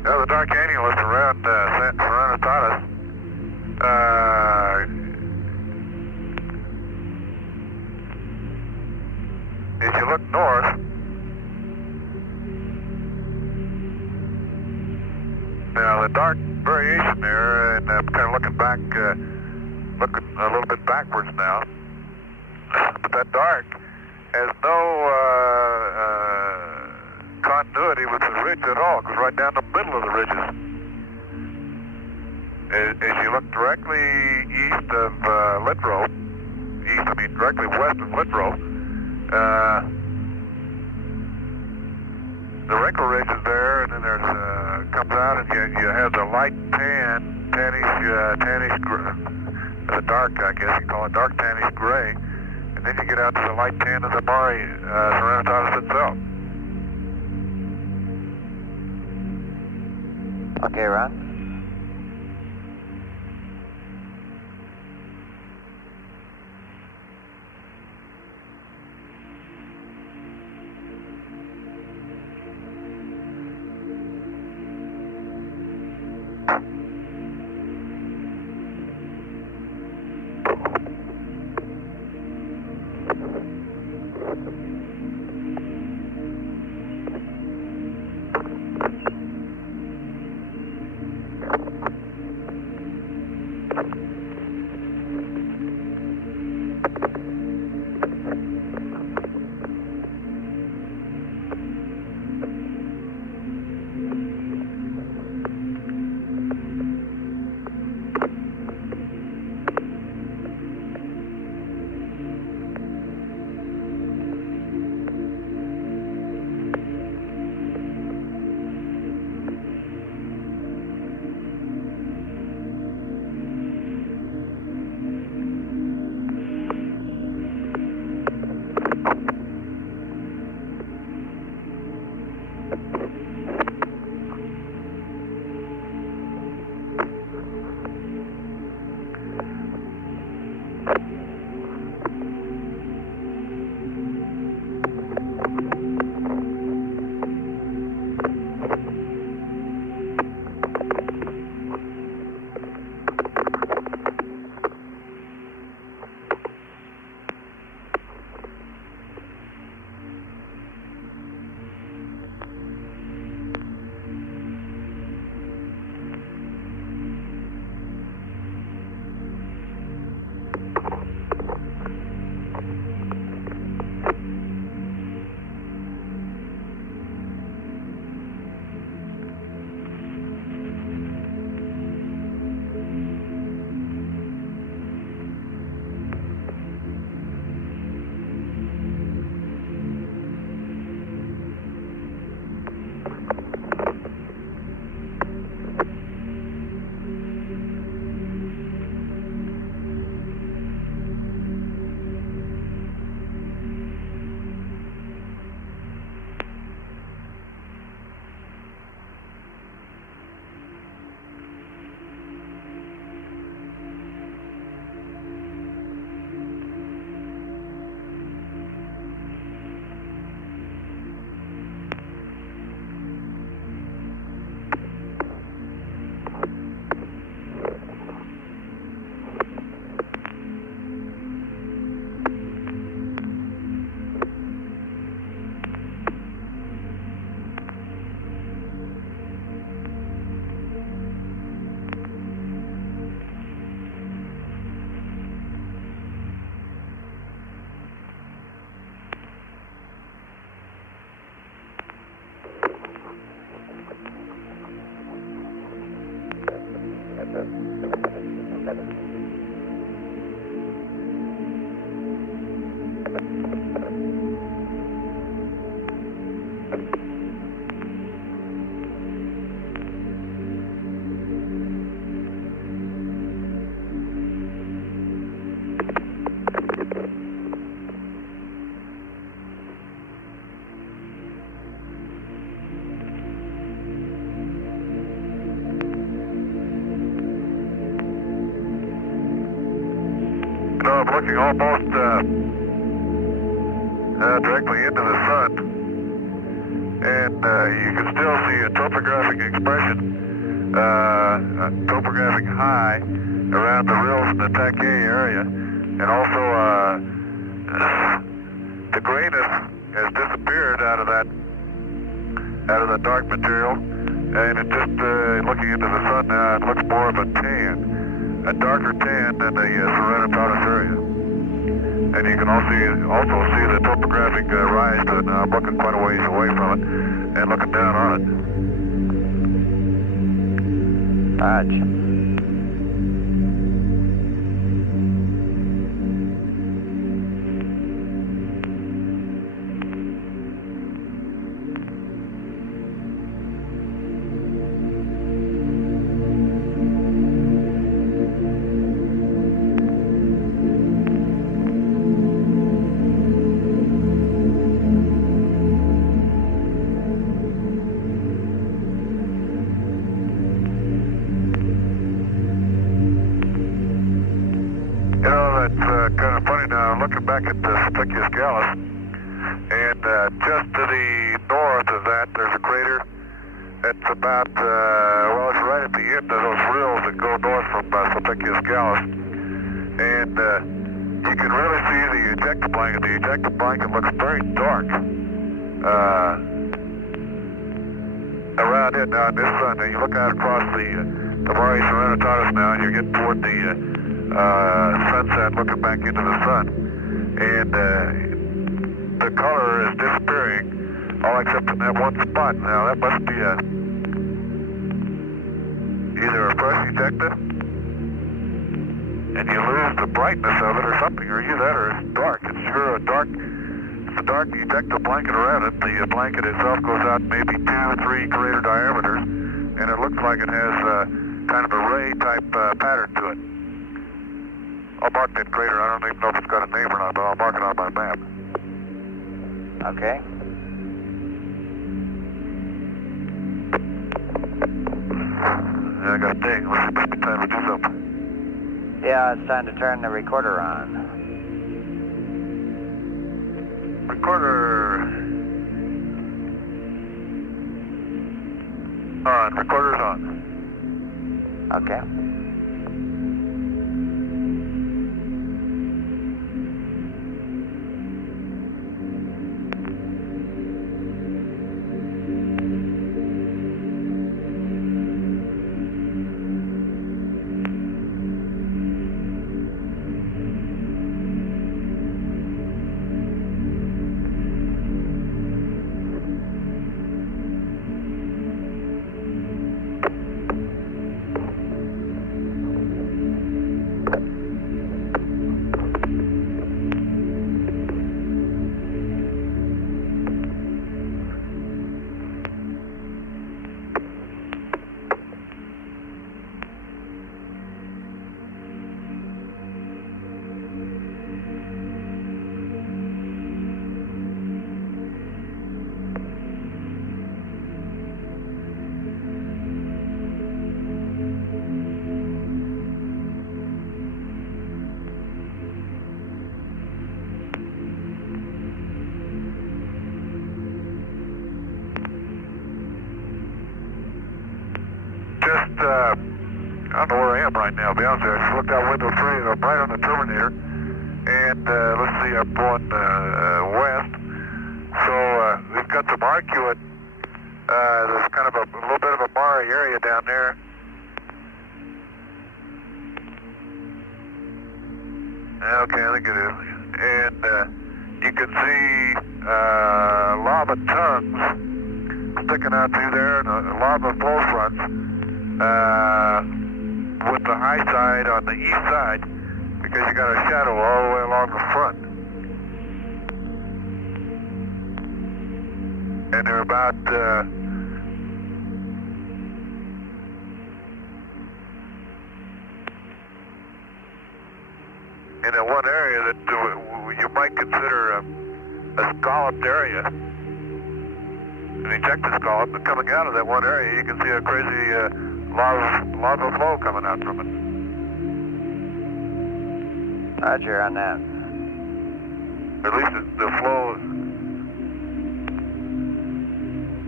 The dark annulus around Serenitatis. As you look north, now the dark variation there, and I'm kind of looking back, looking a little bit backwards now, but that dark has no continuity with the ridge at all. It goes right down the middle of the ridges. As you look directly east of Littrow, directly west of Littrow, the wrinkle ridge is there, and then there's comes out, and you have the light tannish gray, the dark, I guess you call it dark tannish gray, and then you get out to the light tan of the Mare Serenitatis itself. Okay, Ron. I'm looking almost directly into the sun. and you can still see a topographic expression, topographic high around the rills in the Taquet area, and also the grayness has disappeared out of the dark material, and it just looking into the sun now, it looks more of a tan, a darker tan than the Serenitatis area. And you can also see the topographic rise to it. Now I'm looking quite a ways away from it and looking down on it. Roger. Kind of funny now, looking back at the Spacecraft Gallus, and just to the north of that, there's a crater. It's about, well, it's right at the end of those rills that go north from Spacecraft Gallus, and you can really see the ejector blanket. The ejector blanket looks very dark around it now in this sun. Now you look out across the Mare Serenitatis now, and you get toward the sunset, looking back into the sun, and the color is disappearing, all except in that one spot. Now that must be either a fresh ejector, and you lose the brightness of it or something, or either that or it's dark. It's sure it's a dark ejector blanket around it. The blanket itself goes out maybe 2 or 3 crater diameters, and it looks like it has kind of a ray type pattern to it. I'll mark that crater. I don't even know if it's got a name or not, but I'll mark it on my map. Okay. I got a ding. It must be time to do something. Yeah, it's time to turn the recorder on. Recorder on. Recorder's on. Okay. I don't know where I am right now, to be honest with you. I just looked out window 3 and I'm right on the Terminator. And let's see, I'm going west. So we've got some arcuate. There's kind of a little bit of a Mare area down there. Okay, I think it is. And you can see lava tongues sticking out through there, and lava flow fronts. With the high side on the east side, because you got a shadow all the way along the front. And they're about in that one area that you might consider a scalloped area, an ejector scallop, but coming out of that one area, you can see a crazy lava flow coming out from it. Roger on that. At least the flow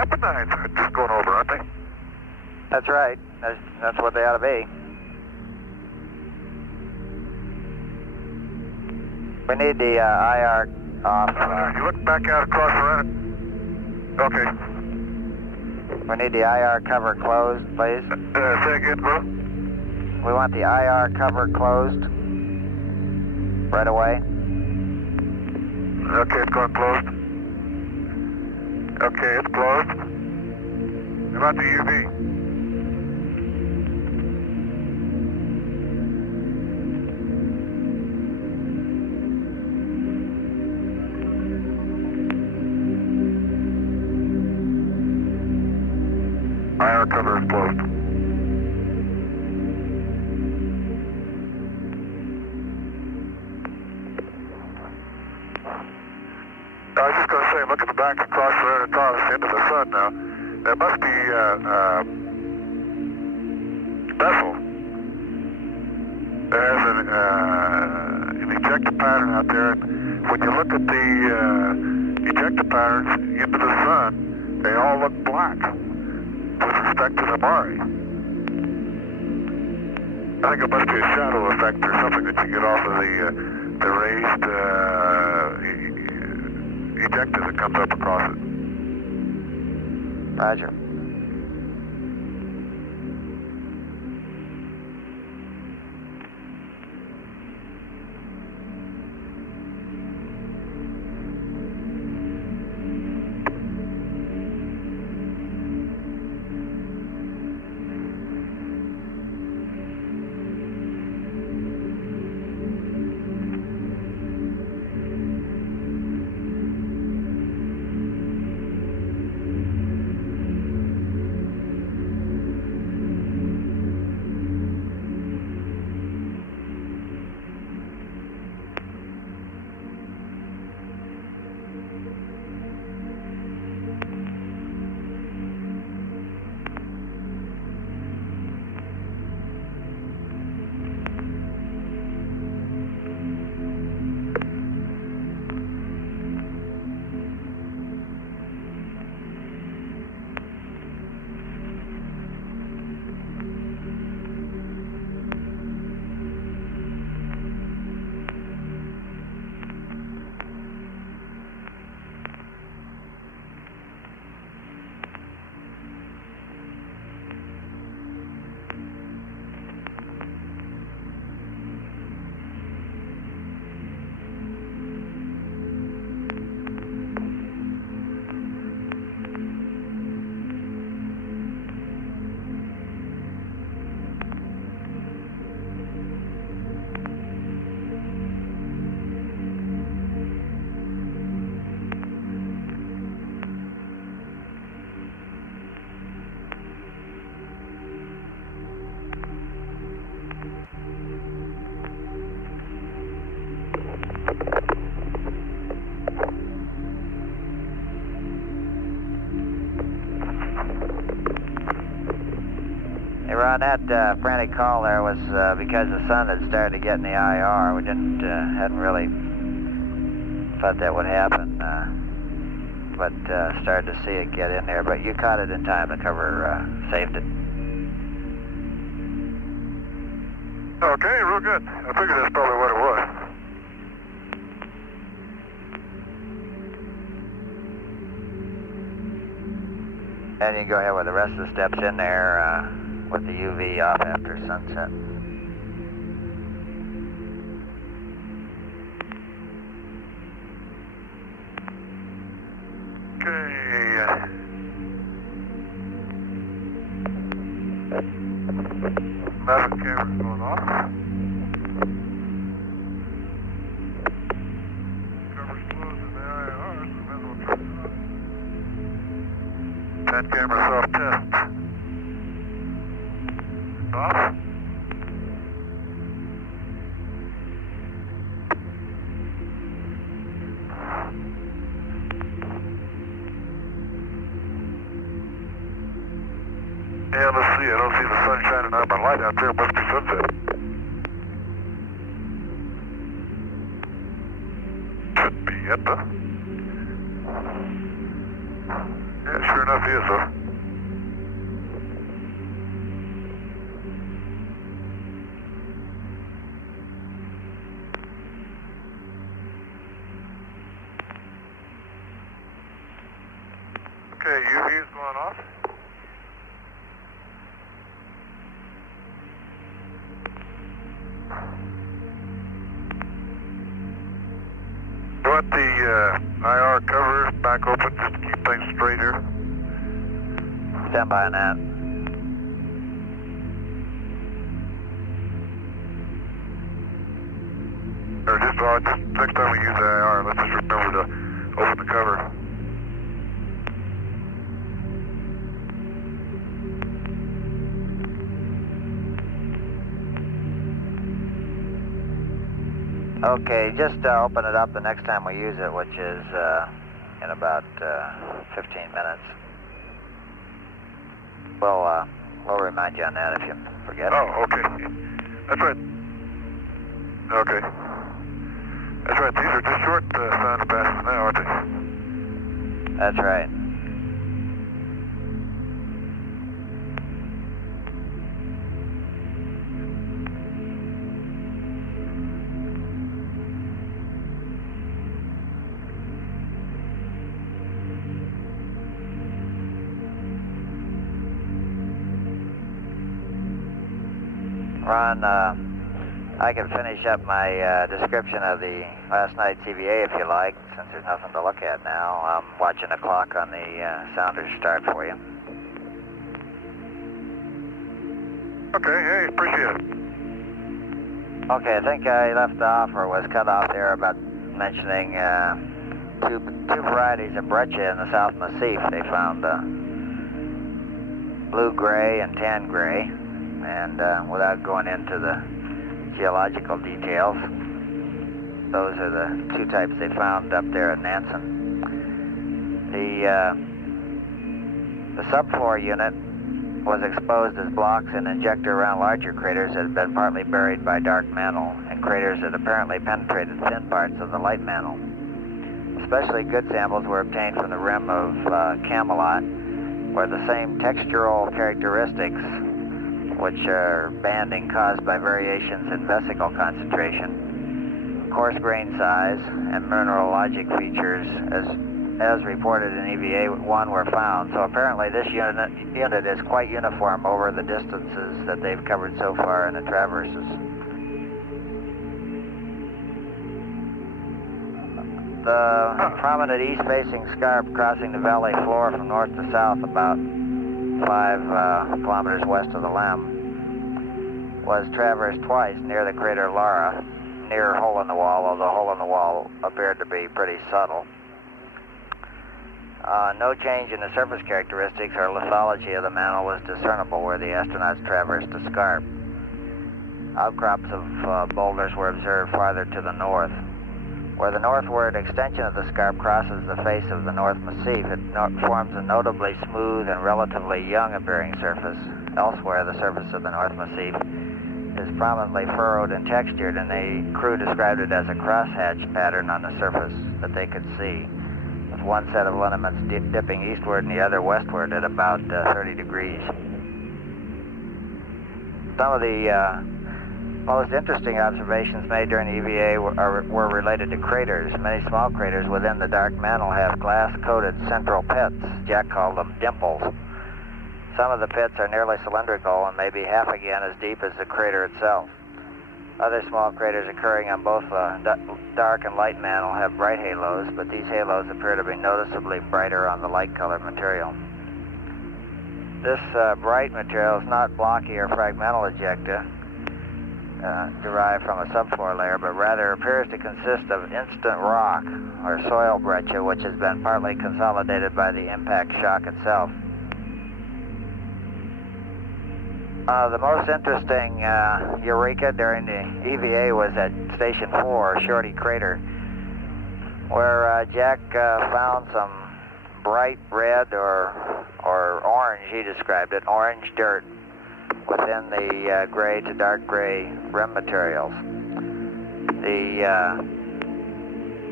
Apennines are just going over, aren't they? That's right. That's what they ought to be. We need the IR off. You look back out across the run. Okay. We need the IR cover closed, please. Say again, bro? We want the IR cover closed right away. Okay, it's going closed. Okay, it's closed. How about the UV? IR cover is closed. I was just going to say, look at the back across the across into the sun now. There must be a vessel that has an ejector pattern out there. When you look at the ejector patterns into the sun, they all look black with respect to the Mari. I think it must be a shadow effect or something that you get off of the raised ejector that comes up across it. Roger. Hey, Ron, that frantic call there was because the sun had started to get in the IR. We hadn't really thought that would happen, but started to see it get in there. But you caught it in time to cover, saved it. Okay, real good. I figured that's probably what it was. And you can go ahead with the rest of the steps in there with the UV off after sunset. Okay. Mavic camera's going off. Cover's closed in the IR, so we might as well turn it off. 10 camera soft test. Off. Yeah, let's see. I don't see the sun shining on my light out there. It must be sunset. Should be it, though. Yeah, sure enough. enough he is, though. Okay, UV is going off. You want the IR cover back open just to keep things straight here? Stand by on that. Or just next time we use the IR, let's just remember to open the cover. Okay, just open it up the next time we use it, which is in about 15 minutes. We'll remind you on that if you forget. Oh, okay. That's right. Okay. That's right. These are just short sound passes now, aren't they? That's right. Ron, I can finish up my description of the last night's EVA if you like, since there's nothing to look at now. I'm watching the clock on the sounder start for you. Okay, hey, appreciate it. Okay, I think I left off or was cut off there about mentioning two varieties of breccia in the South Massif. They found blue-gray and tan-gray. And without going into the geological details, those are the two types they found up there at Nansen. The subfloor unit was exposed as blocks and injector around larger craters that had been partly buried by dark mantle, and craters that apparently penetrated thin parts of the light mantle. Especially good samples were obtained from the rim of Camelot, where the same textural characteristics, which are banding caused by variations in vesicle concentration, coarse grain size, and mineralogic features as reported in EVA-1 were found. So apparently this unit is quite uniform over the distances that they've covered so far in the traverses. The prominent east-facing scarp crossing the valley floor from north to south about 5 kilometers west of the Lem was traversed twice near the crater Lara, near Hole in the Wall, although Hole in the Wall appeared to be pretty subtle. No change in the surface characteristics or lithology of the mantle was discernible where the astronauts traversed the scarp. Outcrops of boulders were observed farther to the north. Where the northward extension of the scarp crosses the face of the North Massif, it forms a notably smooth and relatively young-appearing surface. Elsewhere, the surface of the North Massif is prominently furrowed and textured, and the crew described it as a crosshatch pattern on the surface that they could see, with one set of lineaments dipping eastward and the other westward at about 30 degrees. Some of the most interesting observations made during the EVA were related to craters. Many small craters within the dark mantle have glass-coated central pits. Jack called them dimples. Some of the pits are nearly cylindrical and may be half again as deep as the crater itself. Other small craters occurring on both dark and light mantle have bright halos, but these halos appear to be noticeably brighter on the light-colored material. This bright material is not blocky or fragmental ejecta, derived from a subfloor layer, but rather appears to consist of instant rock or soil breccia, which has been partly consolidated by the impact shock itself. The most interesting eureka during the EVA was at Station 4, Shorty Crater, where Jack found some bright red or orange, he described it, orange dirt within the gray to dark gray rim materials. The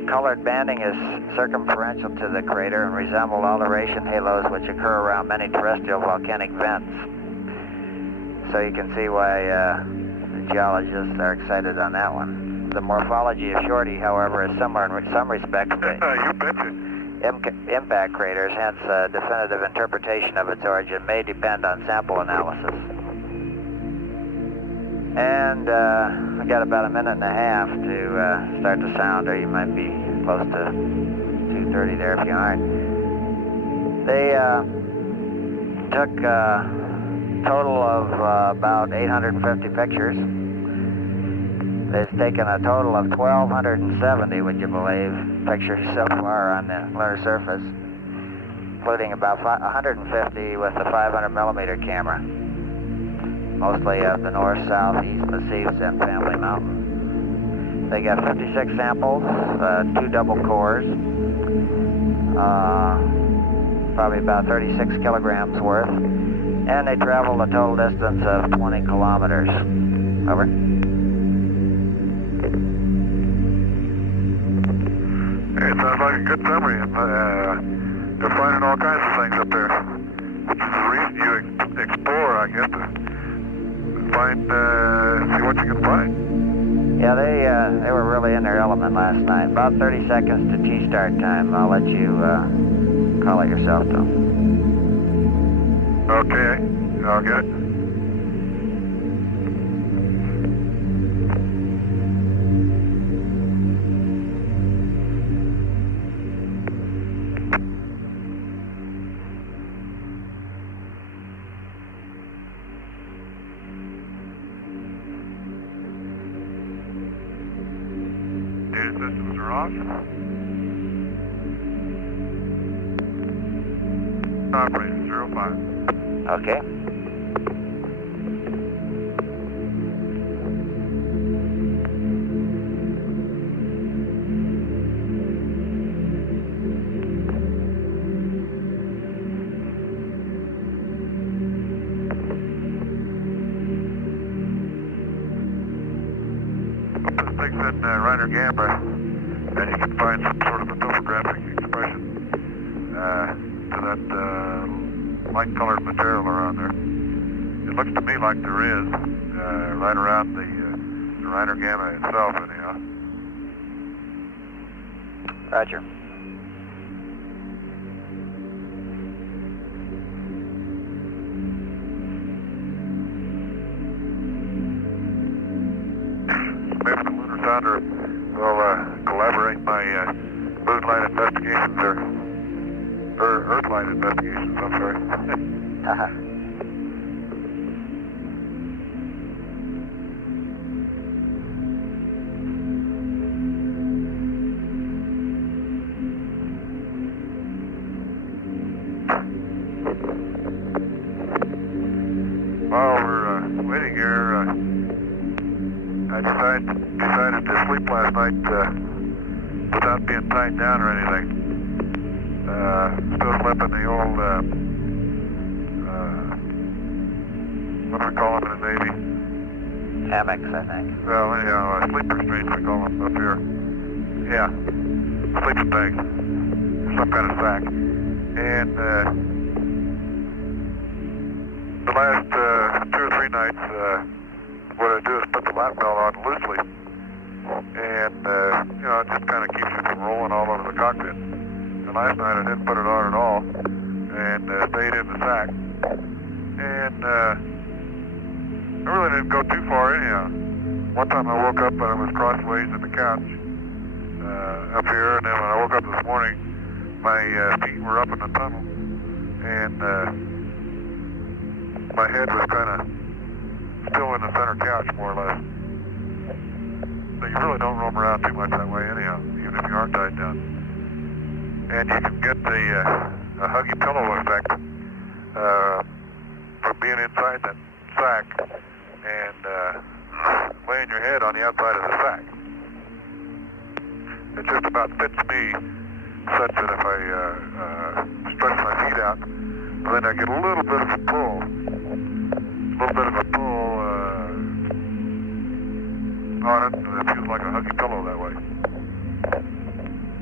colored banding is circumferential to the crater and resembled alteration halos which occur around many terrestrial volcanic vents. So you can see why the geologists are excited on that one. The morphology of Shorty, however, is similar in some respects to You betcha. impact craters, hence definitive interpretation of its origin may depend on sample analysis. And we got about a minute and a half to start the sounder. You might be close to 2:30 there if you aren't. They took a total of about 850 pictures. They've taken a total of 1,270, would you believe, pictures so far on the lunar surface, including about 150 with the 500 millimeter camera, mostly of the north, south, east massifs and Family Mountain. They got 56 samples, 2 double cores, probably about 36 kilograms worth, and they traveled a total distance of 20 kilometers. Over. It sounds like a good summary, and they're finding all kinds of things up there, which is the reason you explore, I guess, to find, see what you can find. Yeah, they were really in their element last night. About 30 seconds to T-start time. I'll let you call it yourself, though. Okay, I'll get it. Data systems are off. Operator 05. Okay. This thing's in Reiner Gamma, and you can find some sort of a topographic expression to that light-colored material around there. It looks to me like there is, right around the Reiner Gamma itself, anyhow. Roger. Maybe the lunar sounder will collaborate my moonlight investigations or earthlight investigations, I'm sorry. While we're waiting here, I decided to sleep last night without being tied down or anything. Still slept in the old, what do we call them in the Navy? Hammocks, I think. Well, anyhow, sleeper streets we call them up here. Yeah, sleeping bag, some kind of sack. And the last 2 or 3 nights, what I do is put the lap belt on loosely, and it just kind of keeps you from rolling all over the cockpit. And last night I didn't put it on at all, and stayed in the sack. And I really didn't go too far anyhow. One time I woke up and I was crossways in the couch up here, and then when I woke up this morning, my feet were up in the tunnel, and my head was kind of still in the center couch, more or less. So you really don't roam around too much that way anyhow, even if you aren't tied down. And you can get the huggy pillow effect from being inside that sack and laying your head on the outside of the sack. It just about fits me such that if I stretch my feet out, then I get a little bit of a pull. On it, and it feels like a huggy pillow that way.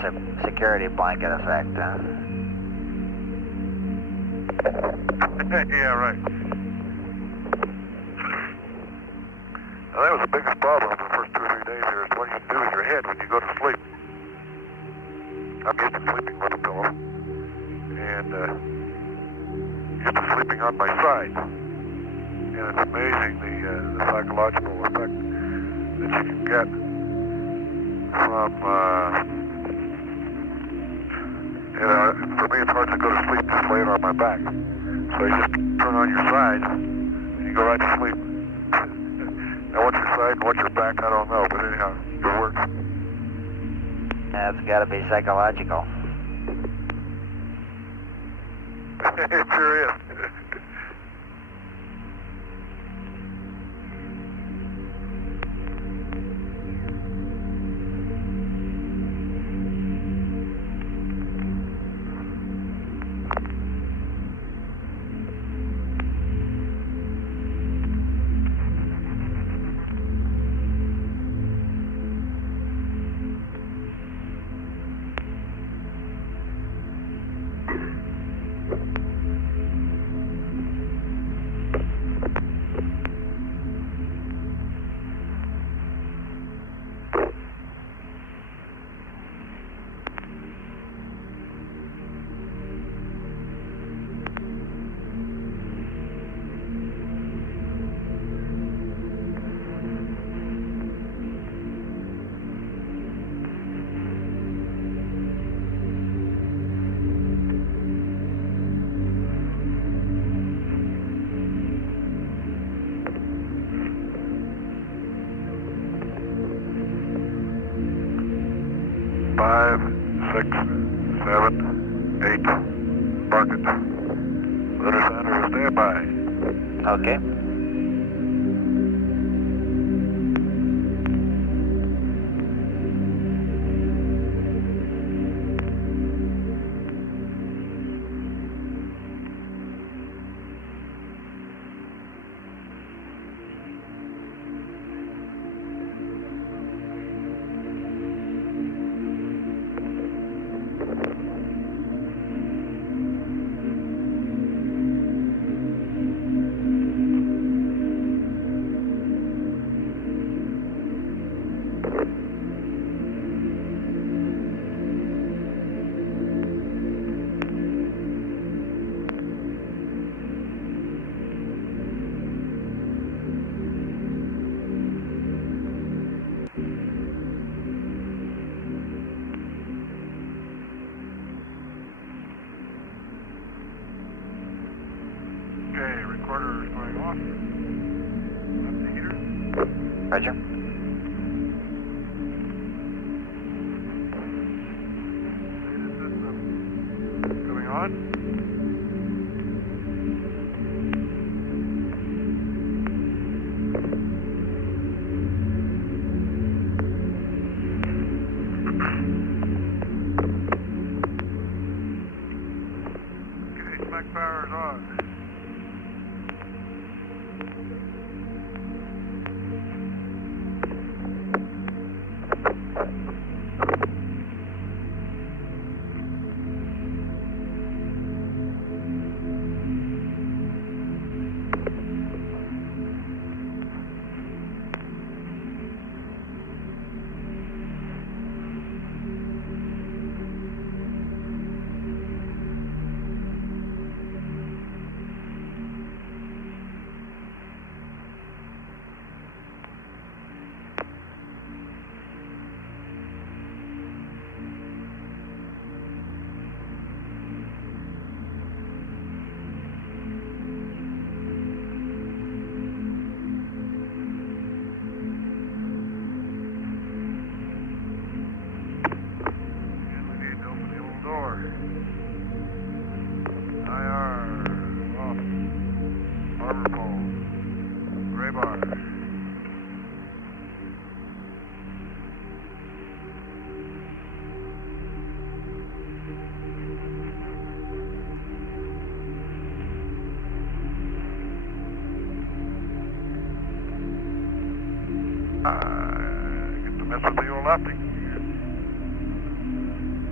security blanket effect, huh? Yeah, right. Now, that was the biggest problem for the first 2 or 3 days here, is what you do with your head when you go to sleep. I'm used to sleeping with a pillow, and used to sleeping on my side. And it's amazing the psychological effect that you can get from, for me it's hard to go to sleep just laying on my back. So you just turn on your side, and you go right to sleep. Now what's your side and what's your back, I don't know, but anyhow, it works. That's got to be psychological. It sure is. Five, 6, 7, 8. Mark it. Lunar Center, stand by. Okay. Okay, recorder is going off. Up the heater. Roger. System going on. Okay, spec power is on. Get to mess with the old optic.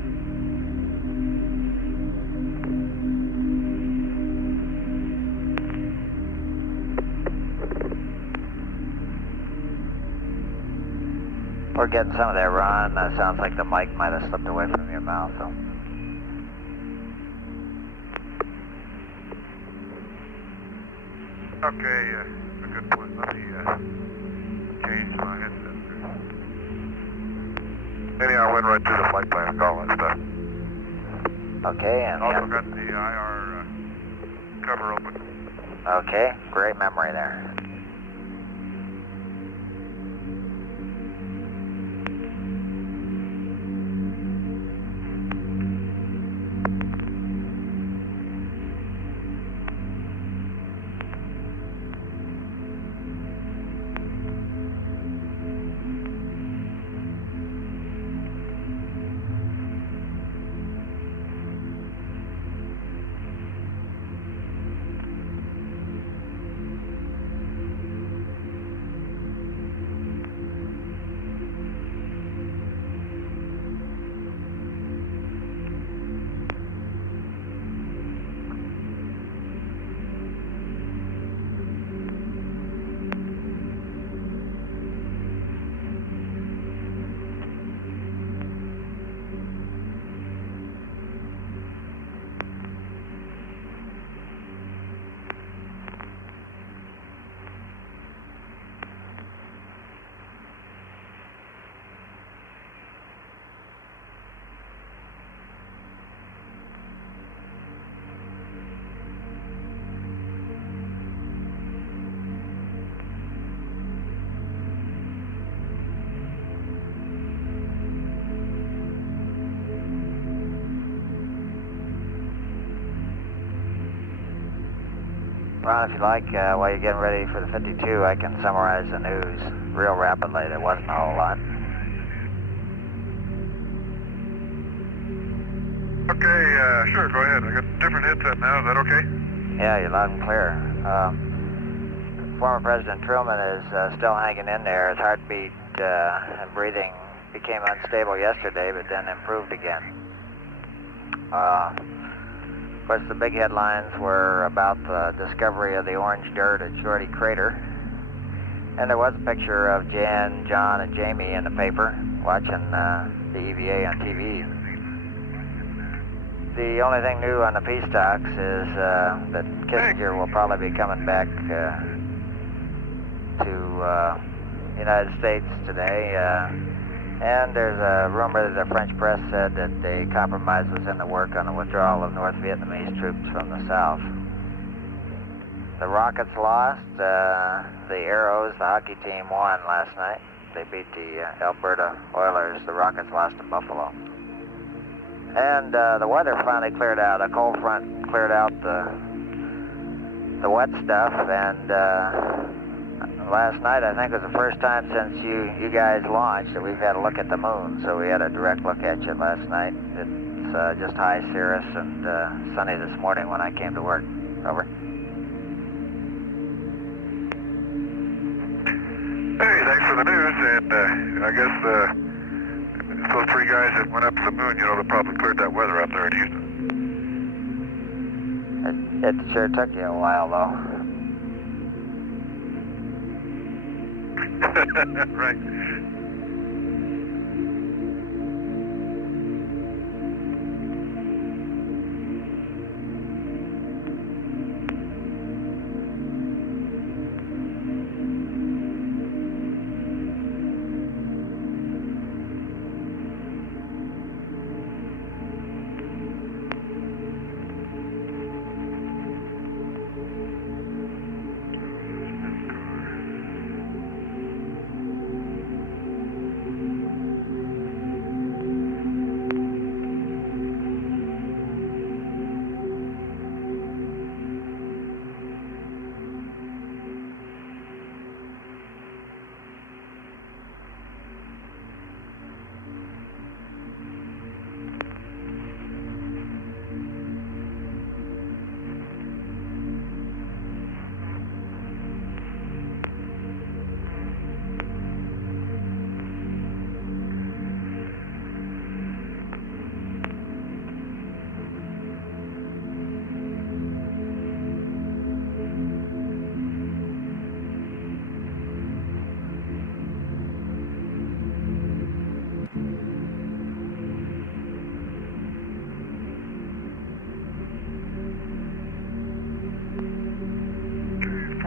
We're getting some of that run. Sounds like the mic might have slipped away from your mouth, though. Okay, a good point. Let me change my headset. Anyhow, I went right through the flight plan and all that stuff. Okay, and Also got the IR cover open. okay, great memory there. Ron, if you like, while you're getting ready for the 52, I can summarize the news real rapidly. There wasn't a whole lot. Okay, sure, go ahead. I got a different headset now. Is that okay? Yeah, you're loud and clear. Former President Truman is still hanging in there. His heartbeat and breathing became unstable yesterday, but then improved again. Of course, the big headlines were about the discovery of the orange dirt at Shorty Crater. And there was a picture of Jan, John, and Jamie in the paper watching the EVA on TV. The only thing new on the peace talks is that Kissinger will probably be coming back to the United States today. And there's a rumor that the French press said that the compromise was in the work on the withdrawal of North Vietnamese troops from the south. The Rockets lost. The Arrows, the hockey team, won last night. They beat the Alberta Oilers. The Rockets lost to Buffalo. And the weather finally cleared out. A cold front cleared out the wet stuff, and last night I think was the first time since you guys launched that we've had a look at the moon. So we had a direct look at you last night. It's just high cirrus and sunny this morning when I came to work. Over. Hey, thanks for the news, and I guess those three guys that went up to the moon, you know, they probably cleared that weather up there in Houston. It sure took you a while, though. Right.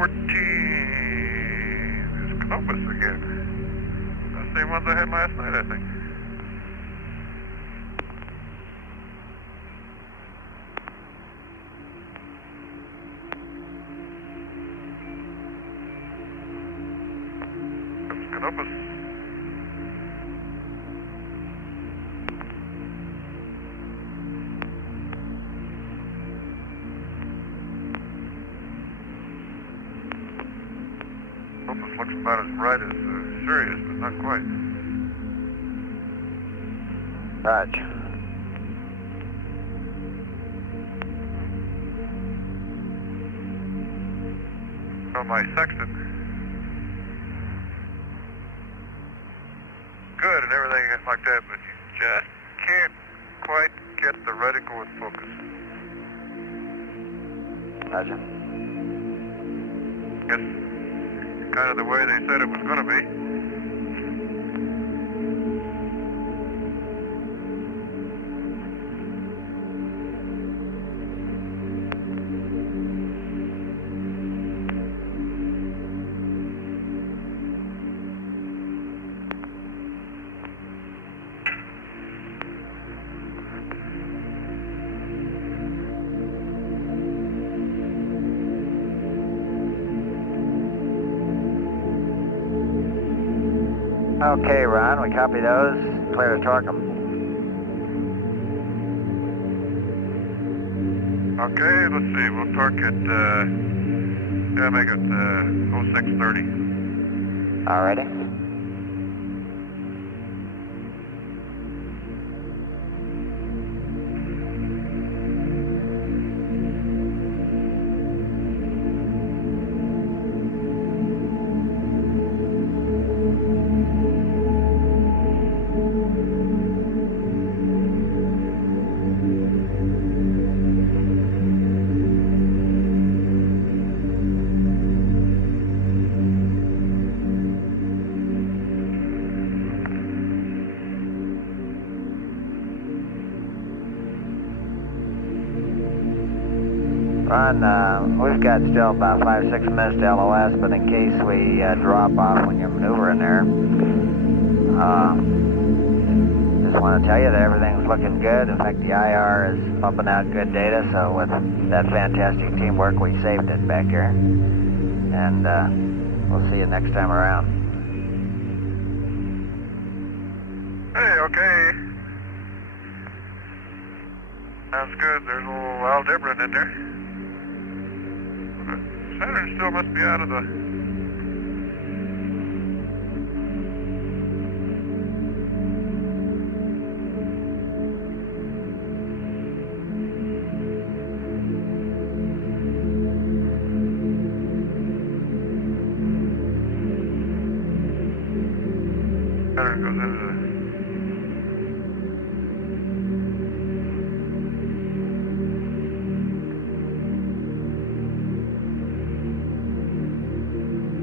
14. There's Columbus again. The same ones I had last night, I think. There's Columbus. Columbus looks about as bright as Sirius, but not quite. Roger. On my sextant. Good and everything like that, but you just can't quite get the reticle in focus. Roger. Guess kind of the way they said it was going to be. Okay, Ron, we copy those. Clear to torque them. Okay, let's see. We'll torque it, make it 0630. Alrighty. Ron, we've got still about 5-6 minutes to LOS, but in case we drop off when you're maneuvering there, just want to tell you that everything's looking good. In fact, the IR is pumping out good data, so with that fantastic teamwork, we saved it back here. And we'll see you next time around. Hey, okay. Sounds good. There's a little Aldebaran in there. Saturn still must be out of the... Saturn goes into the...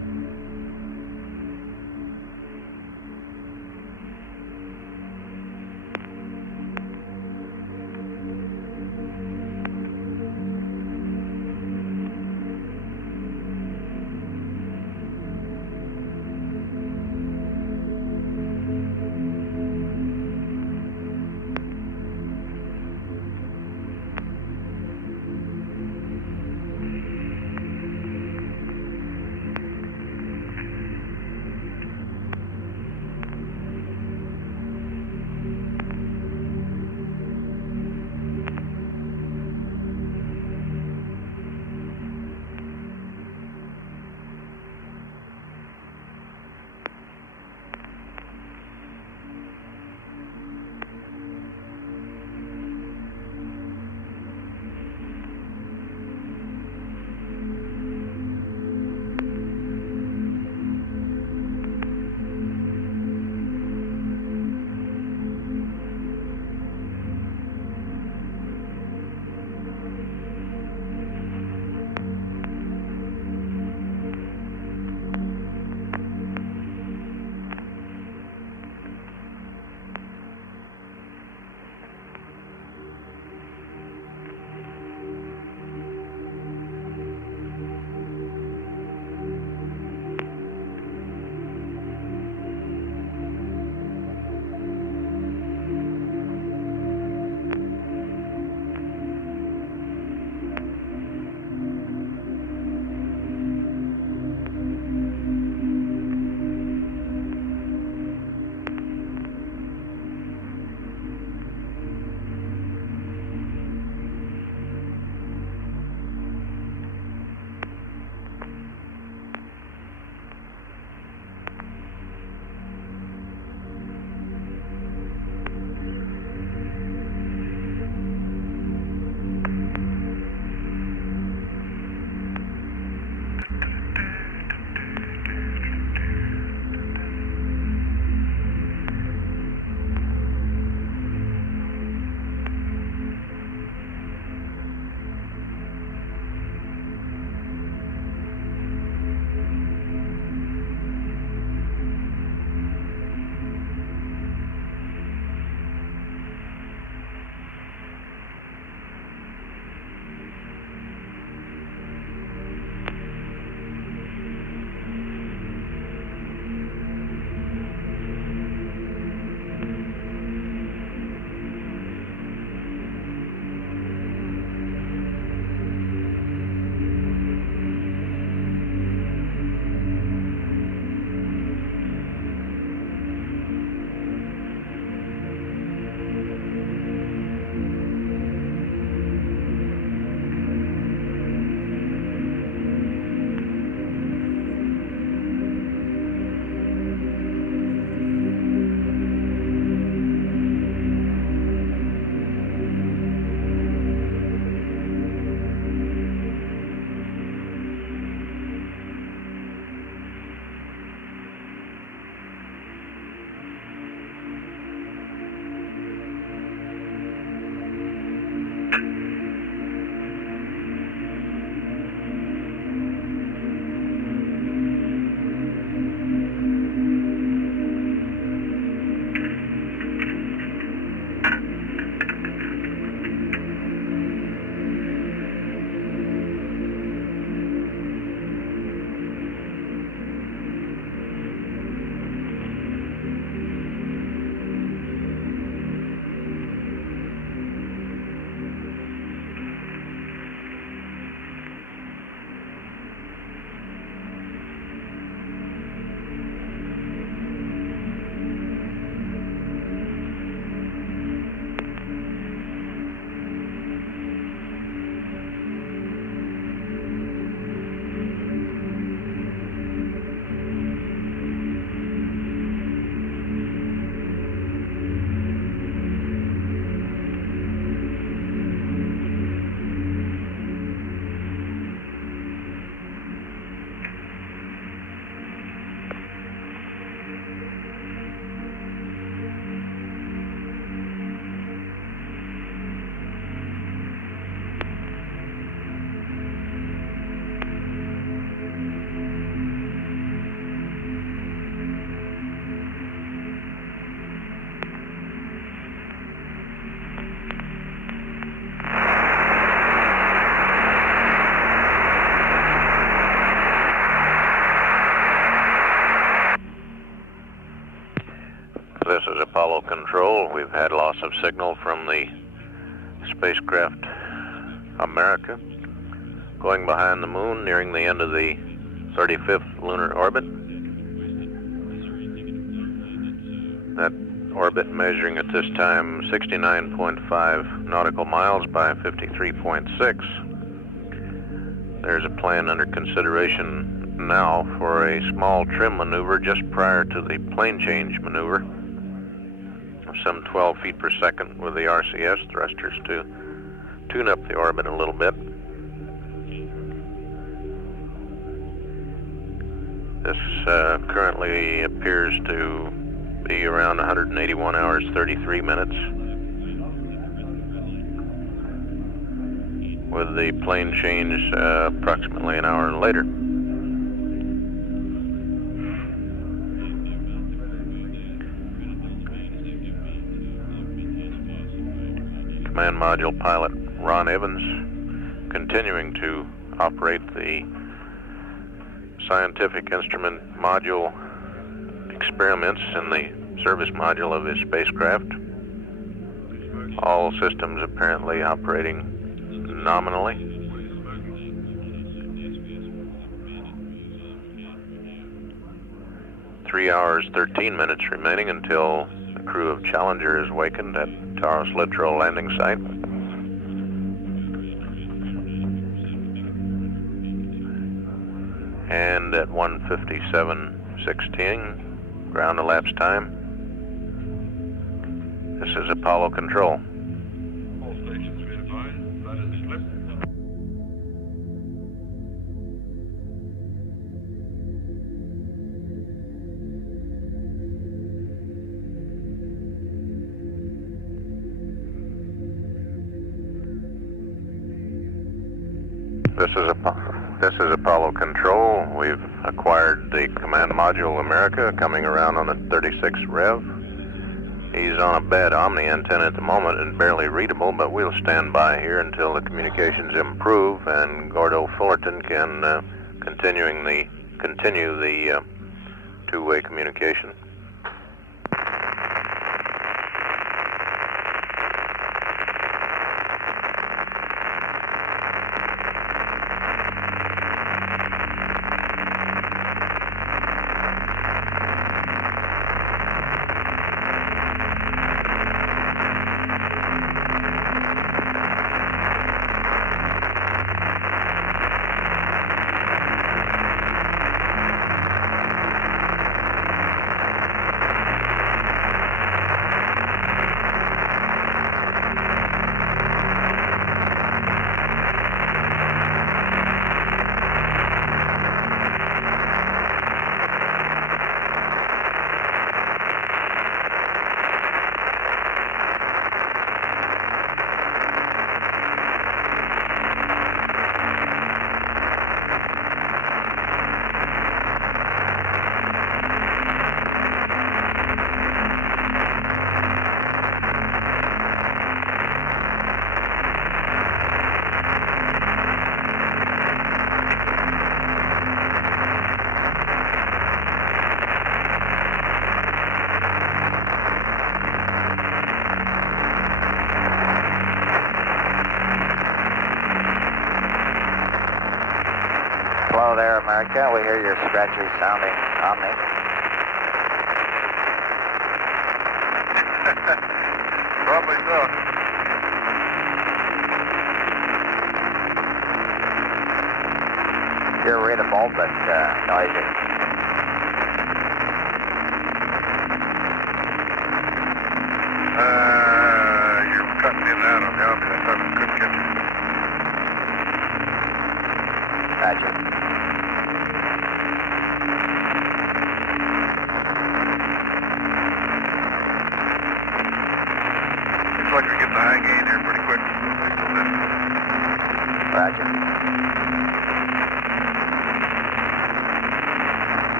We've had loss of signal from the spacecraft America going behind the moon, nearing the end of the 35th lunar orbit. That orbit measuring at this time 69.5 nautical miles by 53.6. There's a plan under consideration now for a small trim maneuver just prior to the plane change maneuver of some 12 feet per second with the RCS thrusters to tune up the orbit a little bit. This currently appears to be around 181 hours, 33 minutes, with the plane change approximately an hour later. Command Module pilot Ron Evans continuing to operate the scientific instrument module experiments in the service module of his spacecraft. All systems apparently operating nominally. Three hours, 13 minutes remaining until the crew of Challenger is wakened at Taurus Littrow landing site. And at 1:57:16, ground elapsed time. This is Apollo Control. All stations be advised, that is slip. This is Apollo Control. We've acquired the Command Module America coming around on the 36 Rev. He's on a bad Omni antenna at the moment and barely readable, but we'll stand by here until the communications improve and Gordo Fullerton can continue the two-way communication. Hello there, America. We hear your scratchy sounding Omni. Probably so. You're readable, but noisy. You're cutting in and out on the Omni. I thought I couldn't get you. Roger. Looks like we're getting the high gain here pretty quick. Roger.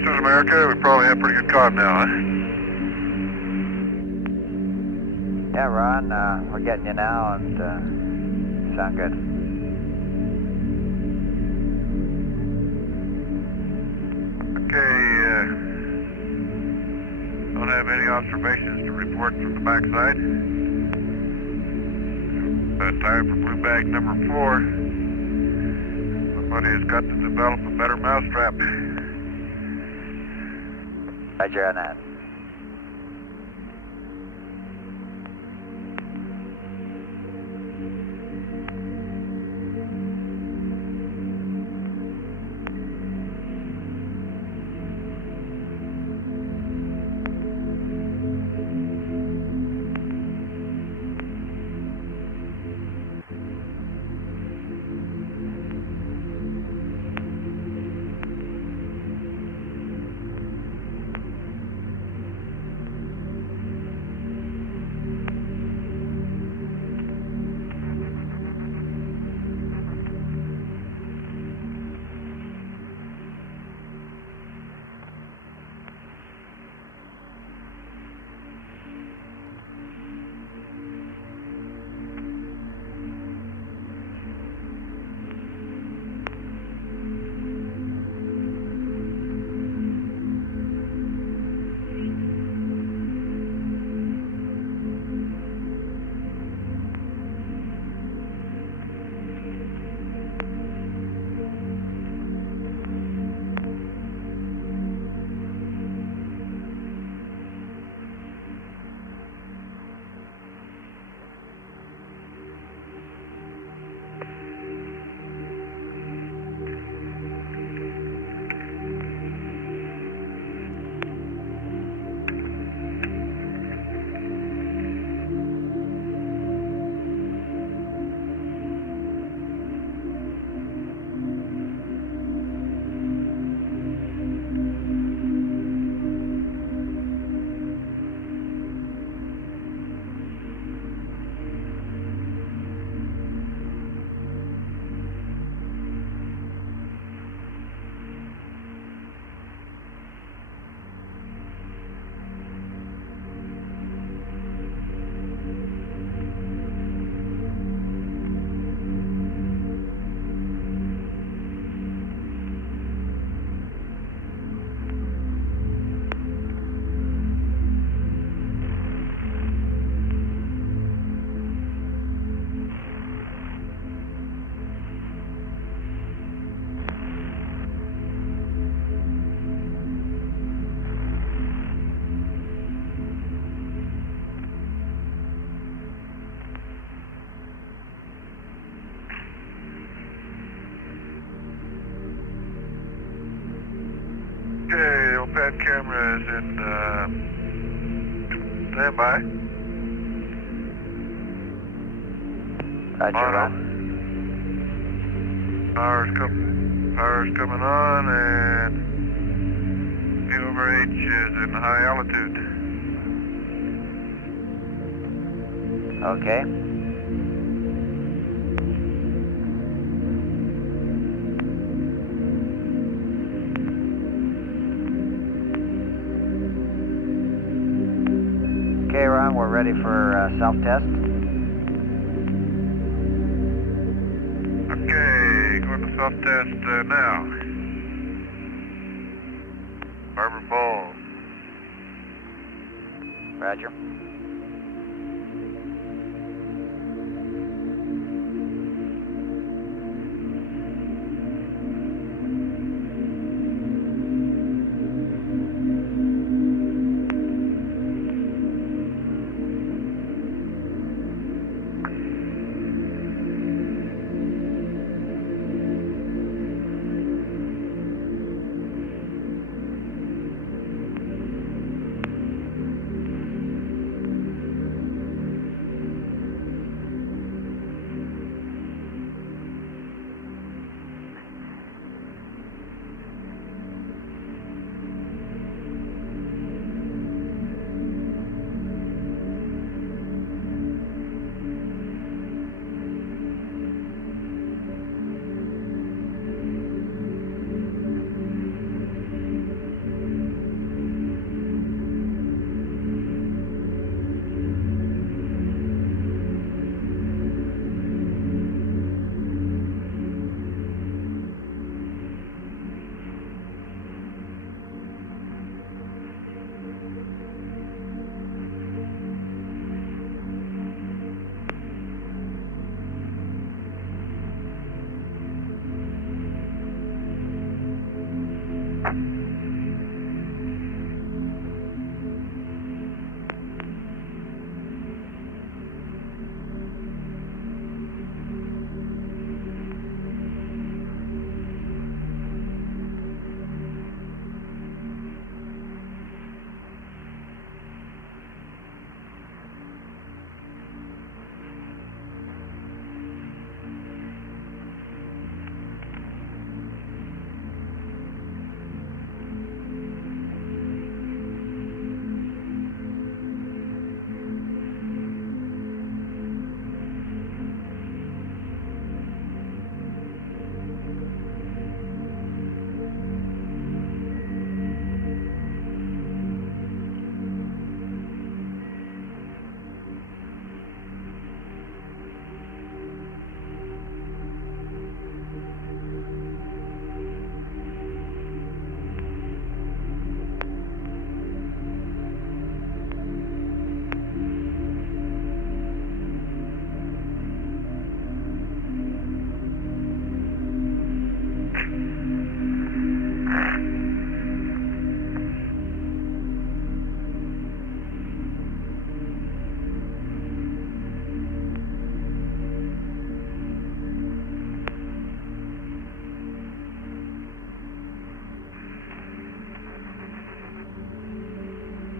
this is America. We probably have pretty good comm now, huh? Yeah, Ron, we're getting you now, and sound good. Okay, don't have any observations to report from the backside. Time for blue bag number 4. Somebody has got to develop a better mousetrap. Roger on that. Okay, old pad camera is in standby. Roger, Ron. Power's coming on, and P over H is in high altitude. Okay. Okay, Ron, we're ready for self-test. Okay, going to self-test now. Harbor Falls. Roger.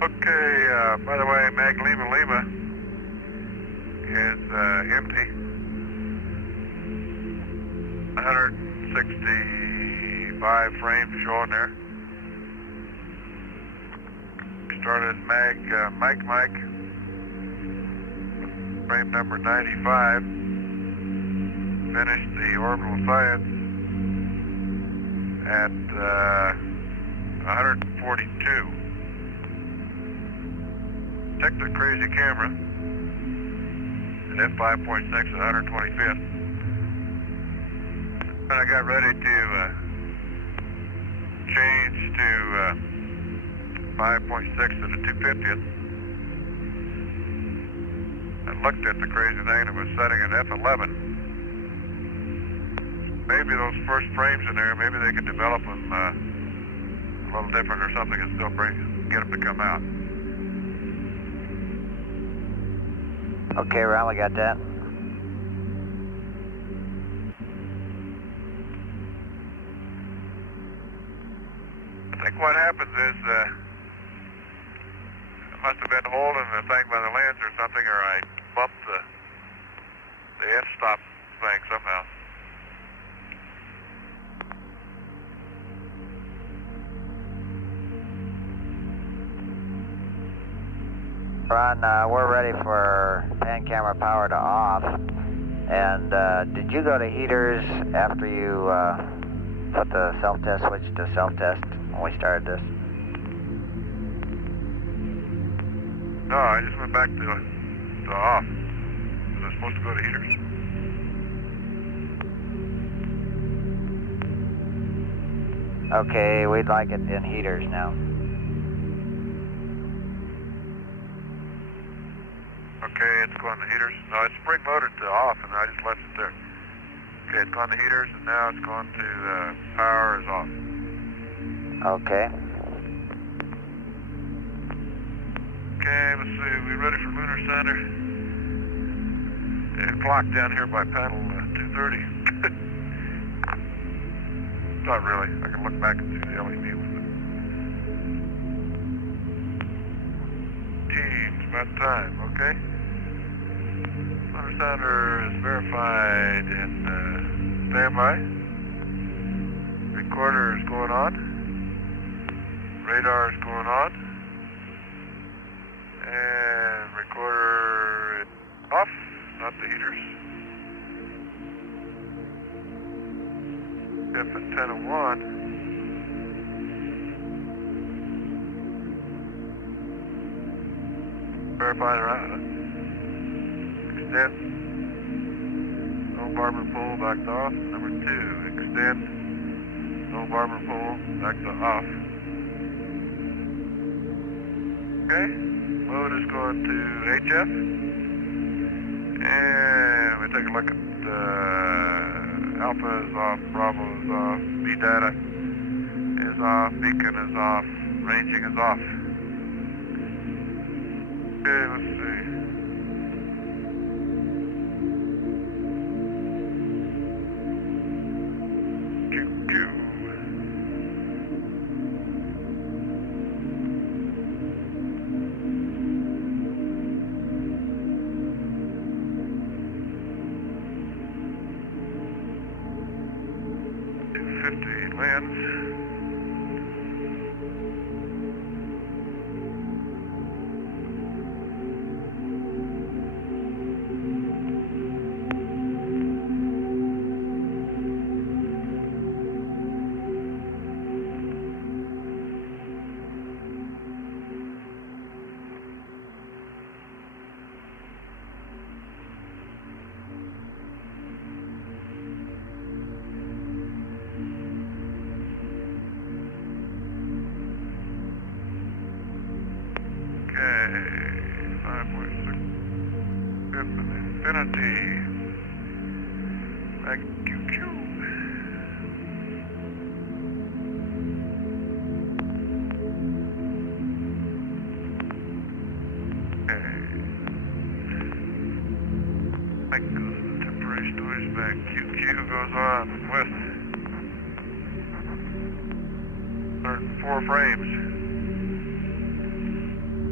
Okay, by the way, Mag Lima Lima is empty. 165 frames showing there. Started Mag Mike Mike, frame number 95. Finished the orbital science at 142. Checked the crazy camera at f5.6 at 125th. When I got ready to change to 5.6 at the 250th, I looked at the crazy thing and it was setting at f11. Maybe those first frames in there, maybe they could develop them a little different or something and still get them to come out. Okay, Ron, we got that. I think what happens is I must have been holding the thing by the lens or something, or I bumped the f-stop thing somehow. Ron, we're ready for pan camera power to off. And did you go to heaters after you put the self-test switch to self-test when we started this? No, I just went back to off. Was I supposed to go to heaters? Okay, we'd like it in heaters now. Okay, it's going to heaters. No, it's spring loaded to off, and I just left it there. Okay, it's gone to heaters, and now it's going to power is off. Okay. Okay, let's see. We ready for Lunar Center? And clock down here by panel 230. Not really. I can look back and see the LED with it. Teams, about time, okay? Lunar Center is verified in standby. Recorder is going on. Radar is going on. And recorder is off, not the heaters. F antenna 1. Verify the route. Extend. No barber pole, back to off. Number 2, extend. No barber pole, back to off. Okay. Mode is going to HF. And we take a look at Alpha is off, Bravo is off, B data is off, Beacon is off, ranging is off. Okay, let's see. QQ. Lens. Okay, 5.6, fifth and infinity, back QQ. Okay, back goes the temporary storage back, QQ goes on, with 104 frames.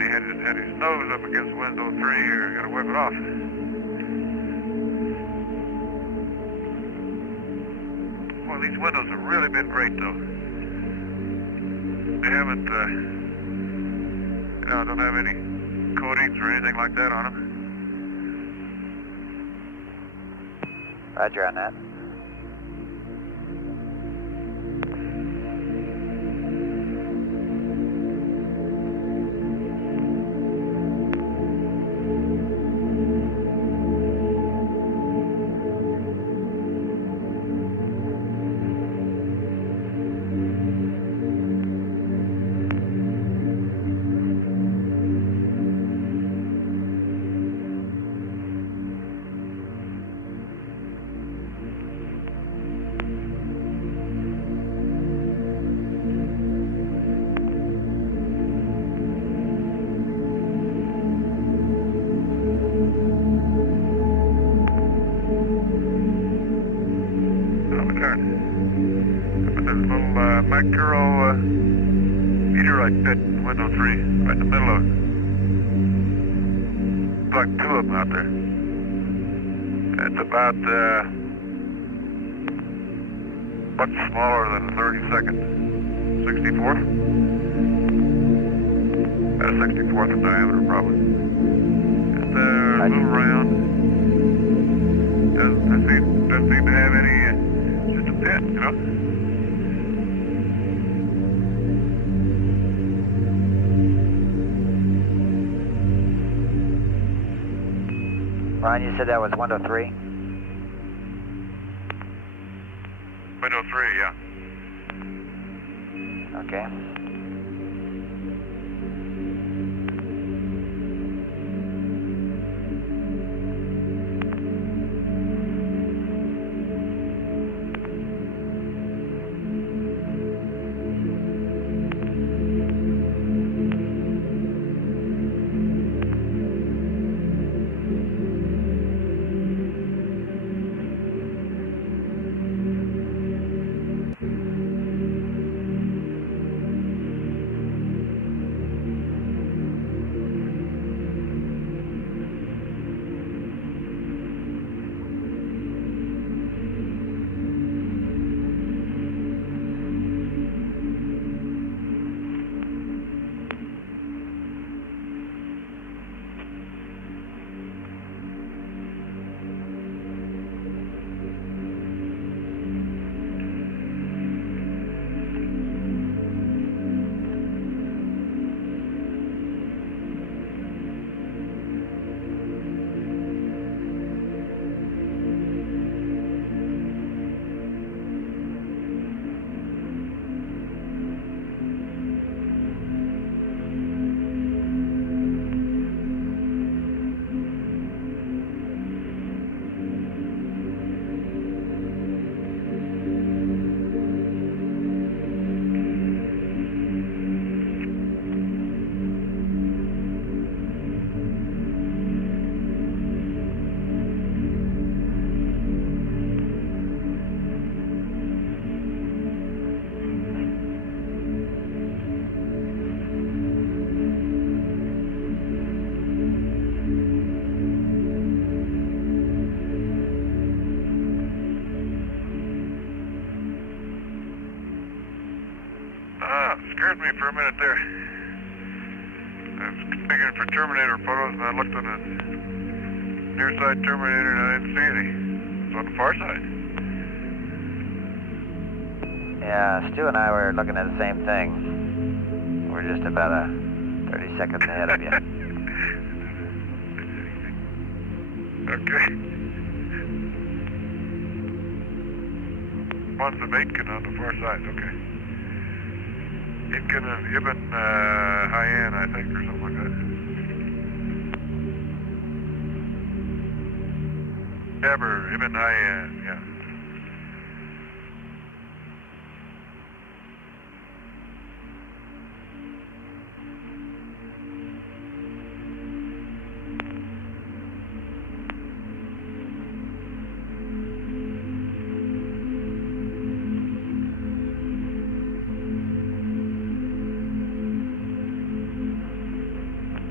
he had his nose up against window 3 here. I gotta wipe it off. Well, these windows have really been great, though. They haven't, don't have any coatings or anything like that on them. Roger on that. Macro meteorite pit, window 3, right in the middle of it. Like 2 of them out there. It's about much smaller than a 32nd. 64th? About a 64th in diameter, probably. Just a little round. Doesn't seem to have any, just a pit, you know? Ron, you said that was window 3? Window 3, yeah. Okay. Scared me for a minute there. I was configuring for Terminator photos and I looked on the near side Terminator and I didn't see any. It's on the far side. Yeah, Stu and I were looking at the same thing. We're just about 30 seconds ahead of you. Okay. One's the Aitken on the far side, okay. Aitken and Ibn Hayyan, I think, or something like that. Eber, Ibn Hayyan, yeah.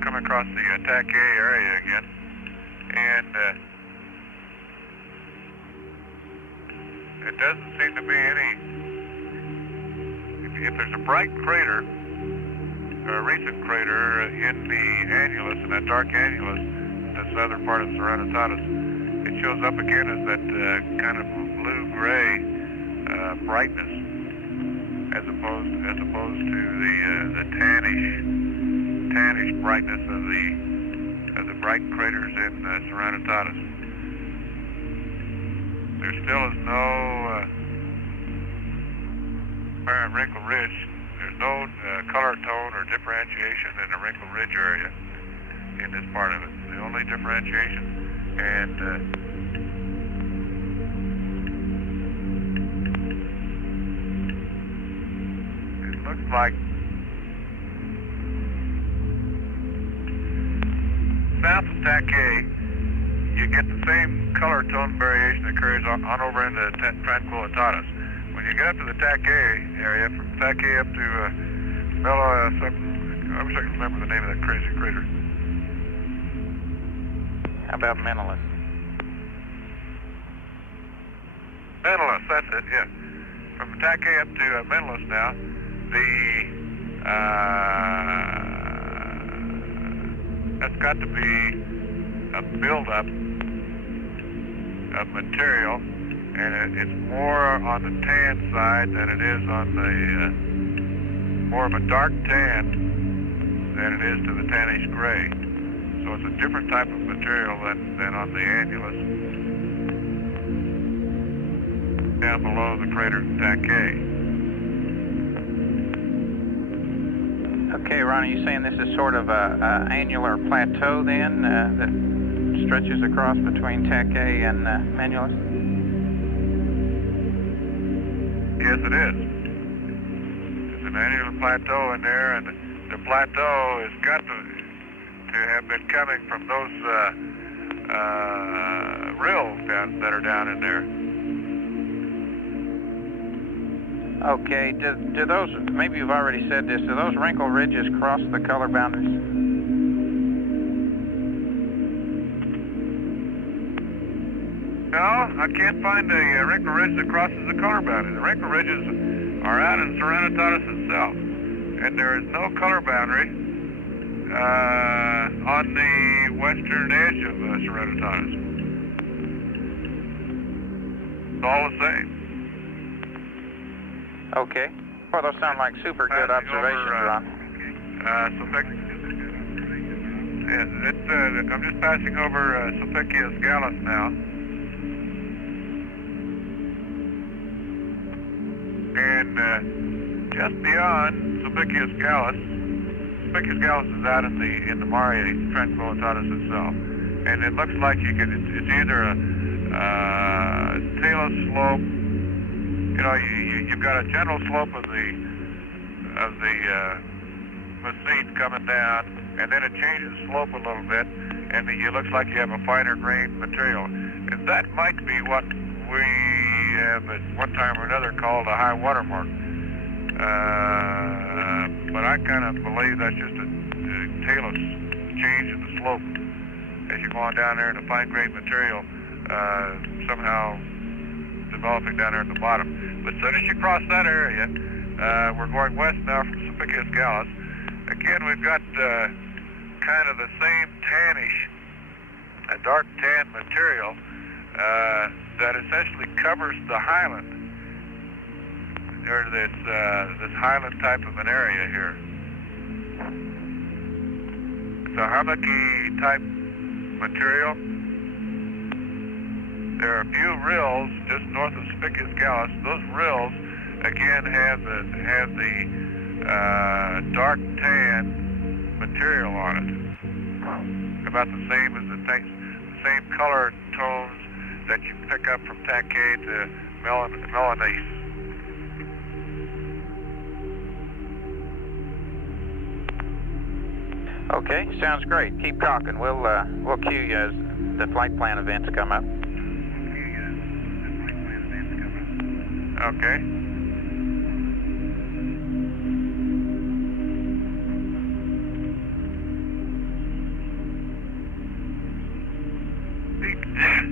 come across the attack A area again, and it doesn't seem to be any. If there's a bright crater, or a recent crater in the annulus, in that dark annulus, the southern part of Serenitatis, it shows up again as that kind of blue-gray brightness, as opposed to the tannish brightness of the bright craters in Serenitatis. There still is no apparent wrinkle ridge. There's no color tone or differentiation in the wrinkle ridge area in this part of it. The only differentiation, and it looks like south of Tac A, you get the same color tone variation that occurs on over into Tranquillitatis. When you get up to the Tac A area, from Tac A up to Mela, I wish I could remember the name of that crazy crater. How about Menelaus? Menelaus, that's it, yeah. From Tac A up to Menelaus now, that's got to be a buildup of material, and it's more on the tan side than it is on the, more of a dark tan than it is to the tannish gray. So it's a different type of material than on the annulus down below the crater Tac A. Okay, Ron, are you saying this is sort of a annular plateau then that stretches across between Tac A and Menelaus? Yes, it is. There's an annular plateau in there, and the plateau has got to have been coming from those rills that are down in there. Okay, do those, maybe you've already said this, do those wrinkle ridges cross the color boundaries? No, I can't find a wrinkle ridge that crosses the color boundary. The wrinkle ridges are out in Serenitatis itself, and there is no color boundary on the western edge of Serenitatis. It's all the same. Okay. Well, those sound like super good observations, Ron. I'm just passing over Sulpicius Gallus now. And just beyond Sulpicius Gallus is out in the Mare Tranquillitatis itself. And it looks like it's either a talus slope. You know, you've got a general slope of the mesete coming down, and then it changes slope a little bit, and it looks like you have a finer grained material. And that might be what we have at one time or another called a high water mark. But I kind of believe that's just a talus change in the slope as you go on down there, and the fine grained material somehow developing down there at the bottom. But as soon as you cross that area, we're going west now from Sulpicius Gallus. Again, we've got kind of the same tannish, a dark tan material that essentially covers the highland, or this highland type of an area here. It's a hummocky type material. There are a few rills just north of Sulpicius Gallus. Those rills, again, have the dark tan material on it. About the same as the same color tones that you pick up from Tac A to Melanese. Okay, sounds great. Keep talking. We'll cue you as the flight plan events come up. Okay.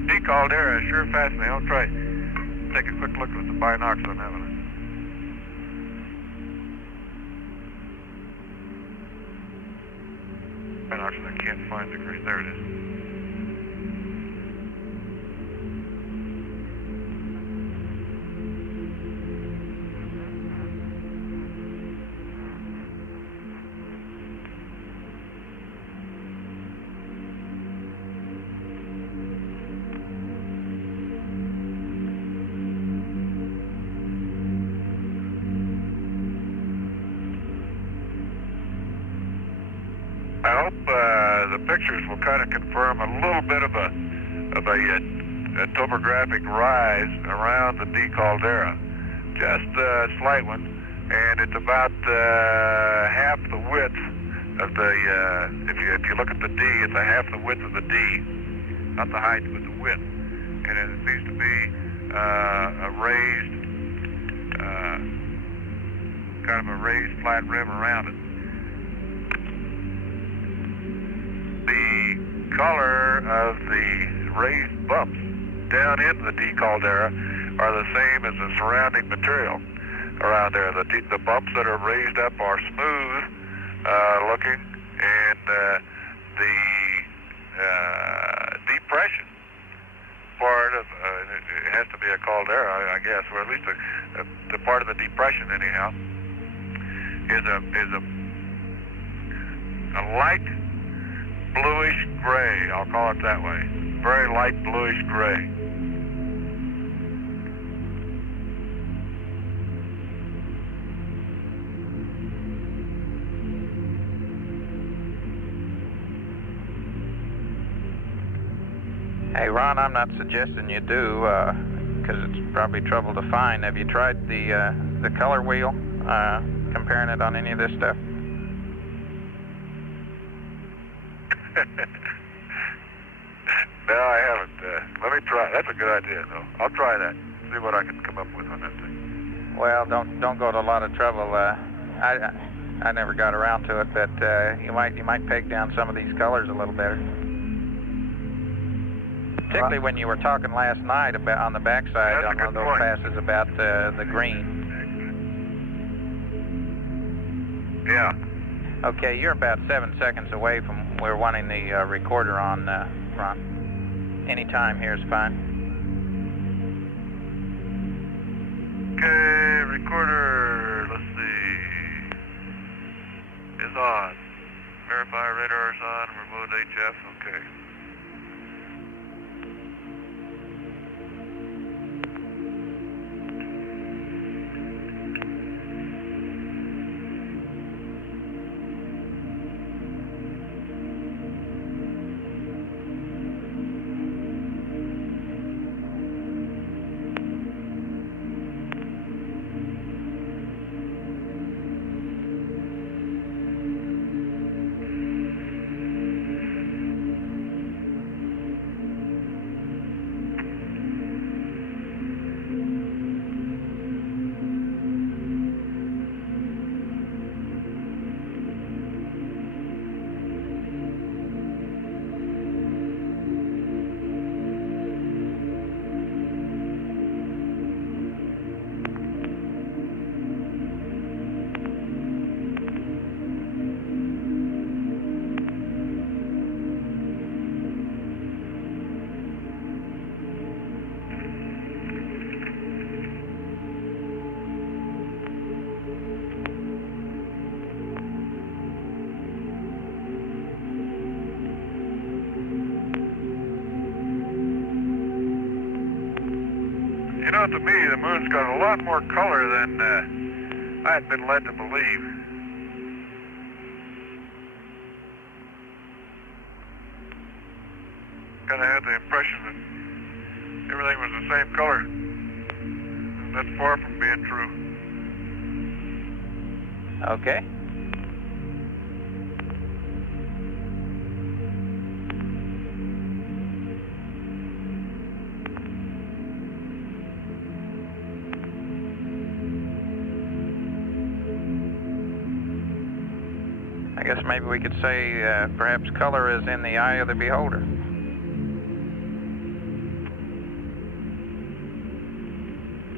caldera is sure fascinating. I'll try take a quick look with the binocs on that one. Binocs, I can't find the green. There it is. I hope the pictures will kind of confirm a little bit of a topographic rise around the D caldera, just a slight one, and it's about half the width of the. If you look at the D, it's a half the width of the D, not the height but the width, and it seems to be a raised, kind of a raised flat rim around it. The color of the raised bumps down in the D caldera are the same as the surrounding material around there. The bumps that are raised up are smooth looking, and the depression part of it has to be a caldera, I guess, or at least the part of the depression anyhow is a light bluish gray, I'll call it that way. Very light bluish gray. Hey, Ron, I'm not suggesting you do, because it's probably trouble to find. Have you tried the color wheel, comparing it on any of this stuff? No, I haven't. Let me try. That's a good idea, though. I'll try that. See what I can come up with on that thing. Well, don't go to a lot of trouble. I never got around to it, but you might peg down some of these colors a little better. Particularly when you were talking last night about on the backside on one of those passes about the green. Yeah. Okay, you're about 7 seconds away from we're wanting the recorder on, Ron. Any time here is fine. Okay, recorder, let's see, is on. Verify radar is on, remote HF, okay. You know, to me, the moon's got a lot more color than I had been led to believe. Kind of had the impression that everything was the same color. That's far from being true. Okay. I guess maybe we could say perhaps color is in the eye of the beholder.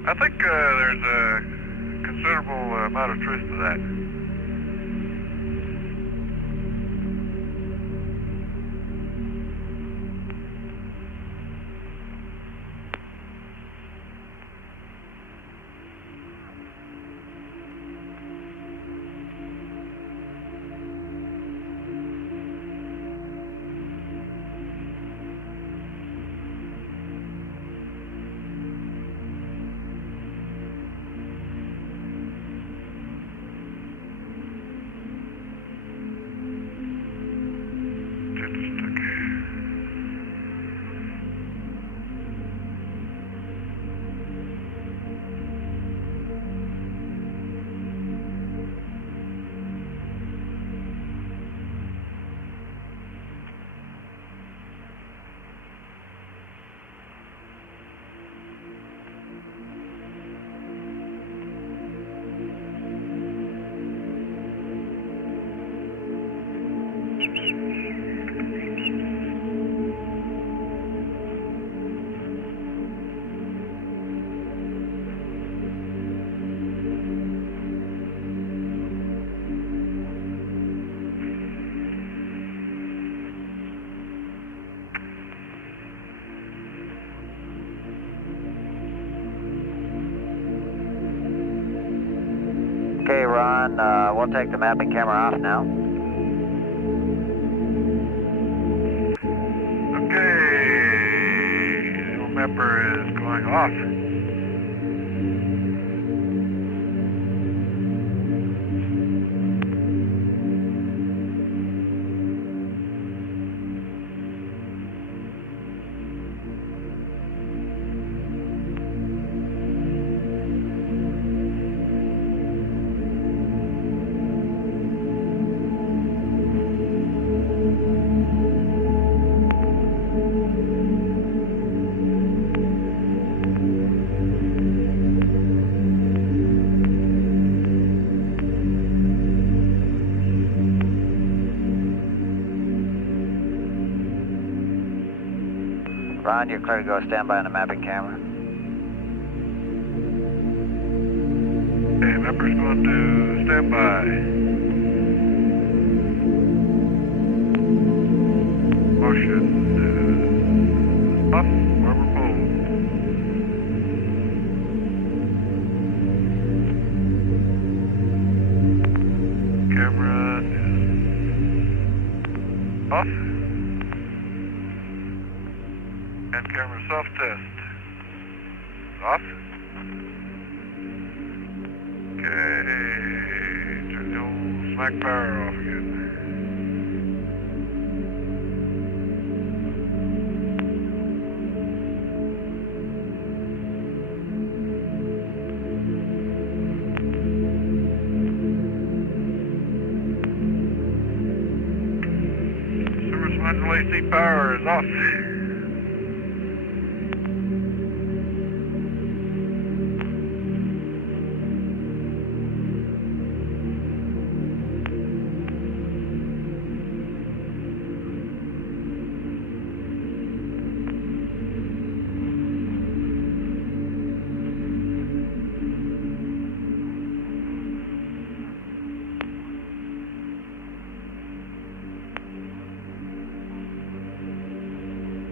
I think there's a considerable amount of truth to that. Okay, Ron, we'll take the mapping camera off now. Okay, the old mapper is going off. Ron, you're clear to go stand by on the mapping camera. Okay, mapper's going to stand by. Motion off, rubber pole. Camera is off. And camera self-test. Off. Okay. Turn the old smack power off again. Service module AC power is off.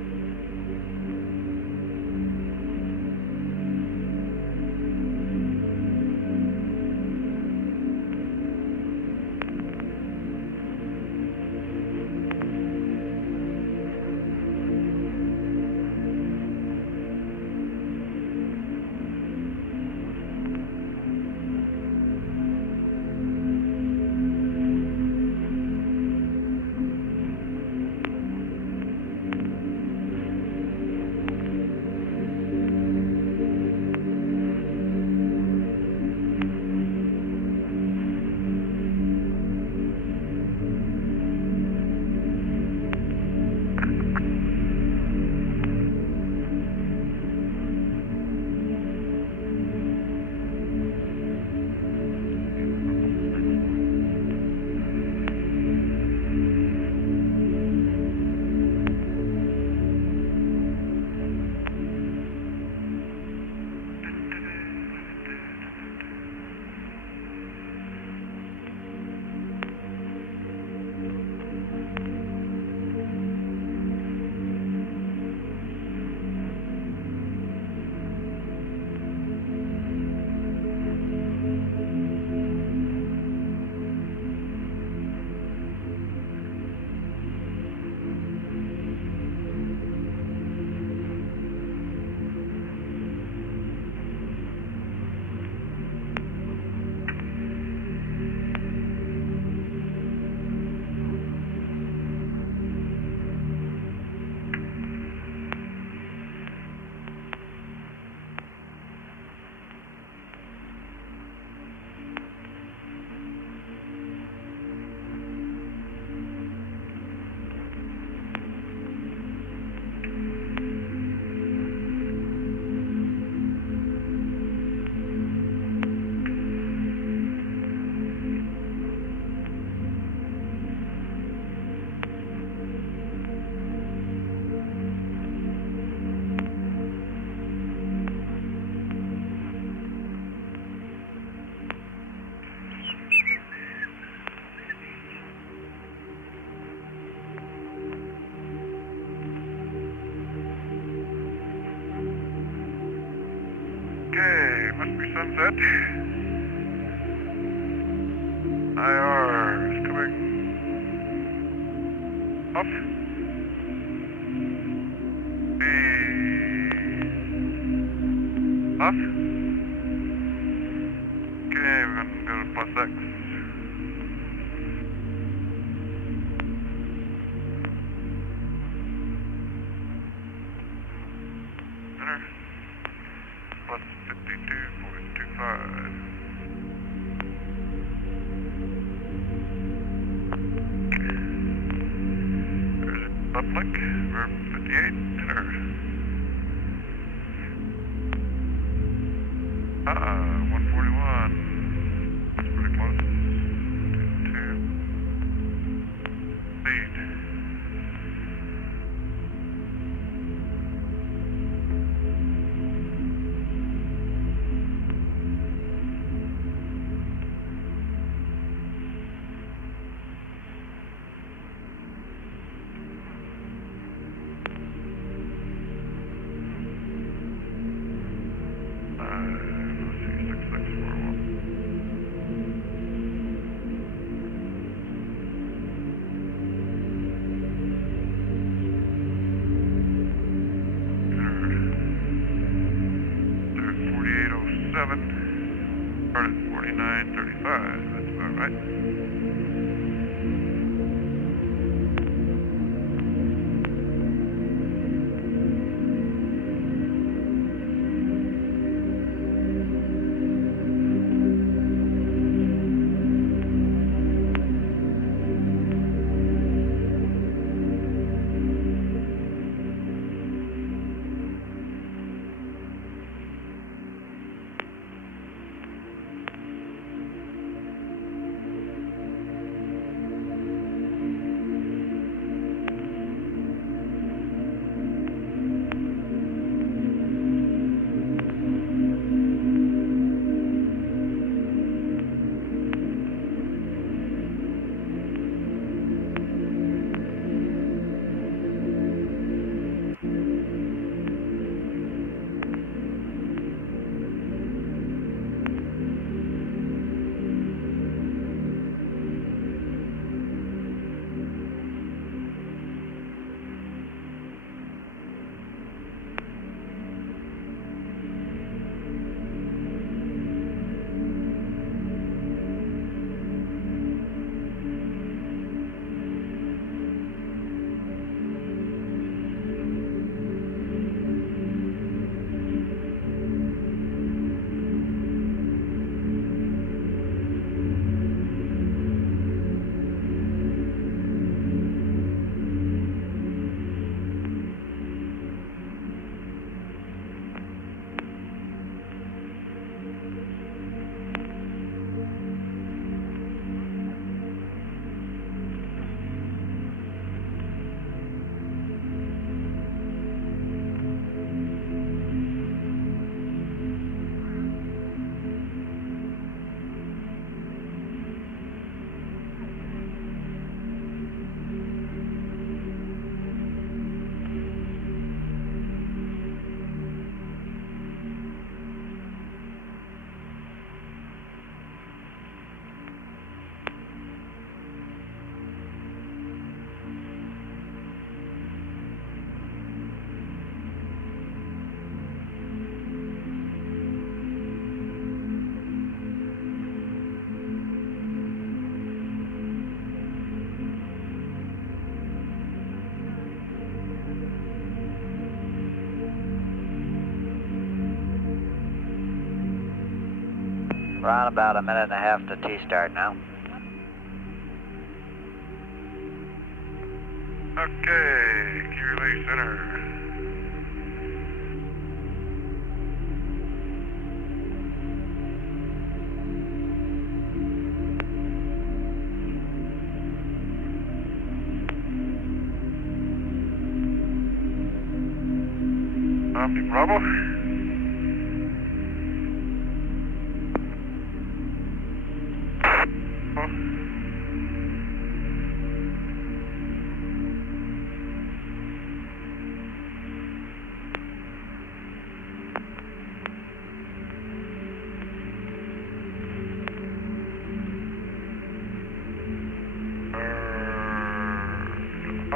Okay, must be sunset. IR is coming up. B off. Okay, we're gonna go to plus X. Center. Plus 52.25. There's a uplink, verb 58, enter. 141. That's pretty close. 2. Speed. Started at 49.35, that's about right. We're on about a minute and a half to T-start now. Okay, key release, enter. Omni Bravo.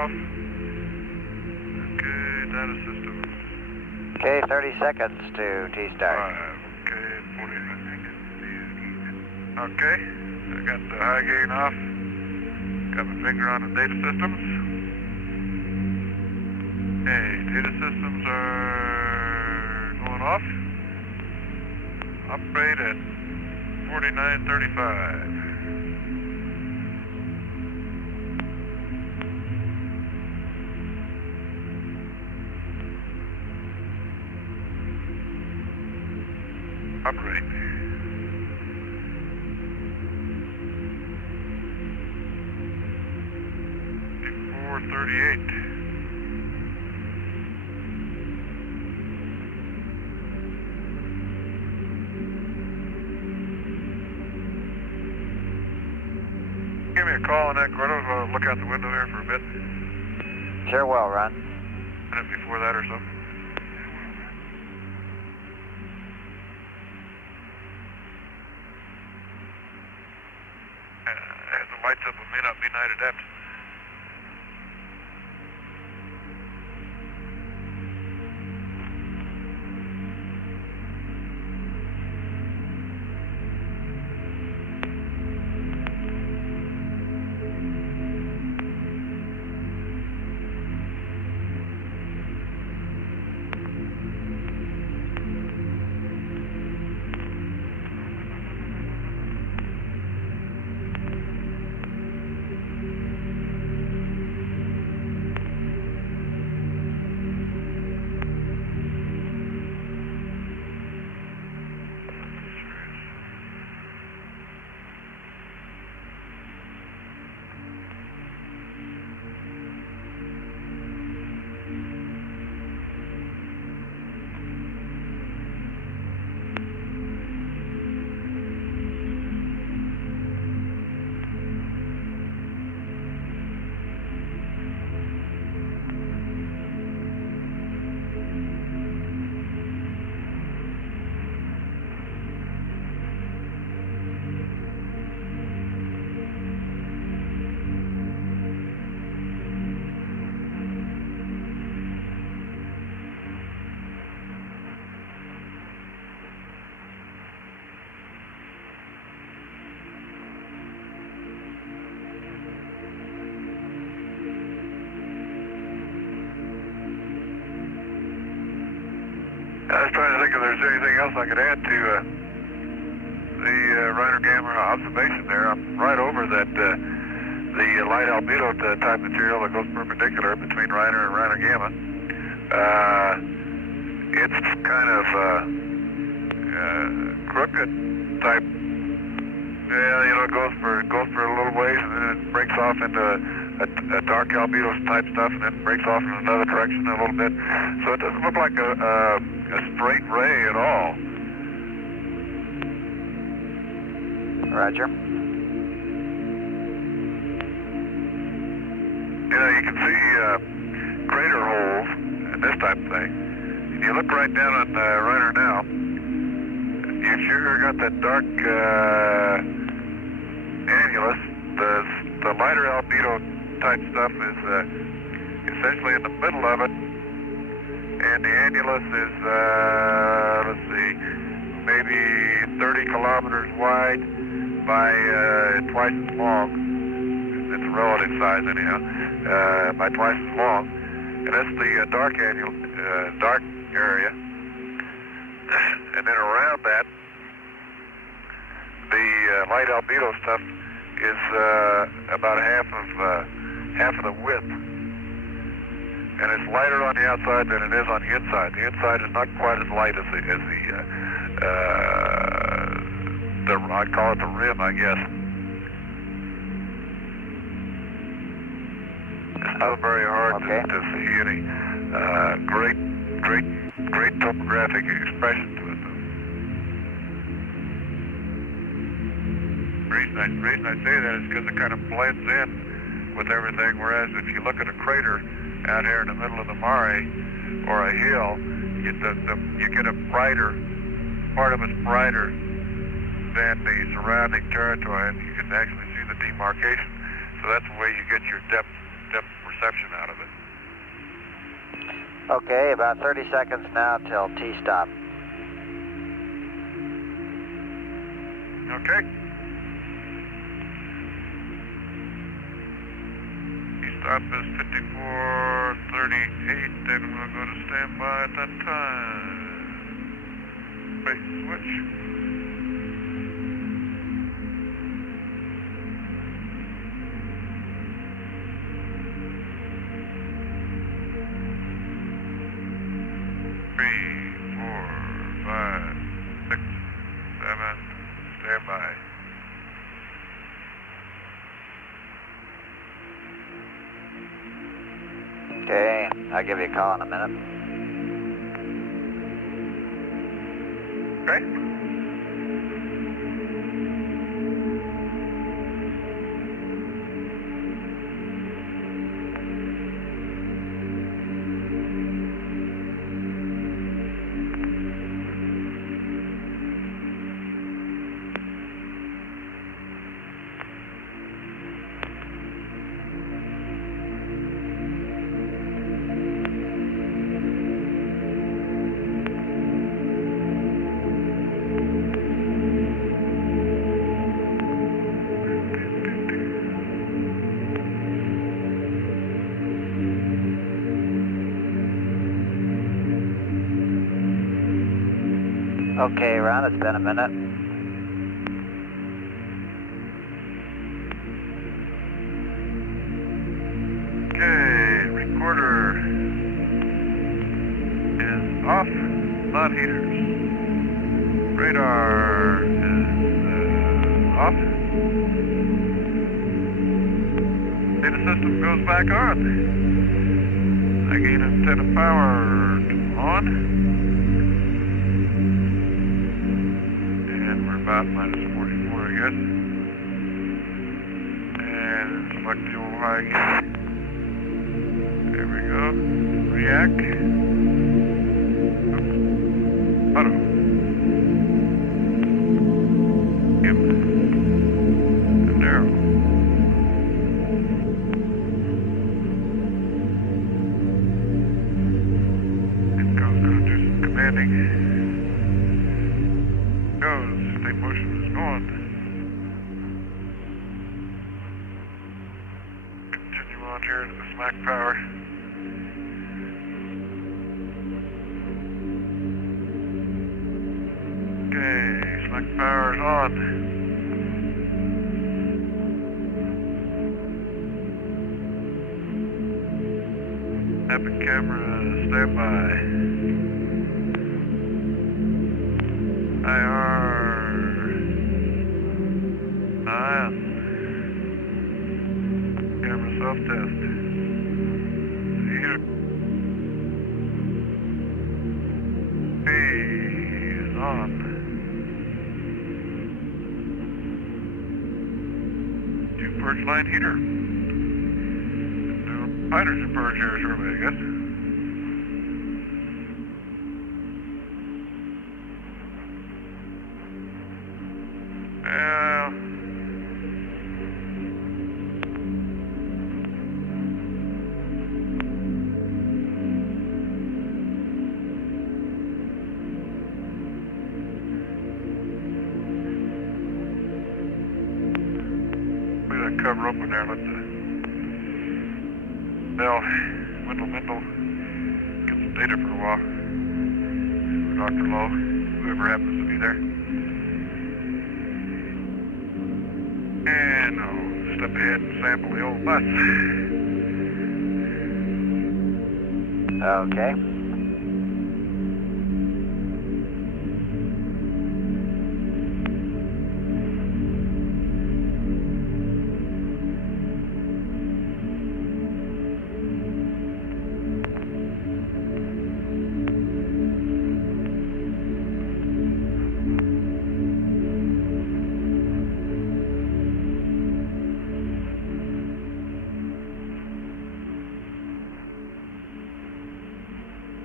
off. Okay, data system. Okay, 30 seconds to T-start. 5. Okay, 40. Okay, I got the high gain off. Got my finger on the data systems. Okay, data systems are going off. Operate at 4935. Operate. Before 38. Give me a call on that, Gordo. I'll look out the window there for a bit. Sure will, Ron. A minute before that or so. Has the lights up, it may not be night adept. I was trying to think if there's anything else I could add to the Reiner Gamma observation there. I'm right over that the light albedo type material that goes perpendicular between Reiner and Reiner Gamma. It's kind of crooked type. Yeah, you know, it goes for a little ways and then it breaks off into a dark albedo type stuff and then breaks off in another direction a little bit. So it doesn't look like a straight ray at all. Roger. You know, you can see crater holes and this type of thing. And you look right down on Reiner now, you sure got that dark annulus. The lighter albedo type stuff is essentially in the middle of it, and the annulus is, let's see, maybe 30 kilometers wide by twice as long. It's a relative size anyhow, by twice as long, and that's the dark area. And then around that, the light albedo stuff is about half of the width, and it's lighter on the outside than it is on the inside. The inside is not quite as light as the I call it the rim, I guess. It's not very hard to see any great topographic expression to it. The reason I say that is because it kind of blends in with everything, whereas if you look at a crater out here in the middle of the mare or a hill, you get a brighter, part of it's brighter than the surrounding territory, and you can actually see the demarcation. So that's the way you get your depth depth perception out of it. Okay, about 30 seconds now till T-stop. Okay. T-stop is 54:38, and we'll go to standby at that time. Base switch. Standby. Okay, I'll give you a call in a minute. Okay. Okay, Ron, it's been a minute. Okay, recorder is off, not heaters. Radar is off. Data system goes back on. Again, antenna power on. And we're about minus 44, I guess. And select the old high again. There we go. React. Oops. Auto. Yep. And narrow. It goes going to do some commanding. Goes. State motion is going. Continue on here to the smack power. Okay, select power's on. Epic camera standby. IR on. Camera self-test. Here. Is on. Purge line heater. Do hydrogen purge here shortly, I guess. Cover up in there, let the Bell, Wendell, get some data for a while. For Dr. Lowe, whoever happens to be there. And I'll step ahead and sample the old bus. Okay.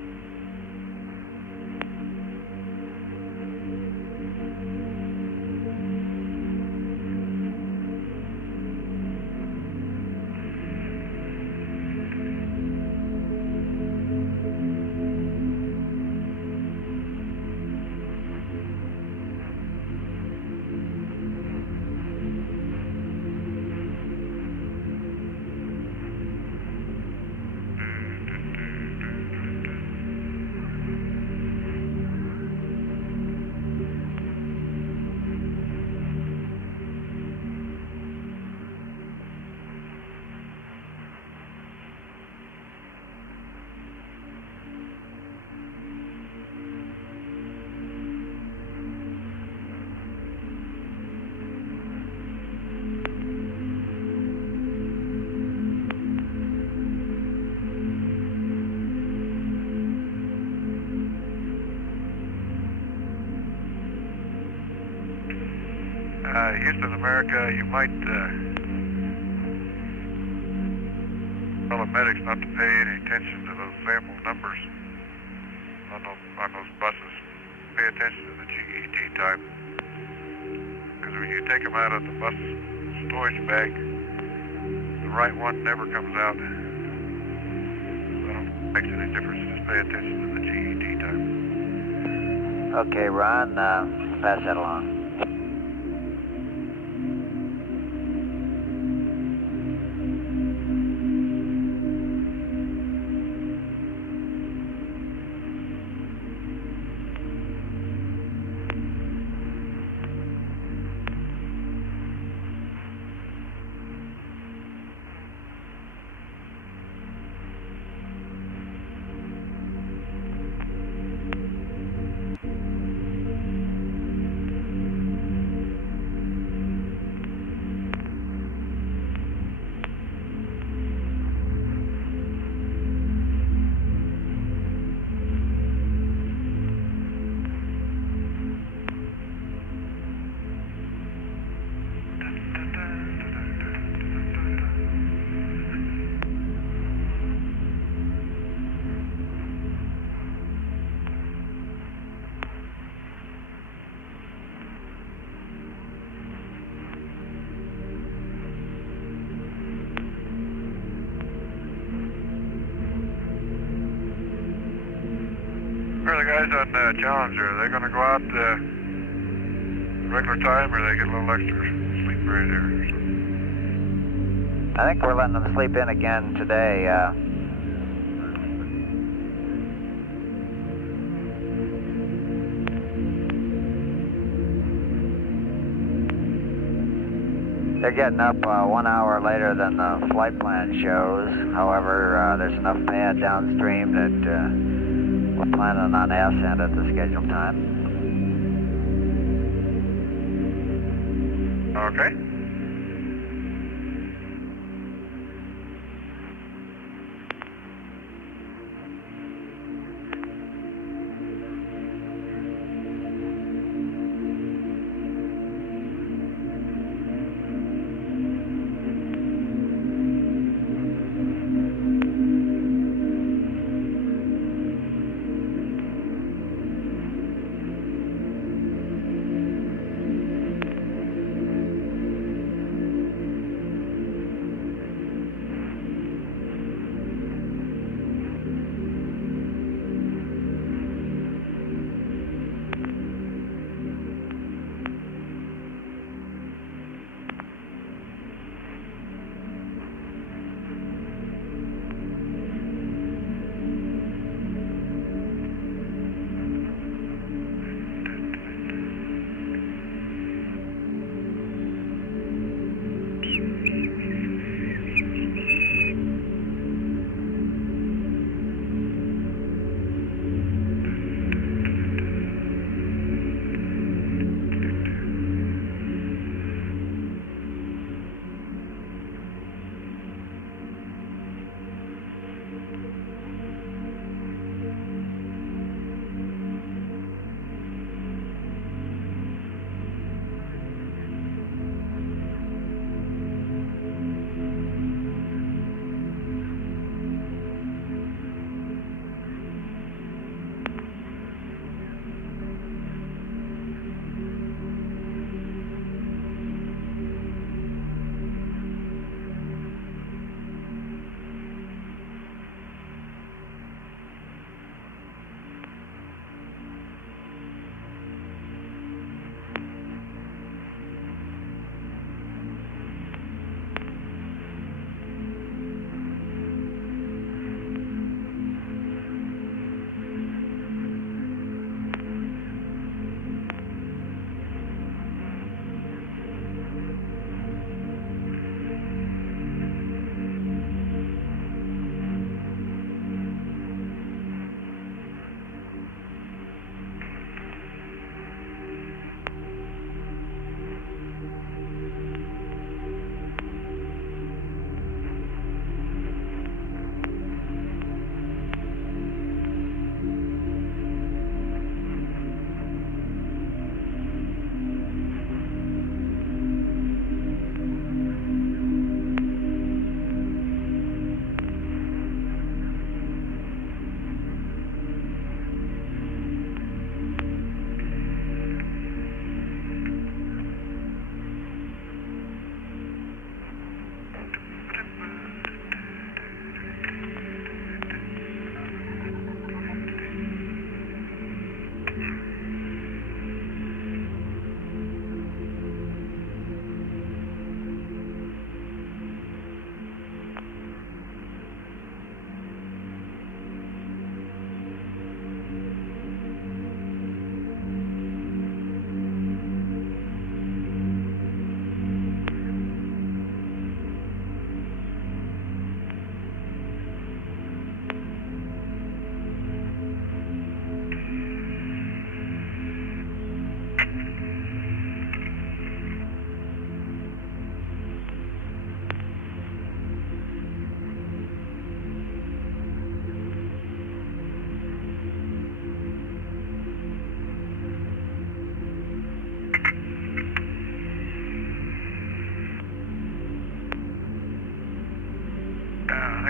Houston, America, you might tell the medics not to pay any attention to those sample numbers on those buses. Pay attention to the GET type. Because when you take them out of the bus storage bag, the right one never comes out. So it don't make any difference. Just pay attention to the GET type. Okay, Ron, pass that along. Where are the guys on Challenger? Are they going to go out regular time, or they get a little extra sleep period here? I think we're letting them sleep in again today. They're getting up 1 hour later than the flight plan shows. However, there's enough pad downstream that we're planning on ascent at the scheduled time. Okay.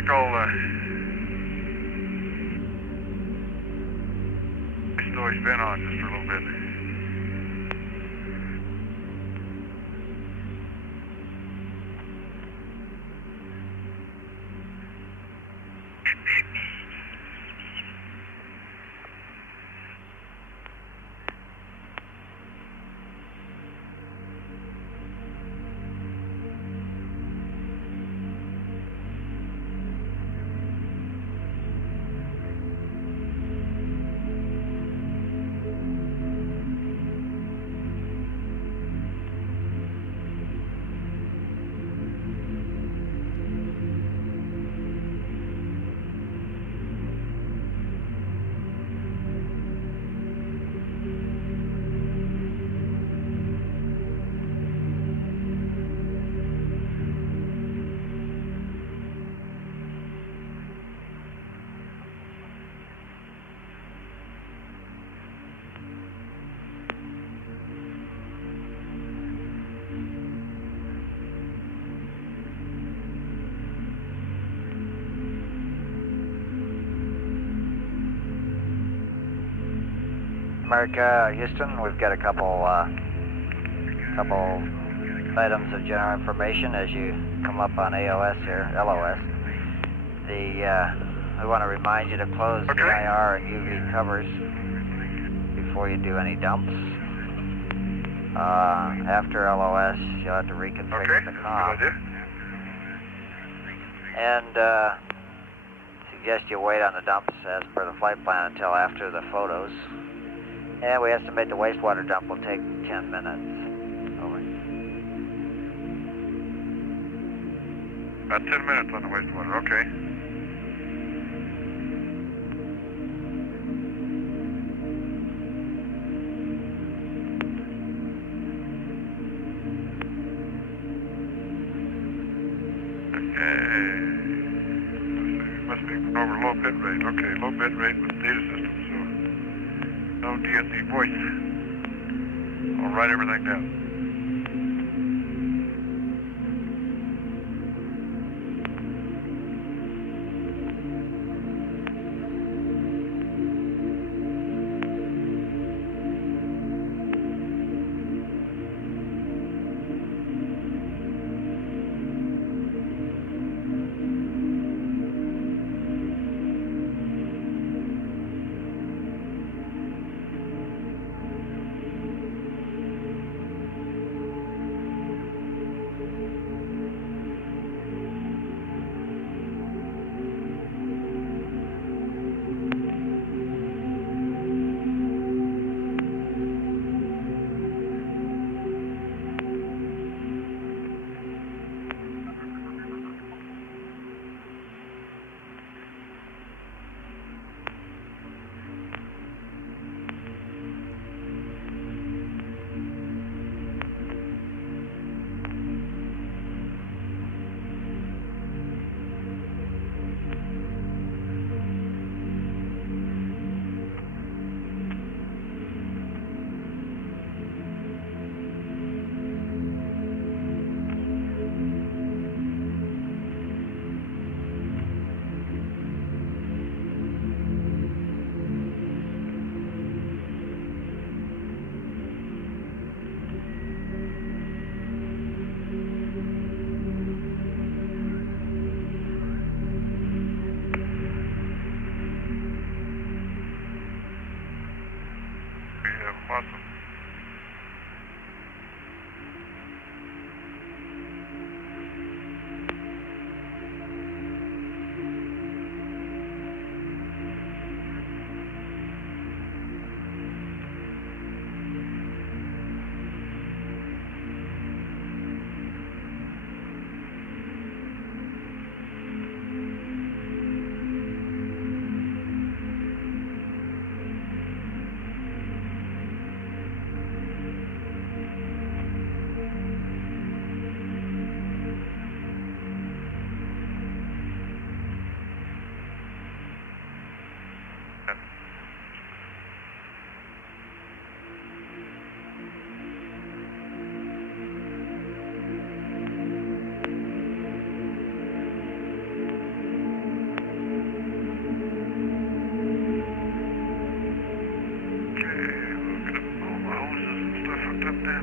still spin on just for a little bit. America, Houston, we've got a couple items of general information as you come up on AOS here, LOS. We want to remind you to close the IR and UV covers before you do any dumps. After LOS, you'll have to reconfigure the comm. And suggest you wait on the dumps as per the flight plan until after the photos. And we estimate the wastewater dump will take 10 minutes. Over. About 10 minutes on the wastewater, okay. Must be over low bit rate. Okay, low bit rate with data system, so no DSC voice. I'll write everything down. Awesome.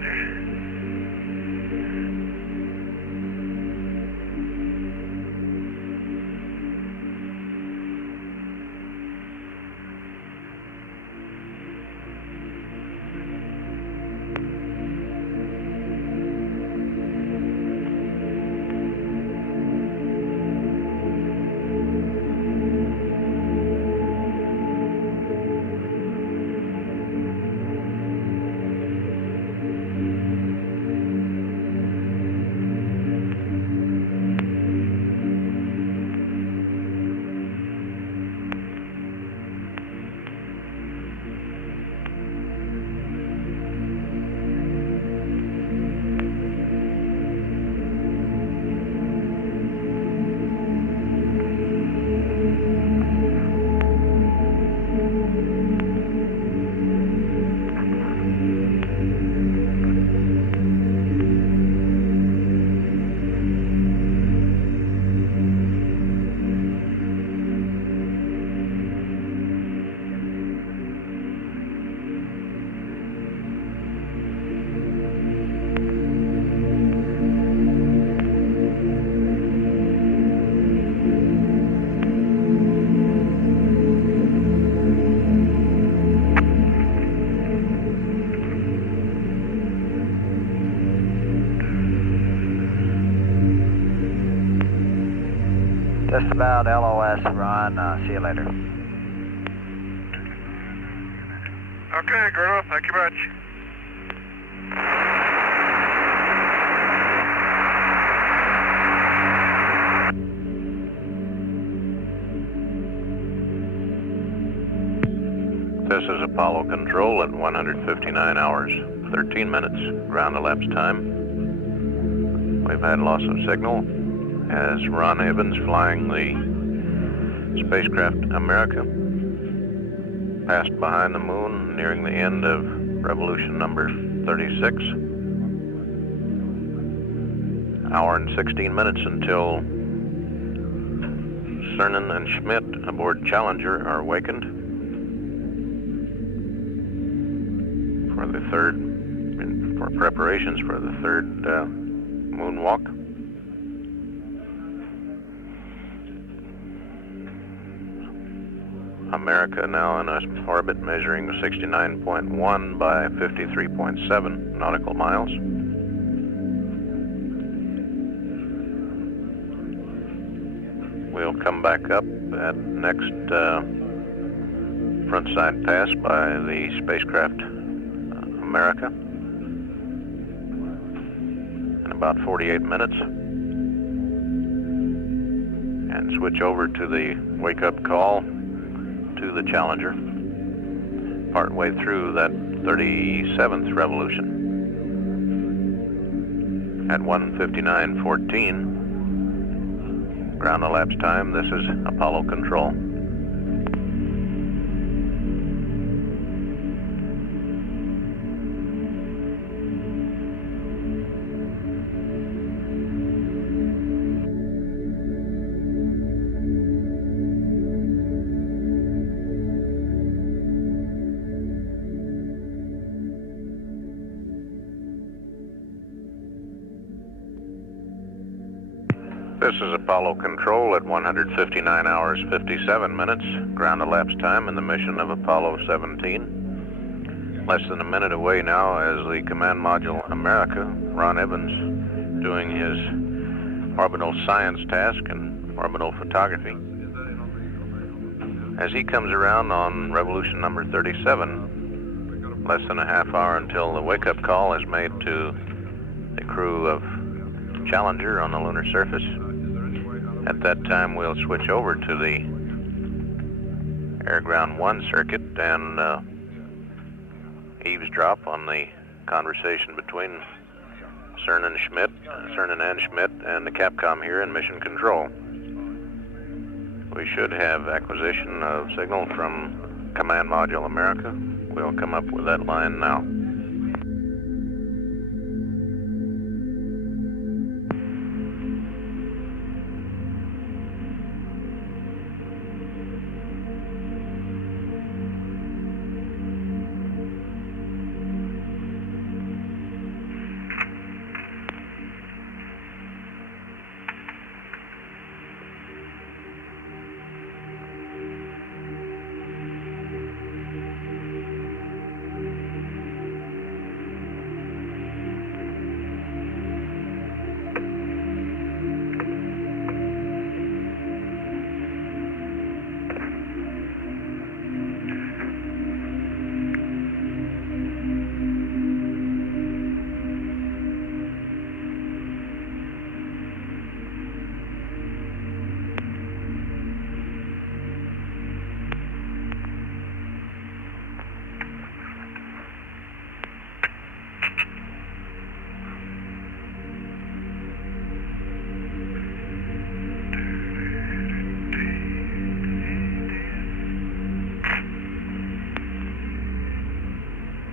Roger. Just about LOS, Ron. See you later. Okay, Gordo, thank you much. This is Apollo Control at 159 hours, 13 minutes ground elapsed time. We've had loss of signal as Ron Evans, flying the Spacecraft America, passed behind the moon, nearing the end of revolution number 36. Hour and 16 minutes until Cernan and Schmidt aboard Challenger are awakened for the third, for preparations for the third moonwalk. America now in an orbit measuring 69.1 by 53.7 nautical miles. We'll come back up at next frontside pass by the Spacecraft America in about 48 minutes and switch over to the wake-up call to the Challenger, partway through that 37th revolution. At 1:59:14 ground elapsed time, this is Apollo Control. This is Apollo Control at 159 hours, 57 minutes, ground elapsed time in the mission of Apollo 17. Less than a minute away now as the Command Module America, Ron Evans, doing his orbital science task and orbital photography. As he comes around on revolution number 37, less than a half hour until the wake-up call is made to the crew of Challenger on the lunar surface. At that time, we'll switch over to the Air-Ground 1 circuit and eavesdrop on the conversation between Cernan and Schmidt and the Capcom here in Mission Control. We should have acquisition of signal from Command Module America. We'll come up with that line now.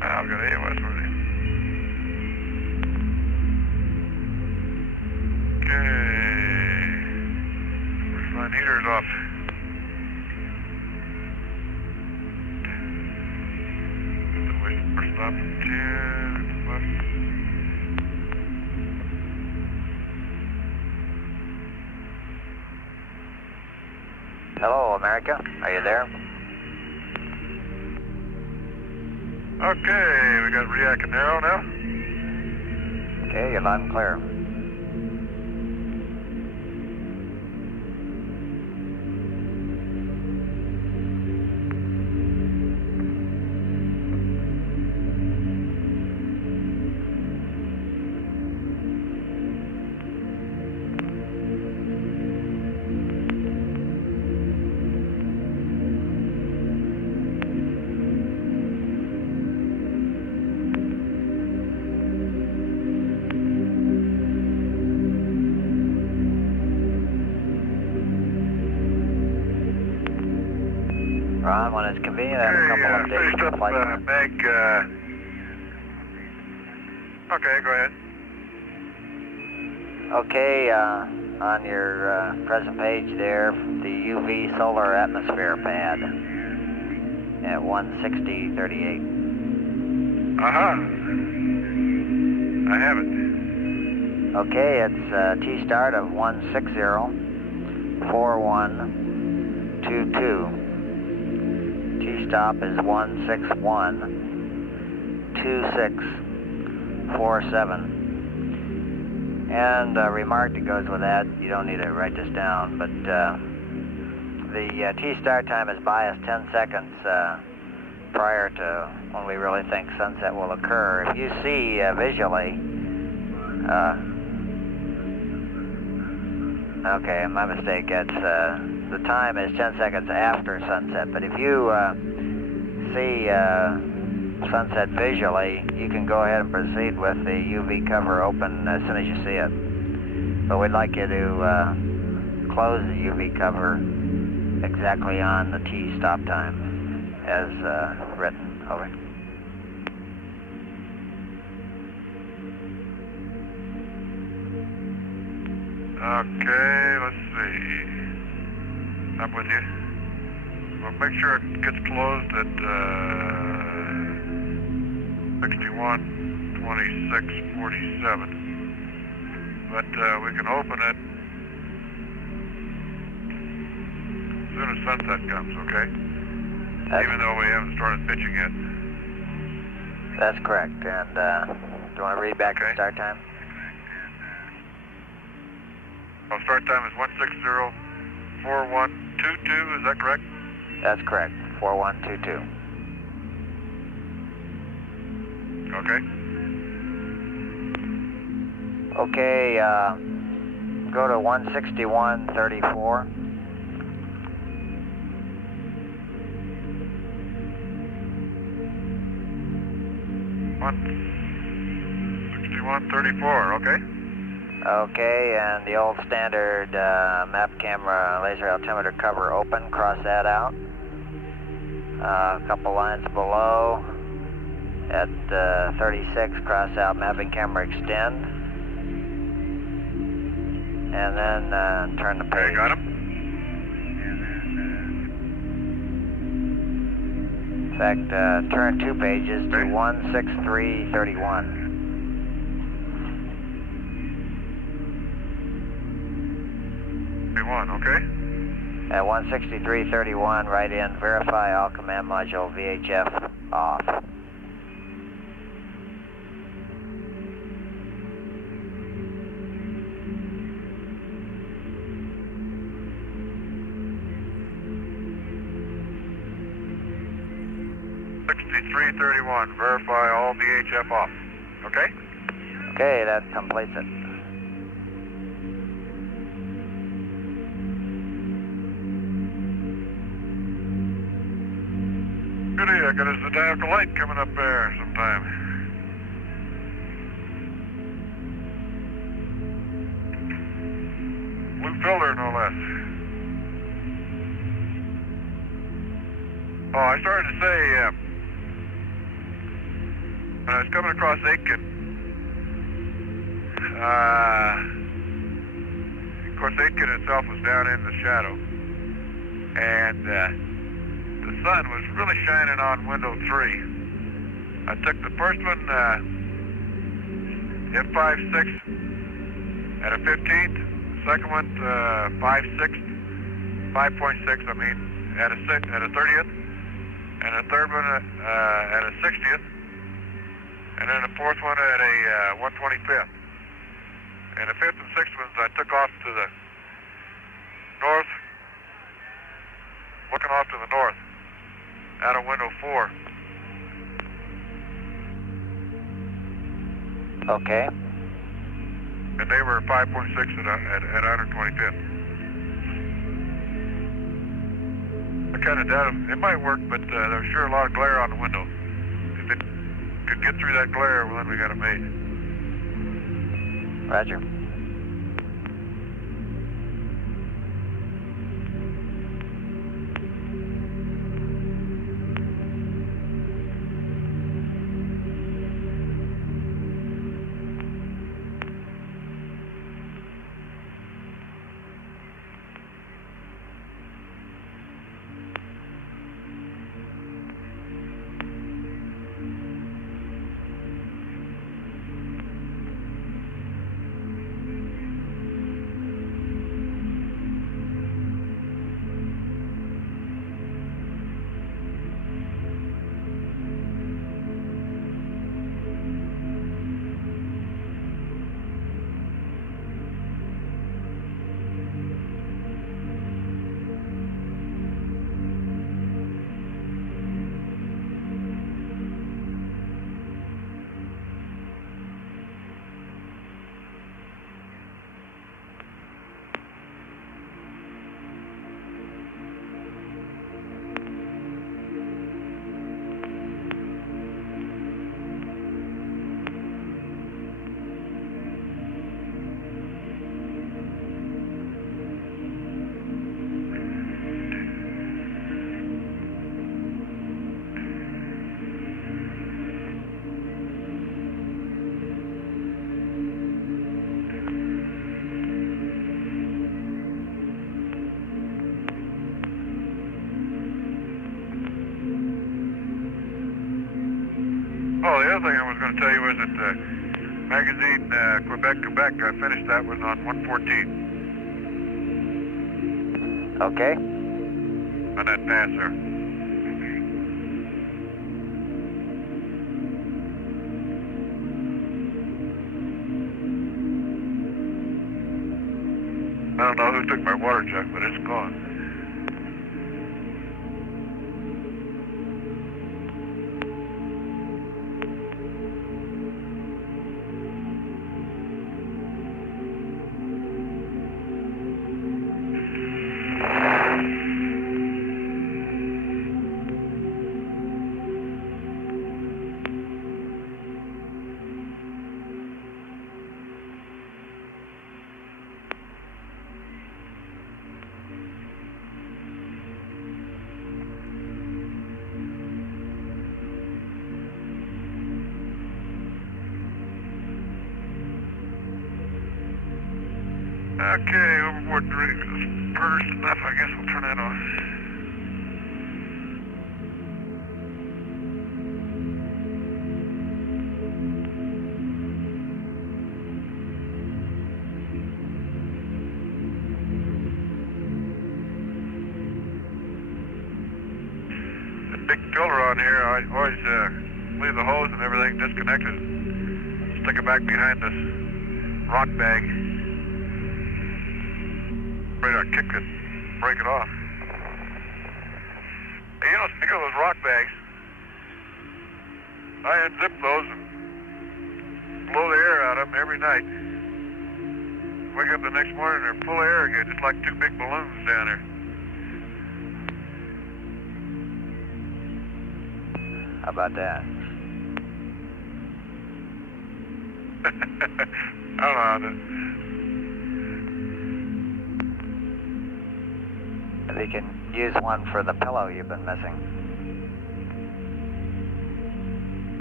Now I've got AOS ready. Okay. First line heater's off. First stop 10 left. Hello, America. Are you there? Okay, we got React and Arrow now. Okay, you're loud and clear. Ron, when it's convenient, I have a couple of updates. Finished up Meg. Okay, go ahead. Okay, on your present page there, the UV solar atmosphere pad at 160.38. I have it. Okay, it's T-start of 160.4122. T-stop is 161.2647. And a remark that goes with that, you don't need to write this down, but the T-start time is biased 10 seconds prior to when we really think sunset will occur. If you see visually, okay, my mistake, it's the time is 10 seconds after sunset, but if you see sunset visually, you can go ahead and proceed with the UV cover open as soon as you see it. But we'd like you to close the UV cover exactly on the T stop time as written. Over. Okay, let's see. I'm with you. We'll make sure it gets closed at 61:26:47. But we can open it as soon as sunset comes, okay? Even though we haven't started pitching yet. That's correct. And do you want to read back the start time? Well, start time is 160.4122, is that correct? That's correct, 4122. Okay. Okay, go to 161.34. $161.34, okay. Okay, and the old standard map camera laser altimeter cover open, cross that out. A couple lines below at 36, cross out mapping camera extend. And then turn the page. Okay, got him. In fact, turn 2 pages to 163.31. 31, okay. At 163.31, write in verify all command module VHF off. $63.31, verify all VHF off. Okay? Okay, that completes it. Goody, I got a zodiacal light coming up there sometime. Blue filter, no less. Oh, I started to say, when I was coming across Aitken, of course Aitken itself was down in the shadow, and the sun was really shining on window 3. I took the first one, F5/6 at a 15th, second one 5/6, 5.6 I mean, at a 30th, and a third one at a 60th, and then the fourth one at a 125th. And the fifth and sixth ones I took off to the north, looking off to the north, out of window 4. Okay. And they were 5.6 at 125th. I kind of doubt it might work, but there was sure a lot of glare on the window. If it could get through that glare, well, then we got it made. Roger. Oh, the other thing I was going to tell you was that magazine Quebec, I finished that one on 114. Okay. On that pass there. I don't know who took my water jug, but it's gone. Okay, overboard rig is purged enough. I guess we'll turn that off. The big filter on here, I always leave the hose and everything disconnected. Stick it back behind this rock bag. Afraid I'd kick it, break it off. Hey, you know, speaking of those rock bags, I unzip those and blow the air out of them every night. Wake up the next morning, they're full of air again, just like two big balloons down there. How about that? I don't know how to... We can use one for the pillow you've been missing.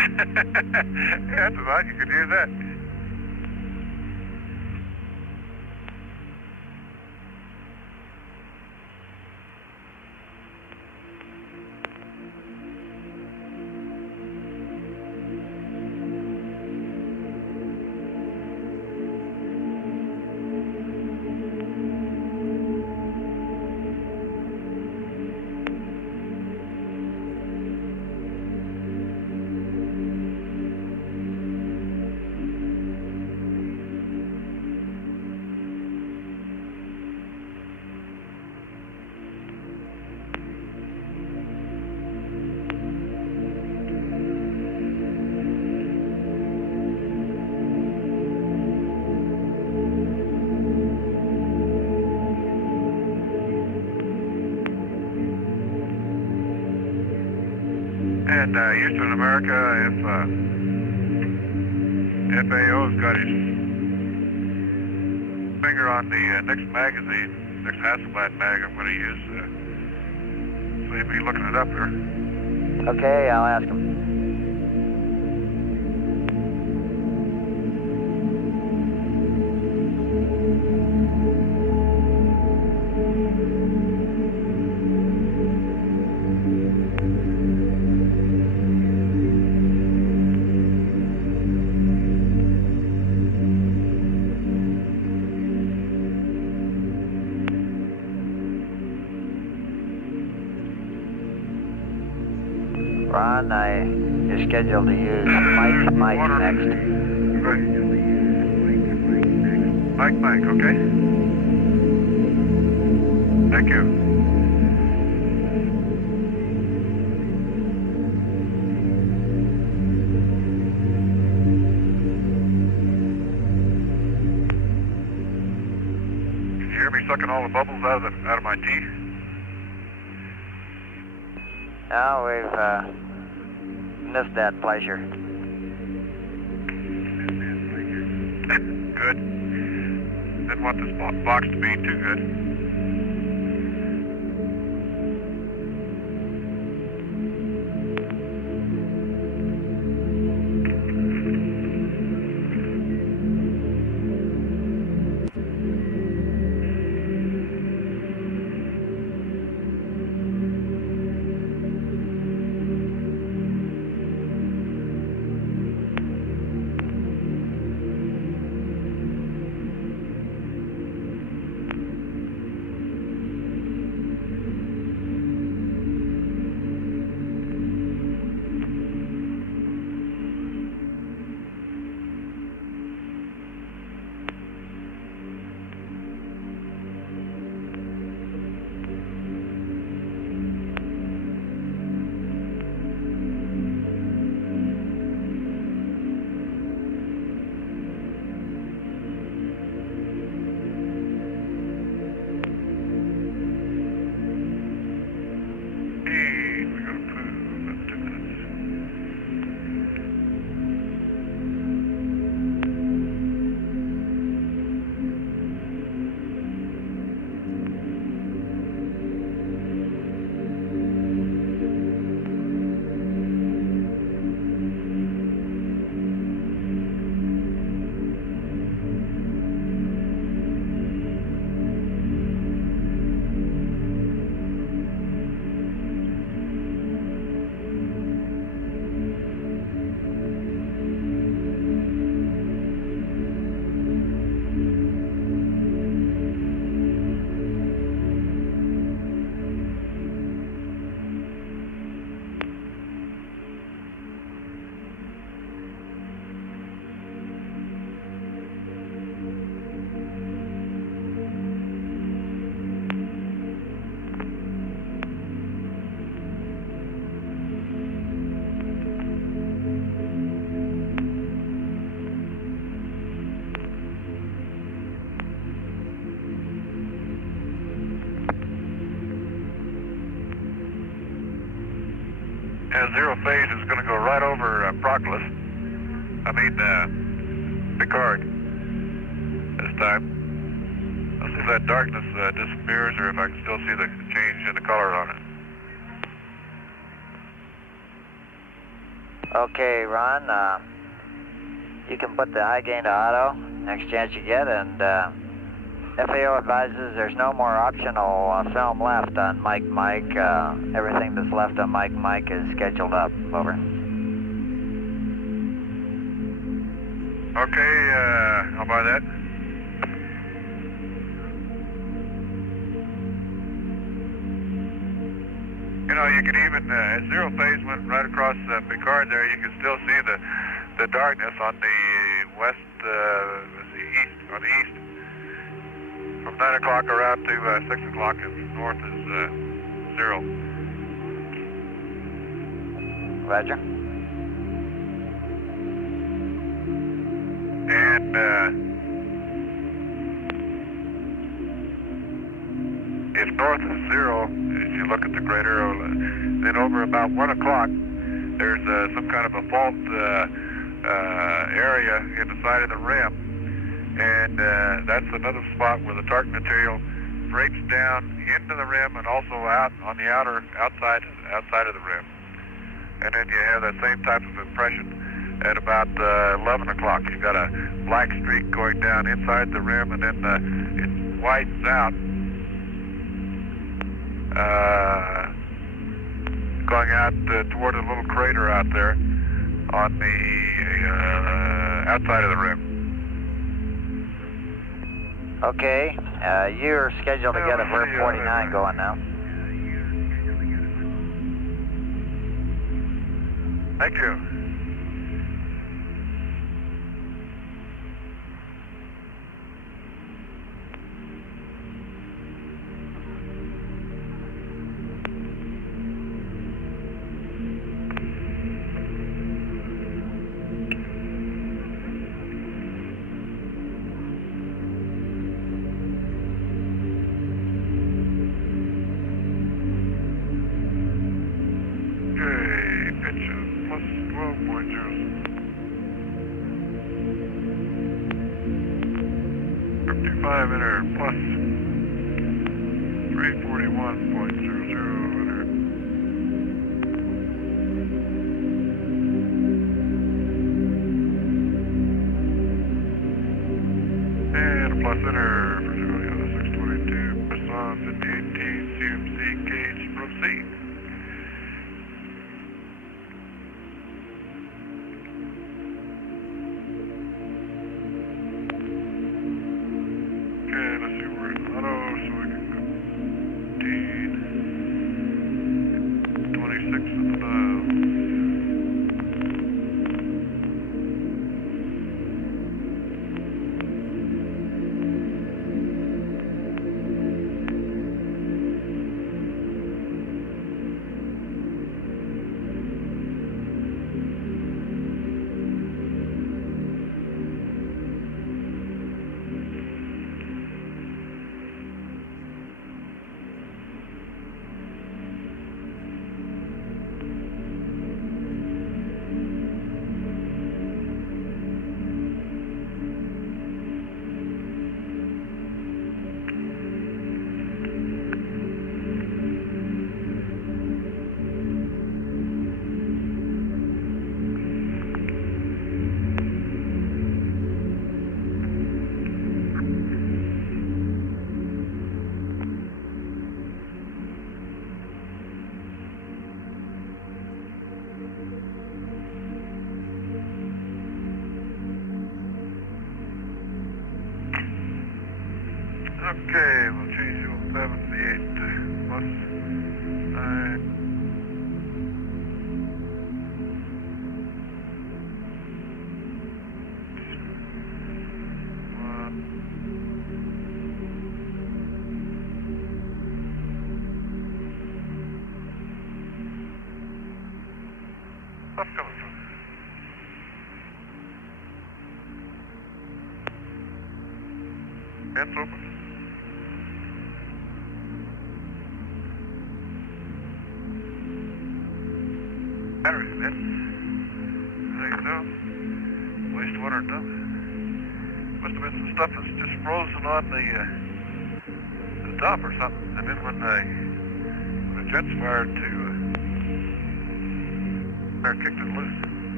Yeah, that's about, you could use that. And Houston, America, if FAO's got his finger on the next magazine, next Hasselblad mag I'm going to use, so he'll be looking it up here. Okay, I'll ask him. Ron, you're scheduled to use Mike next. Mike, okay? Thank you. Can you hear me sucking all the bubbles out of my teeth? No, we've missed that pleasure. Good. Didn't want this box to be too good. Zero phase is going to go right over Picard this time. I'll see if that darkness disappears or if I can still see the change in the color on it. Okay, Ron, you can put the high gain to auto next chance you get, and FAO advises there's no more optional film left on Mike. Everything that's left on Mike is scheduled up. Over. Okay, I'll buy that. You know, you could even, as zero phase went right across Picard there, you can still see the darkness on the west, east, on the east. From 9 o'clock around to 6 o'clock, and north is zero. Roger. And if north is zero, if you look at the crater, then over about 1 o'clock, there's some kind of a fault area in the side of the rim, and that's another spot where the dark material breaks down into the rim and also out on the outside of the rim. And then you have that same type of impression at about 11 o'clock. You've got a black streak going down inside the rim, and then it widens out, going out toward a little crater out there on the outside of the rim. Okay, you're scheduled to get a Vert 49 going now. Thank you. Enter plus 341.00 enter. And a plus enter for Julia 622, Nissan 5018 CMC gauge, proceed. Okay, we'll change you 78 plus 9. What's coming from? Vents open. Battery vents. Everything's down. Wastewater dump. Must have been some stuff that's just frozen on the top or something. And then when the jets fired to kicked it loose.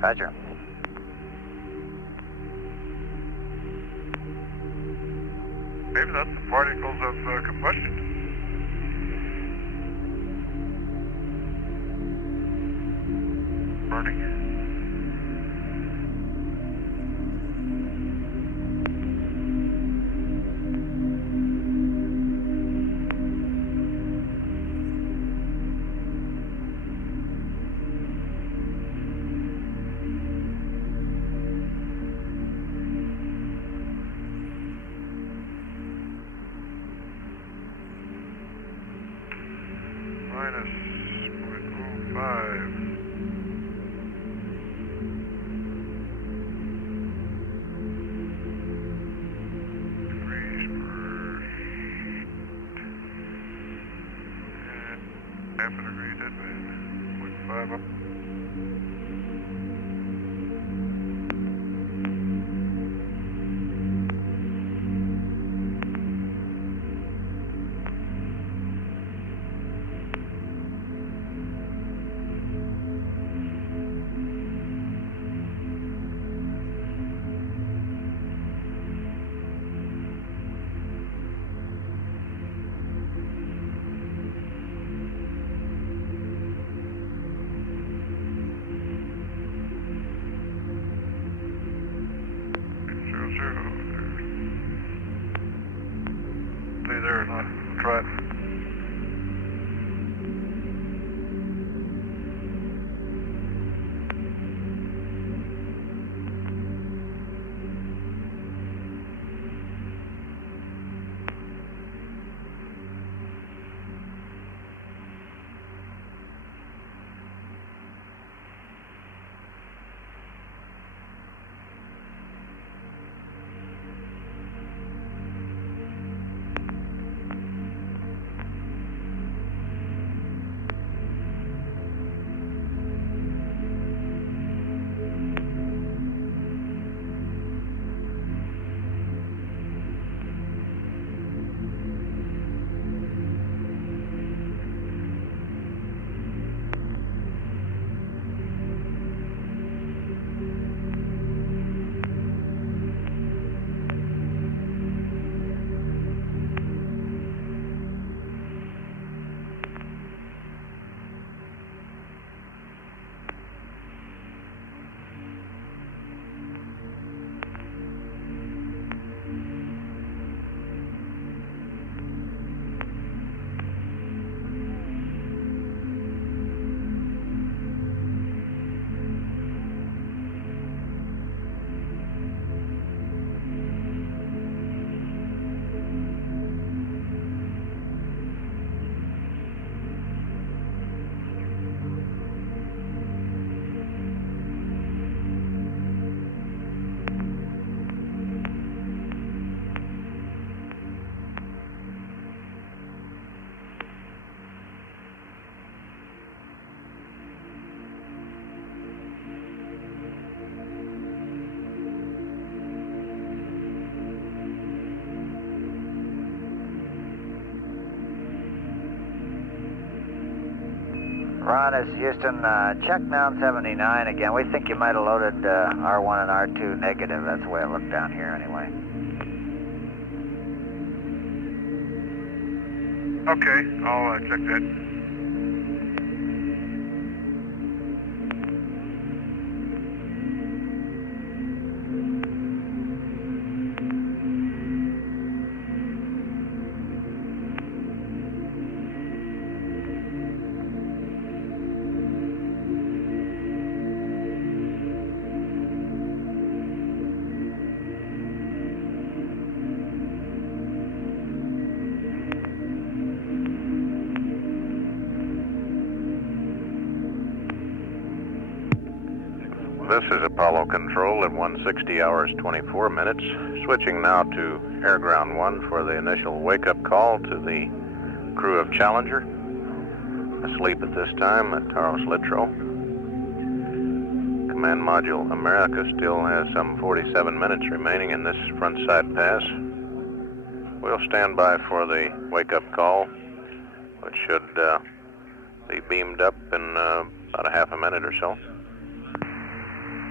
Roger. Maybe that's the particles of combustion. Burning. Minus 0.05. Degrees per... And half a degree, did we? 0.5 up. Stay there and I'll try it. Ron, it's Houston. Check down 79 again. We think you might have loaded R1 and R2 negative. That's the way it looked down here anyway. Okay, I'll check that. This is Apollo Control at 1:60 hours 24 minutes. Switching now to Air Ground 1 for the initial wake-up call to the crew of Challenger. Asleep at this time at Taros Littrow. Command Module America still has some 47 minutes remaining in this front side pass. We'll stand by for the wake-up call, which should be beamed up in about a half a minute or so.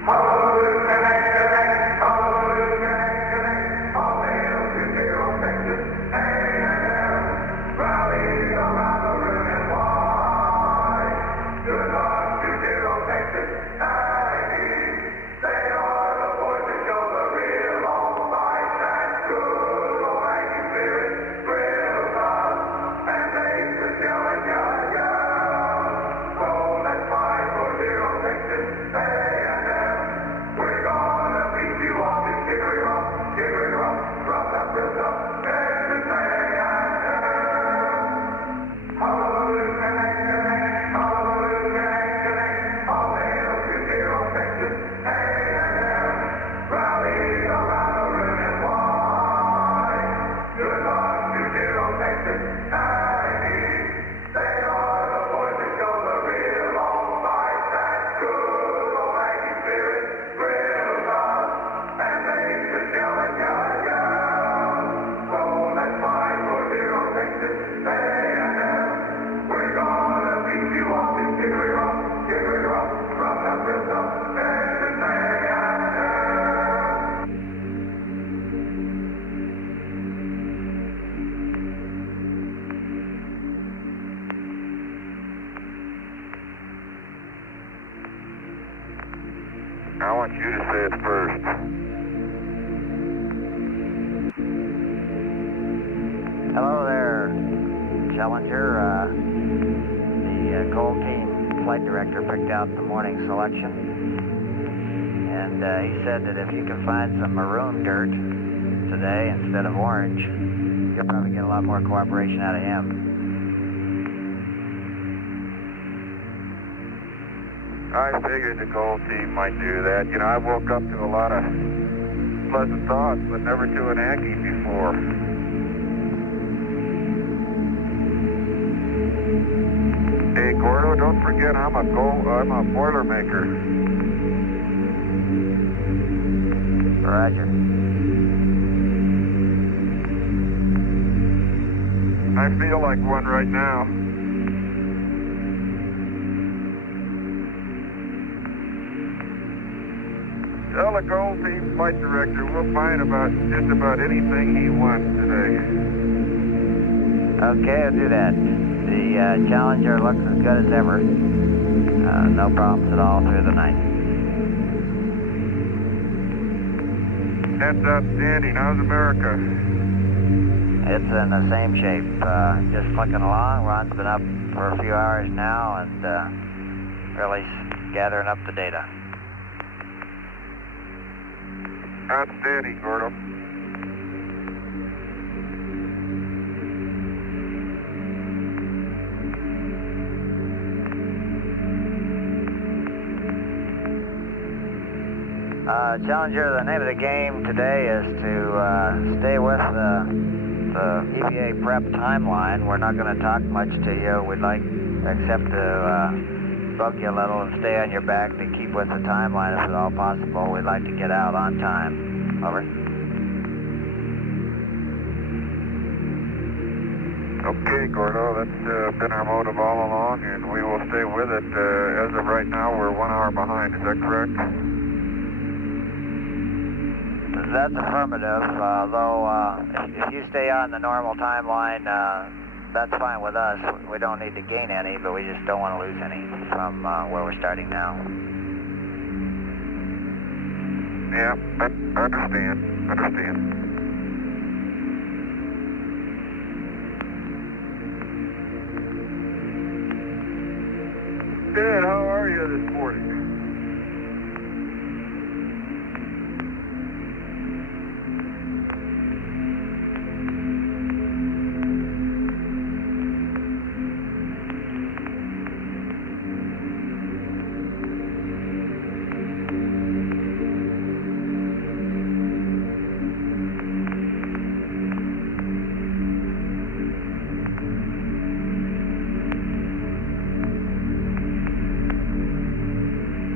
I want you to say it first. Hello there, Challenger. The Gold Team flight director picked out the morning selection. And he said that if you can find some maroon dirt today instead of orange, you'll probably get a lot more cooperation out of him. I figured the Gold Team might do that. You know, I woke up to a lot of pleasant thoughts, but never to an Aggie before. Hey, Gordo, don't forget I'm a Boilermaker. Roger. I feel like one right now. Tell the Gold Team flight director we'll find just about anything he wants today. Okay, I'll do that. The Challenger looks as good as ever. No problems at all through the night. That's outstanding. How's America? It's in the same shape. Just clicking along. Ron's been up for a few hours now and really gathering up the data. Outstanding, Gordo. Challenger, the name of the game today is to stay with the EVA prep timeline. We're not going to talk much to you. We'd like, except to bug you a little and stay on your back to keep with the timeline if at all possible. We'd like to get out on time. Over. Okay, Gordo, that's been our motive all along, and we will stay with it. As of right now, we're 1 hour behind. Is that correct? That's affirmative, though if you stay on the normal timeline, that's fine with us. We don't need to gain any, but we just don't want to lose any from where we're starting now. Yeah, I understand. Good, how are you this morning?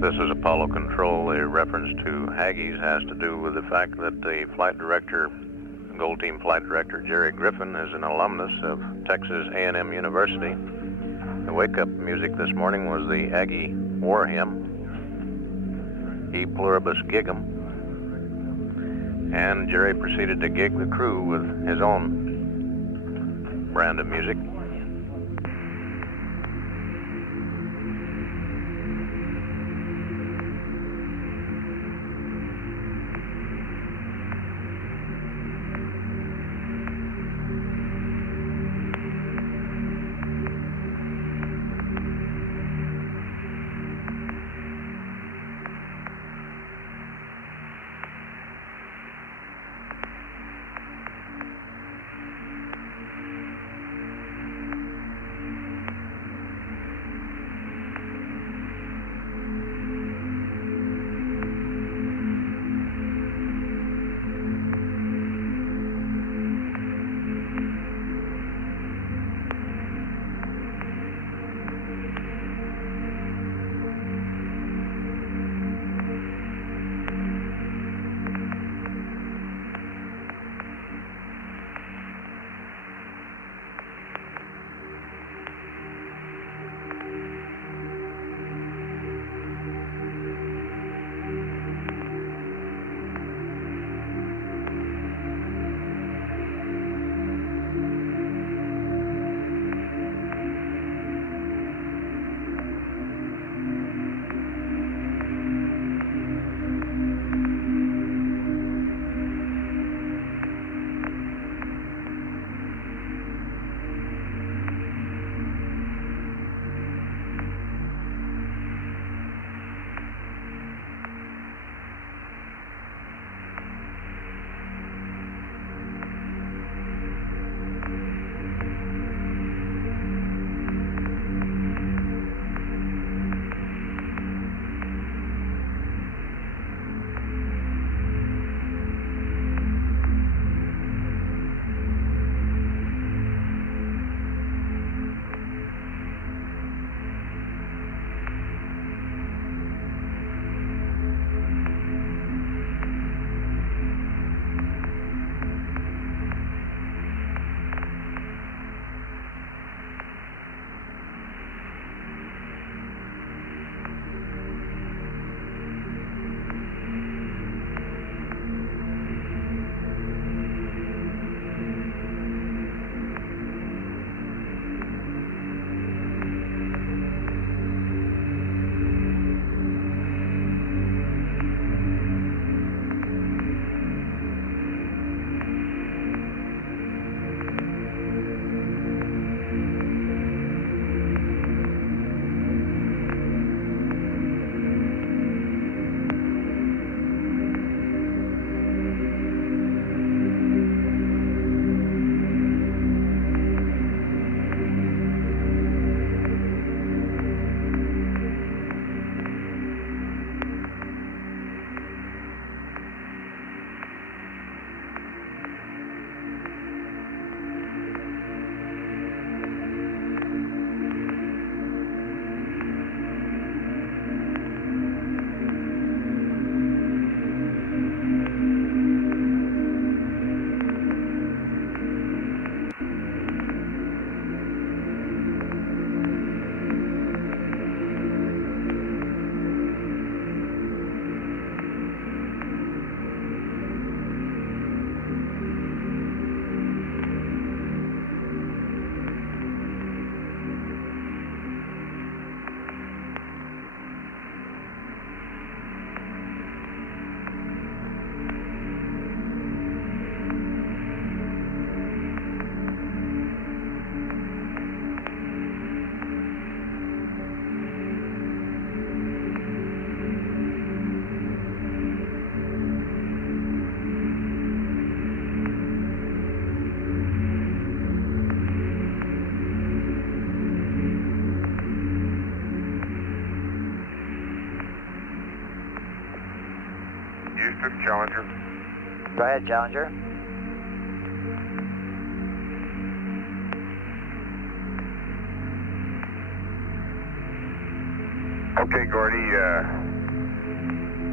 This is Apollo Control. The reference to Haggis has to do with the fact that the flight director, Gold Team flight director Jerry Griffin, is an alumnus of Texas A&M University. The wake-up music this morning was the Aggie War Hymn, E Pluribus Gigum, and Jerry proceeded to gig the crew with his own brand of music. Houston, Challenger. Go ahead, Challenger. Okay, Gordy,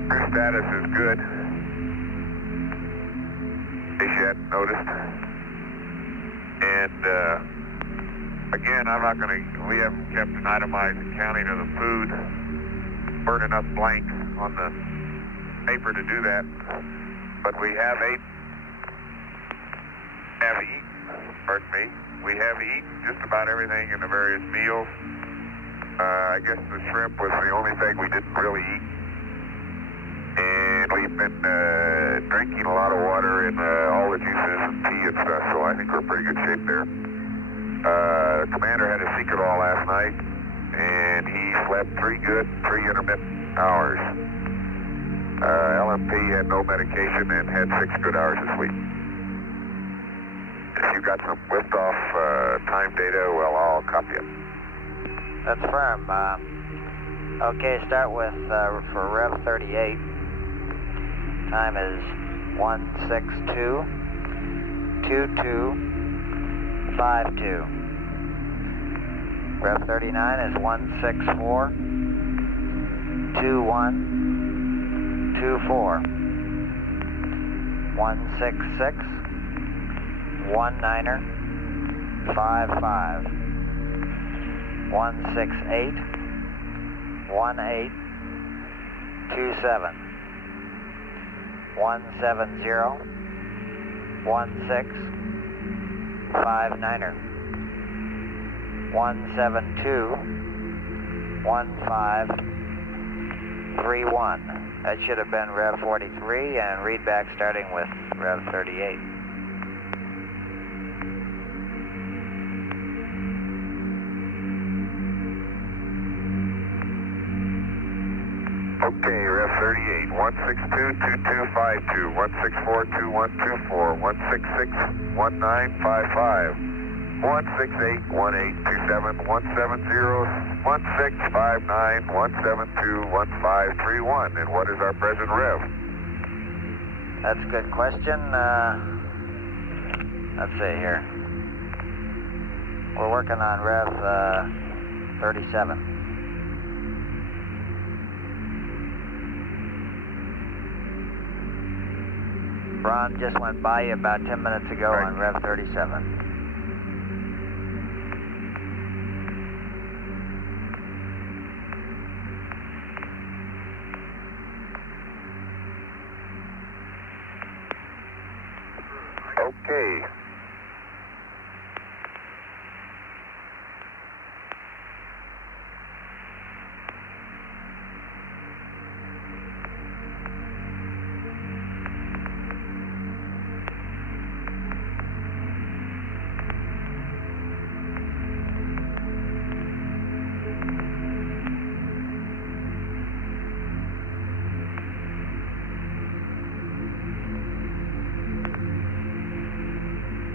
Crew status is good, if you hadn't noticed. And again, we haven't kept an itemized accounting of the food. Burn enough blanks on the paper to do that. But we have eaten. We have eaten just about everything in the various meals. I guess the shrimp was the only thing we didn't really eat. And we've been drinking a lot of water and all the juices and tea and stuff, so I think we're in pretty good shape there. The commander had a secret all last night, and he slept 3 good, 3 intermittent hours. LMP had no medication and had 6 good hours of sleep. If you got some liftoff time data, well, I'll copy it. That's firm. Okay, start with, for Rev 38. Time is 162.2252. Rev 39 is 164.2124. 166.1955. 168.1827. 170.1659. 172.1531. That should have been Rev 43, and read back starting with Rev 38. Okay, Rev 38, 162.2252, 164.2124, 166.1955, 168.1827, 170.1659, 172.1531. And what is our present Rev? That's a good question. Let's see here. We're working on Rev 37. Ron just went by you about 10 minutes ago on Rev 37. Okay.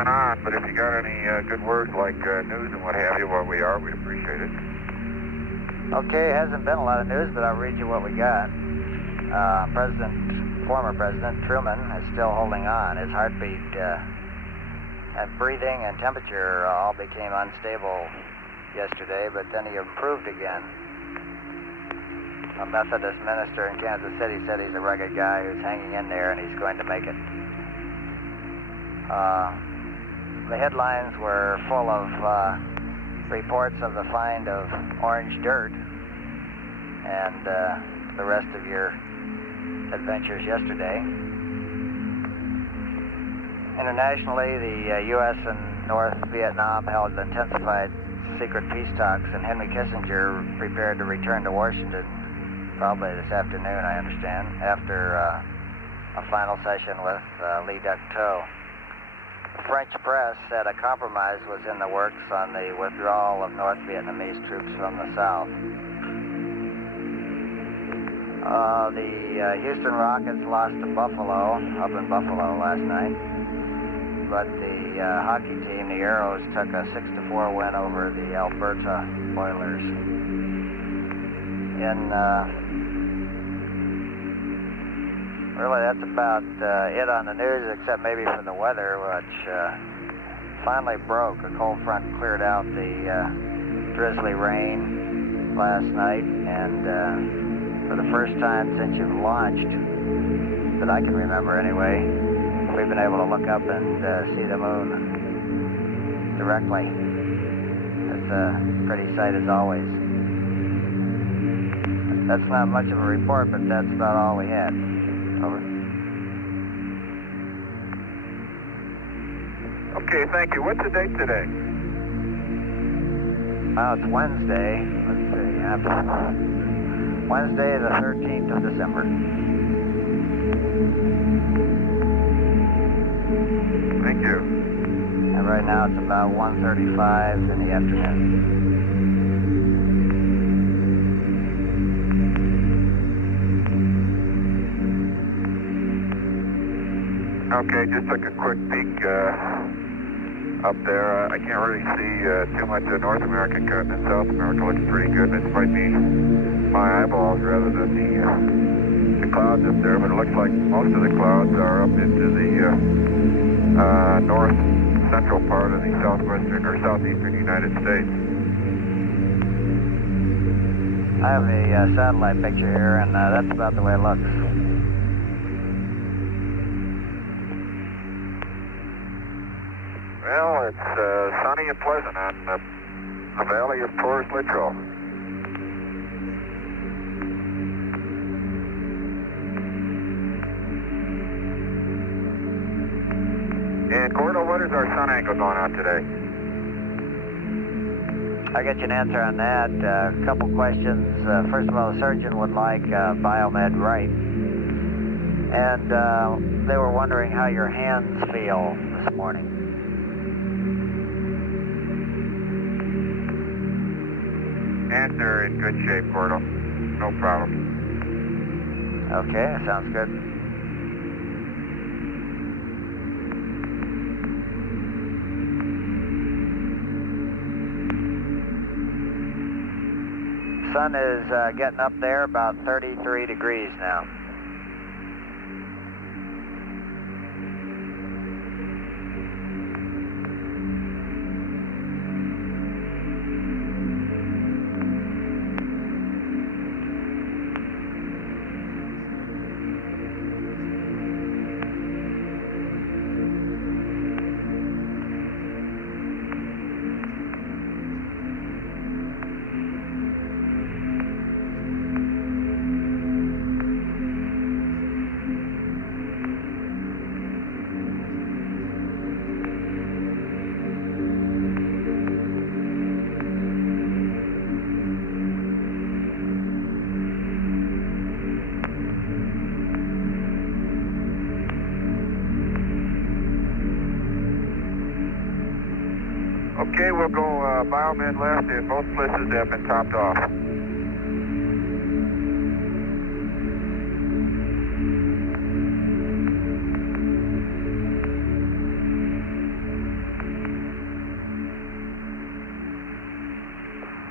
nothing on, but if you got any good words like news and what have you while we are, we'd appreciate it. Okay, hasn't been a lot of news, but I'll read you what we got. Former President Truman is still holding on. His heartbeat and breathing and temperature all became unstable yesterday, but then he improved again. A Methodist minister in Kansas City said he's a rugged guy who's hanging in there and he's going to make it. The headlines were full of reports of the find of orange dirt and the rest of your adventures yesterday. Internationally, the U.S. and North Vietnam held intensified secret peace talks, and Henry Kissinger prepared to return to Washington probably this afternoon, I understand, after a final session with Lee Duc-Tho. The French press said a compromise was in the works on the withdrawal of North Vietnamese troops from the south. The Houston Rockets lost to Buffalo, up in Buffalo last night. But the hockey team, the Arrows, took a 6-4 win over the Alberta Oilers. Really, that's about it on the news, except maybe for the weather, which finally broke. A cold front cleared out the drizzly rain last night, and for the first time since you've launched, that I can remember anyway, we've been able to look up and see the moon directly. It's a pretty sight as always. That's not much of a report, but that's about all we had. Over. Okay, thank you. What's the date today? It's Wednesday. Let's see. Wednesday, the 13th of December. Thank you. And right now it's about 1:35 in the afternoon. Okay, just took a quick peek up there. I can't really see too much of North American continent. South America looks pretty good. This might be my eyeballs rather than the clouds up there, but it looks like most of the clouds are up into the north central part of the southwestern or southeastern United States. I have a satellite picture here, and that's about the way it looks. Well, it's sunny and pleasant on the valley of Torres Littrow. And Gordo, what is our sun angle going on today? I'll get you an answer on that. A couple questions. First of all, the surgeon would like Biomed right. And they were wondering how your hands feel this morning. And they're in good shape, Gordo. No problem. Okay, sounds good. Sun is getting up there about 33 degrees now. Okay, we'll go Biomed left, and both places have been topped off.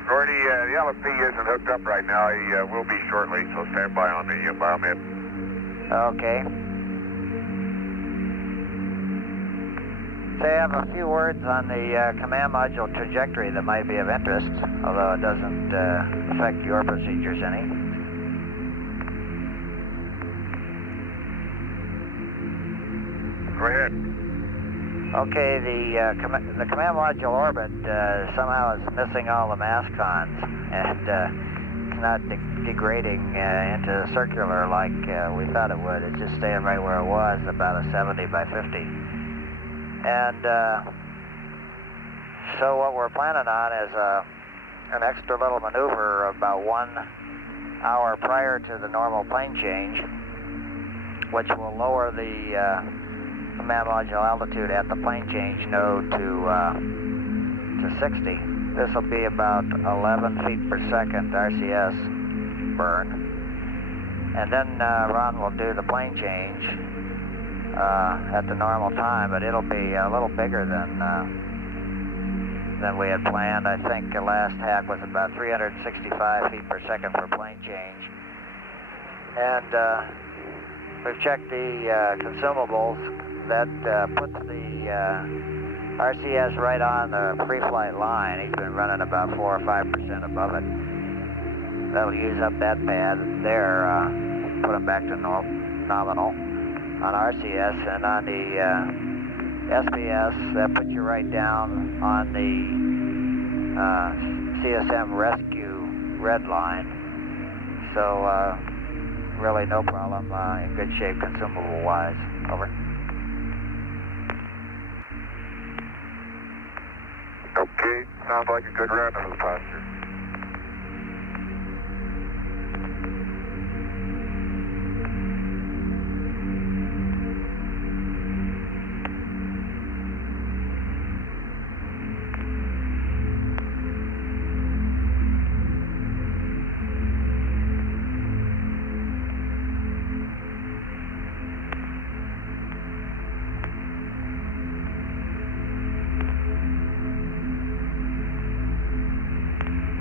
Gordy, the LFP isn't hooked up right now. He will be shortly, so stand by on the biomed. Okay. Say, I have a few words on the command module trajectory that might be of interest, although it doesn't affect your procedures any. Go ahead. Okay, the command module orbit somehow is missing all the mass cons, and it's not degrading into circular like we thought it would. It's just staying right where it was, about a 70 by 50. And so what we're planning on is an extra little maneuver about 1 hour prior to the normal plane change, which will lower the command module altitude at the plane change node to 60. This will be about 11 feet per second RCS burn. And then Ron will do the plane change at the normal time, but it'll be a little bigger than we had planned. I think the last hack was about 365 feet per second for plane change. And we've checked the consumables. That puts the RCS right on the pre-flight line. He's been running about 4 or 5% above it. That'll use up that pad there, put him back to nominal on RCS. And on the SPS, that puts you right down on the CSM rescue red line. So really no problem, in good shape consumable-wise. Over. Okay, sounds like a good run of the posture.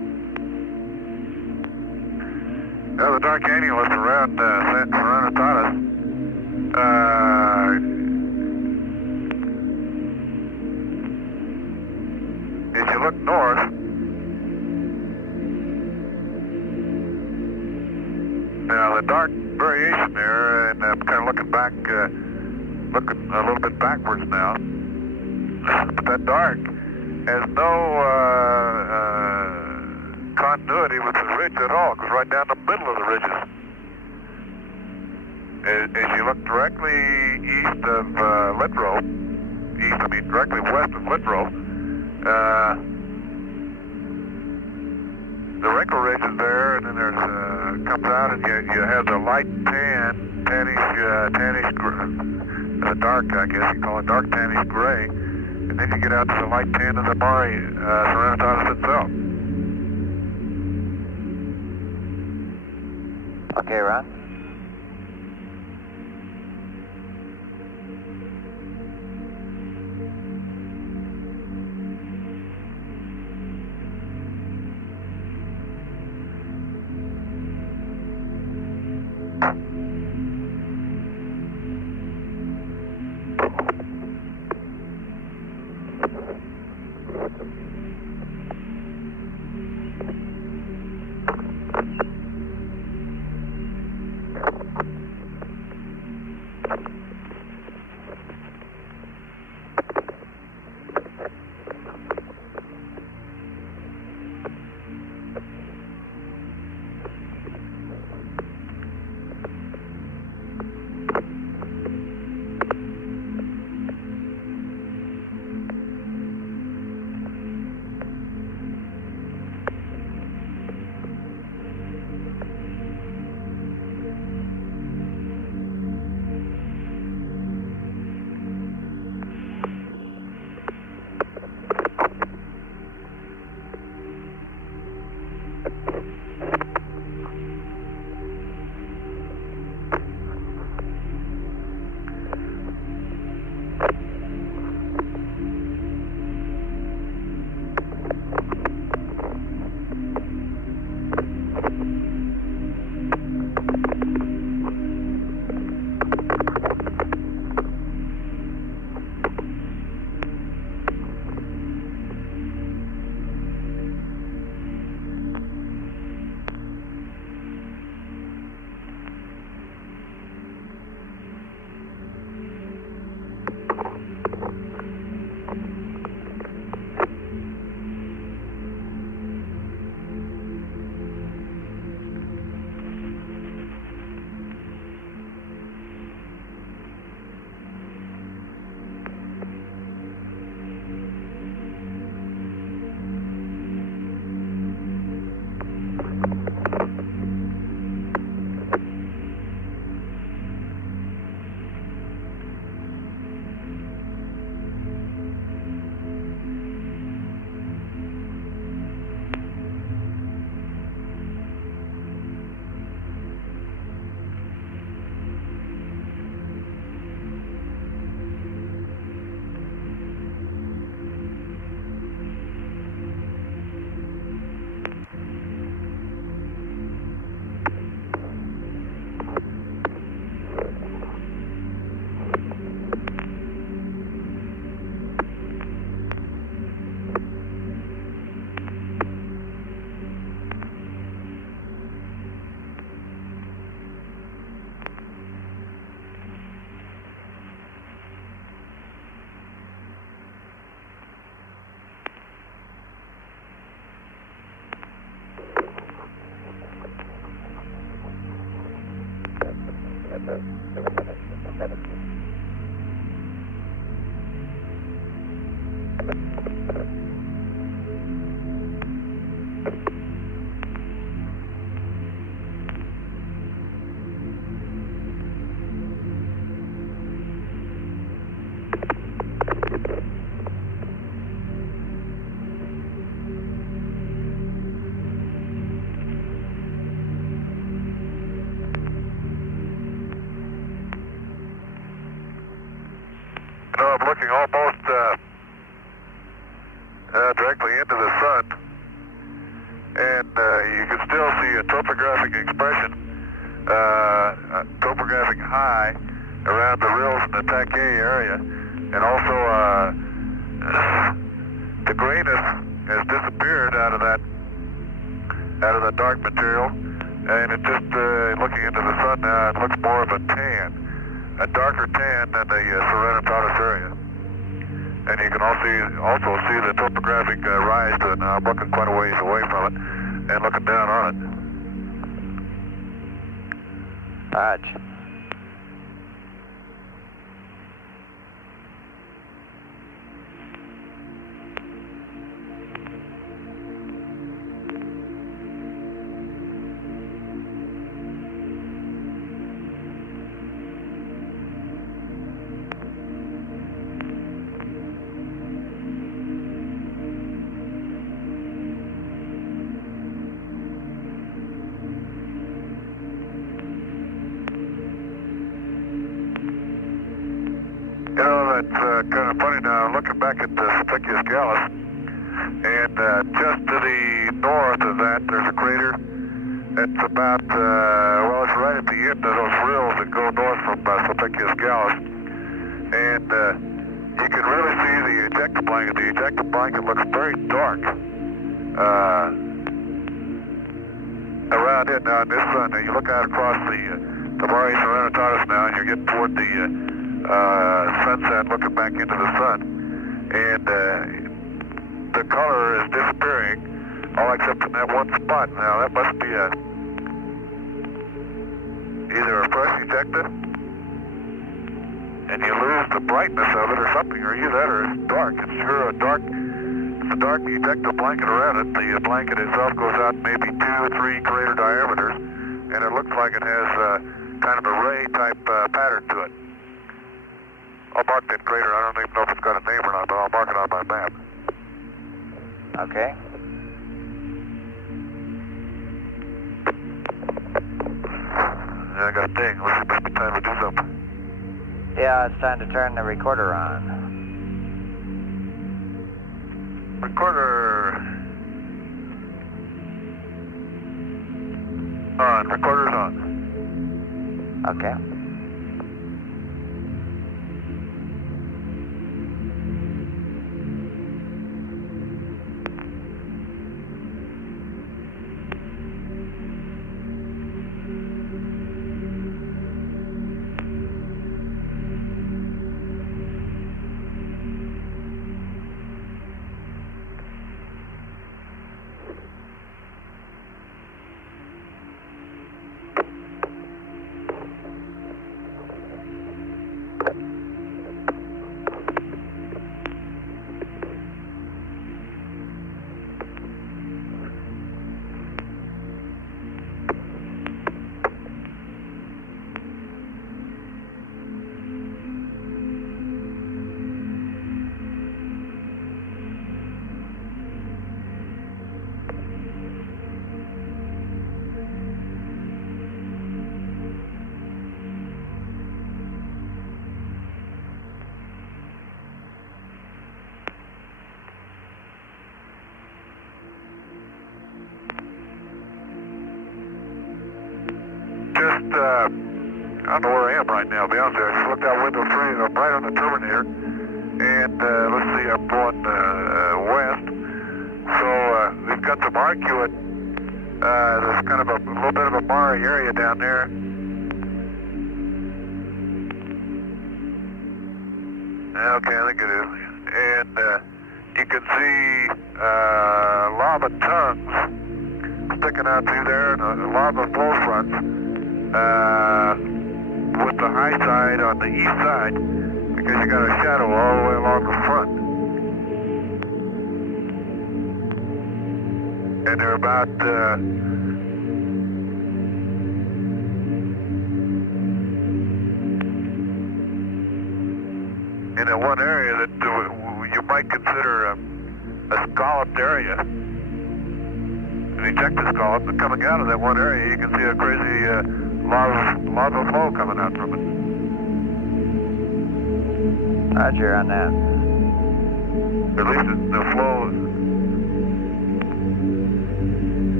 The dark annulus around Serenitatis. As you look north, now the dark variation there, and I'm kind of looking back, looking a little bit backwards now, but that dark has no continuity with the ridge at all. It goes right down the middle of the ridges. As you look directly east of Littrow, directly west of Littrow, the wrinkle ridge is there, and then there's comes out, and you have the light tannish, dark, I guess you call it dark tannish gray, and then you get out to the light tan of the Mare Serenitatis itself. Okay, Ron? I'm looking almost directly into the sun, and you can still see a topographic expression, a topographic high around the rills in the Takei area, and also the grayness has disappeared out of that dark material, and it just looking into the sun now, it looks more of a tan, a darker tan than the Serenitatis area. And you can also see the topographic rise to it now. I'm looking quite a ways away from it and looking down on it. Roger. You know, it's kind of funny now, looking back at the Cepheus Gallus, and just to the north of that, there's a crater. It's about, well, it's right at the end of those rills that go north from Cepheus Gallus. And you can really see the ejecta blanket. The ejecta blanket looks very dark around it now in this sun. Now you look out across the Mare Serenitatis now, and you're getting toward the sunset, looking back into the sun, and the color is disappearing, all except in that one spot. Now that must be either a fresh ejecta, and you lose the brightness of it or something, or either that or it's dark. It's sure it's a dark ejecta blanket around it. The blanket itself goes out maybe 2 or 3 crater diameters, and it looks like it has kind of a ray type pattern to it. I'll mark that crater. I don't even know if it's got a name or not, but I'll mark it on my map. Okay. I got a ding. It must be time to do something. Yeah, it's time to turn the recorder on. Recorder on. Recorder's on. Okay. I don't know where I am right now, to be honest with you. I just looked out window 3 and I'm right on the Terminator. And let's see, I'm going west. So we've got some arcuate. There's kind of a little bit of a Mare area down there. Okay, I think it is. And you can see lava tongues sticking out through there, and lava flow fronts. With the high side on the east side, because you got a shadow all the way along the front. And they're about in that one area that you might consider a scalloped area, an ejecta scallop, but coming out of that one area, you can see a crazy lava flow coming out from it. Roger on that. At least the flow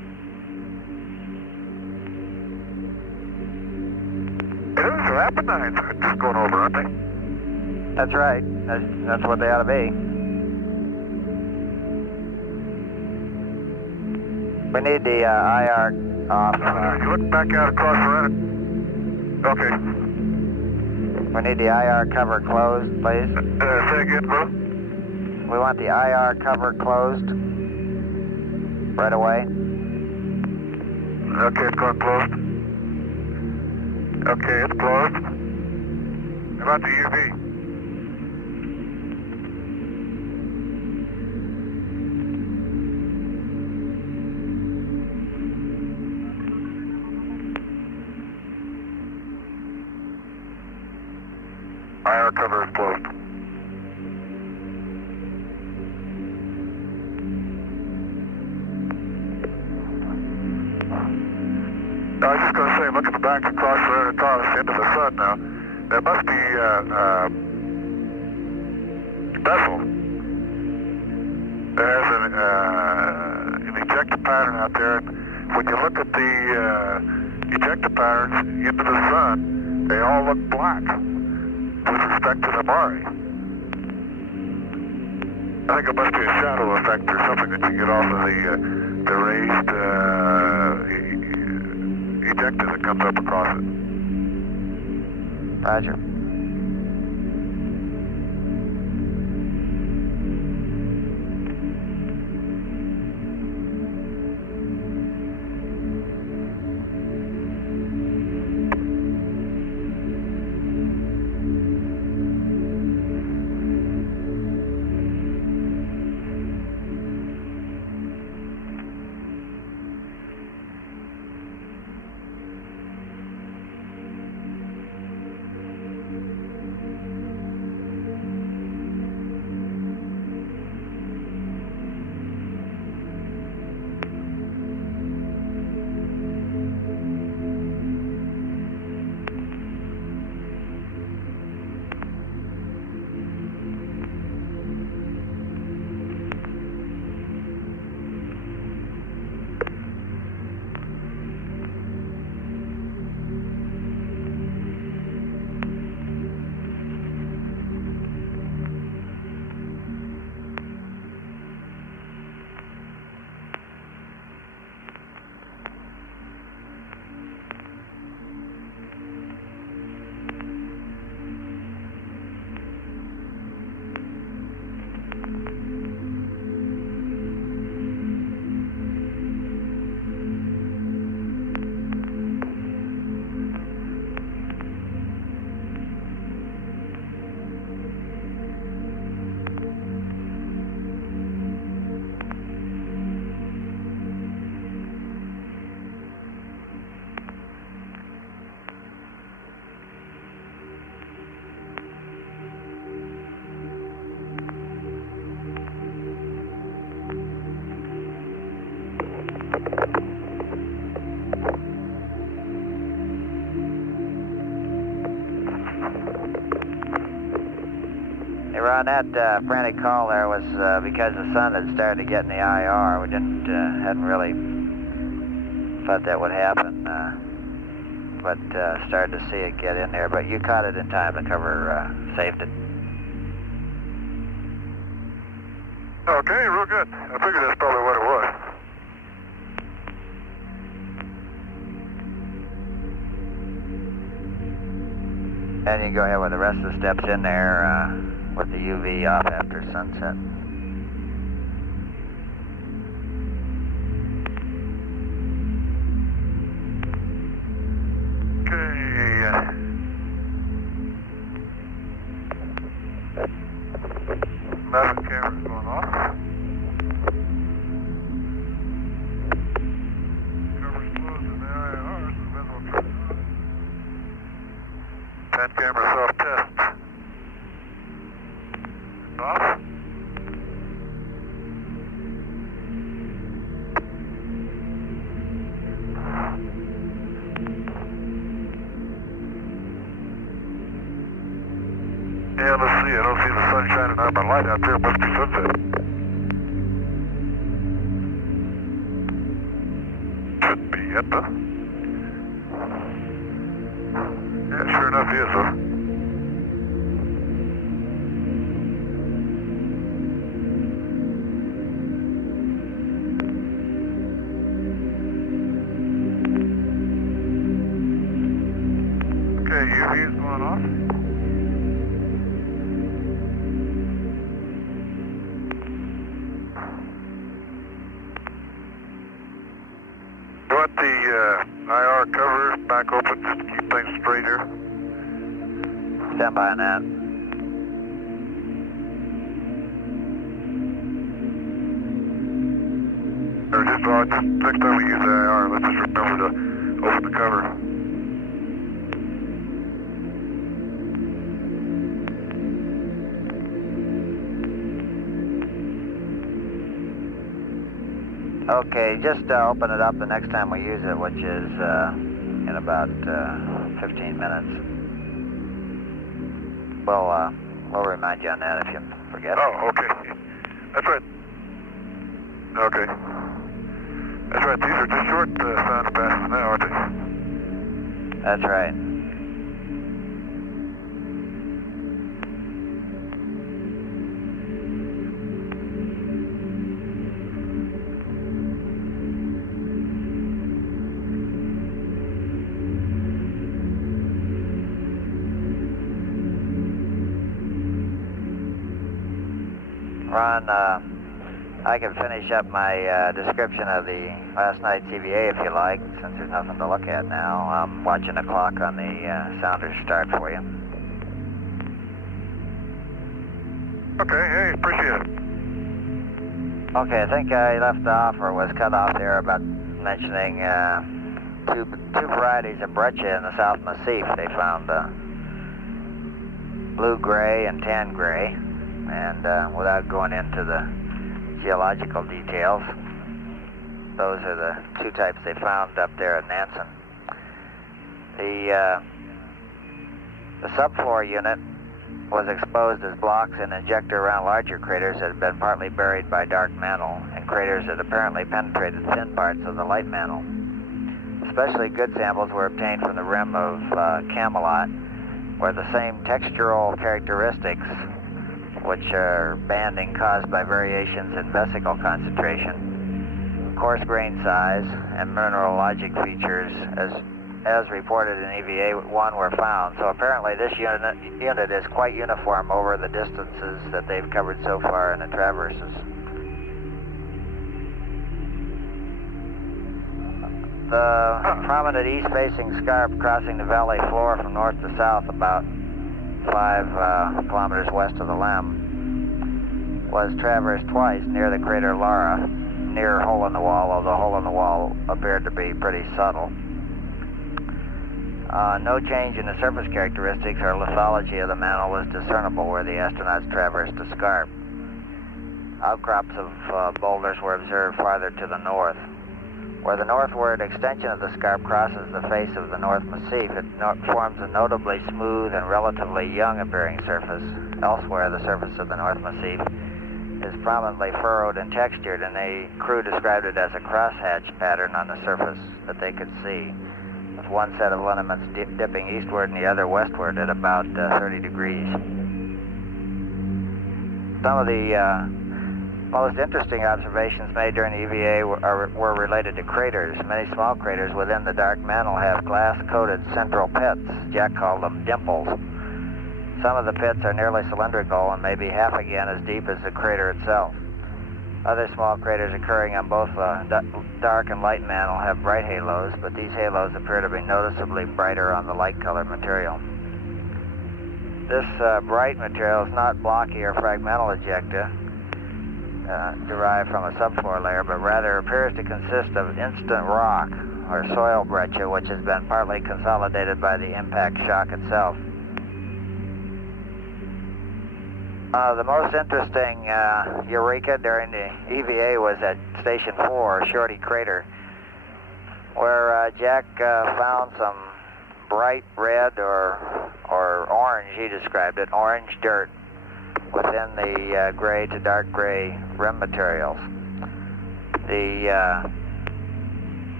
So Apennines are just going over, aren't they? That's right. That's what they ought to be. We need the IR off. You look back out across the Reiner. Okay. We need the IR cover closed, please. Say again, bro? We want the IR cover closed right away. Okay, it's going closed. Okay, it's closed. How about the UV? IR cover is closed. I was just going to say, looking back across the into the sun now, there must be a vessel that has an ejector pattern out there. And when you look at the ejector patterns into the sun, they all look black with respect to the Mare. I think it must be a shadow effect or something that you get off of the raised ejector that comes up across it. Roger. Ron, that frantic call there was because the sun had started to get in the IR. We hadn't really thought that would happen, but started to see it get in there. But you caught it in time. The cover saved it. Okay, real good. I figured that's probably what it was. And you can go ahead with the rest of the steps in there with the UV off after sunset. Okay. Massive camera's going off. Cover's closed in the IR, so the visual comes on. 10 camera self-test. Off. Yeah, let's see. I don't see the sun shining on my light out there. It must be sunset. Shouldn't be yet, though. Yeah, Sure enough, he is, though. Okay, UV is going off. You want the IR cover back open just to keep things straight here? Stand by on that. Or just next time we use the IR, let's just remember to open the cover. Okay, just open it up the next time we use it, which is in about 15 minutes. We'll remind you on that if you forget. Oh, okay. That's right. Okay. That's right. These are just short sound passes now, aren't they? That's right. Ron, I can finish up my description of the last night's EVA if you like, since there's nothing to look at now. I'm watching the clock on the sounder start for you. Okay, hey, appreciate it. Okay, I think I left off or was cut off there about mentioning two varieties of breccia in the South Massif. They found blue-gray and tan-gray. And without going into the geological details, those are the two types they found up there at Nansen. The subfloor unit was exposed as blocks and injector around larger craters that had been partly buried by dark mantle and craters that apparently penetrated thin parts of the light mantle. Especially good samples were obtained from the rim of Camelot, where the same textural characteristics, which are banding caused by variations in vesicle concentration, coarse grain size, and mineralogic features as reported in EVA-1 were found. So apparently this unit is quite uniform over the distances that they've covered so far in the traverses. The prominent east-facing scarp crossing the valley floor from north to south about 5 kilometers west of the Lem was traversed twice near the crater Lara, near hole in the wall, although the hole in the wall appeared to be pretty subtle. No change in the surface characteristics or lithology of the mantle was discernible where the astronauts traversed the scarp. Outcrops of boulders were observed farther to the north. Where the northward extension of the scarp crosses the face of the North Massif, it forms a notably smooth and relatively young-appearing surface. Elsewhere, the surface of the North Massif is prominently furrowed and textured, and the crew described it as a crosshatch pattern on the surface that they could see, with one set of lineaments dipping eastward and the other westward at about 30 degrees. Some of the most interesting observations made during the EVA were related to craters. Many small craters within the dark mantle have glass-coated central pits. Jack called them dimples. Some of the pits are nearly cylindrical and may be half again as deep as the crater itself. Other small craters occurring on both dark and light mantle have bright halos, but these halos appear to be noticeably brighter on the light-colored material. This bright material is not blocky or fragmental ejecta, derived from a subfloor layer, but rather appears to consist of instant rock or soil breccia, which has been partly consolidated by the impact shock itself. The most interesting eureka during the EVA was at Station 4, Shorty Crater, where Jack found some bright red or orange, he described it, orange dirt within the gray to dark gray rim materials. The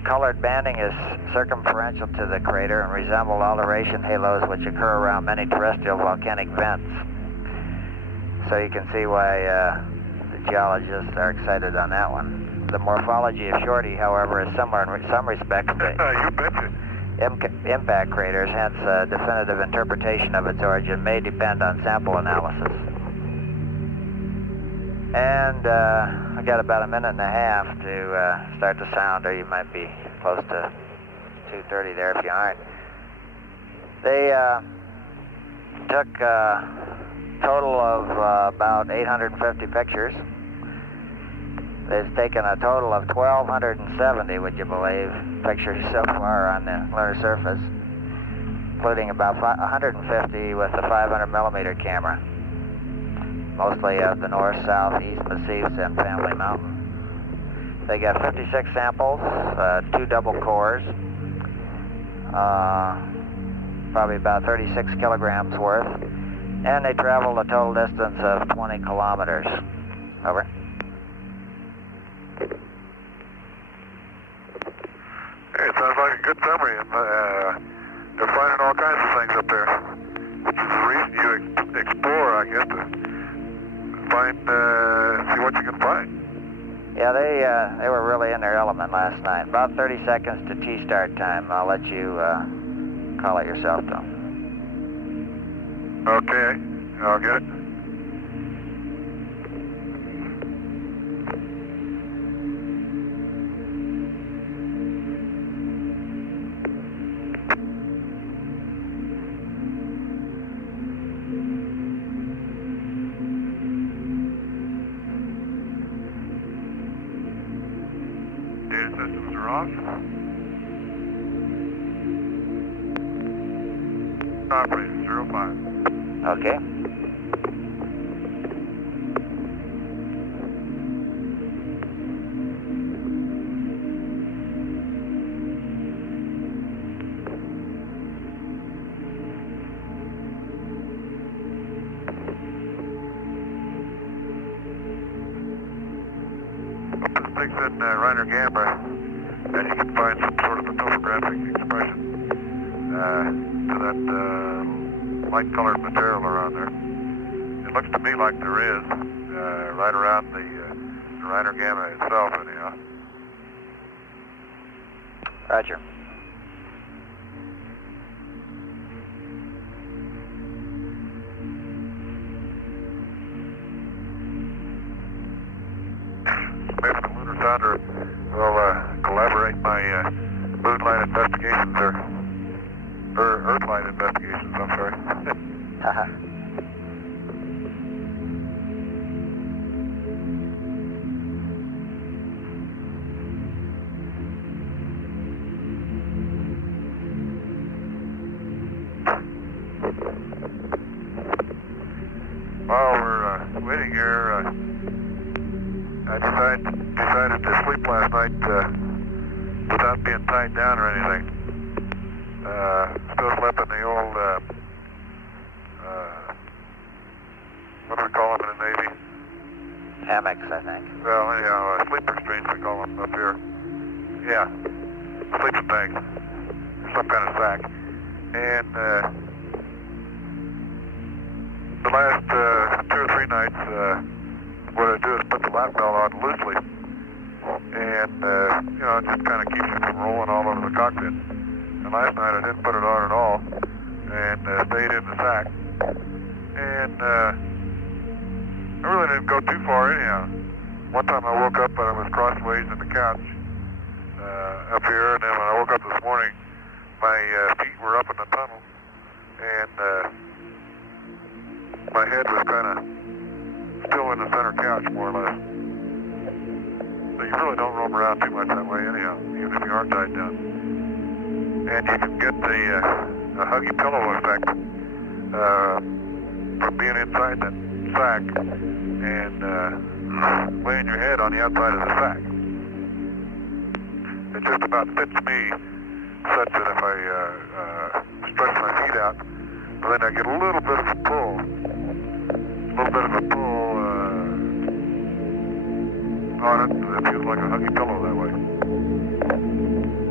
colored banding is circumferential to the crater and resembled alteration halos which occur around many terrestrial volcanic vents. So you can see why the geologists are excited on that one. The morphology of Shorty, however, is similar in some respects to You betcha. impact craters, hence definitive interpretation of its origin may depend on sample analysis. And I got about a minute and a half to start the sounder. You might be close to 2:30 there if you aren't. They took a total of about 850 pictures. They've taken a total of 1,270, would you believe, pictures so far on the lunar surface, including about 150 with the 500 millimeter camera, mostly of the north, south, east massifs and Family Mountain. They got 56 samples, 2 double cores, probably about 36 kilograms worth, and they traveled a total distance of 20 kilometers. Over. Hey, it sounds like a good summary, and they're finding all kinds of things up there, which is the reason you explore, I guess, to find, see what you can find. Yeah, they were really in their element last night. About 30 seconds to T-start time. I'll let you call it yourself, though. Okay, I'll get it. Data systems are off. Operator 05. Okay. Put the things in Reiner Gamma, and you can find some sort of a topographic expression to that light-colored material around there. It looks to me like there is, right around the Reiner Gamma itself, anyhow. Roger. Maybe the lunar sounder will collaborate my moonlight investigations or earthlight investigations, I'm sorry. Haha. While we're waiting here, I decided to sleep last night without being tied down or anything. Still slept in the old, what do we call them in the Navy? Hammocks, I think. Well, anyhow, sleeper screens we call them up here. Yeah, sleeping bags, some kind of sack. And the last 2 or 3 nights, what I do is put the lap belt on loosely, and it just kind of keeps it from rolling all over the cockpit. And last night I didn't put it on at all, and stayed in the sack. And I really didn't go too far anyhow. One time I woke up and I was crossways in the couch up here, and then when I woke up this morning, my feet were up in the tunnel, and my head was kind of still in the center couch, more or less. So you really don't roam around too much that way anyhow, even if you are tied down. And you can get the huggy pillow effect from being inside that sack and laying your head on the outside of the sack. It just about fits me such that if I stretch my feet out, then I get a little bit of a pull. On it. It feels like a huggy pillow that way.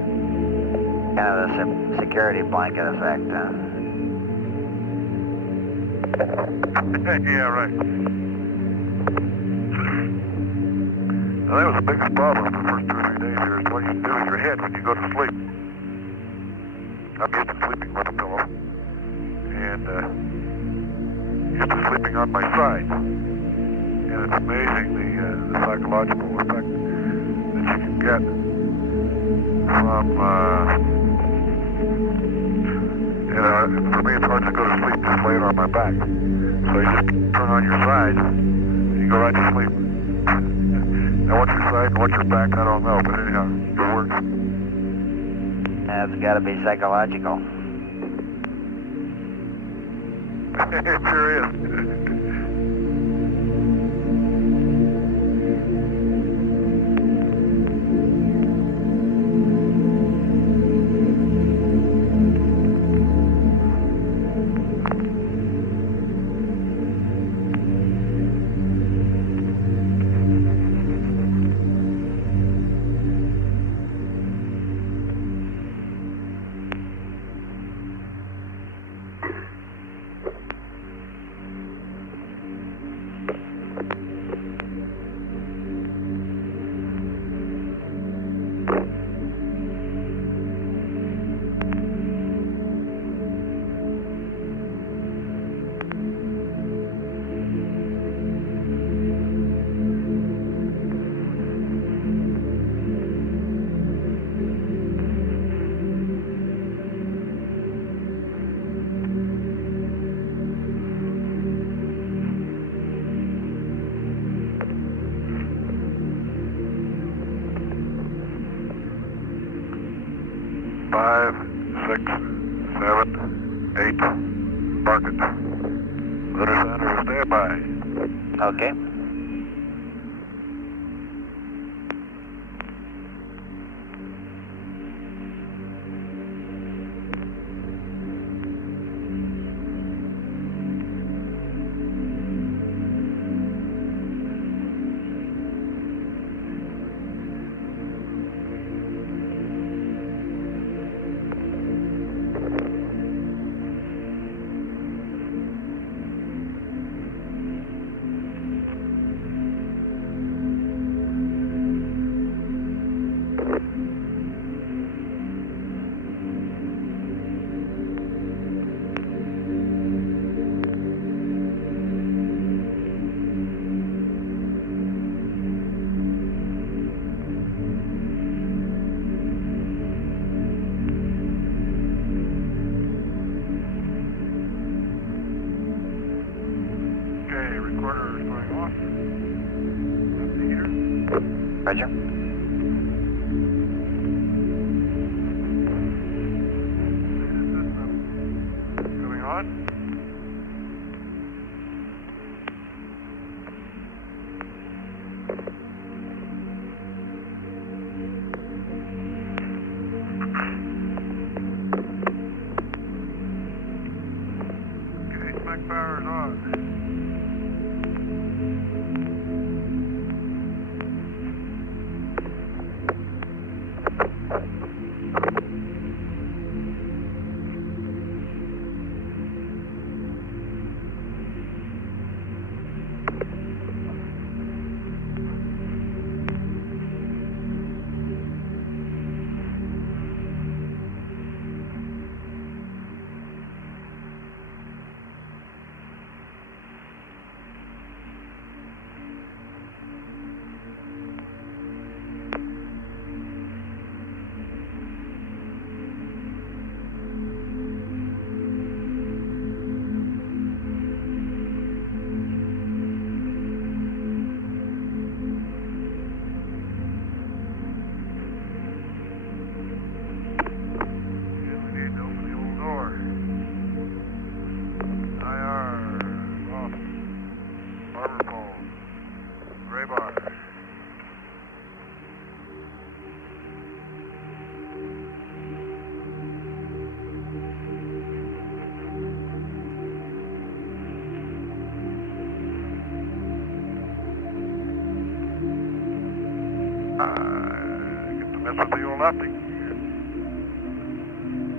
security blanket effect. Yeah, right. Now, that was the biggest problem for the first 2 or 3 days here, is what you do with your head when you go to sleep. I'm used to sleeping with a pillow, and used to sleeping on my side. And it's amazing the psychological effect that you can get from, for me it's hard to go to sleep just laying on my back. So you just turn on your side, and you go right to sleep. Now what's your side and what's your back, I don't know, but anyhow, it works. That's got to be psychological. It sure is. Five, 6, 7, 8, mark it. Lunar Center, stand by. Okay. Roger. Going on. Okay, spec power is on. Get the mess with the old optic.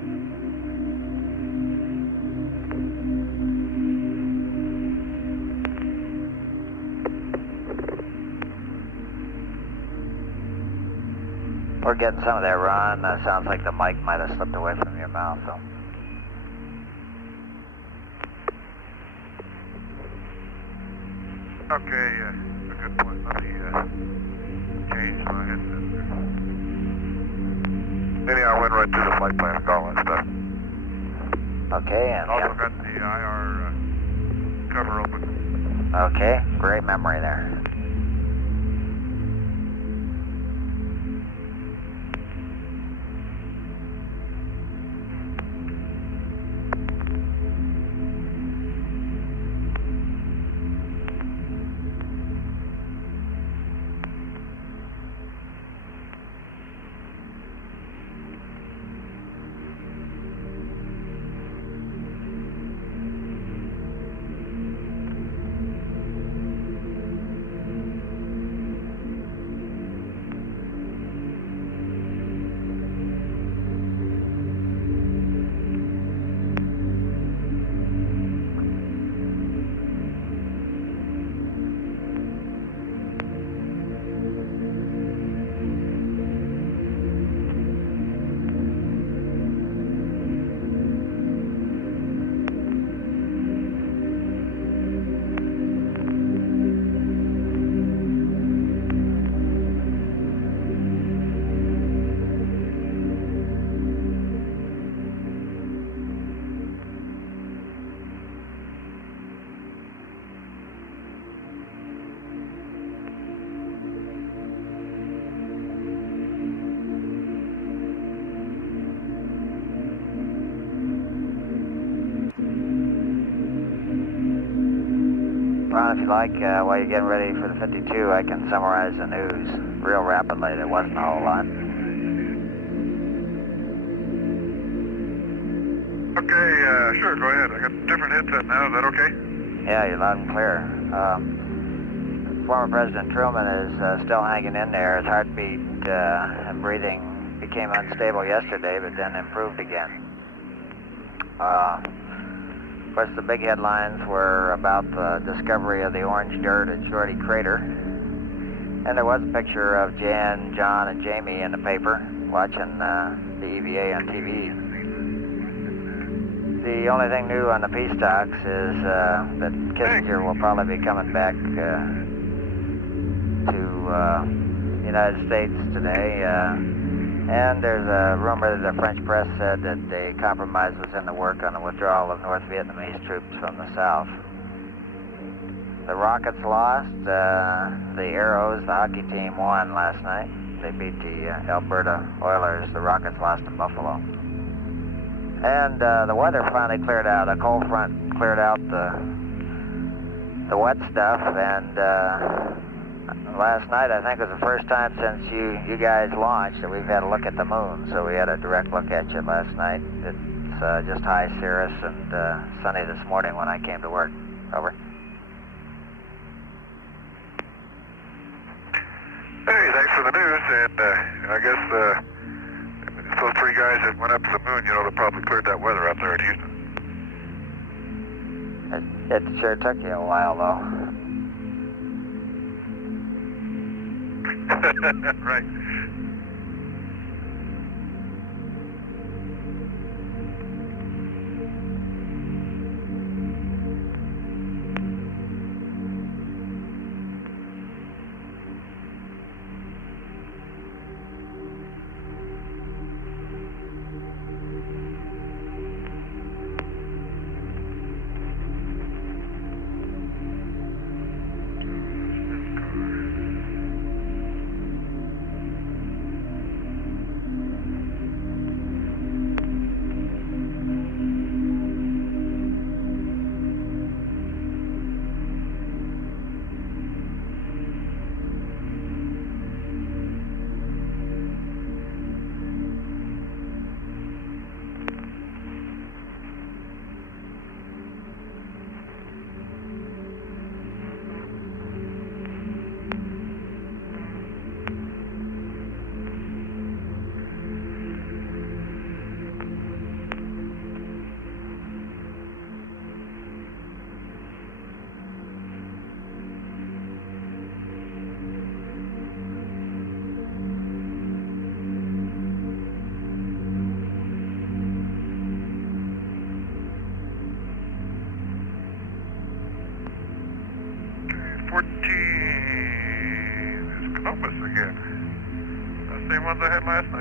We're getting some of that, Ron. Sounds like the mic might have slipped away from your mouth, though. Okay, a good point. Let me change my headset there. Anyhow, I went right through the flight plan and all that stuff. Okay, and Also got the IR cover open. okay, great memory there. Ron, if you like, while you're getting ready for the 52, I can summarize the news real rapidly. There wasn't a whole lot. Okay, sure, go ahead. I got a different headset now. Is that okay? Yeah, you're loud and clear. Former President Truman is still hanging in there. His heartbeat and breathing became unstable yesterday, but then improved again. Of course, the big headlines were about the discovery of the orange dirt at Shorty Crater. And there was a picture of Jan, John, and Jamie in the paper watching the EVA on TV. The only thing new on the peace talks is that Kissinger will probably be coming back to the United States today. And there's a rumor that the French press said that the compromise was in the work on the withdrawal of North Vietnamese troops from the south. The Rockets lost. The Arrows, the hockey team, won last night. They beat the Alberta Oilers. The Rockets lost in Buffalo. And the weather finally cleared out. A cold front cleared out the wet stuff, and last night I think was the first time since you guys launched that we've had a look at the moon. So we had a direct look at you last night. It's just high cirrus and sunny this morning when I came to work. Over. Hey, thanks for the news, and I guess those three guys that went up to the moon, you know, they probably cleared that weather up there in Houston. It sure took you a while, though. Right.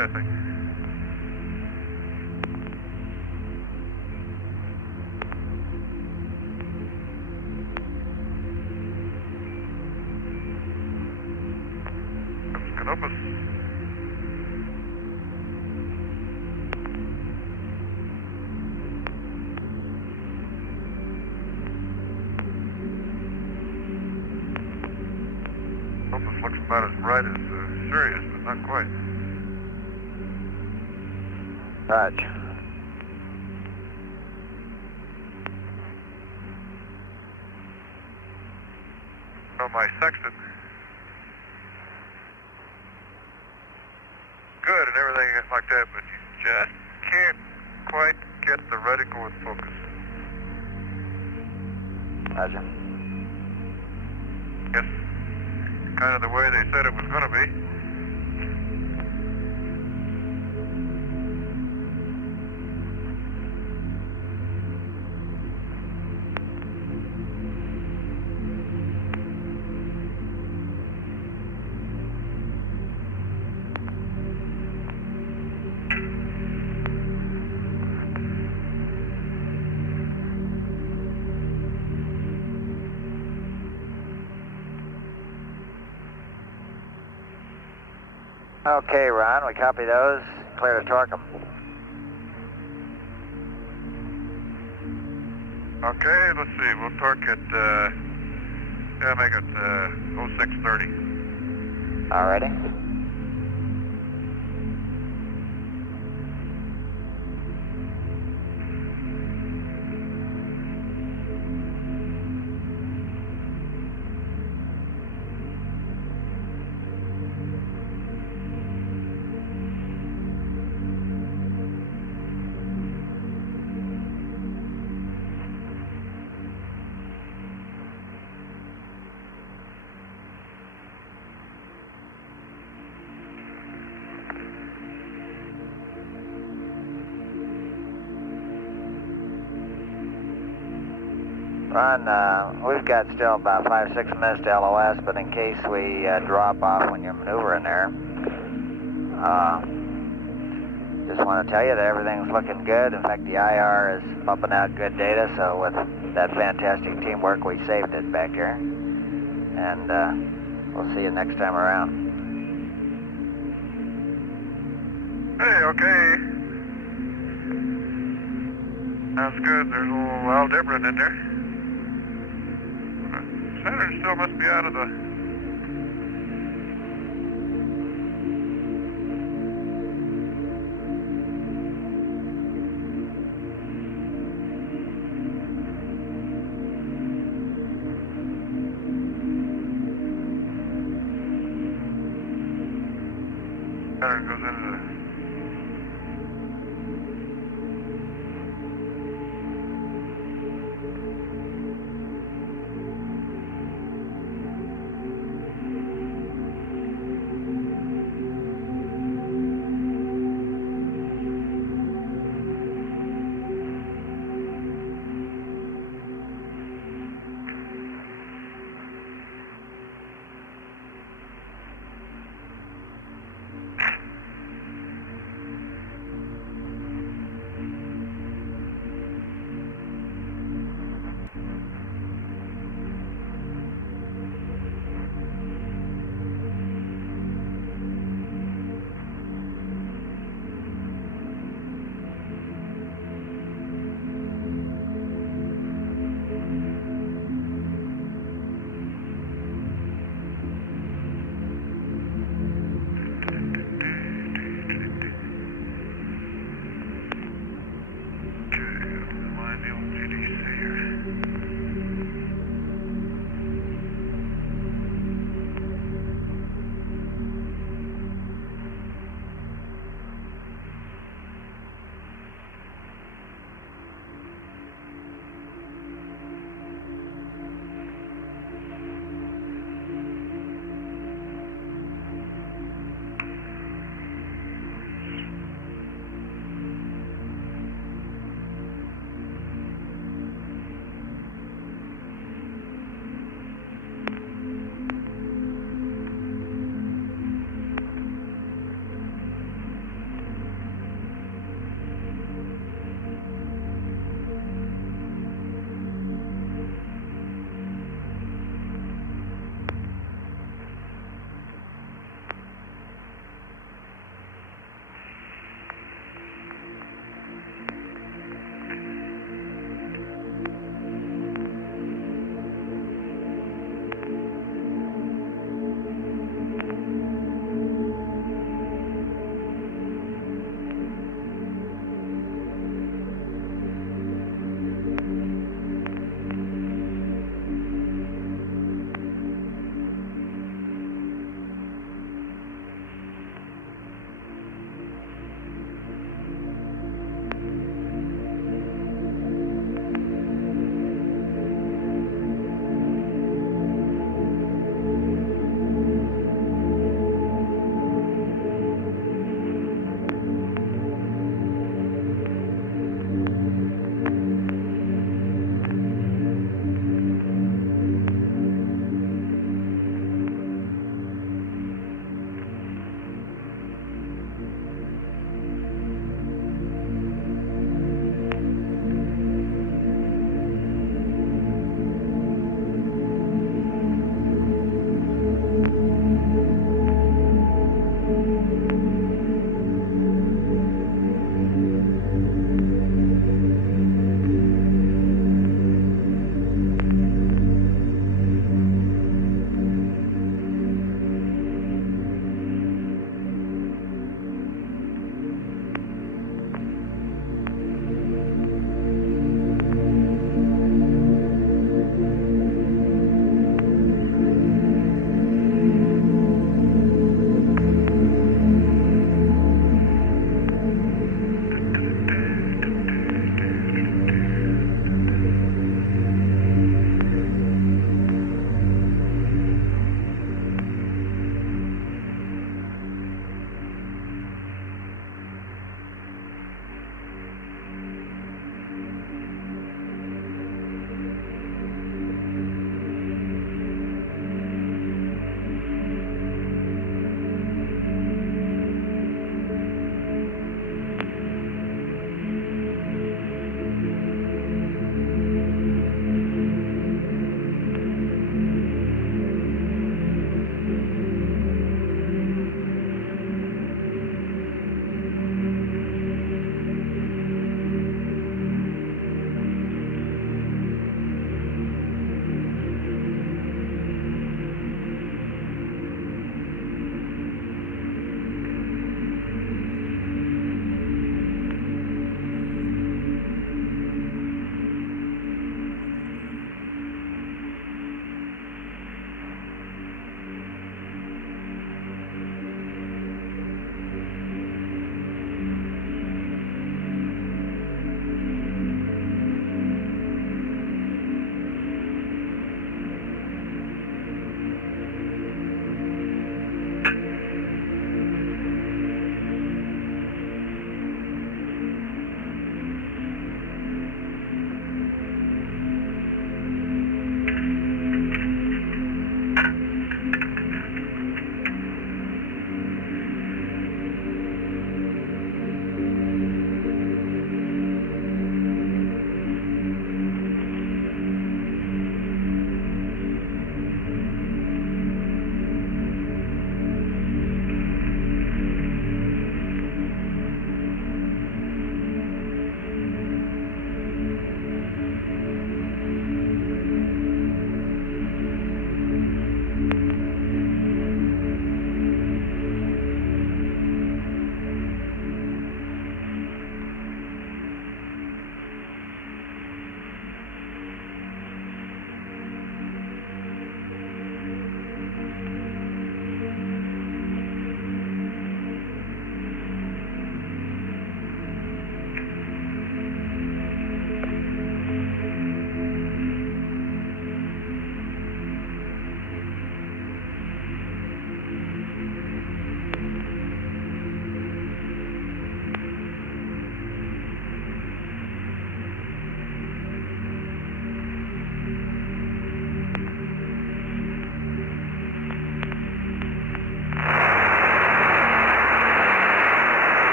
I think. Canopus. Canopus looks about as bright as Sirius, but not quite. Roger. Oh, my sextant. Good and everything like that, but you just can't quite get the reticle in focus. Roger. Yes, kind of the way they said it was going to be. Okay, Ron, we copy those. Clear to torque them. Okay, let's see. We'll torque at, make it 0630. Alrighty. Ron, we've got still about 5-6 minutes to LOS, but in case we drop off when you're maneuvering there, just want to tell you that everything's looking good. In fact, the IR is pumping out good data, so with that fantastic teamwork, we saved it back here. And we'll see you next time around. Hey, okay. Sounds good. There's a little Aldebaran in there. Center still must be out of the... Center goes into the...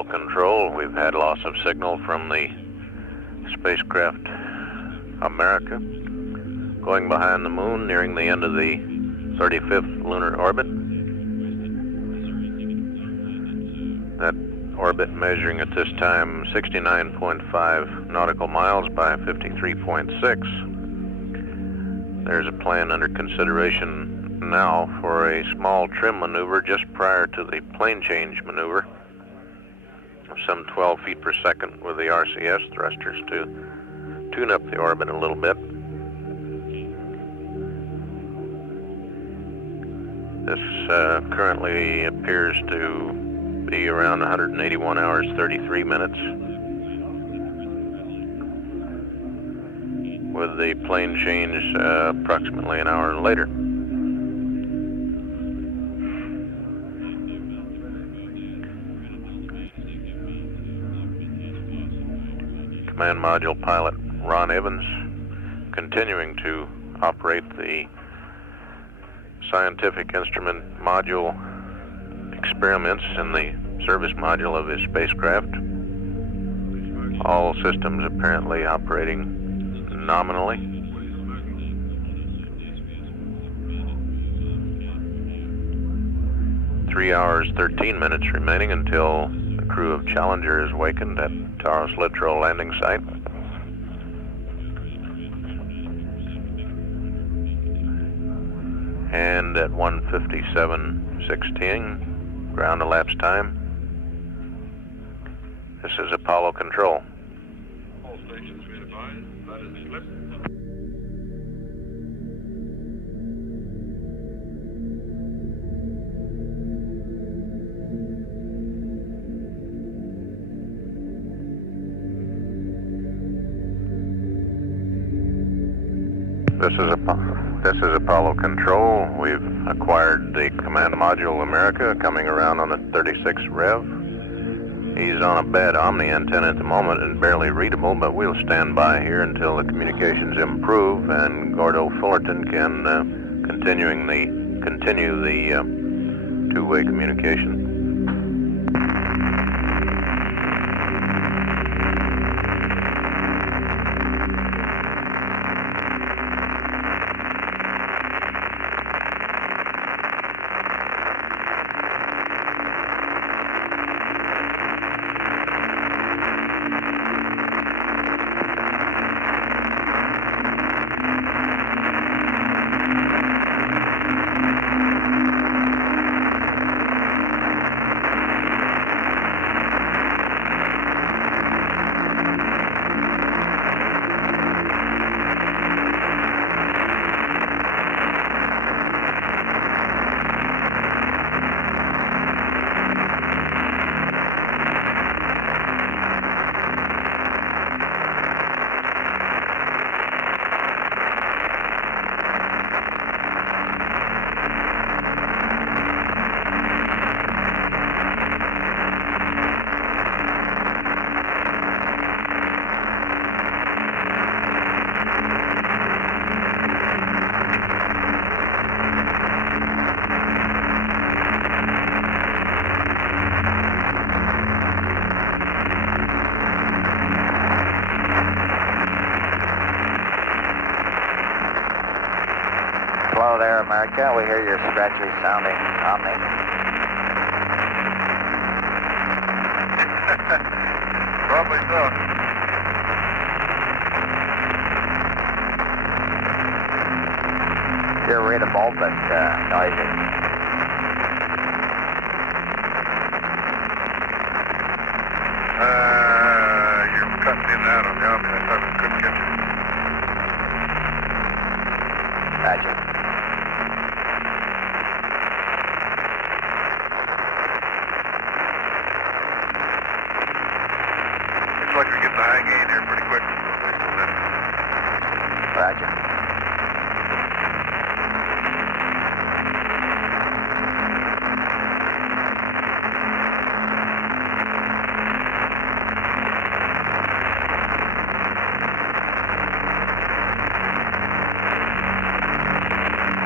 Apollo Control. We've had loss of signal from the Spacecraft America, going behind the moon, nearing the end of the 35th lunar orbit. That orbit measuring at this time 69.5 nautical miles by 53.6. There's a plan under consideration now for a small trim maneuver just prior to the plane change maneuver of some 12 feet per second with the RCS thrusters to tune up the orbit a little bit. This currently appears to be around 181 hours, 33 minutes, with the plane change approximately an hour later. Command Module pilot Ron Evans continuing to operate the scientific instrument module experiments in the service module of his spacecraft. All systems apparently operating nominally. Three hours, 13 minutes remaining until the crew of Challenger is wakened at Taurus Littrow landing site. And at 1:57:16 ground elapsed time. This is Apollo Control. All stations be advised, that is Eclipse. This is Apollo Control. We've acquired the Command Module America coming around on the 36 Rev. He's on a bad Omni antenna at the moment and barely readable, but we'll stand by here until the communications improve and Gordo Fullerton can continue the two-way communication. Hello there, America. We hear your scratchy sounding Omni. Probably so. You're readable, but noisy. You're cutting in and out on the Omni. I thought I couldn't get you. Roger. Looks like we're getting the high gain here pretty quick. Roger.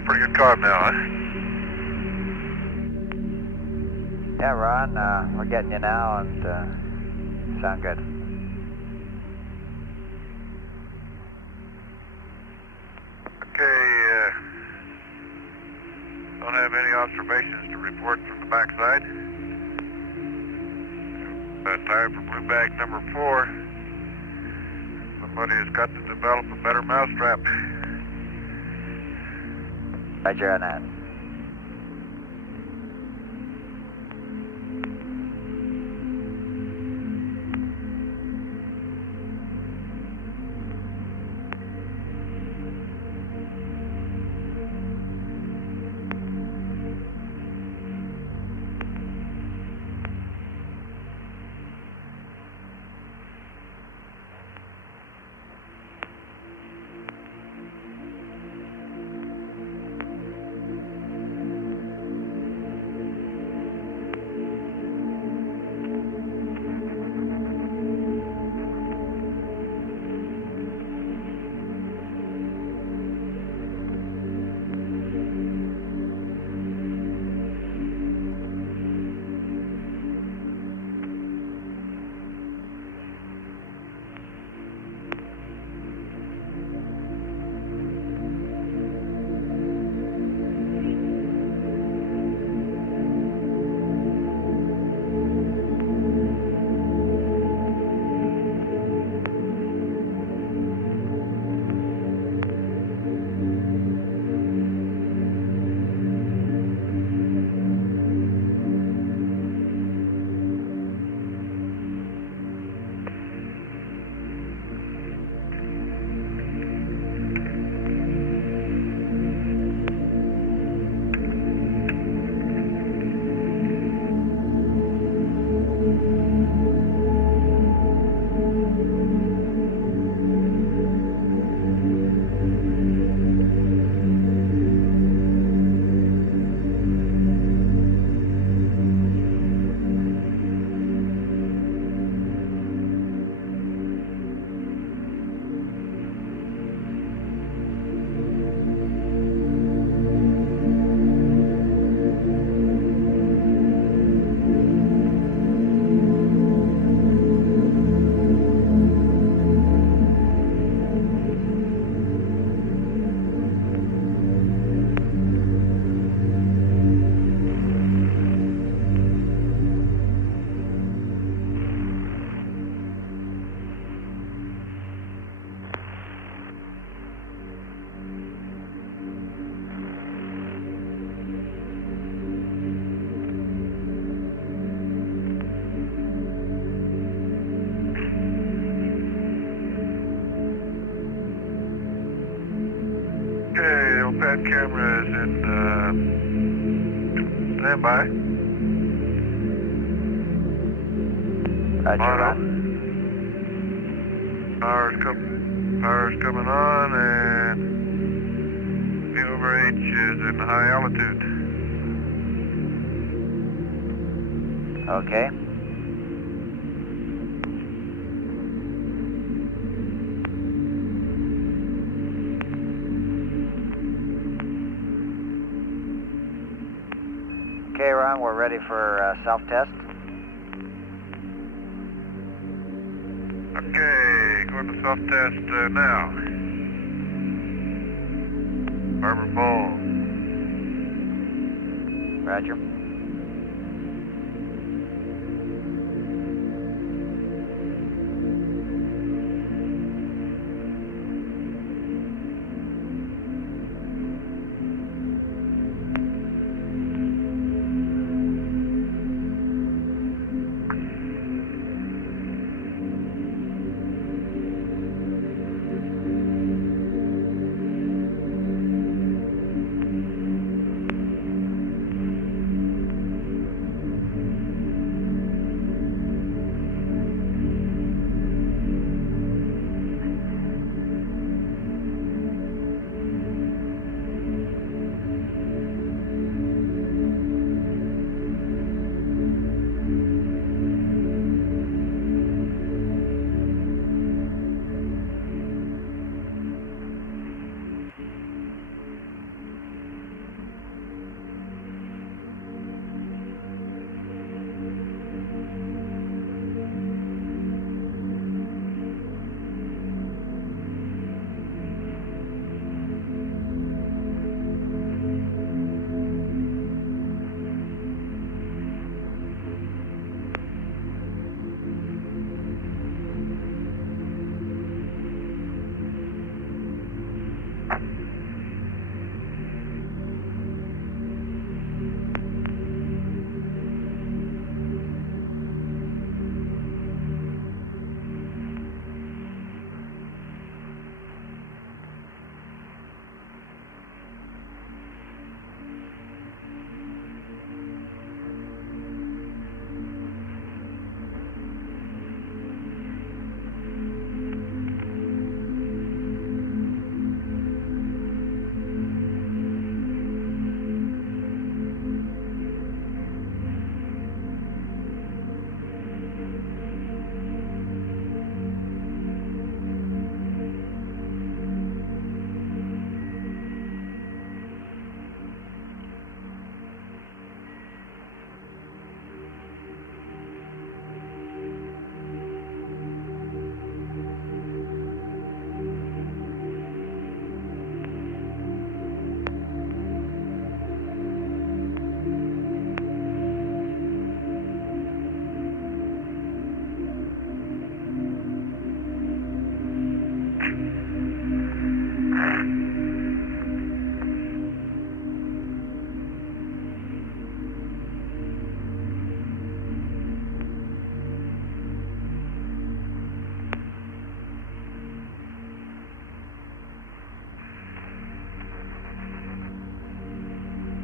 got pretty good comm now, huh? Yeah, Ron, we're getting you now and sound good. Okay, don't have any observations to report from the backside. Time for blue bag number 4. Somebody has got to develop a better mousetrap. Roger on that. Pad camera is in standby. Roger, Ron. Power's coming on, and over H is in high altitude. Okay. Okay, Ron, we're ready for self-test. Okay, going to self-test now. Harbor Bowl. Roger.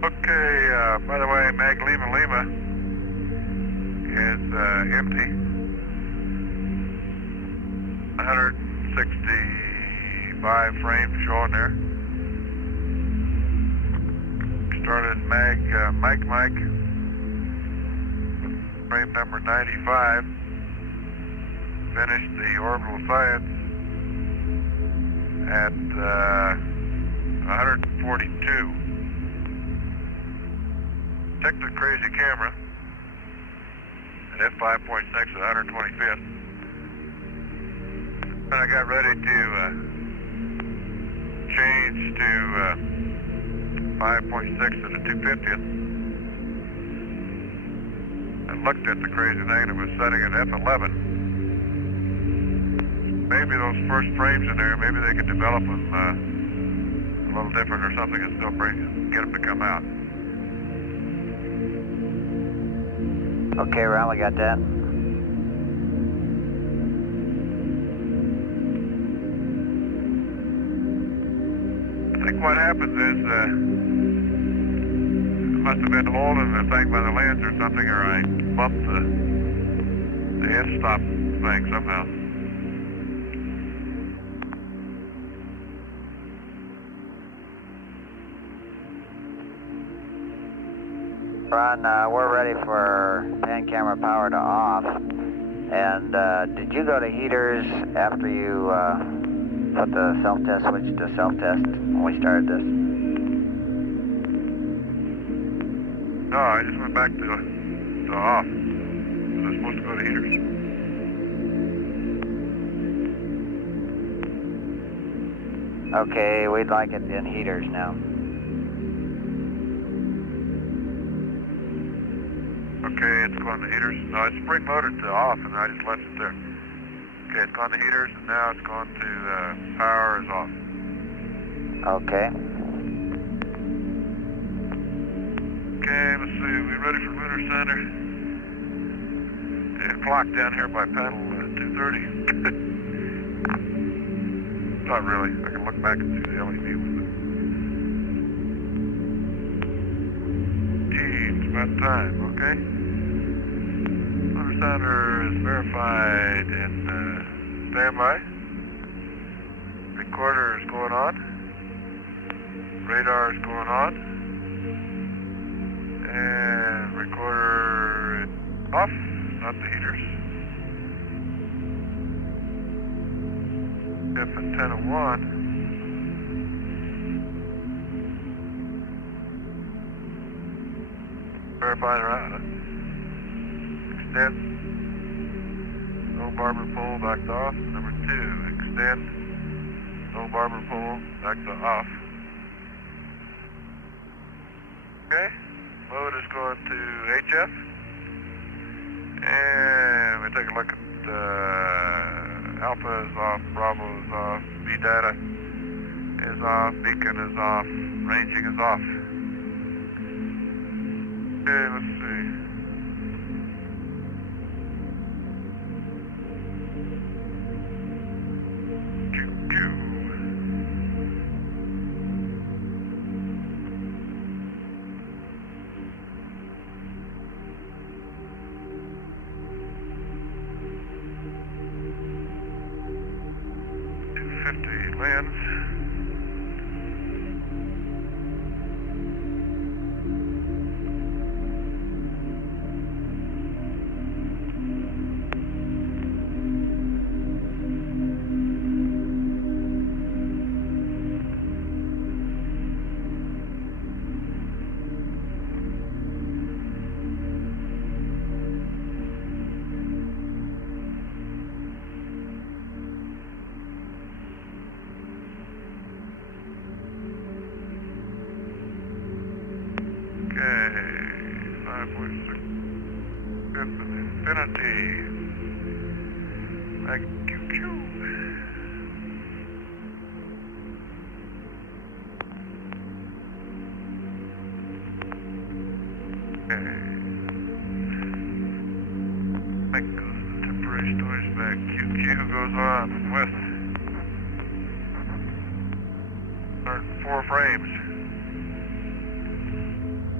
Okay, by the way, Mag Lima Lima is empty. 165 frames showing there. Started Mag Mike Mike, frame number 95. Finished the Orbital Science at 142. Checked the crazy camera at f5.6 at 125th. And I got ready to change to 5.6 at the 250th. I looked at the crazy thing and it was setting at f11. Maybe those first frames in there, maybe they could develop them a little different or something and still get them to come out. Okay, Ron, we got that. I think what happens is it must have been holding the thing by the lens or something, or I bumped the head stop thing somehow. Ron, we're ready for pan camera power to off. And did you go to heaters after you put the self-test switch to self-test when we started this? No, I just went back to off. I was supposed to go to heaters. Okay, we'd like it in heaters now. Okay, it's going to heaters. No, it's spring loaded to off, and I just left it there. Okay, it's gone to heaters, and now it's gone to power is off. Okay. Okay, let's see. We ready for Lunar Center? Yeah, clock down here by panel 230. Not really. I can look back and see the LED with it. Gee, it's about time, okay? Lunar Center is verified in standby. Recorder is going on. Radar is going on. And recorder off, not the heaters. F antenna 1. Verify the route. Extend. No barber pole, back to off. Number 2, extend. No barber pole, back to off. Okay. Mode is going to HF. And we take a look at Alpha is off, Bravo is off, B data is off, beacon is off, ranging is off. Okay, let's see. Lens. Okay, 5.6, fifth and infinity, like QQ. Okay, like temporary storage bag, QQ goes on west, 104 frames.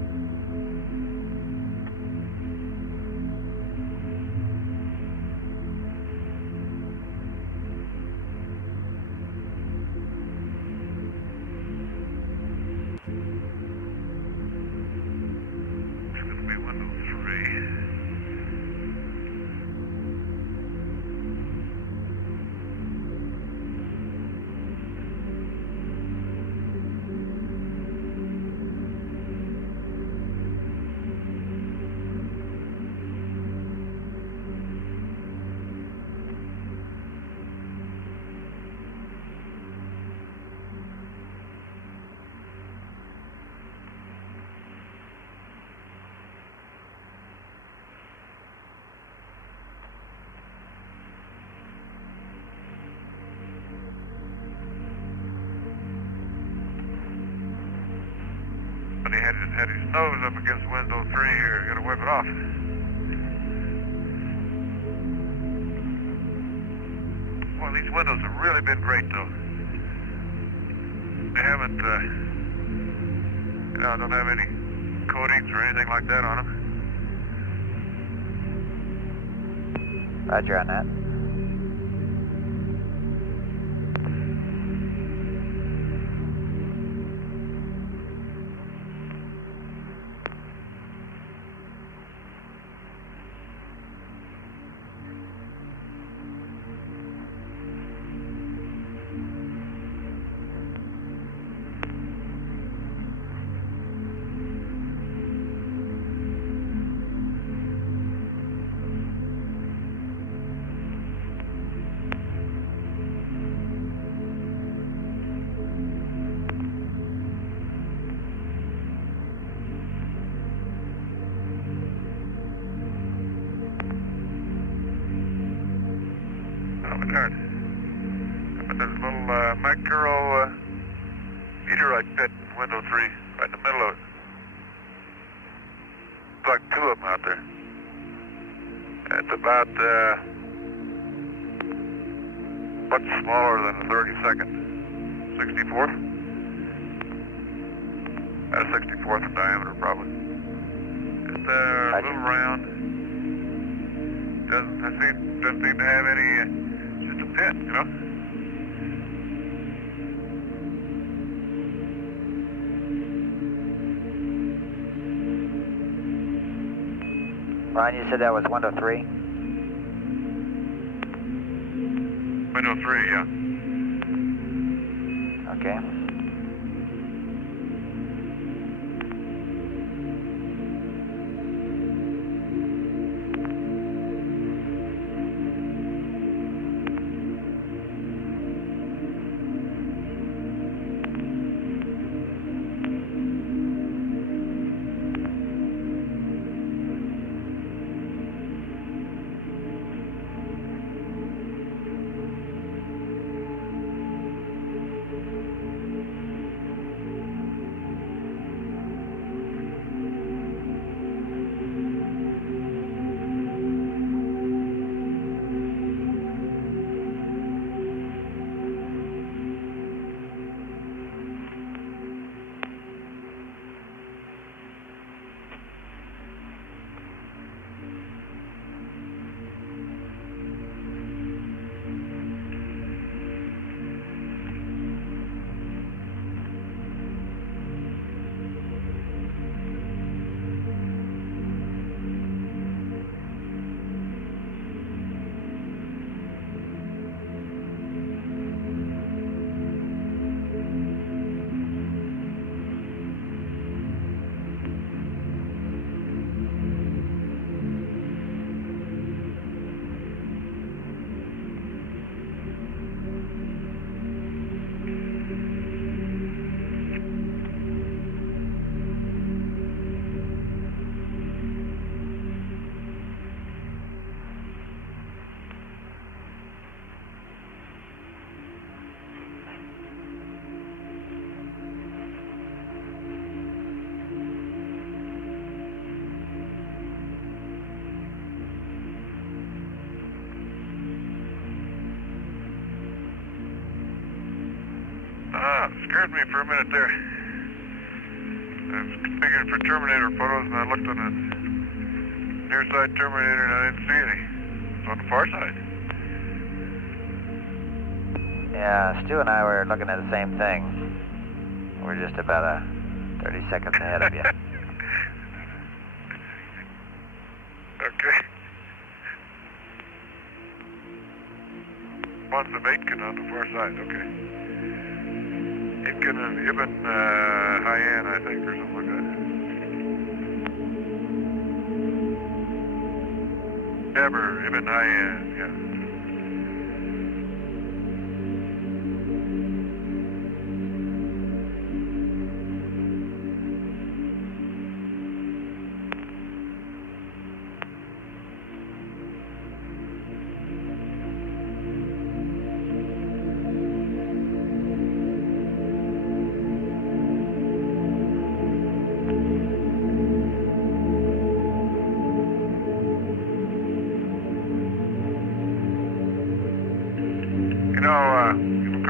and he had his nose up against window 3 here. Got to wipe it off. Well, these windows have really been great, though. They haven't, don't have any coatings or anything like that on them. Roger on that. Up in this little Mercurial meteorite pit, window 3, right in the middle of it. It's like 2 of them out there. It's about much smaller than a 32nd. 64th? About a 64th in diameter, probably. Just a little round. Doesn't seem to have any. Just a pit, you know. Ron, you said that was window 3? Window 3, yeah. Okay. Scared me for a minute there. I was figuring for Terminator photos, and I looked on the near side Terminator, and I didn't see any. It's on the far side. Yeah, Stu and I were looking at the same thing. We're just about 30 seconds ahead of you. Okay. One's the Aitken on the far side, okay. Aitken and Ibn Hayyan, I think, or something like that. Eber, Ibn Hayyan, yeah.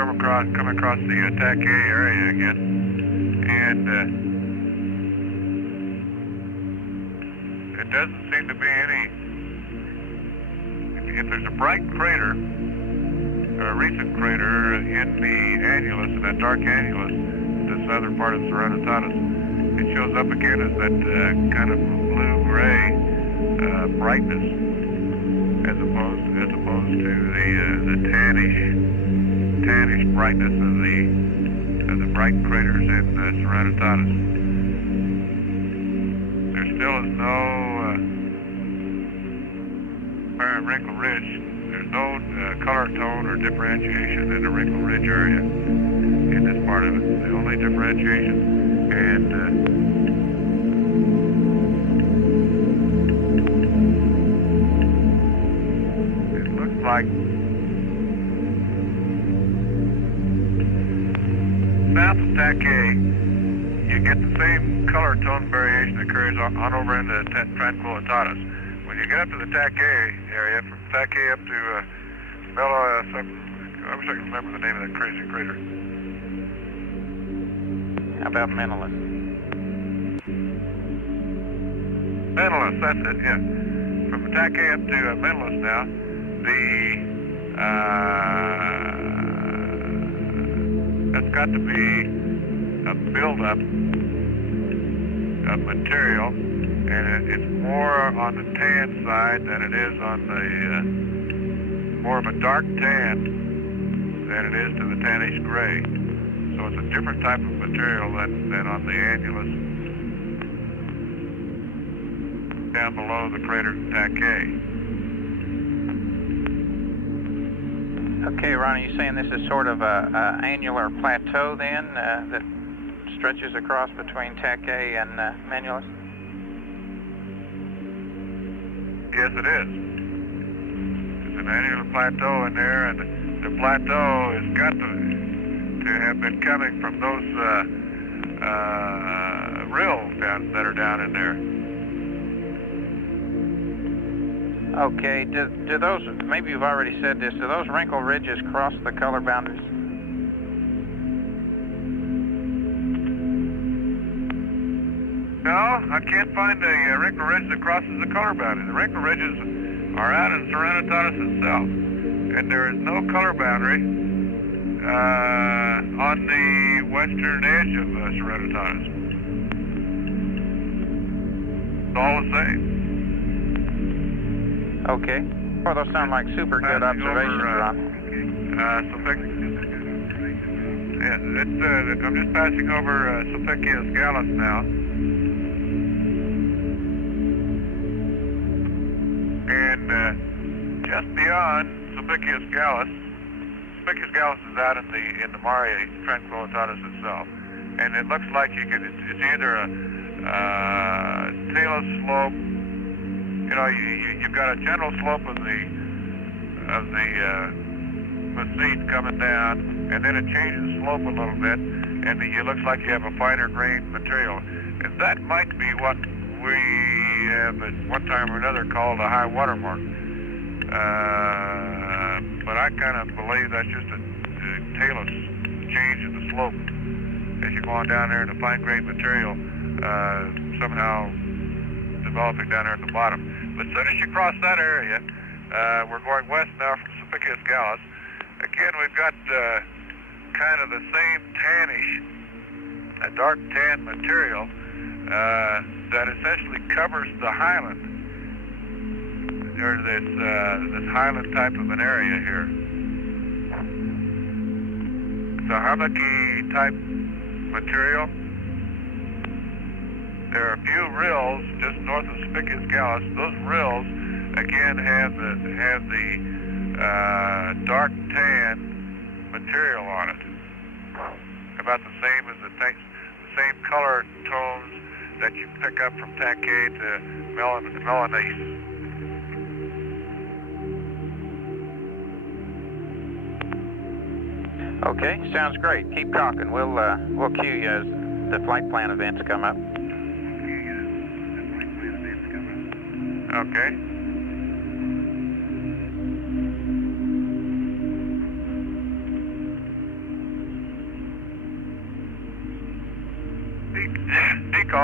come across the attack A area again, and it doesn't seem to be any. If there's a bright crater, or a recent crater in the annulus, in that dark annulus, the southern part of Serenitatis, it shows up again as that kind of blue-gray brightness, as opposed to the tannish brightness of the bright craters in Serenitatis. There still is no apparent wrinkle ridge. There's no color tone or differentiation in the wrinkle ridge area in this part of it. The only differentiation, and it looks like south of Tac A, you get the same color tone variation that occurs on over into Tranquillitatis. When you get up to the Tac A area, from Tac A up to I wish I could remember the name of that crazy crater. How about Menelaus? Menelaus, that's it, yeah. From Tac A up to Menelaus now, that's got to be a buildup of material, and it's more on the tan side than it is on the, more of a dark tan than it is to the tannish gray. So it's a different type of material than on the annulus down below the crater Tac A. Okay, Ron, are you saying this is sort of a annular plateau then that stretches across between Tac A and Menelaus? Yes, it is. It's an annular plateau in there, and the plateau has got to have been coming from those rills that are down in there. Okay, do those, maybe you've already said this, do those wrinkle ridges cross the color boundaries? No, I can't find a wrinkle ridge that crosses the color boundary. The wrinkle ridges are out in Serenitatis itself, and there is no color boundary on the western edge of Serenitatis. It's all the same. Okay. Well, those sound like super good observations, Ron. I'm just passing over Sulpicius Gallus now. And just beyond Sulpicius Gallus is out in the Mare Tranquillitatis itself. And it looks like it's either a talus slope. You know, you've got a general slope of the mesete coming down, and then it changes slope a little bit, and it looks like you have a finer grained material. And that might be what we have at one time or another called a high water mark. But I kind of believe that's just a talus change in the slope as you're going down there in the fine grained material, somehow developing down there at the bottom. But as soon as you cross that area, we're going west now from Sulpicius Gallus. Again, we've got kind of the same tannish, dark tan material that essentially covers the highland. There's this highland type of an area here. It's a hummocky type material. There are a few rills just north of Sulpicius Gallus. Those rills, again, have the dark tan material on it. About the same as the same color tones that you pick up from Tac A to Melanese. Okay, sounds great. Keep talking. We'll cue you as the flight plan events come up. Okay.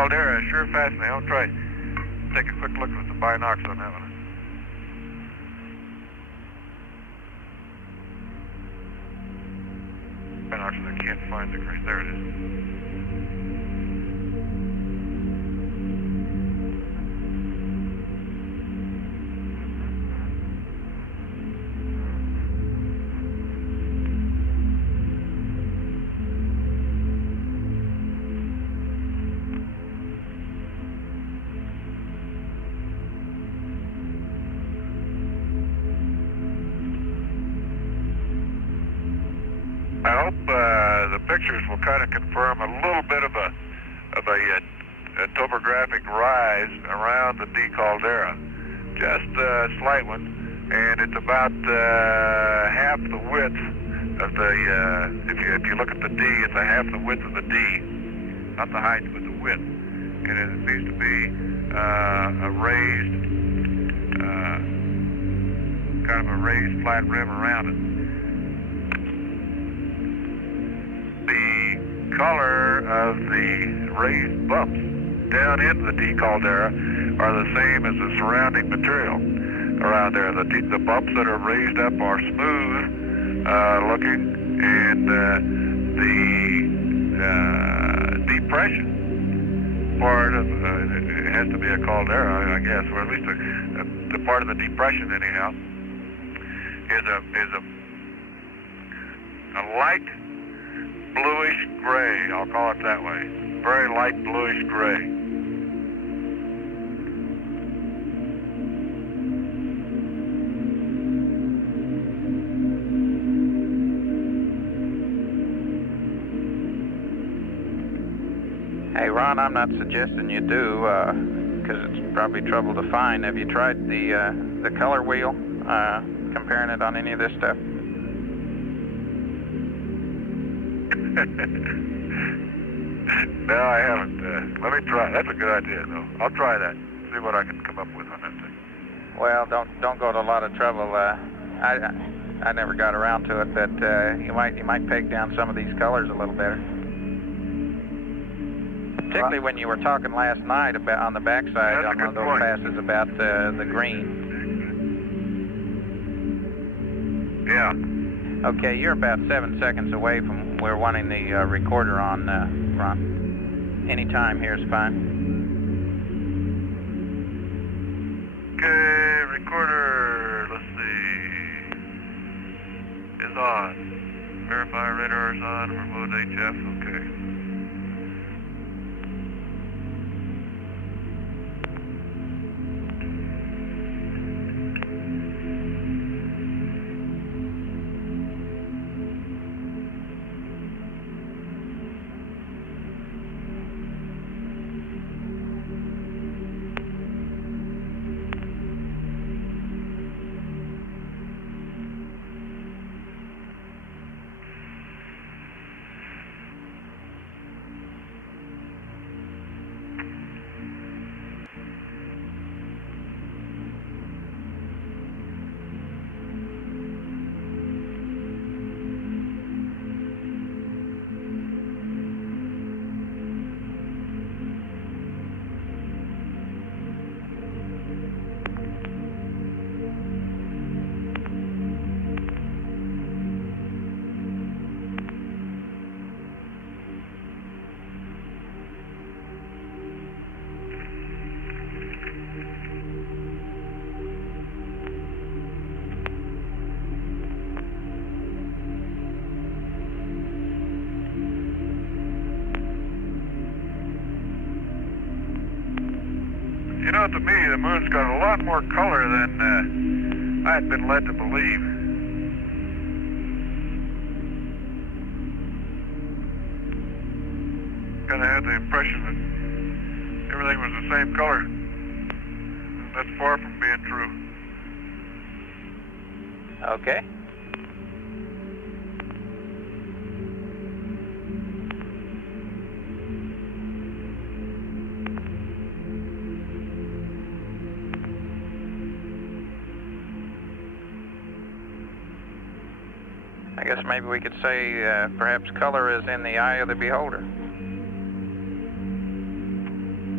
caldera is sure fascinating. I'll try take a quick look with the binocs on that one. Binocs, I can't find the green. There it is. I hope the pictures will kind of confirm a little bit of a topographic rise around the D caldera, just a slight one, and it's about half the width of the. If you look at the D, it's a half the width of the D, not the height but the width, and it seems to be a raised, kind of a raised flat rim around it. The color of the raised bumps down into the D caldera are the same as the surrounding material around there. The bumps that are raised up are smooth looking, and the depression part of it has to be a caldera, I guess, or at least the part of the depression anyhow is a light bluish gray, I'll call it that way. Very light bluish gray. Hey, Ron, I'm not suggesting you do, because it's probably trouble to find. Have you tried the color wheel, comparing it on any of this stuff? No, I haven't. Let me try. That's a good idea, though. I'll try that. See what I can come up with on that thing. Well, don't go to a lot of trouble. I never got around to it, but you might peg down some of these colors a little better. Particularly when you were talking last night about on the backside on one of those passes about the green. Yeah. Okay, you're about 7 seconds away from we're wanting the recorder on, Ron. Any time here is fine. Okay, recorder, let's see, is on. Verify radar is on, remote HF, okay. You know, to me, the moon's got a lot more color than I had been led to believe. Kind of had the impression that everything was the same color. That's far from being true. Okay. I guess maybe we could say perhaps color is in the eye of the beholder.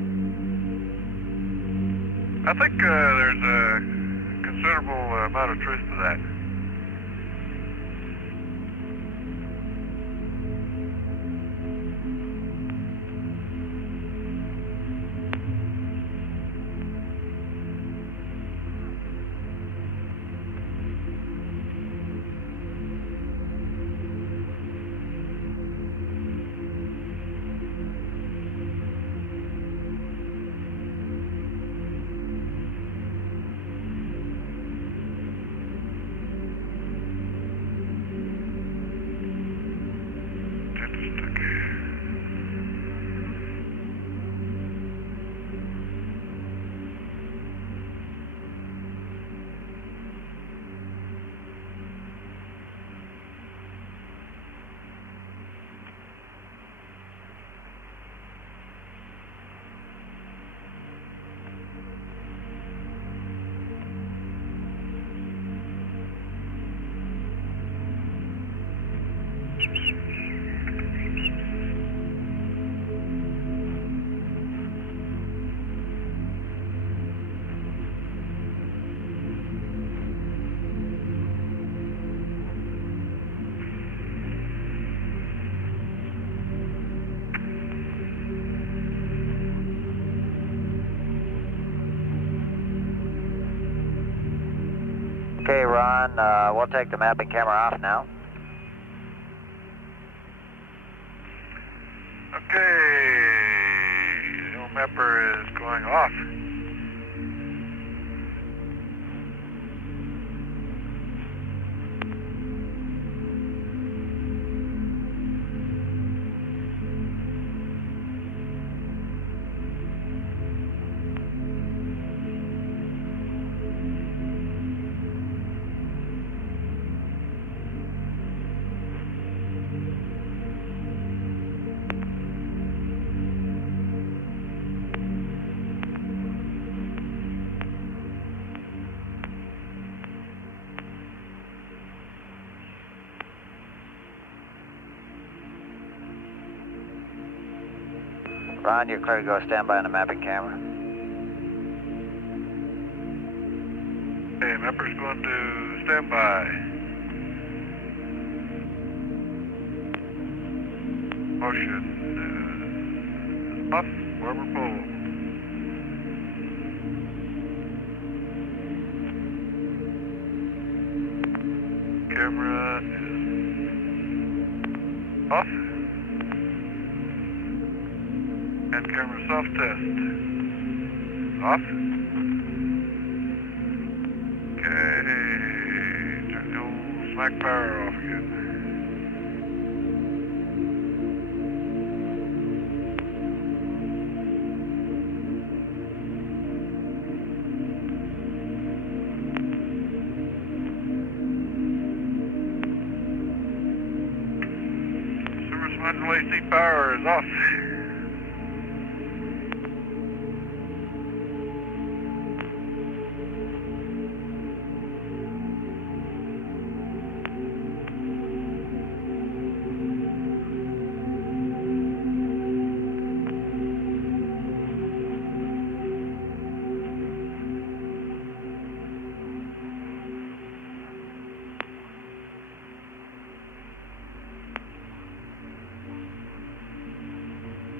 I think there's a considerable amount of truth to that. Okay, Ron, we'll take the mapping camera off now. Okay, the mapper is going off. Ron, you're clear to go standby on the mapping camera. Okay, mapper's going to standby. Motion. Off, rubber pull. Camera is off. And camera soft test. Off. Okay. Turn the old smack power off again. Service manual AC power is off.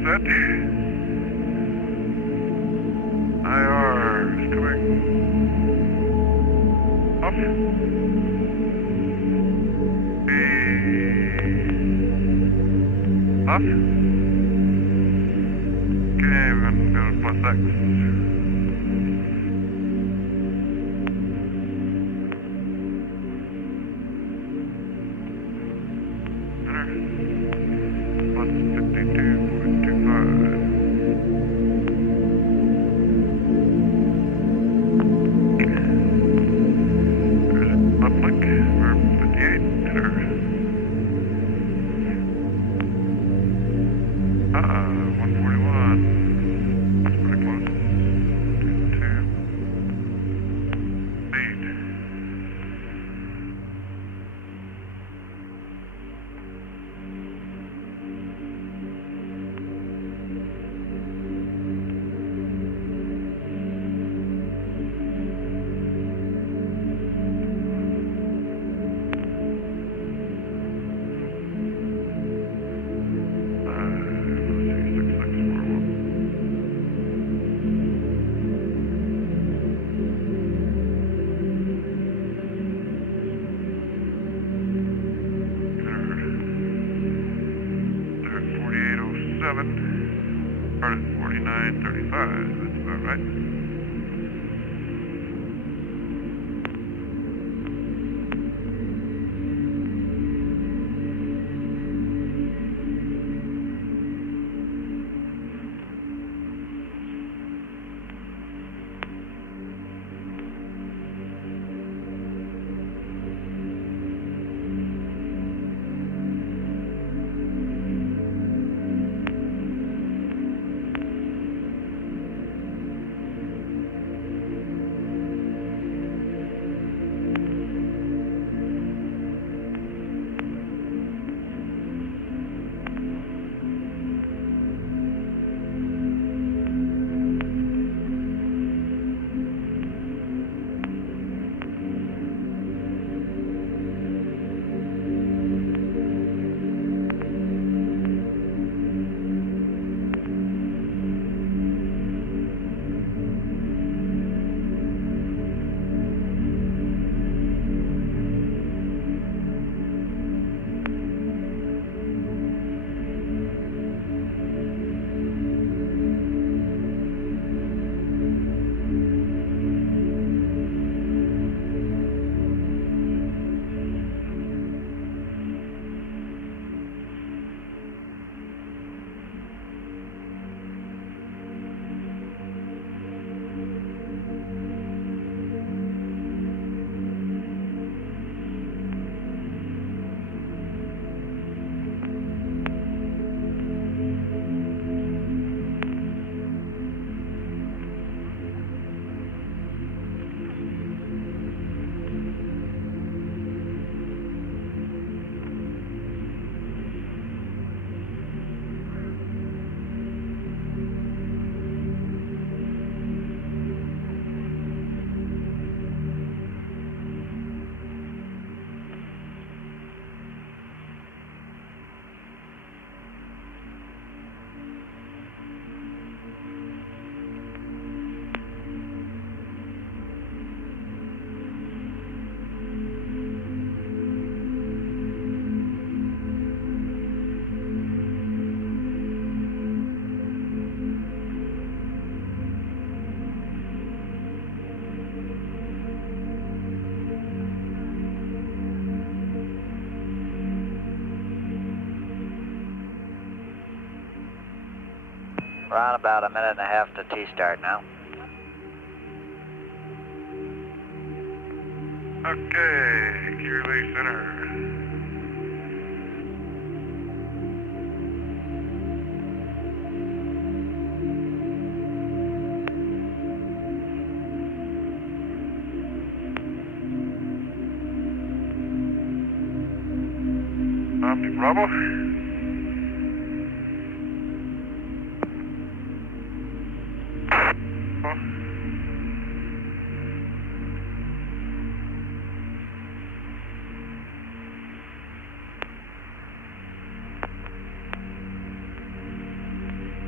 set. IR is coming up. Off. Okay, we're going to go to +X. Center. +52.25. There's uplink. We're 58. Enter. 141. That's pretty close. 2. Speed. Part at 49.35, that's about right. We're on about a minute and a half to T-start now. Okay, key release center. Omni Bravo.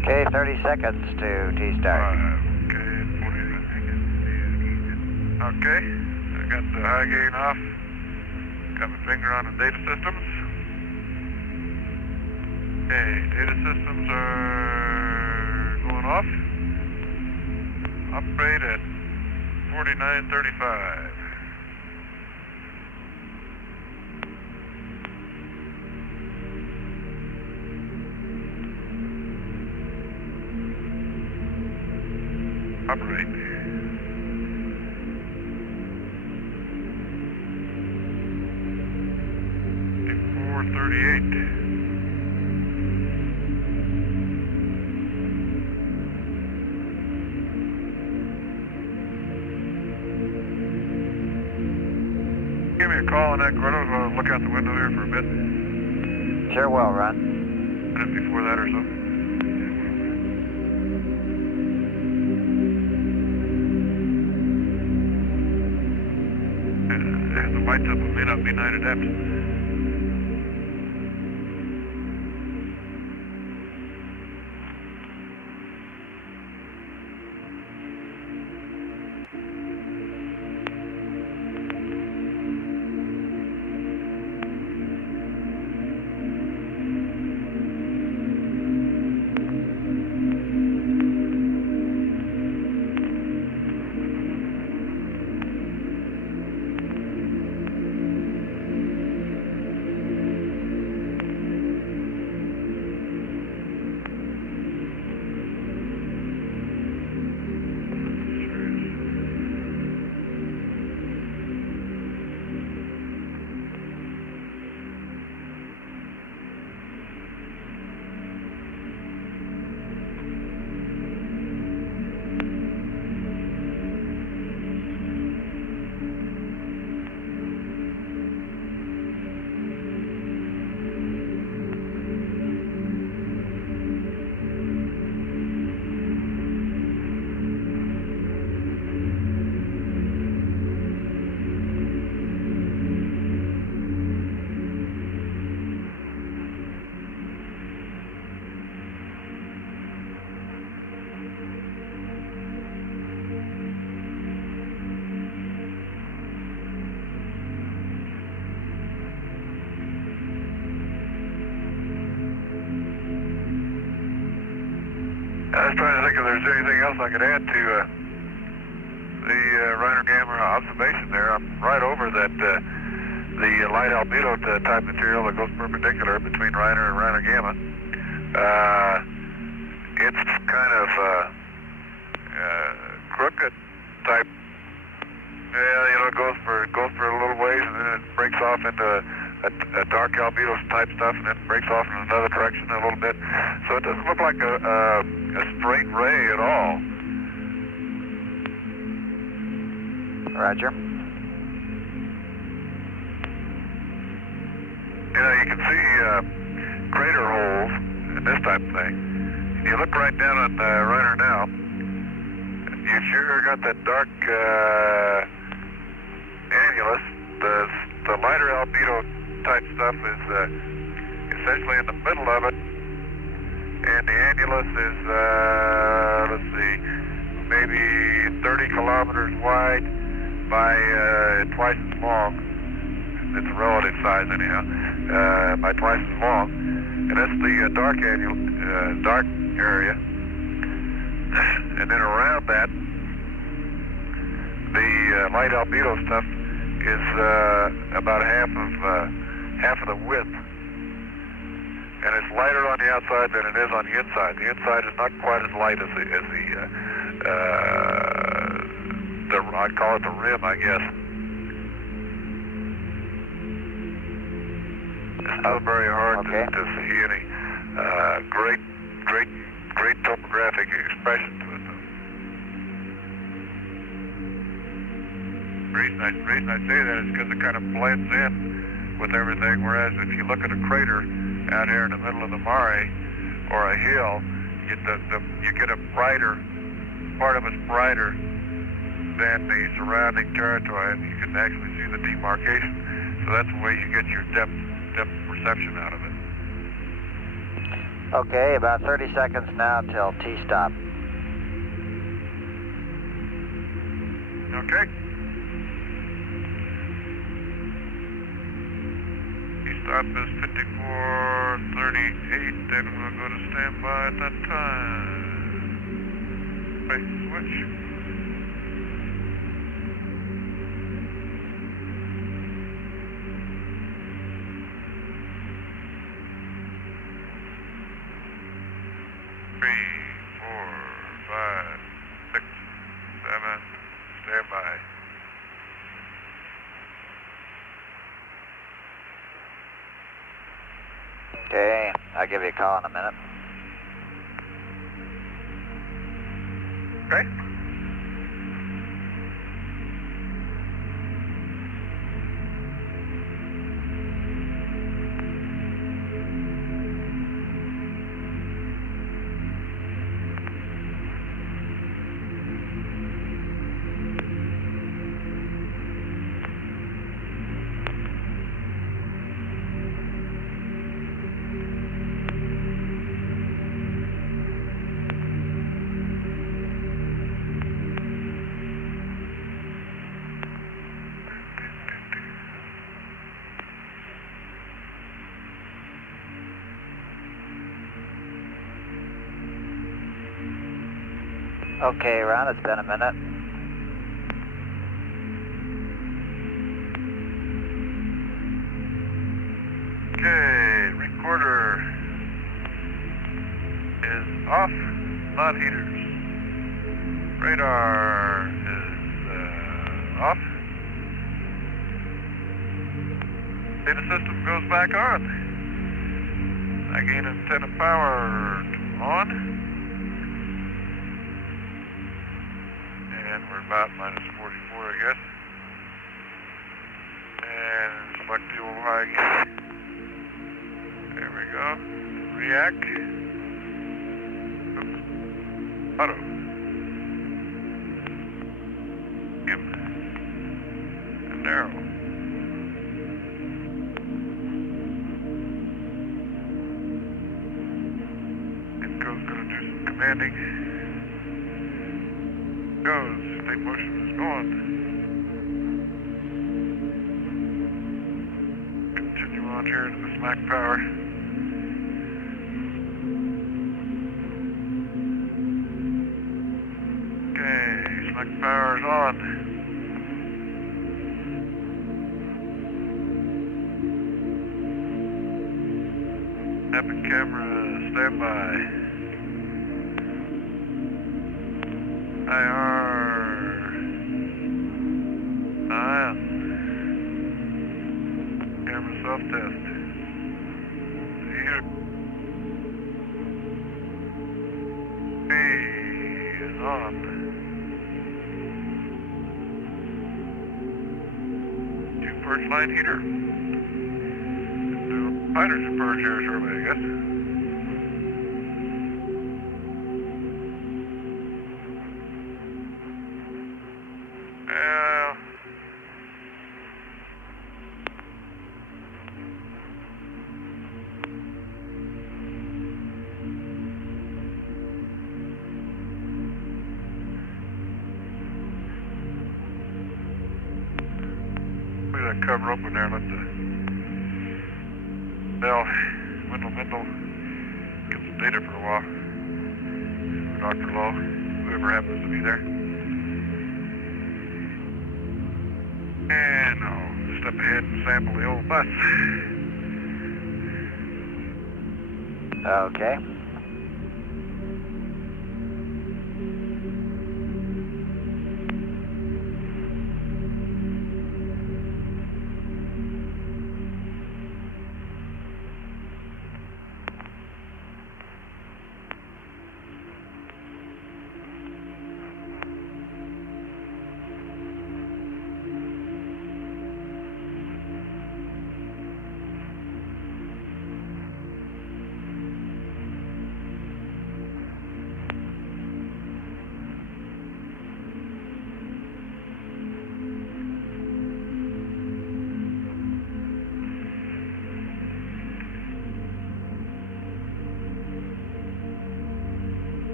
Okay, 30 seconds to T-start. Okay, I got the high gain off. Got my finger on the data systems. Okay, data systems are going off. Upgrade at 4935. Operate. Give me a call on that, Gordo. I'll look out the window here for a bit. Sure will, Ron. A minute before that or so. The lights up may not be night adept. I was trying to think if there's anything else I could add to the Reiner Gamma observation there. I'm right over that the light albedo type material that goes perpendicular between Reiner and Reiner Gamma. It's kind of crooked type. Yeah, you know, it goes for a little ways and then it breaks off into a dark albedo type stuff and then breaks off in another direction a little bit. So it doesn't look like a straight ray at all. Roger. You know, you can see crater holes and this type of thing. And you look right down on Reiner now, you sure got that dark annulus. The lighter albedo type stuff is essentially in the middle of it, and the annulus is, let's see, maybe 30 kilometers wide by twice as long. It's a relative size anyhow, by twice as long, and that's the dark area. And then around that, the light albedo stuff is about half of the width, and it's lighter on the outside than it is on the inside. The inside is not quite as light as the I'd call it the rim, I guess. It's not very hard to see any great topographic expressions with them. The reason I say that is because it kind of blends in with everything, whereas if you look at a crater out here in the middle of the mare or a hill, you get a brighter, part of it's brighter than the surrounding territory, and you can actually see the demarcation. So that's the way you get your depth perception out of it. Okay, about 30 seconds now till T-stop. Okay. T-stop is 54:38, and we'll go to standby at that time. Right, switch. Standby. Okay, I'll give you a call in a minute. Okay. Okay, Ron, it's been a minute. Okay, recorder is off, not heaters. Radar is off. Data system goes back on. Again, antenna power on. And we're about minus 44, I guess. And select fuel high again. There we go. React. Oops. Auto. Yep. And narrow. Inco's gonna do some commanding. Goes. State motion is going. Continue on here to the slack power. Okay, slack power is on. Mapping camera, standby. IR. Camera self-test. Here. B is on. Two first line heater. Do hydrogen purge here shortly, I guess. Cover open there, let the bell windle get some data for a while. Dr. Lowe, whoever happens to be there. And I'll step ahead and sample the old bus. Okay.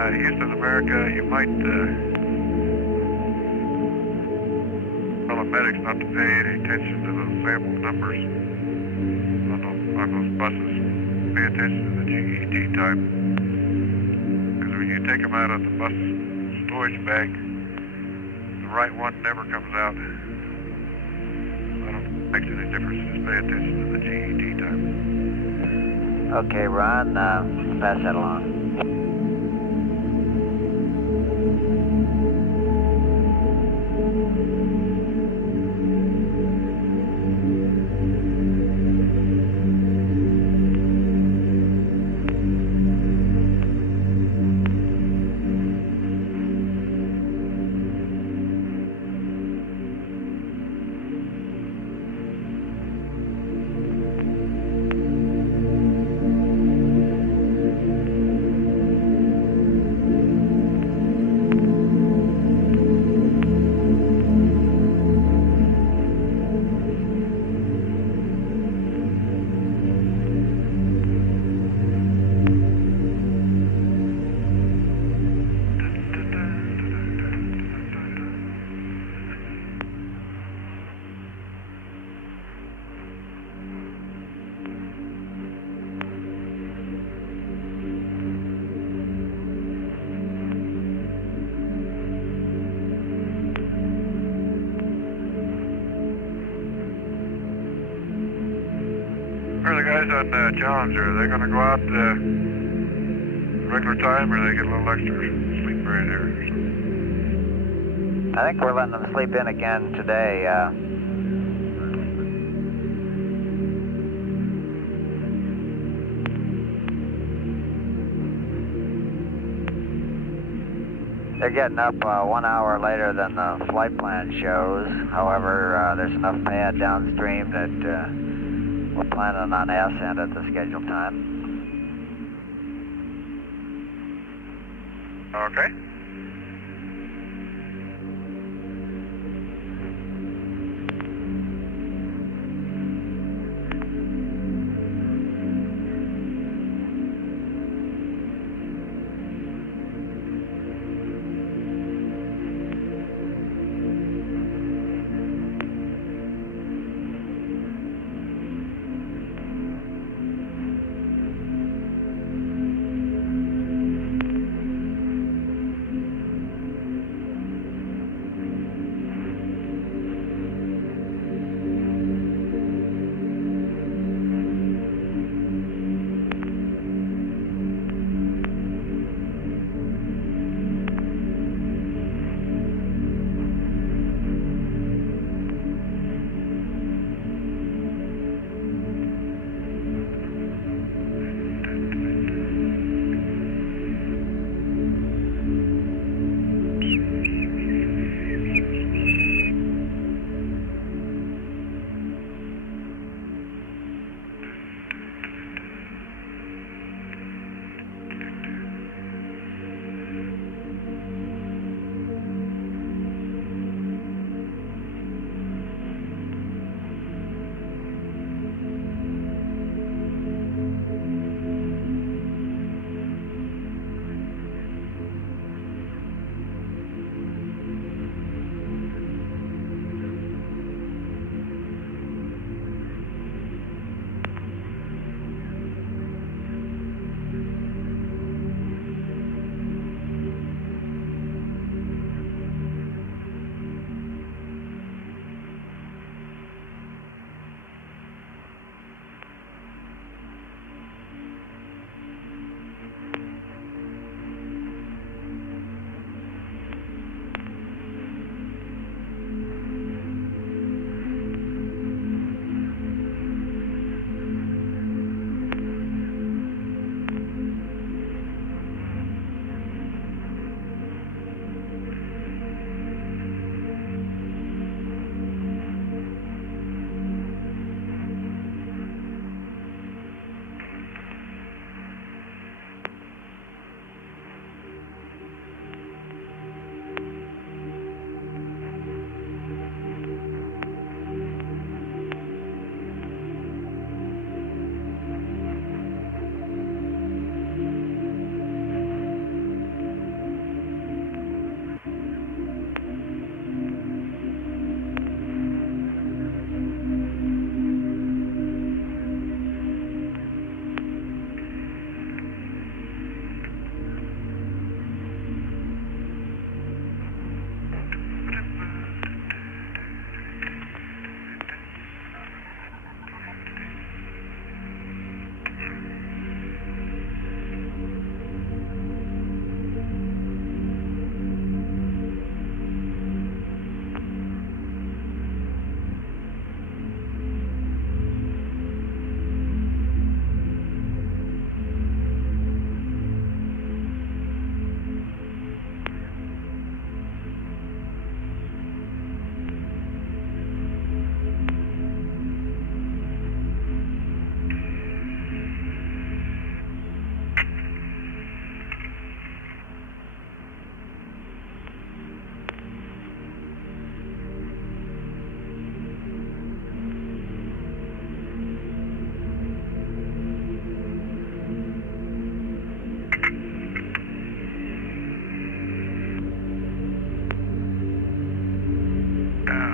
Houston, America, you might tell the medics not to pay any attention to the sample numbers on those buses. Pay attention to the GET type. Because when you take them out of the bus storage bag, the right one never comes out. I don't think it makes any difference. Just pay attention to the GET type. Okay, Ron, pass that along. Where are the guys on Challenger? Are they going to go out regular time, or they get a little extra sleep right here? I think we're letting them sleep in again today. They're getting up 1 hour later than the flight plan shows. However, there's enough pad downstream that we're planning on ascent at the scheduled time. Okay.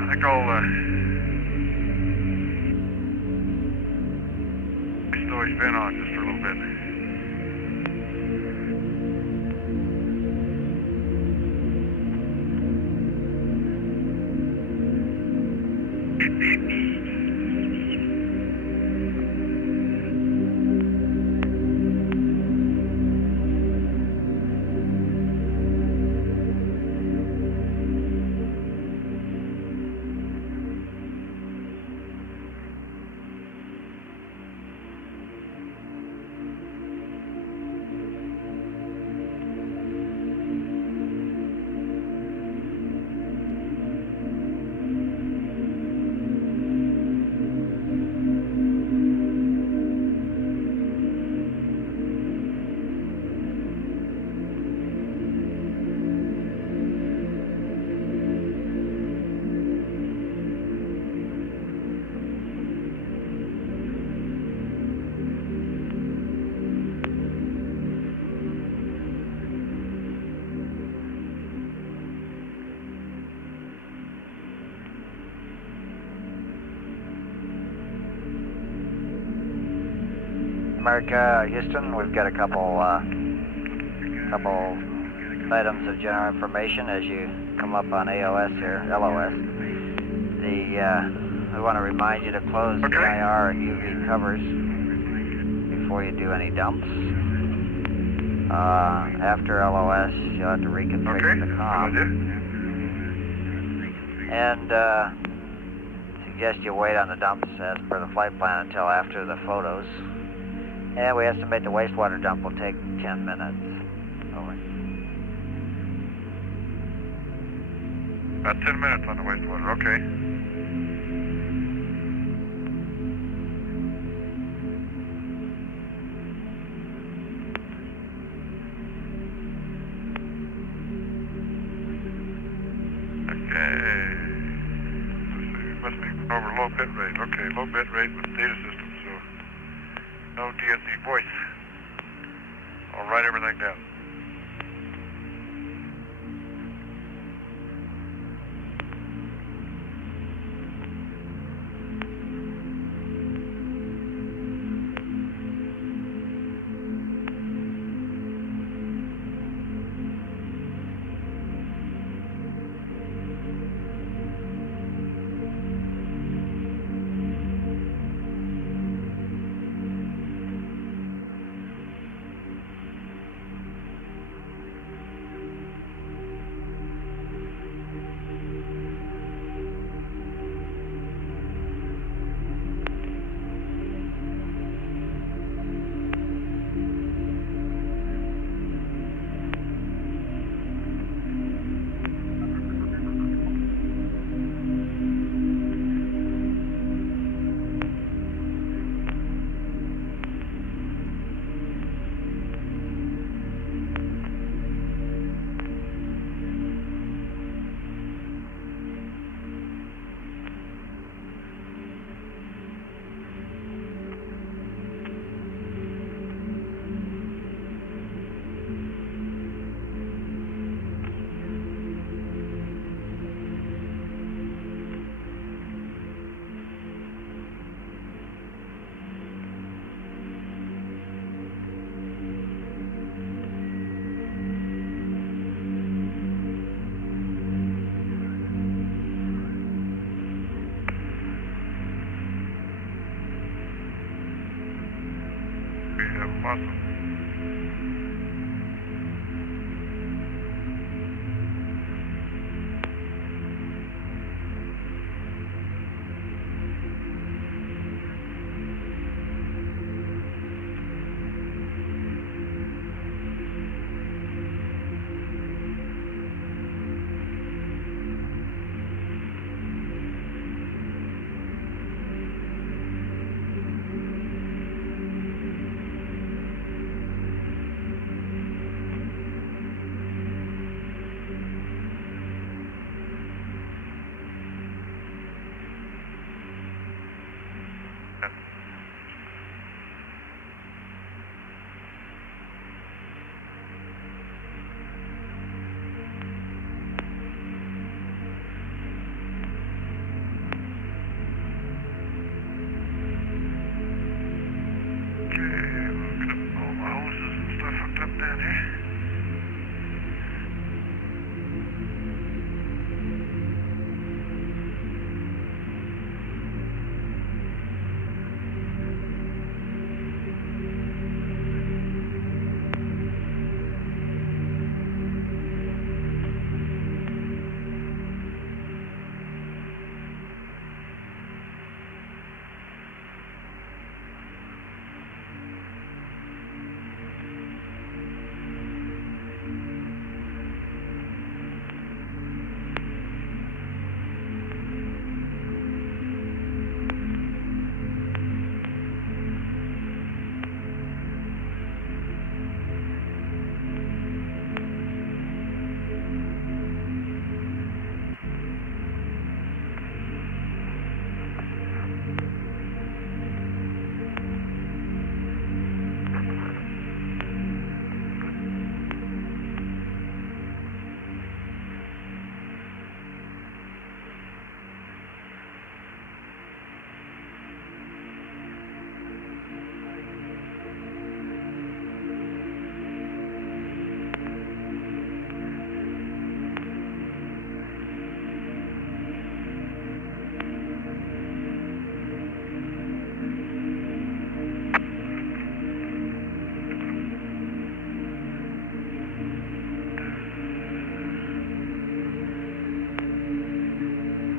I think I'll slow his fin on just for a little bit. America, Houston, we've got a couple items of general information as you come up on AOS here, LOS. I want to remind you to close the IR and UV covers before you do any dumps. After LOS, you'll have to reconfigure the comm. And suggest you wait on the dumps as per the flight plan until after the photos. And we estimate the wastewater dump will take 10 minutes. Over. About 10 minutes on the wastewater, okay. Okay. Must be over low bit rate. Okay, low bit rate with data system. No DSC voice. I'll write everything down. Awesome.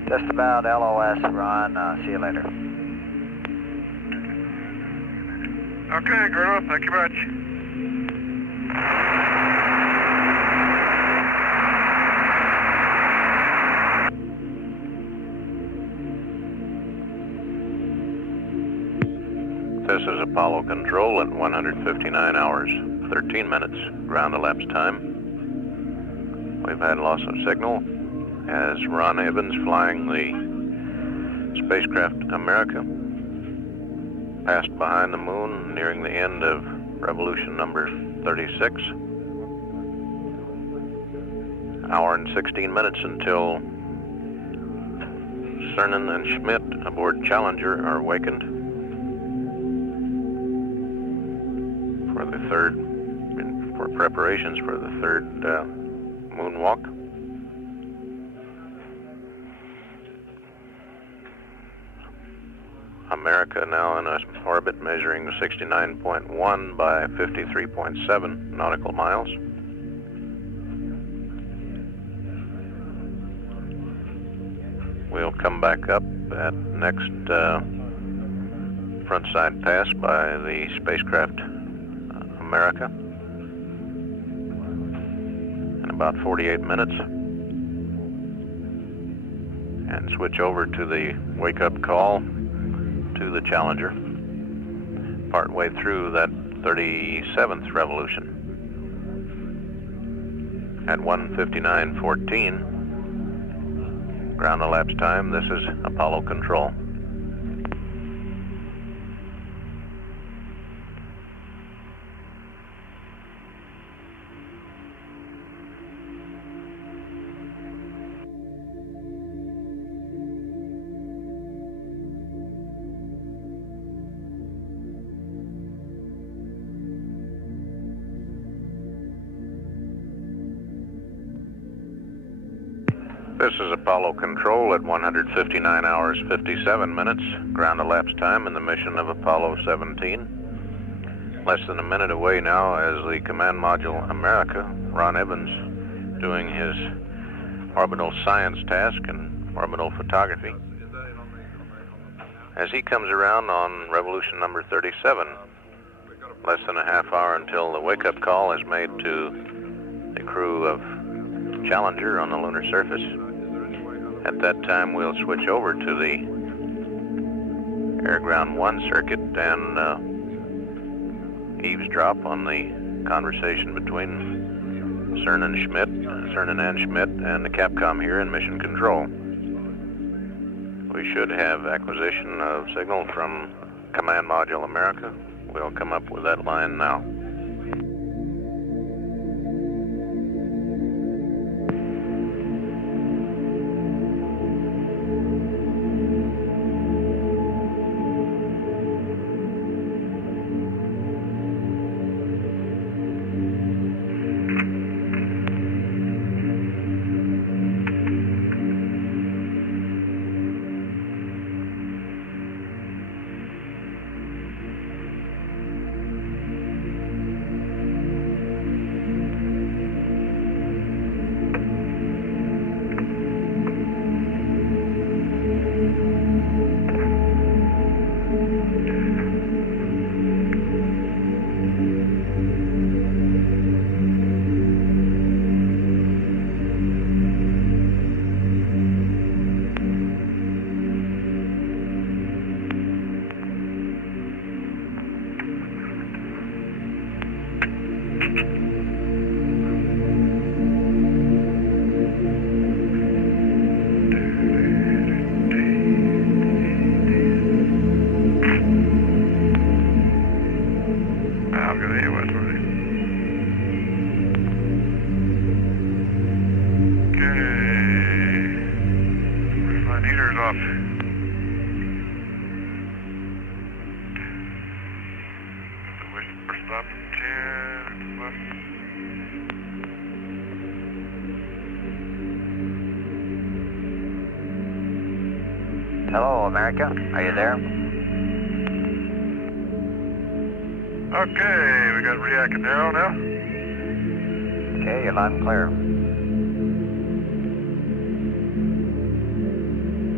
Just about LOS, Ron. See you later. Okay, Gerdo, thank you much. This is Apollo Control at 159 hours, 13 minutes ground elapsed time. We've had loss of signal as Ron Evans, flying the Spacecraft America, passed behind the moon nearing the end of revolution number 36. Hour and 16 minutes until Cernan and Schmidt aboard Challenger are awakened for preparations for the third moonwalk. America now in an orbit measuring 69.1 by 53.7 nautical miles. We'll come back up at next frontside pass by the Spacecraft America in about 48 minutes and switch over to the wake-up call to the Challenger partway through that 37th revolution at 1:59:14 ground elapsed time. This is Apollo Control. This is Apollo Control at 159 hours, 57 minutes, ground elapsed time in the mission of Apollo 17. Less than a minute away now as the Command Module America, Ron Evans, doing his orbital science task and orbital photography. As he comes around on revolution number 37, less than a half hour until the wake-up call is made to the crew of Challenger on the lunar surface. At that time, we'll switch over to the Air-Ground 1 circuit and eavesdrop on the conversation between Cernan and Schmidt and the Capcom here in Mission Control. We should have acquisition of signal from Command Module America. We'll come up with that line now. Hello, America. Are you there? Okay, we got Reacadero now. Okay, you're loud and clear.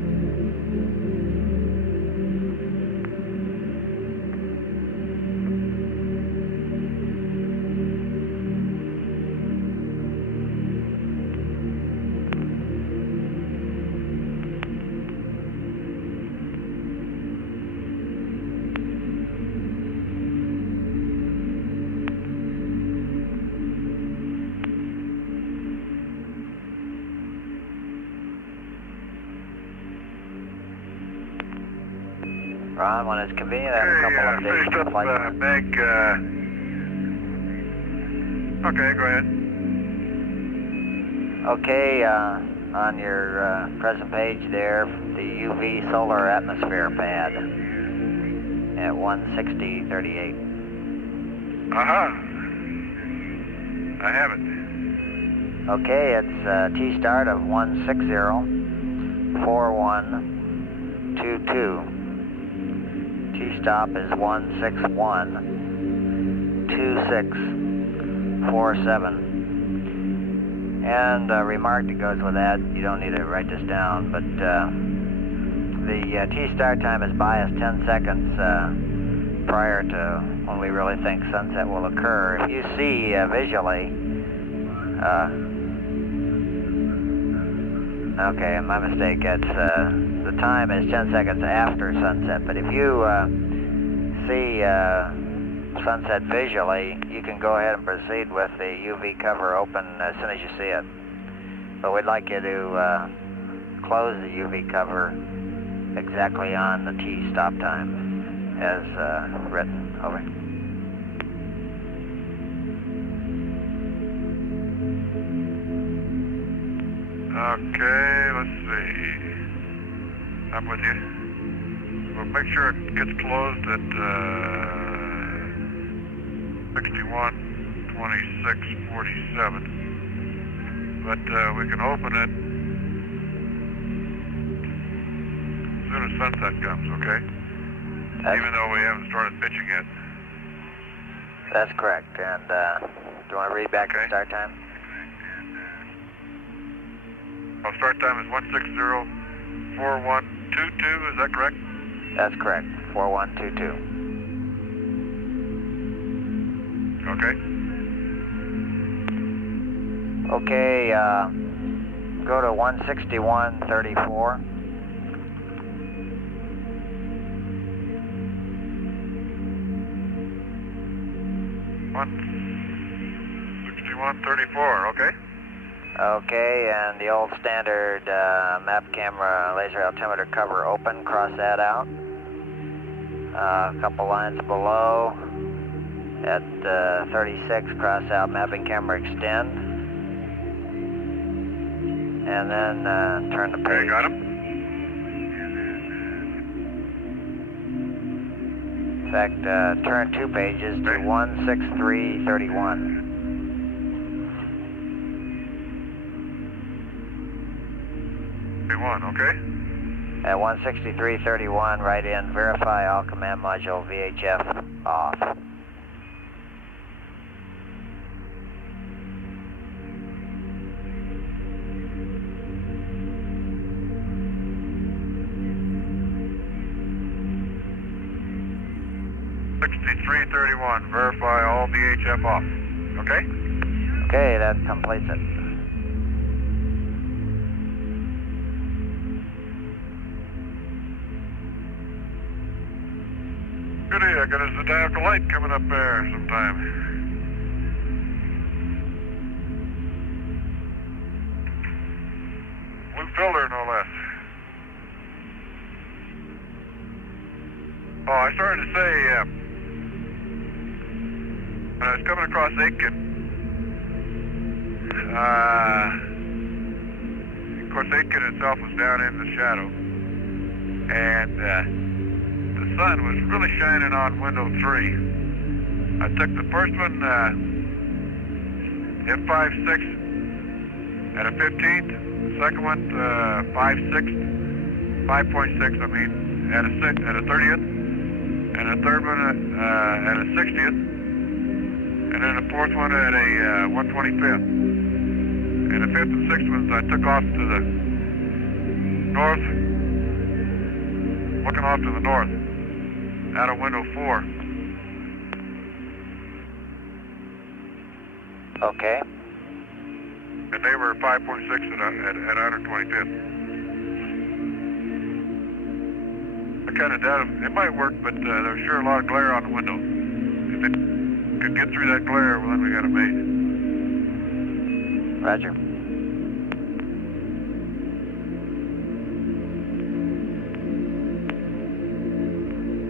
Ron, when it's convenient, I have a couple of days finished up flight. Meg. Okay, go ahead. Okay, on your present page there, the UV solar atmosphere pad at 160.38. I have it. Okay, it's T-start of 160.4122. T-stop is 161.2647. And a remark that goes with that, you don't need to write this down, but the T-start time is biased 10 seconds prior to when we really think sunset will occur. If you see visually, okay, my mistake, it's the time is 10 seconds after sunset, but if you see sunset visually, you can go ahead and proceed with the UV cover open as soon as you see it. But we'd like you to close the UV cover exactly on the T-stop time as written. Over. Okay, let's see. I'm with you. We'll make sure it gets closed at 61:26:47. But we can open it as soon as sunset comes, okay? Even though we haven't started pitching yet. That's correct. And do you want to read back the start time? Well, start time is 160.4122, is that correct? That's correct, 4122. Okay. Okay, go to 161.34. $161.34, okay. Okay, and the old standard map camera laser altimeter cover open, cross that out. A couple lines below at 36, cross out mapping camera extend. And then turn the page. Okay, got him. In fact, turn 2 pages to 163.31. Okay. At 163.31, write in verify all command module VHF off. $63.31, verify all VHF off. Okay? Okay, that completes it. Goody, I got a zodiacal light coming up there sometime. Blue filter, no less. Oh, I started to say, when I was coming across Aiken, of course Aiken itself was down in the shadow, and the sun was really shining on window 3. I took the first one, F5.6 at a 15th, the second one, 5.6 I mean, at a 30th, and the third one at a 60th, and then the fourth one at a 125th. And the fifth and sixth ones I took off to the north, looking off to the north, out of window 4. Okay. And they were 5.6 at 125th. I kind of doubt them. It might work, but there was sure a lot of glare on the window. If it could get through that glare, well, then we got it made. Roger.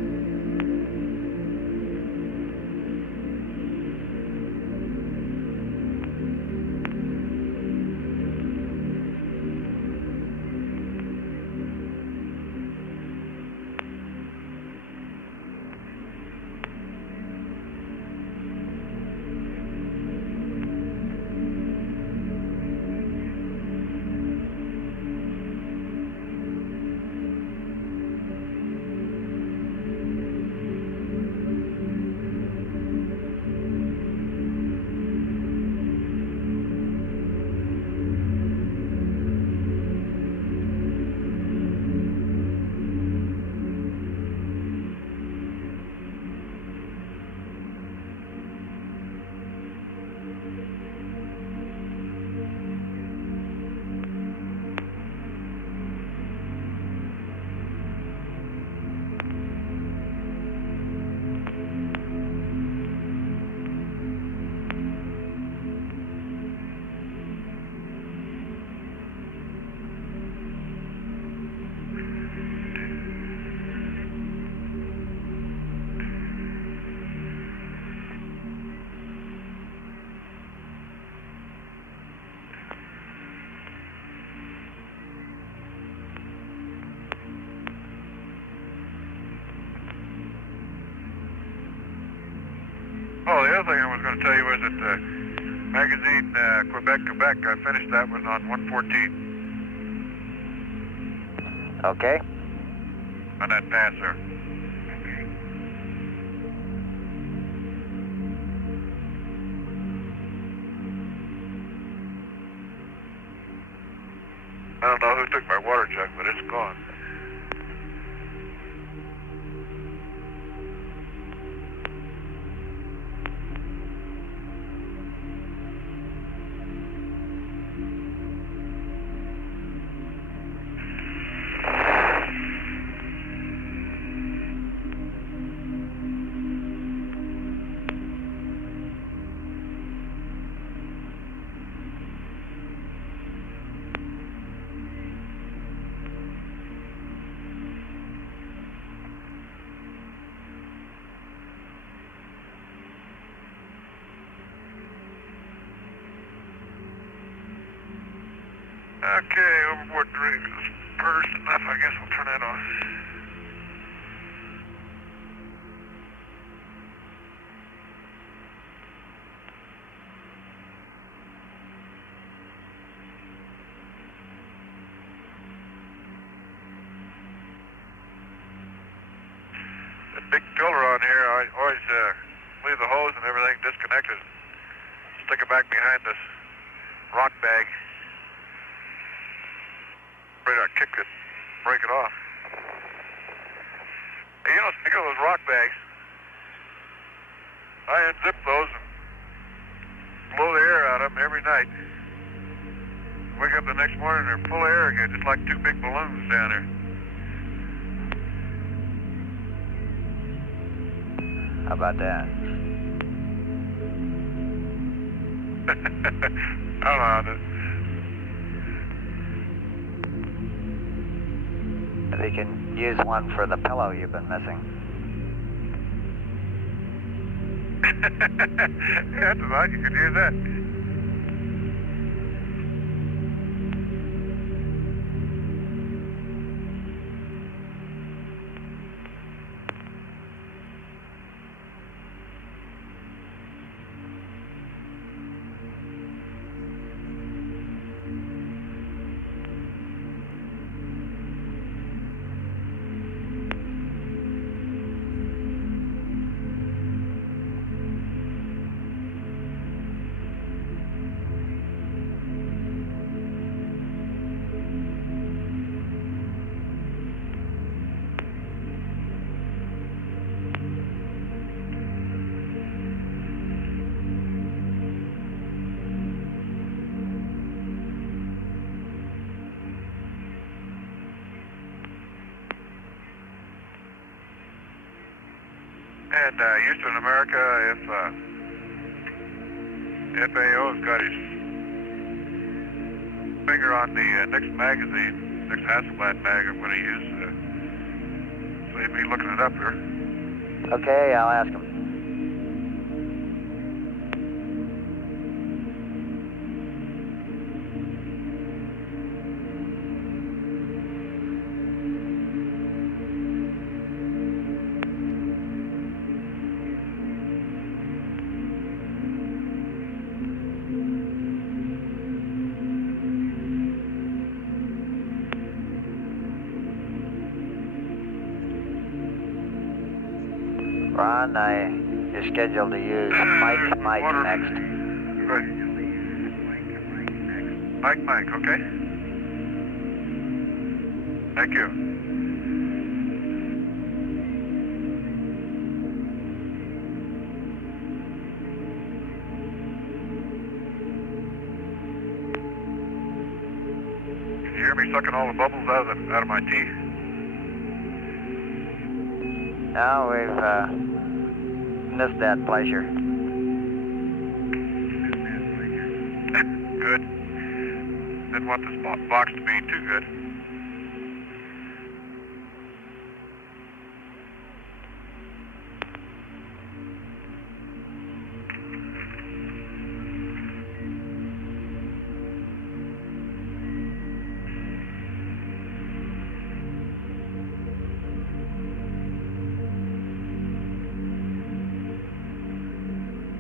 Oh, the other thing I was going to tell you was that magazine Quebec, I finished that one on 114 Okay. on that pass there. I don't know who took my water jug, but it's gone. Okay, overboard drinks is purged enough. I guess we'll turn that off. That big filler on here, I always leave the hose and everything disconnected. Stick it back behind this rock bag. Afraid I'd kick it, break it off. Hey, you know, speaking of those rock bags, I unzip those and blow the air out of them every night. Wake up the next morning, they're full of air again, just like two big balloons down there. How about that? I don't know how to. You can use one for the pillow you've been missing. Yeah, that's right, you could use that. And Houston, America, if FAO's got his finger on the next magazine, next Hasselblad mag I'm going to use, save me looking it up here. Okay, I'll ask him. Ron, you're scheduled to use Mike next. Good. Mike, okay? Thank you. Can you hear me sucking all the bubbles out of my teeth? No, we've missed that pleasure. Good. Didn't want this box to be too good.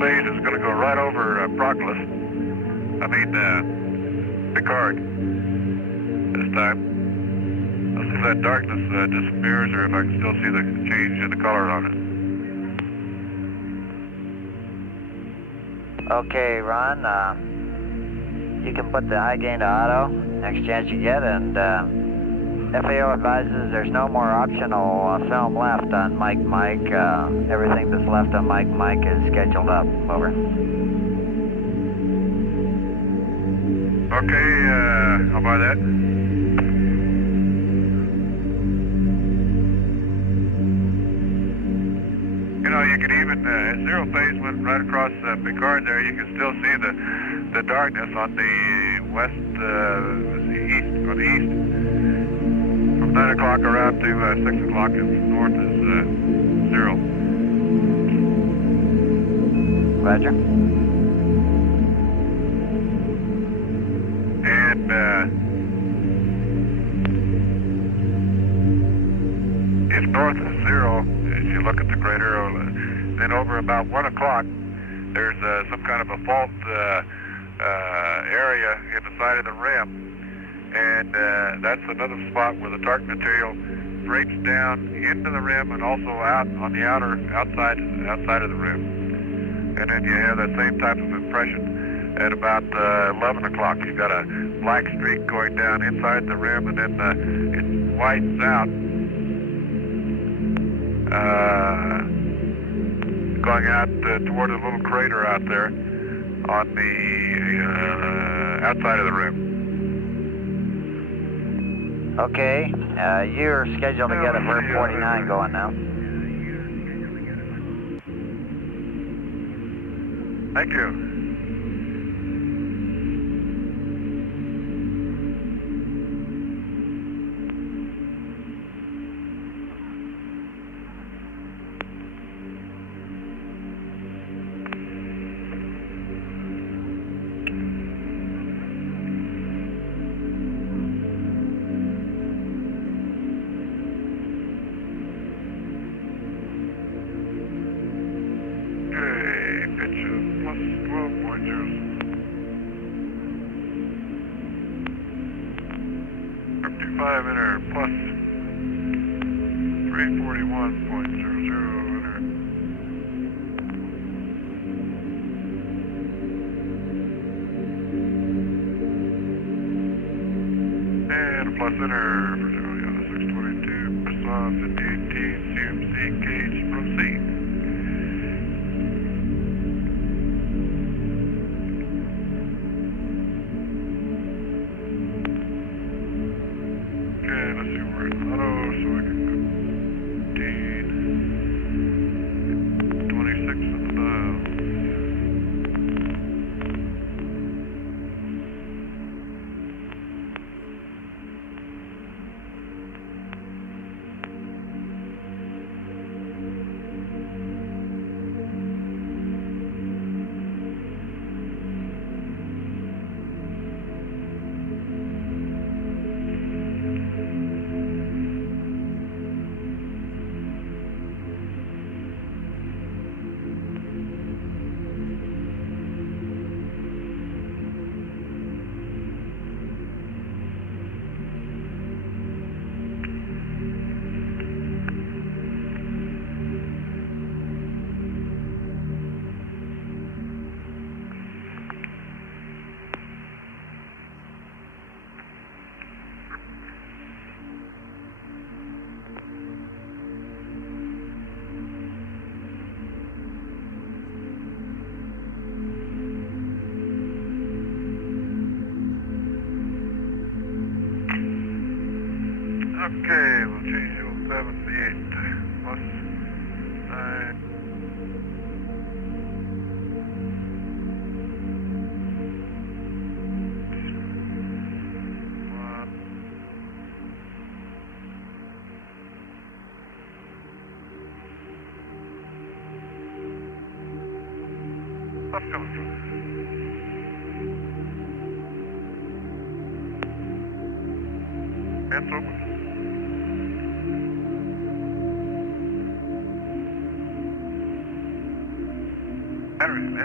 phase is going to go right over Picard this time. Let's see if that darkness disappears or if I can still see the change in the color on it. Okay, Ron, you can put the high gain to auto next chance you get, and FAO advises there's no more optional film left on Mike. Everything that's left on Mike is scheduled up. Over. Okay, I'll buy that. You know, you could even, zero phase went right across Picard there. You can still see the darkness on the west, the east. From 9 o'clock around to 6 o'clock and north is zero. Roger. And if north is zero, as you look at the great arrow, then over about 1 o'clock, there's some kind of a fault area in the side of the rim. And that's another spot where the dark material breaks down into the rim and also out on the outside of the rim. And then you have that same type of impression at about 11 o'clock. You've got a black streak going down inside the rim, and then it widens out, going out toward a little crater out there on the outside of the rim. Okay, you're scheduled to get a Bird 49 going now. Thank you. Enter plus 341.00 enter. And a plus enter for 622, press on 5018, CMC gauge, proceed. Okay, we'll change you 78 plus 9. What's coming through? Hands open. Battery.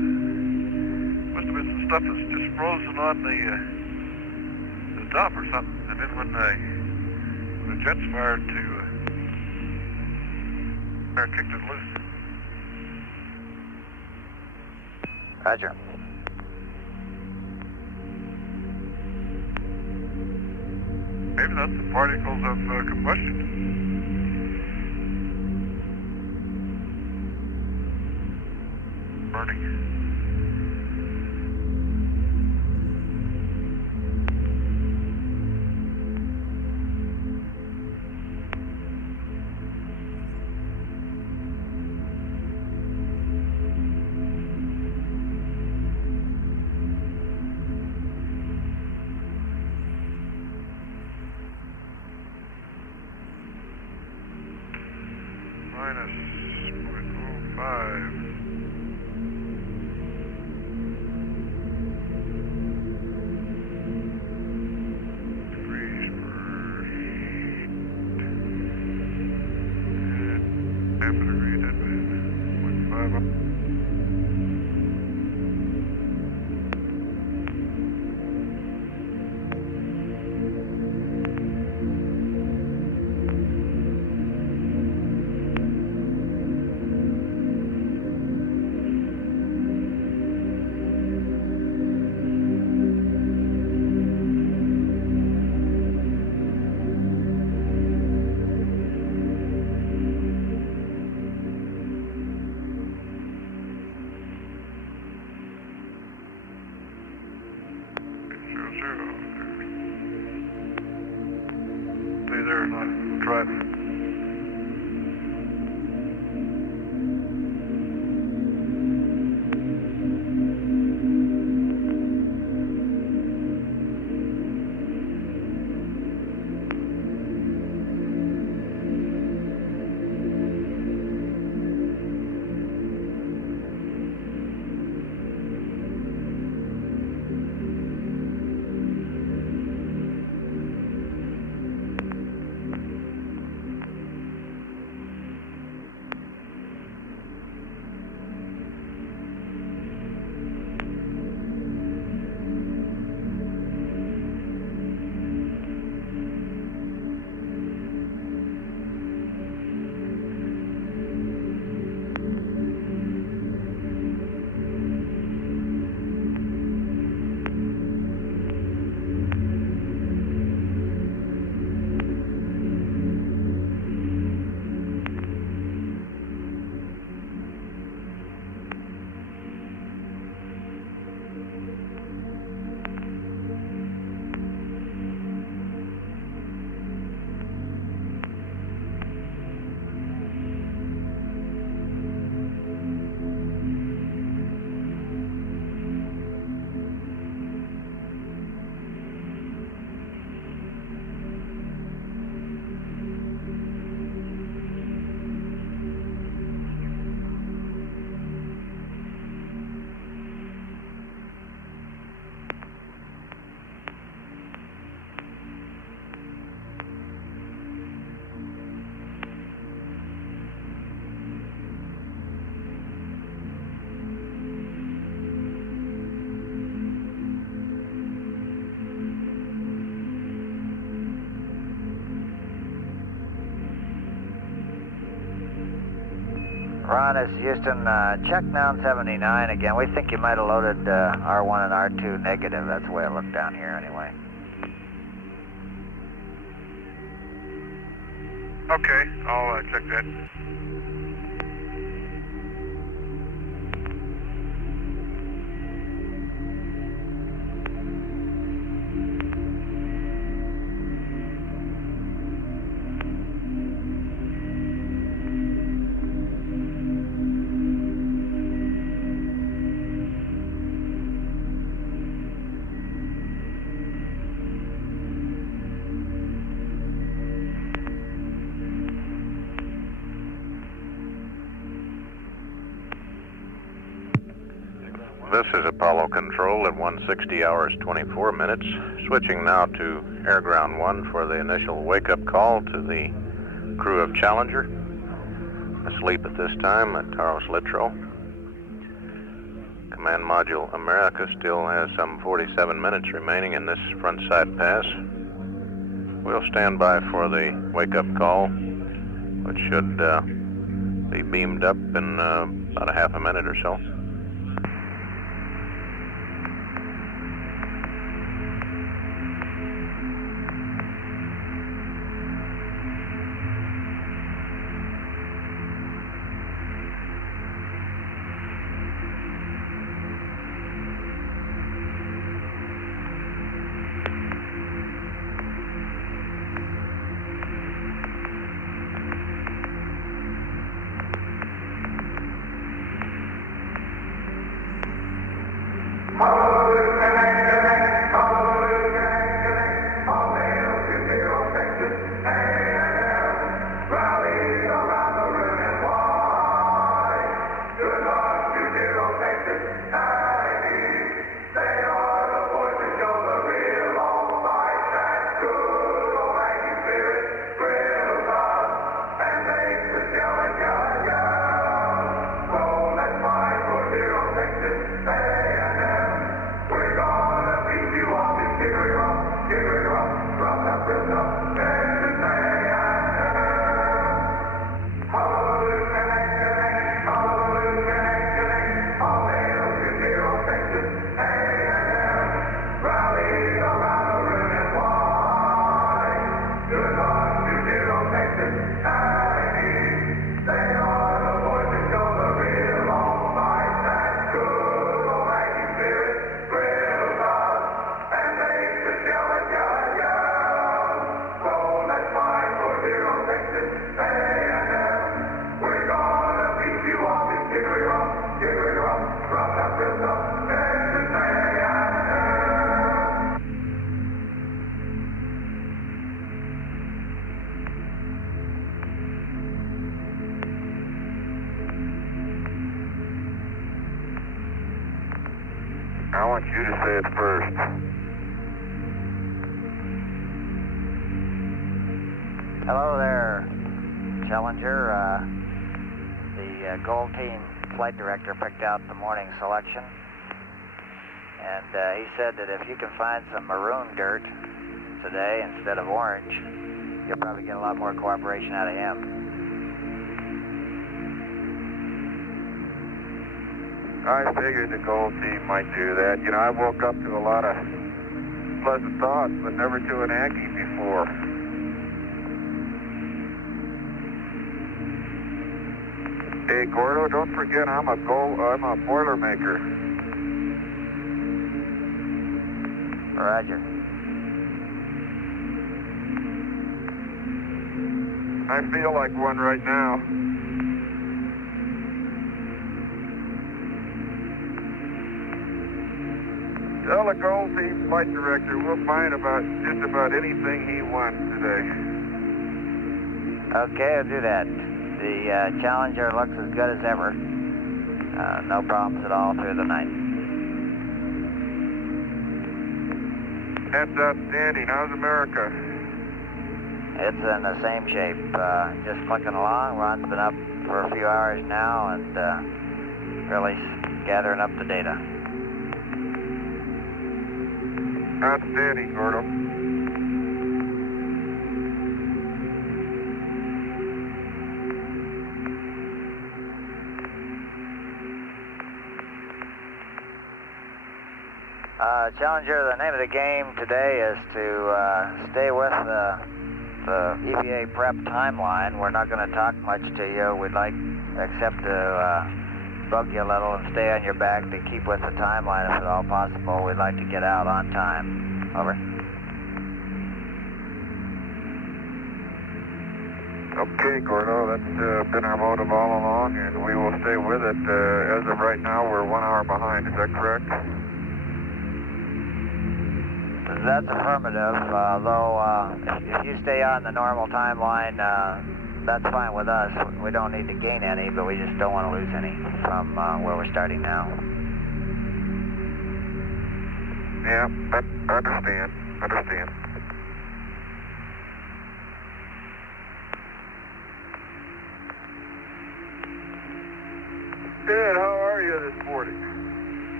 stuff is just frozen on the top or something. And then when the jets fired kicked it loose. Roger. Maybe that's the particles of combustion. Burning. Minus 0.05. Degrees per and half a degree, that means 0.5 up. Stay there and I'll try it. Ron, this is Houston. Check down 79 again. We think you might have loaded R1 and R2 negative. That's the way it looked down here anyway. Okay, I'll check that. This is Apollo Control at 1:60 hours 24 minutes. Switching now to Air Ground 1 for the initial wake-up call to the crew of Challenger. Asleep at this time at Taros Littrow. Command Module America still has some 47 minutes remaining in this front side pass. We'll stand by for the wake-up call, which should be beamed up in about a half a minute or so. I want you to say it first. Hello there, Challenger. The Gold Team flight director picked out the morning selection, and he said that if you can find some maroon dirt today instead of orange, you'll probably get a lot more cooperation out of him. I figured the Gold Team might do that. You know, I woke up to a lot of pleasant thoughts, but never to an Aggie before. Hey, Gordo, don't forget I'm a Boilermaker. Roger. I feel like one right now. Tell the Gold Team flight director we'll find just about anything he wants today. Okay, I'll do that. The Challenger looks as good as ever. No problems at all through the night. That's outstanding. How's America? It's in the same shape. Just clicking along. Ron's been up for a few hours now and really gathering up the data. Outstanding, Gordo. Challenger, the name of the game today is to stay with the EVA prep timeline. We're not going to talk much to you. We'd like, except to bug you a little and stay on your back to keep with the timeline if at all possible. We'd like to get out on time. Over. Okay, Gordo, that's been our motive all along, and we will stay with it. As of right now, we're 1 hour behind. Is that correct? That's affirmative, though if you stay on the normal timeline, that's fine with us. We don't need to gain any, but we just don't want to lose any from where we're starting now. Yeah, I understand. Ed, how are you this morning?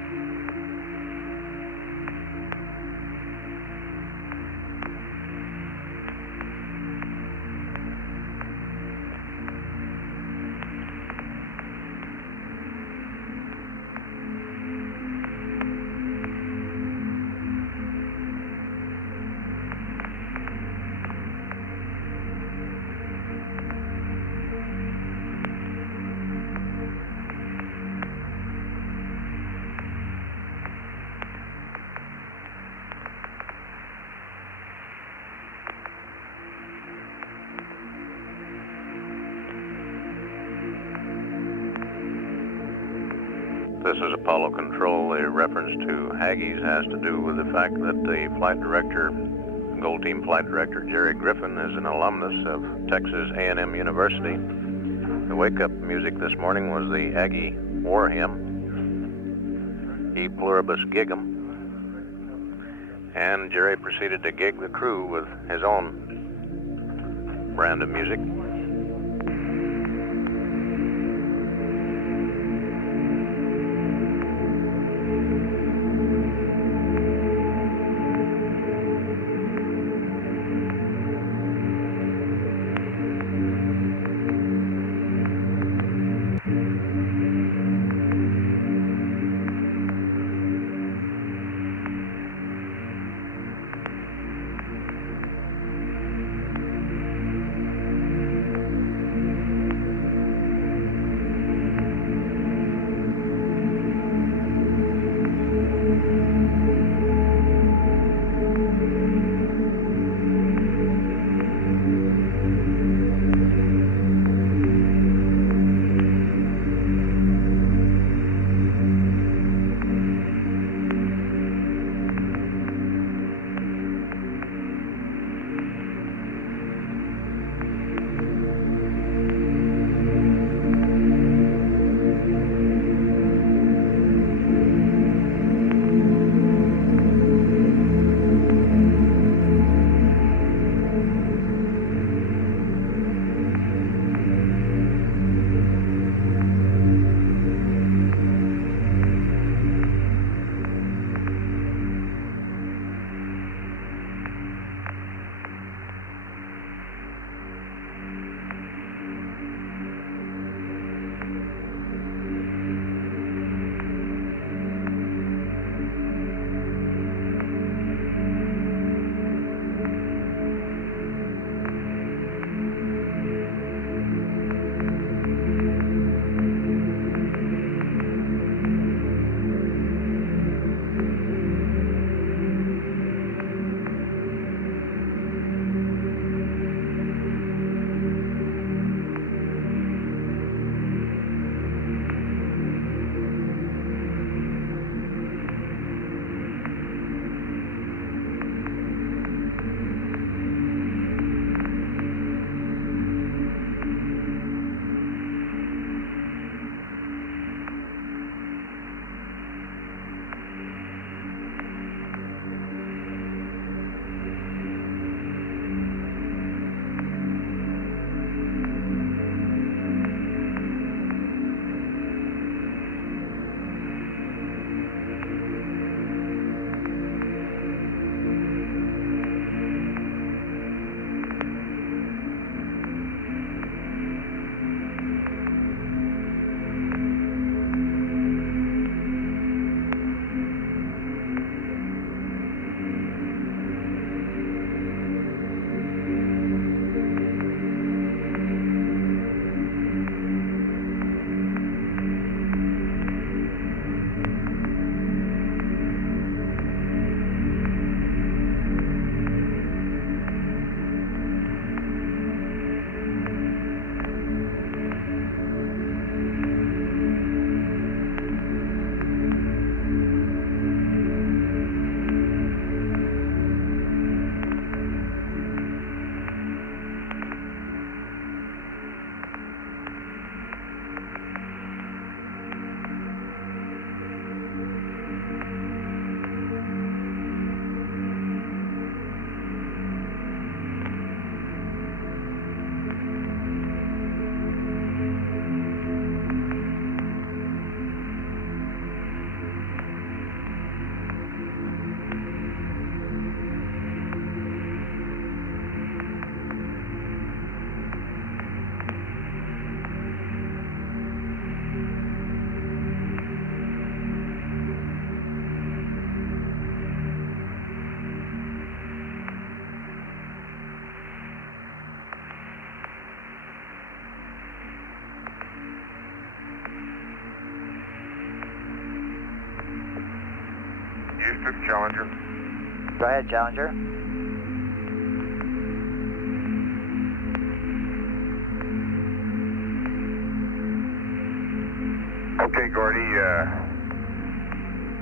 this is Apollo Control. The reference to Haggis has to do with the fact that the flight director, Gold Team flight director Jerry Griffin, is an alumnus of Texas A&M University. The wake-up music this morning was the Aggie war hymn, E Pluribus Gigum, and Jerry proceeded to gig the crew with his own brand of music. Houston, Challenger. Go ahead, Challenger. Okay, Gordy,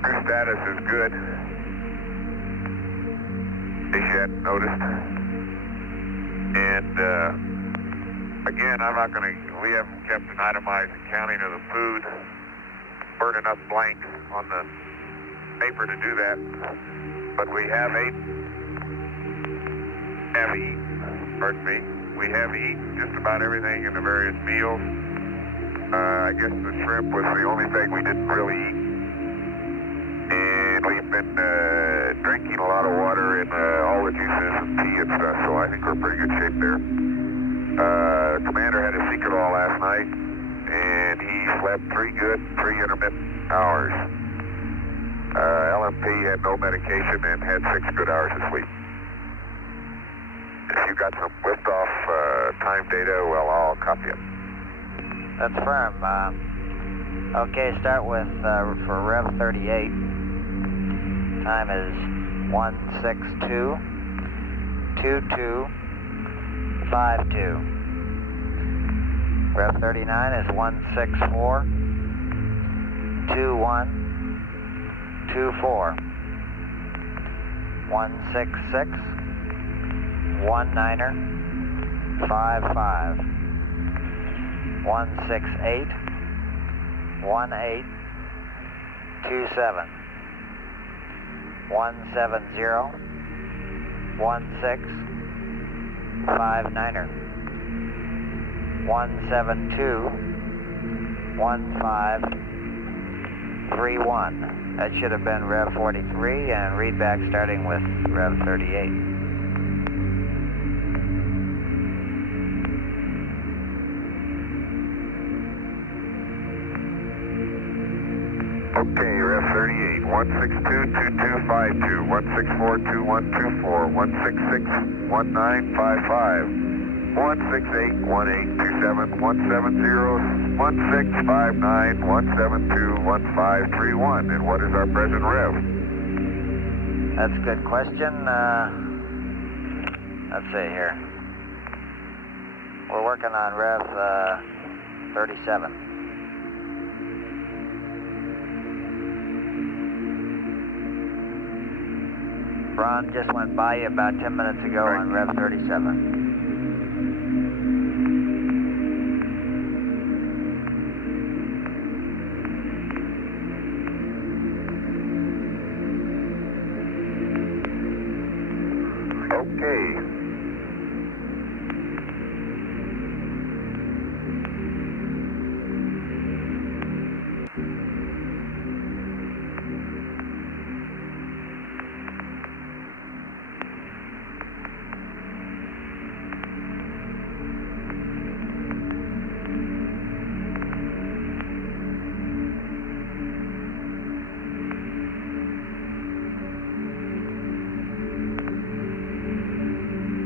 Crew status is good, in case you hadn't noticed. And again, we haven't kept an itemized accounting of the food. Burn enough blanks on the paper to do that. But we have We have eaten just about everything in the various meals. I guess the shrimp was the only thing we didn't really eat. And we've been drinking a lot of water and all the juices and tea and stuff, so I think we're in pretty good shape there. Commander had a secret all last night, and he slept 3 good, 3 intermittent hours. LMP had no medication and had 6 good hours of sleep. If you got some liftoff time data, well, I'll copy it. That's firm. Okay, start with, for Rev 38. Time is 162.2252. Rev 39 is 164.2124. 166.1955. 168.1827. 170.1659. 172.1531. That should have been Rev 43, and readback starting with Rev 38. Okay, Rev 38, 162.2252, 164.2124, 166.1955, 168.1827, 170.1659, 172.1531. And what is our present rev? That's a good question. Let's see here. We're working on Rev 37. Ron just went by you about 10 minutes ago on Rev 37. Okay.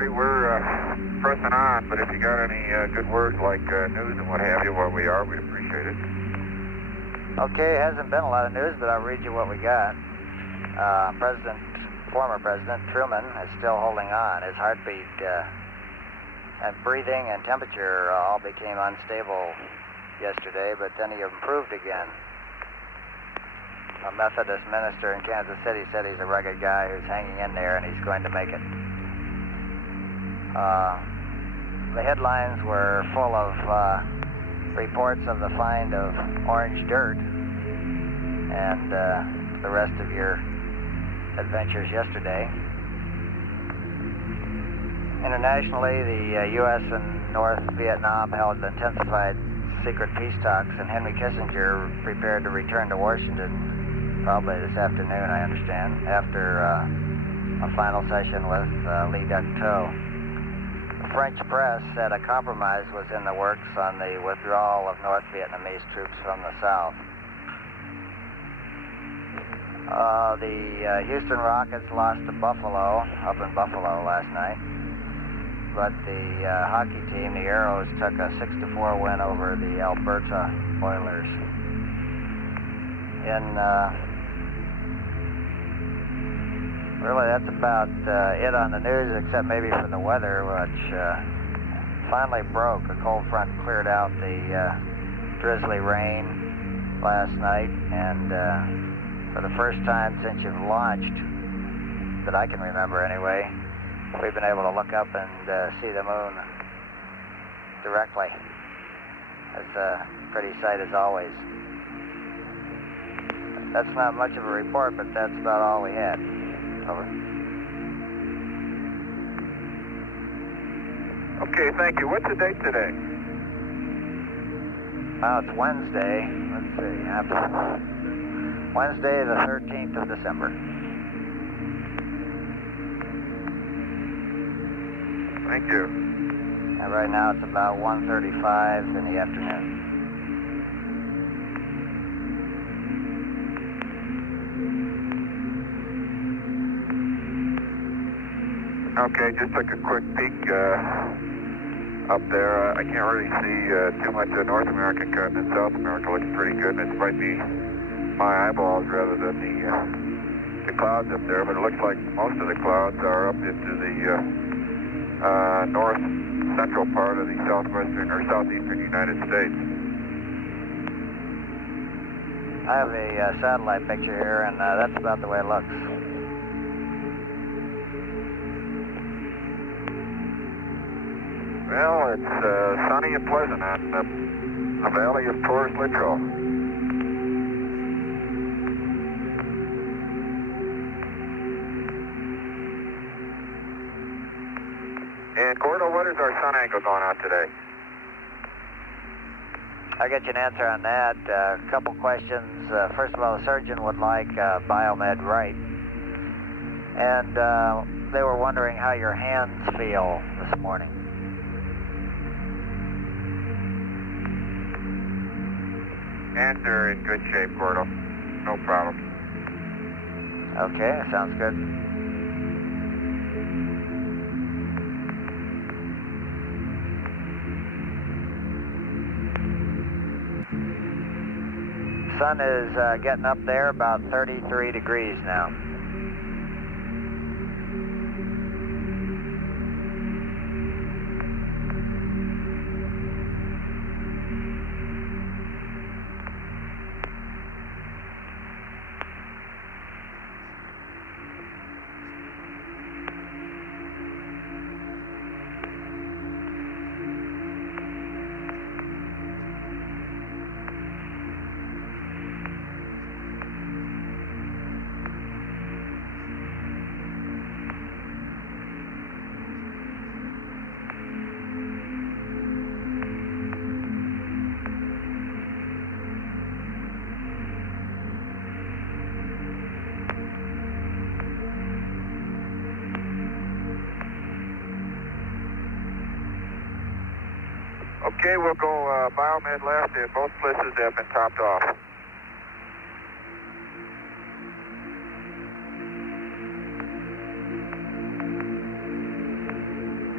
Gordy. We're pressing on, but if you got any good words like news and what have you where we are, we'd appreciate it. Okay, it hasn't been a lot of news, but I'll read you what we got. Former President Truman is still holding on. His heartbeat and breathing and temperature all became unstable yesterday, but then he improved again. A Methodist minister in Kansas City said he's a rugged guy who's hanging in there and he's going to make it. The headlines were full of reports of the find of orange dirt and the rest of your adventures yesterday. Internationally, the U.S. and North Vietnam held intensified secret peace talks, and Henry Kissinger prepared to return to Washington probably this afternoon, I understand, after a final session with Lee Duc-Tho. The French press said a compromise was in the works on the withdrawal of North Vietnamese troops from the south. The Houston Rockets lost to Buffalo, up in Buffalo last night. But the hockey team, the Arrows, took a 6-4 win over the Alberta Oilers. Really, that's about it on the news, except maybe for the weather, which finally broke. A cold front cleared out the drizzly rain last night, and for the first time since you've launched, that I can remember anyway, we've been able to look up and see the moon directly. It's a pretty sight as always. That's not much of a report, but that's about all we had. Over. Okay, thank you. What's the date today? Well, it's Wednesday. Let's see. Wednesday, the 13th of December. Thank you. And right now it's about 1:35 in the afternoon. Okay, just took a quick peek up there. I can't really see too much of the North American continent. South America looks pretty good, and it might be my eyeballs rather than the clouds up there, but it looks like most of the clouds are up into the north central part of the southwestern or southeastern United States. I have a satellite picture here, and that's about the way it looks. Well, it's sunny and pleasant on the valley of Torres Littrow. And Gordo, what is our sun angle going on today? I'll get you an answer on that. A couple questions. First of all, the surgeon would like biomed right. And they were wondering how your hands feel this morning. Hands are in good shape, Gordo. No problem. Okay, sounds good. Sun is getting up there, about 33 degrees now. Okay, we'll go biomed left, and both places have been topped off.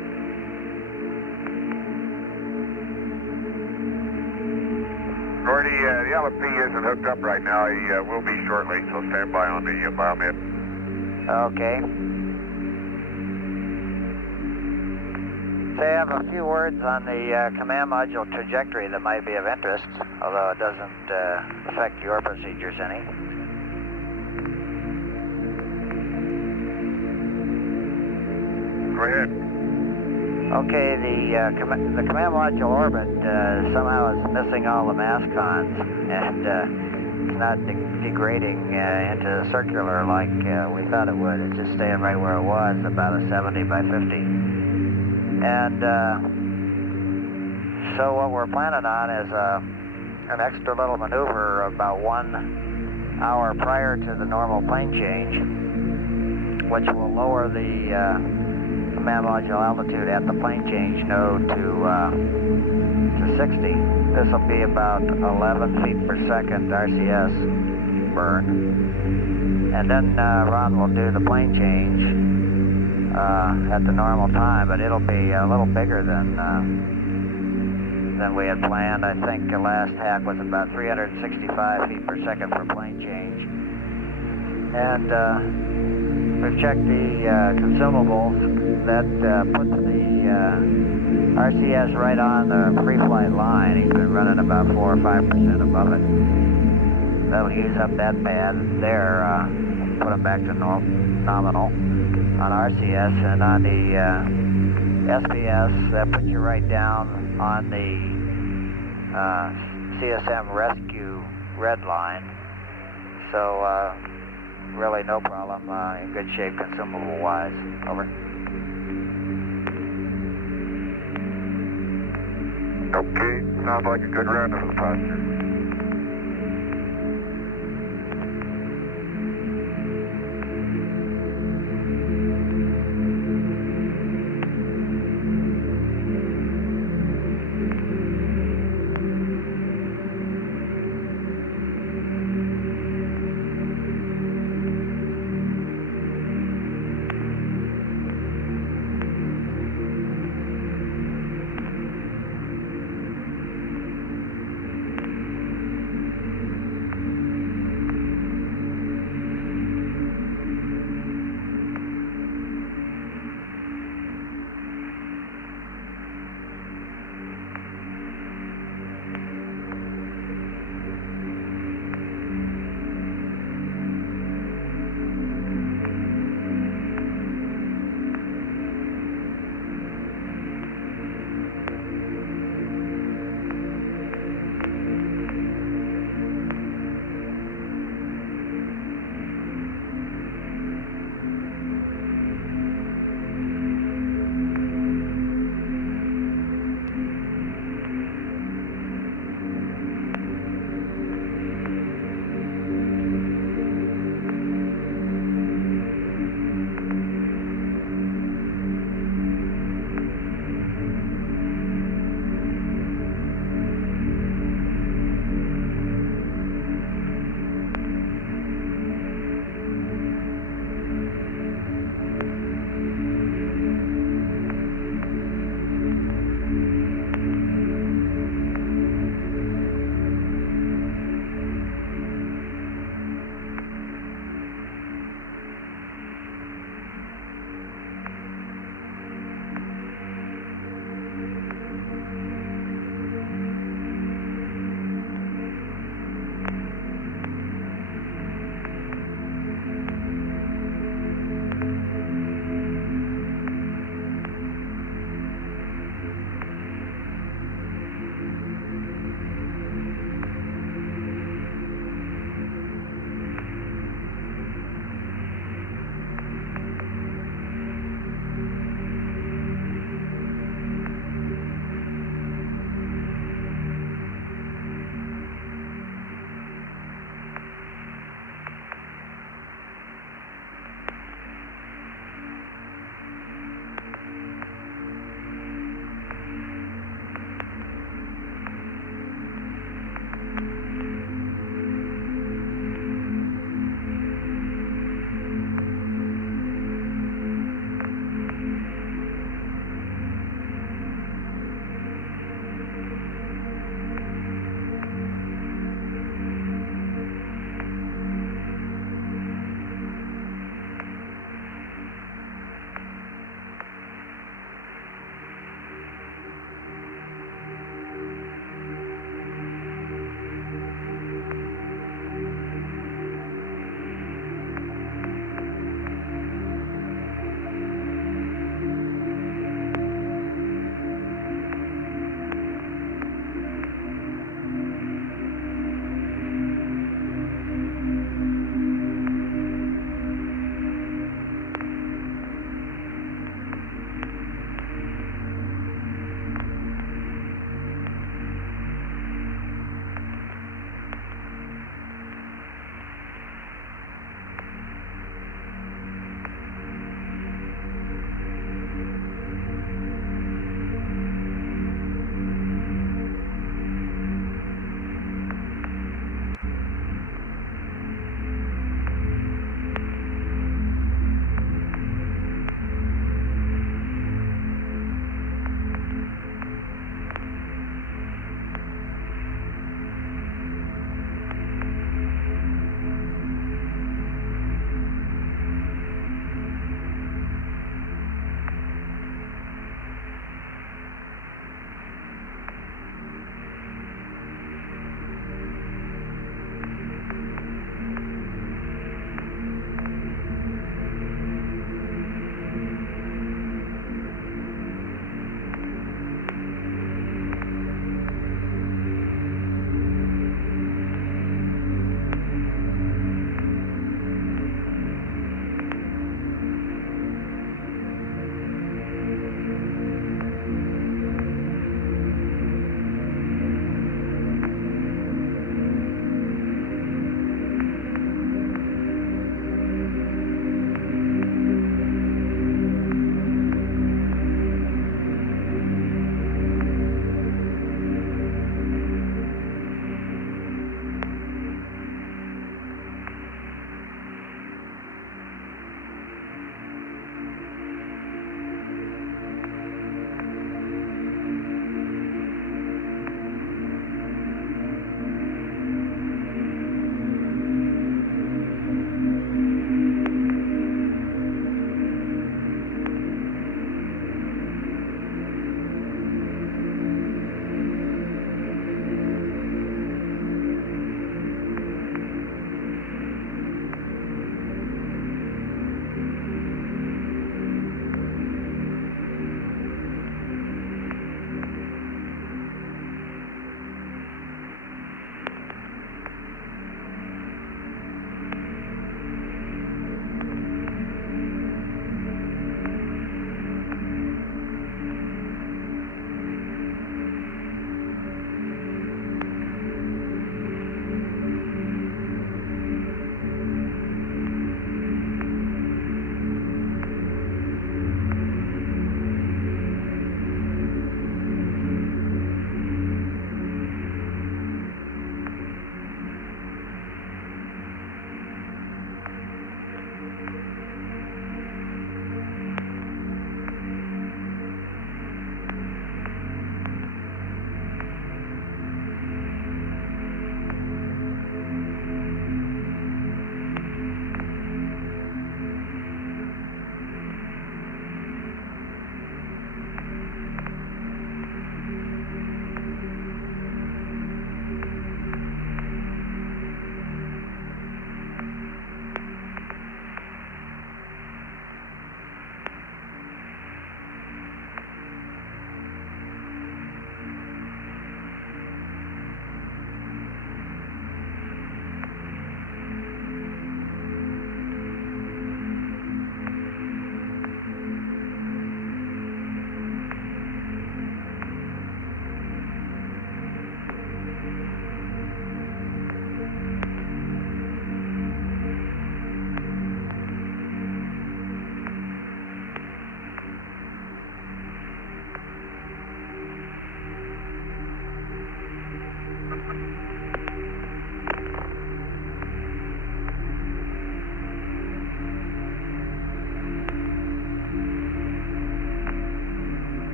the LFP isn't hooked up right now. He will be shortly, so stand by on the biomid. Okay. So I have a few words on the command module trajectory that might be of interest, although it doesn't affect your procedures any. Go ahead. Okay, the command module orbit somehow is missing all the mass cons, and it's not degrading into circular like we thought it would. It's just staying right where it was, about a 70 by 50. And so what we're planning on is an extra little maneuver about 1 hour prior to the normal plane change, which will lower the command module altitude at the plane change node to 60. This will be about 11 feet per second RCS burn. And then Ron will do the plane change at the normal time, but it'll be a little bigger than we had planned. I think the last hack was about 365 feet per second for plane change. And we've checked the consumables. That puts the RCS right on the pre-flight line. He's been running about 4 or 5% above it. That'll use up that pad there, put him back to nominal on RCS, and on the SPS, that puts you right down on the CSM rescue red line. So really no problem, in good shape consumable-wise. Over. Okay, sounds like a good round for the passenger.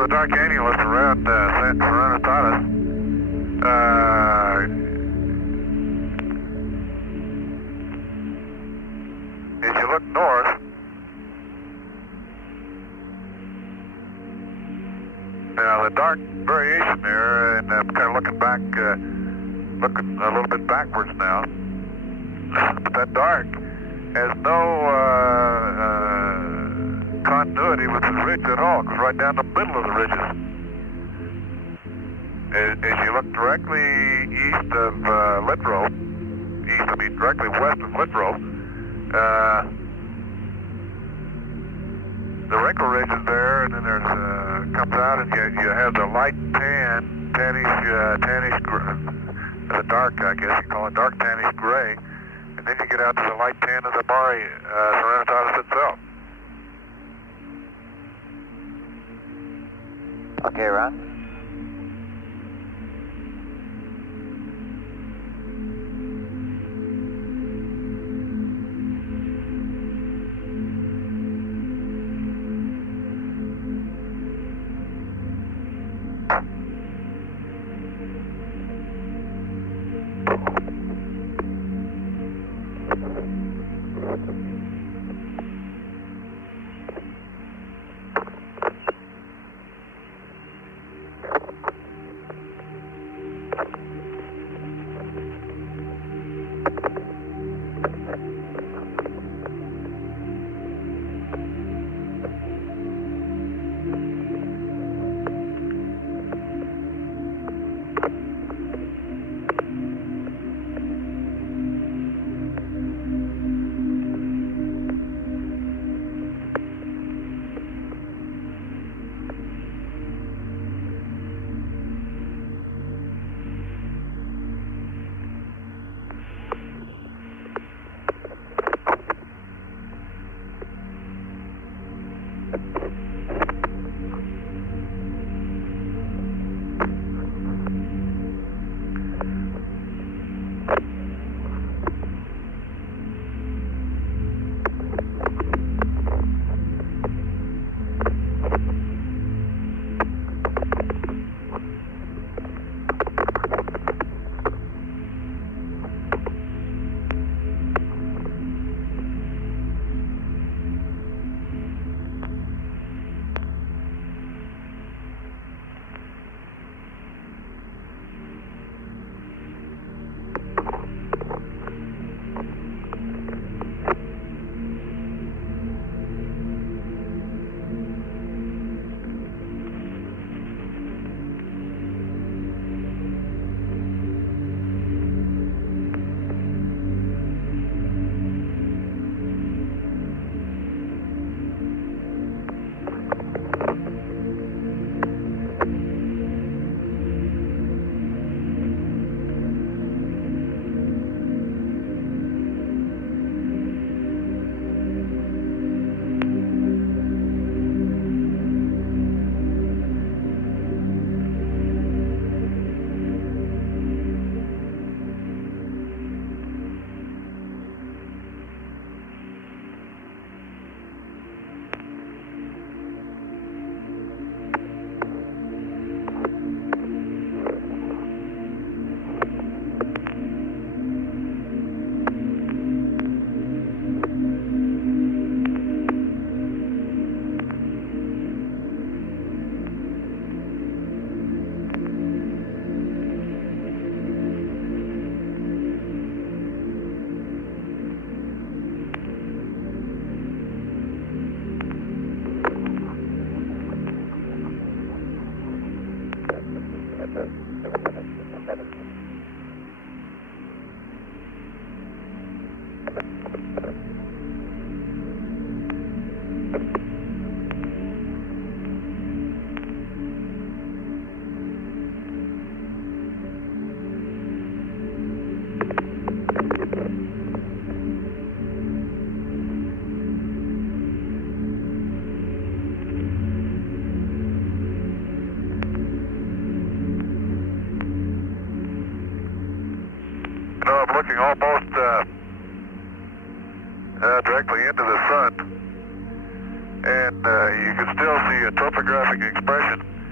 the dark annulus around Serenitatis. As you look north, now the dark variation there, and I'm kind of looking back, looking a little bit backwards now, but that dark has no continuity with the ridge at all. It goes right down the middle of the ridges. As you look directly east of Littrow, directly west of Littrow, the wrinkle ridge is there, and then there's comes out, and you have the light tannish, the dark, I guess you call it dark tannish gray, and then you get out to the light tan of the Mare Serenitatis itself. Okay, Ron. Looking almost directly into the sun, and you can still see a topographic expression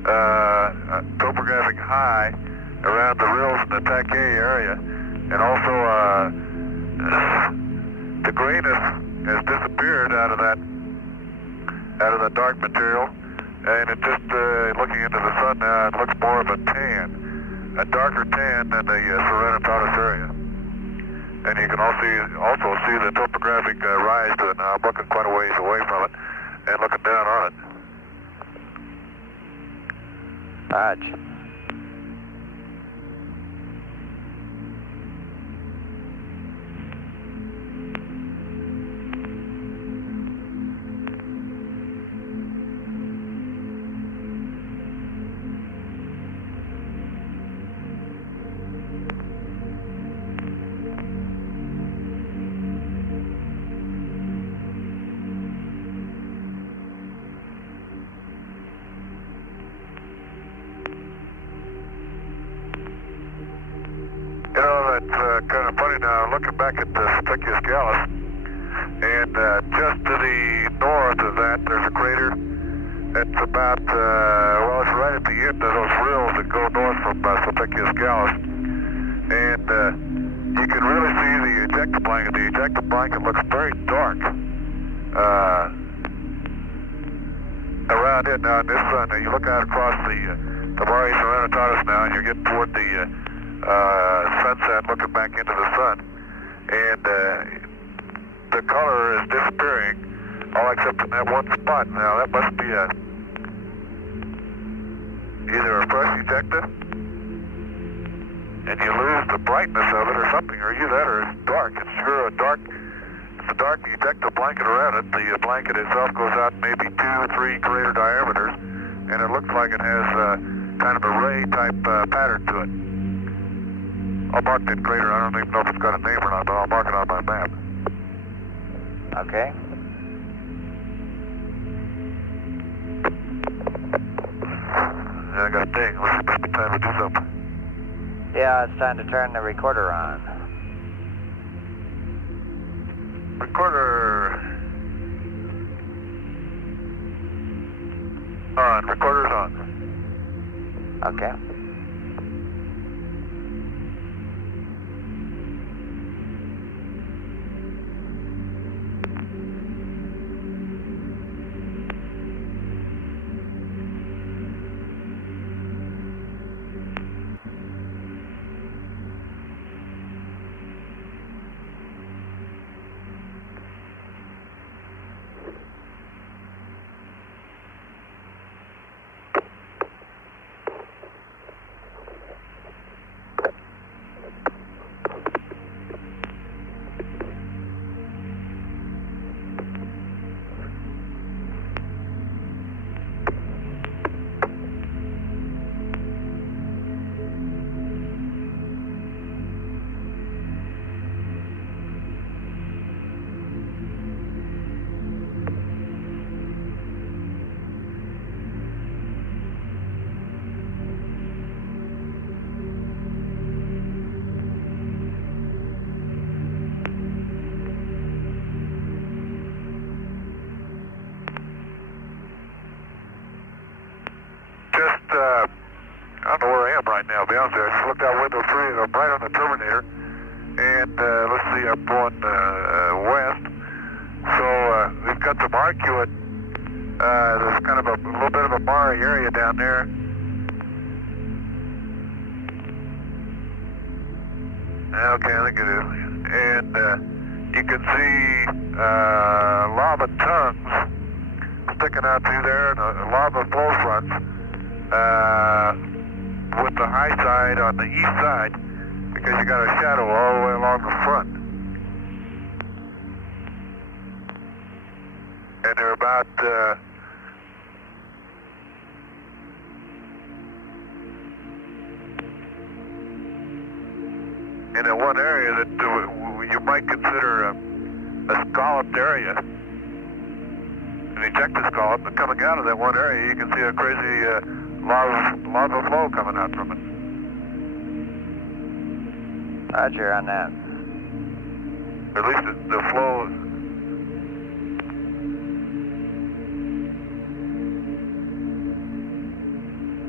topographic high around the rills in the Takei area, and also the grayness has disappeared out of that dark material, and it just looking into the sun now, it looks more of a tan, a darker tan than the Serenitatis area. And you can also see the topographic rise to it now. I'm looking quite a ways away from it and looking down on it. Roger. Kind of funny now, looking back at the Statistius Gallus, and just to the north of that, there's a crater. It's about, well, it's right at the end of those rills that go north from Statistius Gallus, and you can really see the ejecta blanket. The ejecta blanket looks very dark around it. Now in this sun, you look out across the Mare Serenitatis now, and you get toward the sunset, looking back into the sun, and the color is disappearing, all except in that one spot. Now that must be either a fresh ejecta, and you lose the brightness of it or something, or either that or it's dark. It's sure a dark ejecta blanket around it. The blanket itself goes out maybe 2 or 3 crater diameters, and it looks like it has kind of a ray type pattern to it. I'll mark that crater. I don't even know if it's got a name or not, but I'll mark it on my map. Okay. I got a ding. It must be time to do something. Yeah, it's time to turn the recorder on. Recorder on. Recorder's on. Okay. I don't know where I am right now, to be honest with you. I just looked out window 3 and I'm right on the Terminator. And let's see, I'm going west. So we've got some arcuate. There's kind of a little bit of a Mare area down there. Okay, I think it is. And you can see lava tongues sticking out through there, and lava flow fronts with the high side on the east side, because you got a shadow all the way along the front. And they're about in that one area that you might consider a scalloped area, an ejecta scallop, but coming out of that one area, you can see a crazy lava flow coming out from it. Roger on that. At least the flow.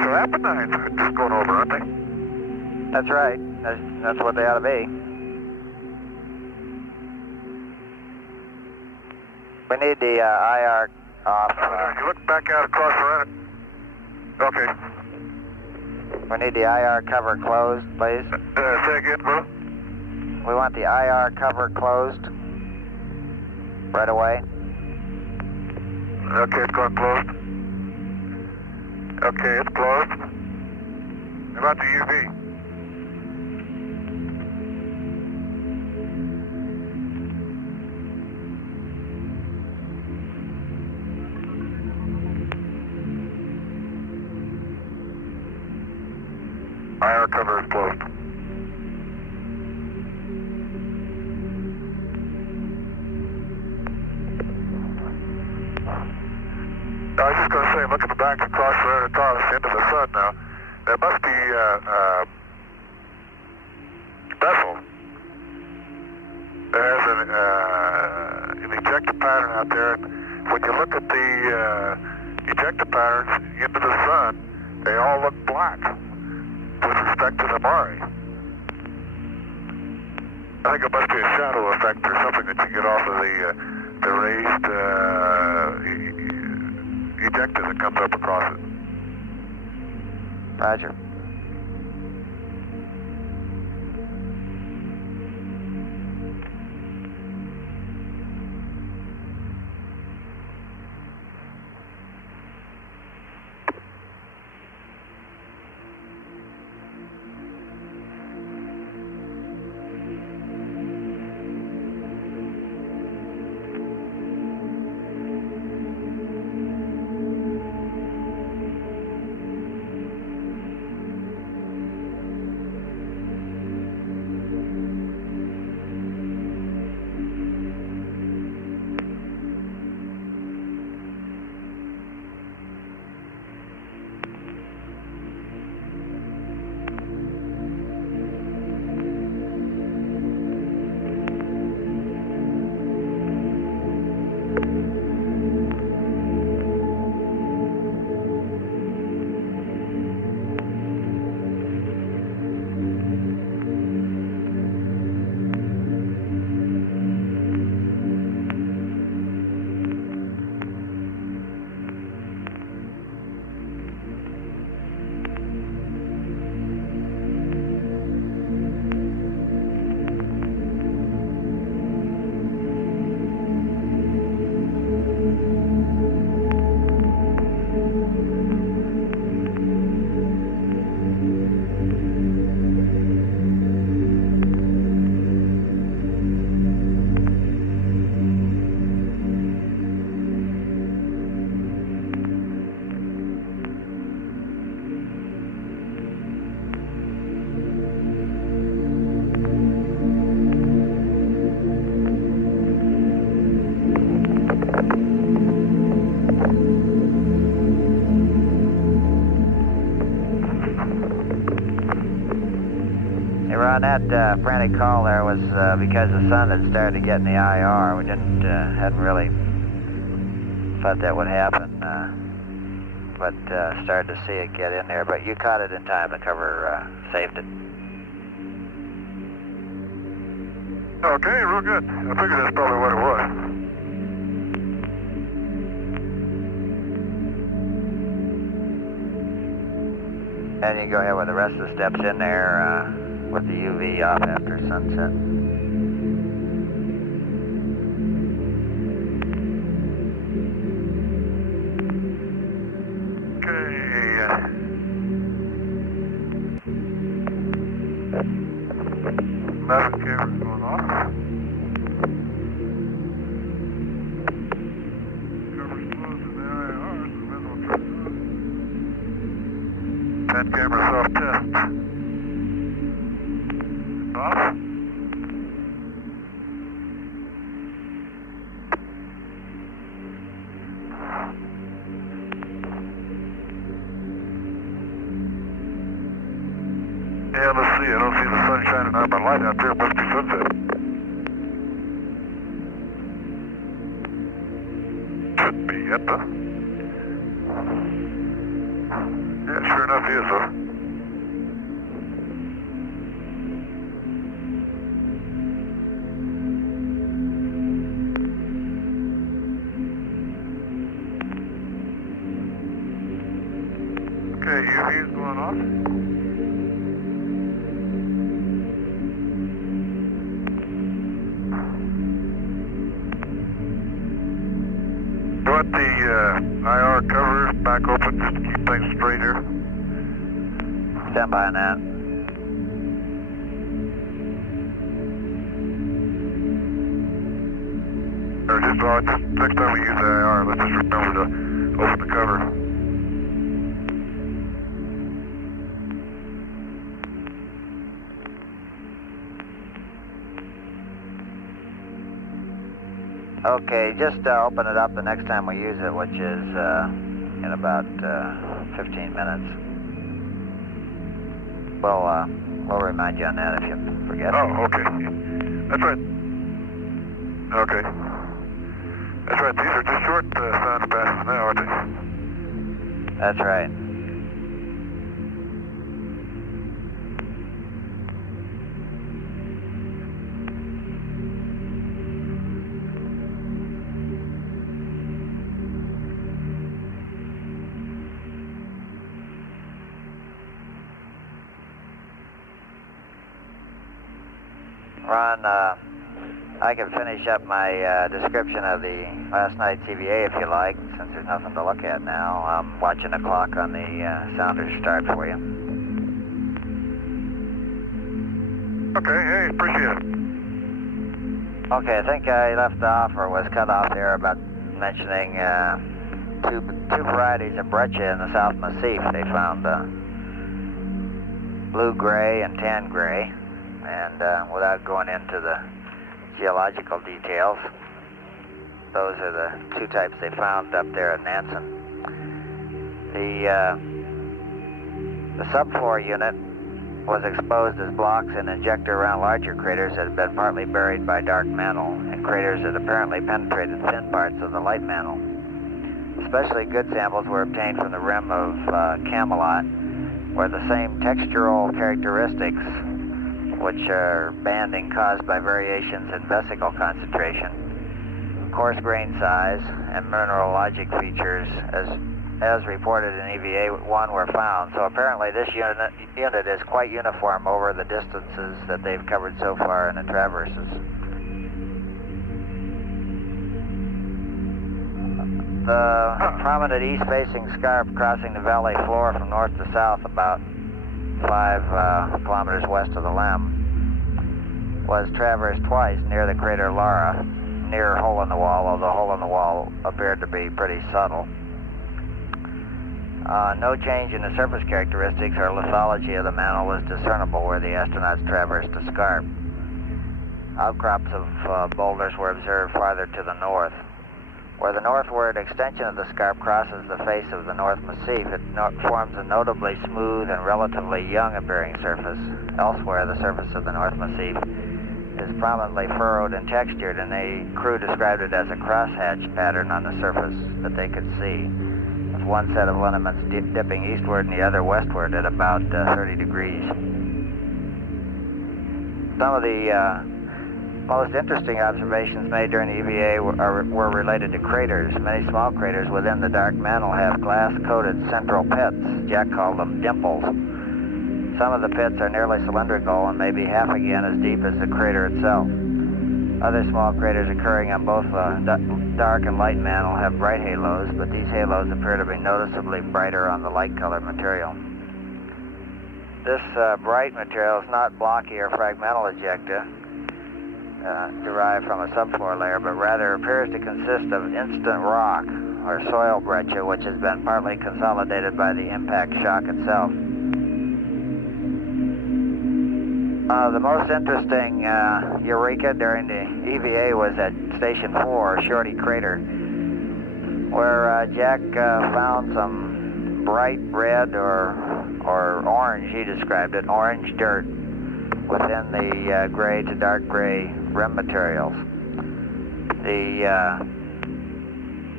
So Apennines are just going over, aren't they? That's right. That's what they ought to be. We need the IR off. You look back out across the Okay. We need the IR cover closed, please. Say again, bro? We want the IR cover closed right away. Okay, it's going closed. Okay, it's closed. How about the UV? IR cover is closed. I was just going to say, looking back across the into the sun now, there must be a vessel that has an ejector pattern out there. And when you look at the ejector patterns into the sun, they all look black with respect to the Mare. I think it must be a shadow effect or something that you get off of the raised ejector that comes up across it. Roger. Ron, that frantic call there was because the sun had started to get in the IR. We hadn't really thought that would happen, but started to see it get in there. But you caught it in time to cover, saved it. Okay, real good. I figured that's probably what it was. And you can go ahead with the rest of the steps in there with the UV off after sunset. Left camera's going off. Cover's closed in the IR, so the visual turns on. 10 camera self-test. Off. Yeah, let's see. I don't see the sun shining on my light out there. It must be sunset. Shouldn't be yet, though. Yeah, sure enough. enough view, sir. Okay, UV is going off. You want the IR cover back open just to keep things straight here? Stand by on that. Or just next time we use the IR, let's just remember to open the cover. Okay, just open it up the next time we use it, which is in about 15 minutes. We'll remind you on that if you forget. Oh, okay. That's right. Okay. That's right. These are just short sound passes now, aren't they? That's right. Ron, I can finish up my description of the last night's EVA if you like, since there's nothing to look at now. I'm watching the clock on the sounder start for you. Okay, hey, appreciate it. Okay, I think I left off or was cut off there about mentioning two varieties of breccia in the South Massif. They found blue-gray and tan-gray. And without going into the geological details, those are the two types they found up there at Nansen. The subfloor unit was exposed as blocks and injector around larger craters that had been partly buried by dark mantle, and craters that apparently penetrated thin parts of the light mantle. Especially good samples were obtained from the rim of Camelot, where the same textural characteristics, which are banding caused by variations in vesicle concentration, coarse grain size, and mineralogic features as reported in EVA-1 were found. So apparently this unit is quite uniform over the distances that they've covered so far in the traverses. The prominent east-facing scarp crossing the valley floor from north to south about 5 kilometers west of the LEM was traversed twice near the crater Lara, near a hole in the wall, although the hole in the wall appeared to be pretty subtle. No change in the surface characteristics or lithology of the mantle was discernible where the astronauts traversed the scarp. Outcrops of boulders were observed farther to the north. Where the northward extension of the scarp crosses the face of the North Massif, it forms a notably smooth and relatively young-appearing surface. Elsewhere, the surface of the North Massif is prominently furrowed and textured, and the crew described it as a crosshatch pattern on the surface that they could see, with one set of lineaments dipping eastward and the other westward at about 30 degrees. Some of the most interesting observations made during the EVA were related to craters. Many small craters within the dark mantle have glass-coated central pits. Jack called them dimples. Some of the pits are nearly cylindrical and may be half again as deep as the crater itself. Other small craters occurring on both the dark and light mantle have bright halos, but these halos appear to be noticeably brighter on the light-colored material. This bright material is not blocky or fragmental ejecta, derived from a subfloor layer, but rather appears to consist of instant rock or soil breccia, which has been partly consolidated by the impact shock itself. The most interesting eureka during the EVA was at Station 4, Shorty Crater, where Jack found some bright red or orange, he described it, orange dirt within the gray to dark gray rim materials. The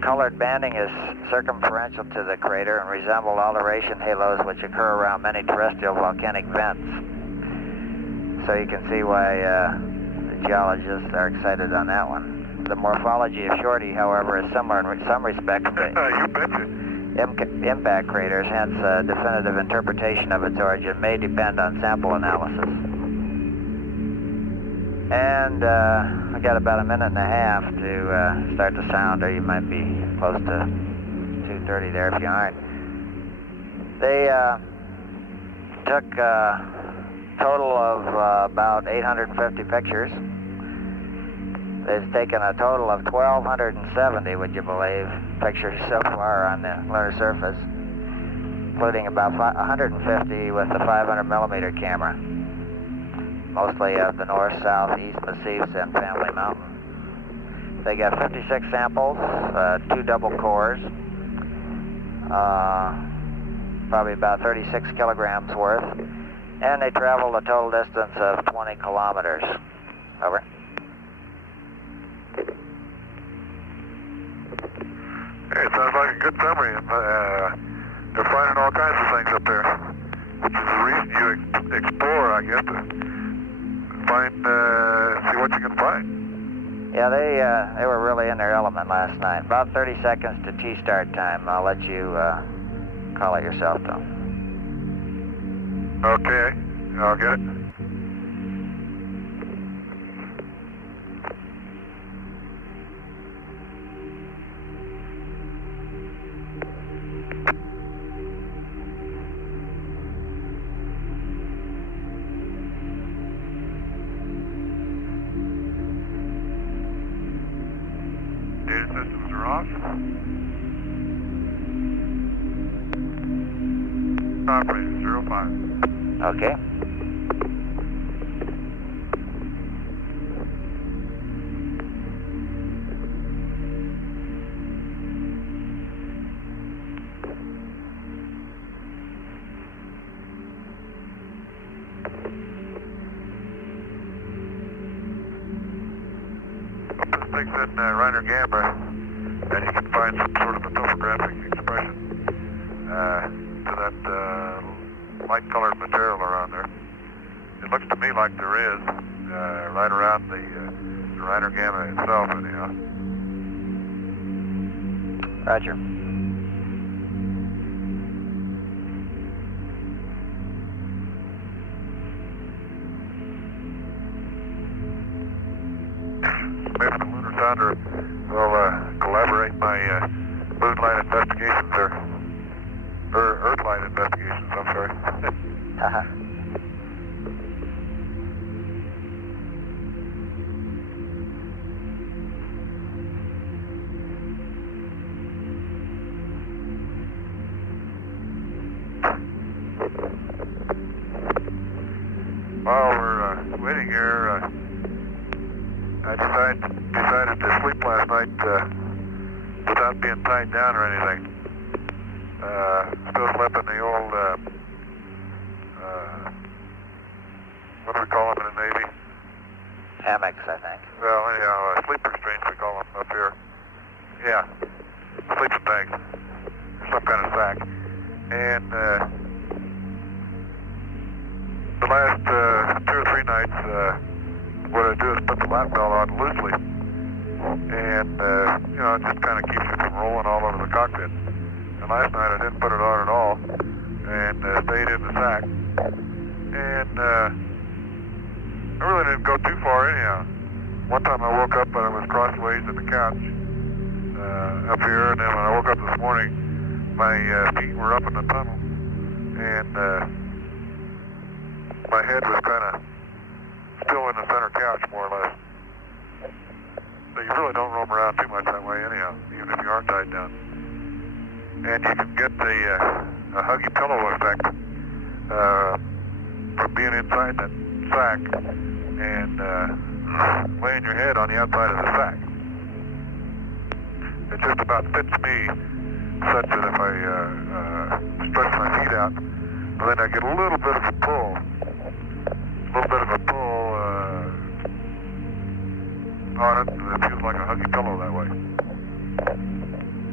colored banding is circumferential to the crater and resembled alteration halos which occur around many terrestrial volcanic vents. So you can see why the geologists are excited on that one. The morphology of Shorty, however, is similar in some respects to You betcha. impact craters, hence a definitive interpretation of its origin may depend on sample analysis. And I got about a minute and a half to start the sound, or you might be close to 2:30 there if you aren't. They took a total of about 850 pictures. They've taken a total of 1,270, would you believe, pictures so far on the lunar surface, including about 150 with the 500 millimeter camera, mostly of the north, south, east massifs and Family Mountain. They got 56 samples, 2 double cores, probably about 36 kilograms worth, and they traveled a total distance of 20 kilometers. Over. Hey, it sounds like a good summary, and they're finding all kinds of things up there, which is the reason you explore, I guess, to find, see what you can find. Yeah, they were really in their element last night. About 30 seconds to T-start time. I'll let you call it yourself, though. Okay, I'll get it. Data systems are off. Operator 05. Okay. This thing's in Reiner Gamma, and you can find some sort of a topographic expression to that light-colored material around there. It looks to me like there is, right around the Reiner Gamma itself, anyhow. Roger. Maybe the Lunar Sounder will collaborate my moonlight investigations or Earthlight investigations, I'm sorry. While we're waiting here, I decided to sleep last night without being tied down or anything. Still slept in the old, what do we call them in the Navy? Hammocks, I think. Well, anyhow, sleeper restraints we call them up here. Yeah, sleeping bags, or some kind of sack. And the last 2 or 3 nights, what I do is put the lap belt on loosely, and it just kind of keeps you from rolling all over the cockpit. And last night I didn't put it on at all, and stayed in the sack. And I really didn't go too far anyhow. One time I woke up and I was crossways in the couch up here, and then when I woke up this morning, my feet were up in the tunnel, and my head was kind of still in the center couch, more or less. So you really don't roam around too much that way anyhow, even if you aren't tied down. And you can get a huggy pillow effect from being inside that sack and laying your head on the outside of the sack. It just about fits me such that if I stretch my feet out, then I get a little bit of a pull. On it, and it feels like a huggy pillow that way.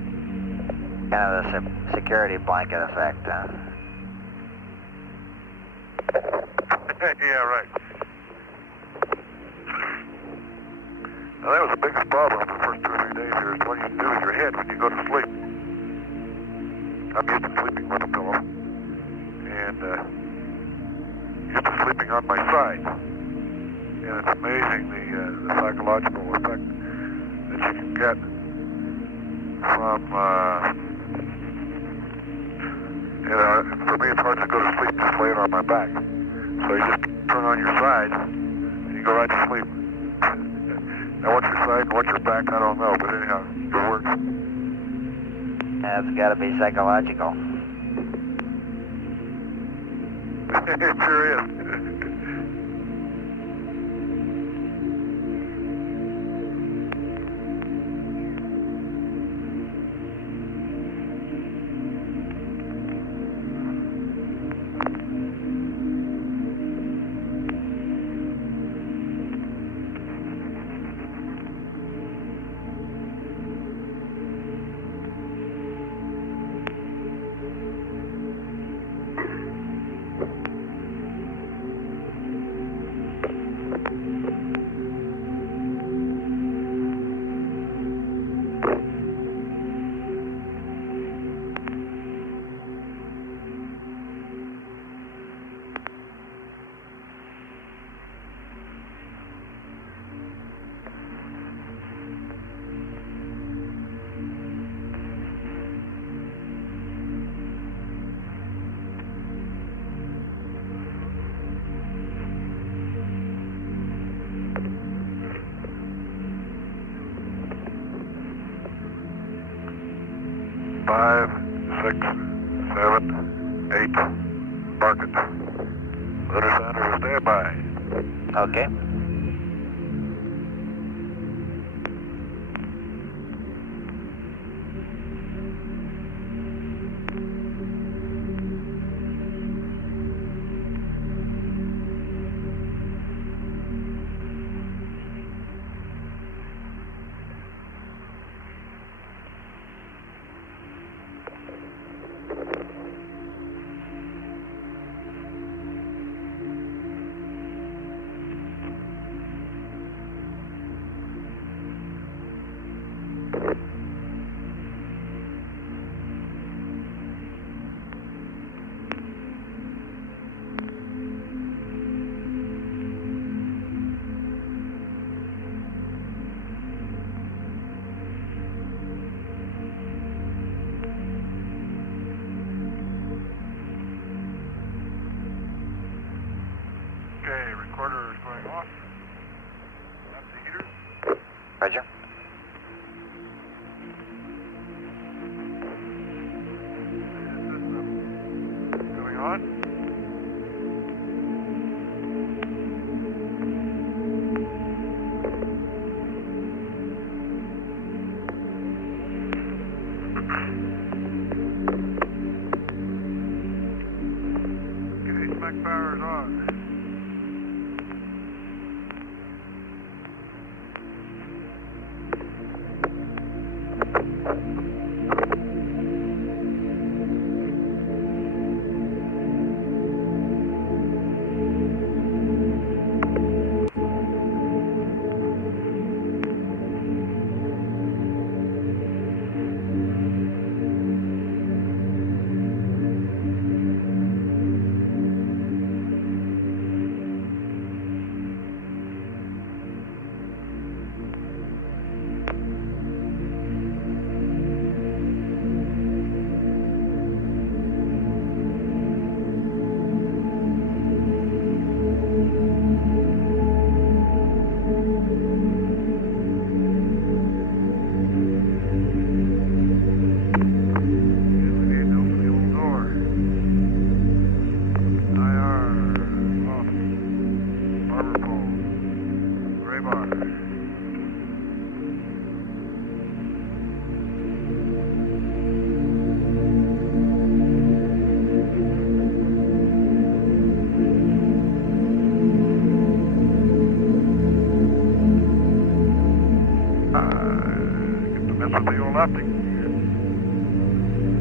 Kind of a security blanket effect, huh? Yeah, right. Now, that was the biggest problem for the first 2 or 3 days here, is what you do with your head when you go to sleep. I'm used to sleeping with a pillow, and used to sleeping on my side. And it's amazing the psychological effect that you can get from, for me it's hard to go to sleep just laying on my back. So you just turn on your side, and you go right to sleep. Now what's your side and what's your back, I don't know, but anyhow, it works. That's got to be psychological. It sure is. Five, 6, 7, 8. Mark it. Lunar Center is standby. Okay. Okay, recorder is going off. That's the heaters. Roger. System going on. Okay, spec power is on. Get the mess with the old optic.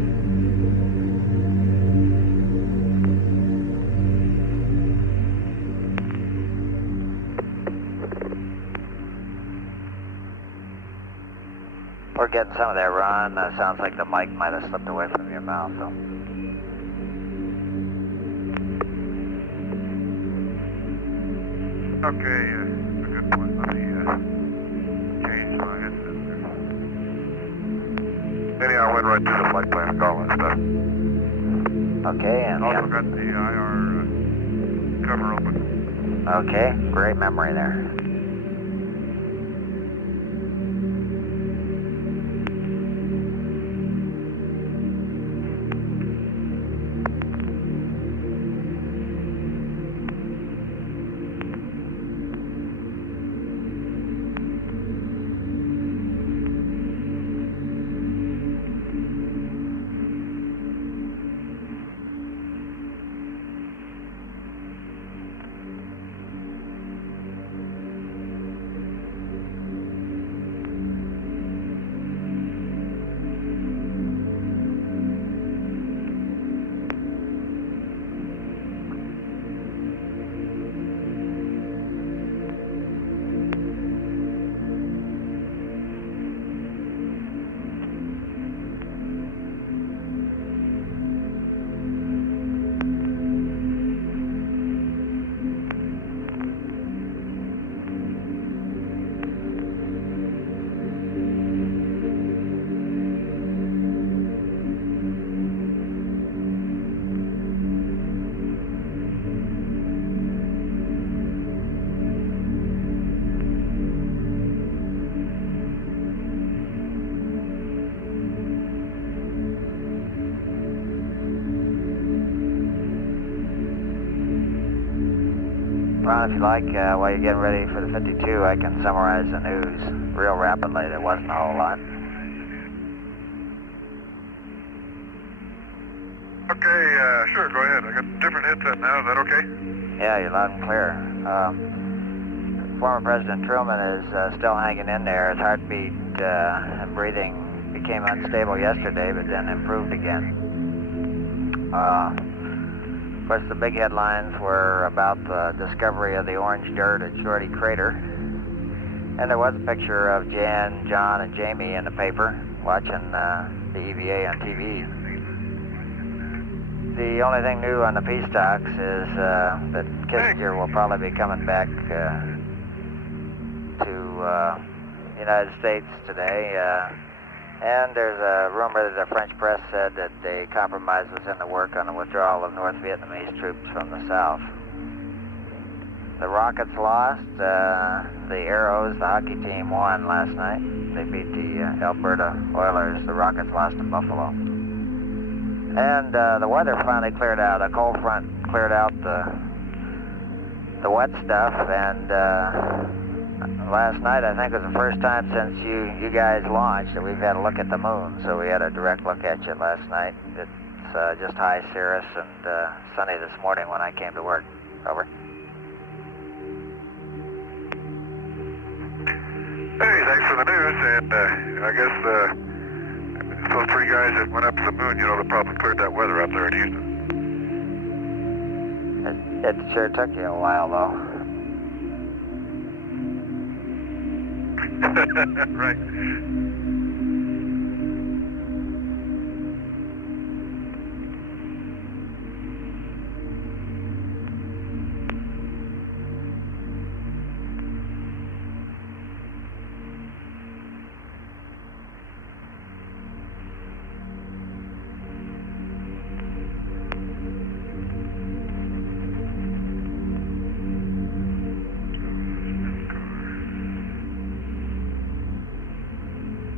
we're getting some of that, Ron. Sounds like the mic might have slipped away from your mouth, though. Okay, a good point. Let me change my headset there. Anyhow, I went right to the flight plan and all that stuff. Okay, and Also got the IR cover open. okay, great memory there. Ron, if you like, while you're getting ready for the 52, I can summarize the news real rapidly. There wasn't a whole lot. Okay, sure, go ahead. I got a different headset now. Is that okay? Yeah, you're loud and clear. Former President Truman is still hanging in there. His heartbeat and breathing became unstable yesterday, but then improved again. Of course, the big headlines were about the discovery of the orange dirt at Shorty Crater. And there was a picture of Jan, John, and Jamie in the paper watching the EVA on TV. The only thing new on the peace talks is that Kissinger will probably be coming back to the United States today. And there's a rumor that the French press said that a compromise was in the work on the withdrawal of North Vietnamese troops from the south. The Rockets lost. The Arrows, the hockey team, won last night. They beat the Alberta Oilers. The Rockets lost in Buffalo. And the weather finally cleared out. A cold front cleared out the wet stuff, and last night I think was the first time since you guys launched that we've had a look at the moon. So we had a direct look at you last night. It's just high cirrus and sunny this morning when I came to work. Over. Hey, thanks for the news, and I guess those three guys that went up to the moon, they probably cleared that weather up there in Houston. It sure took you a while, though. Right.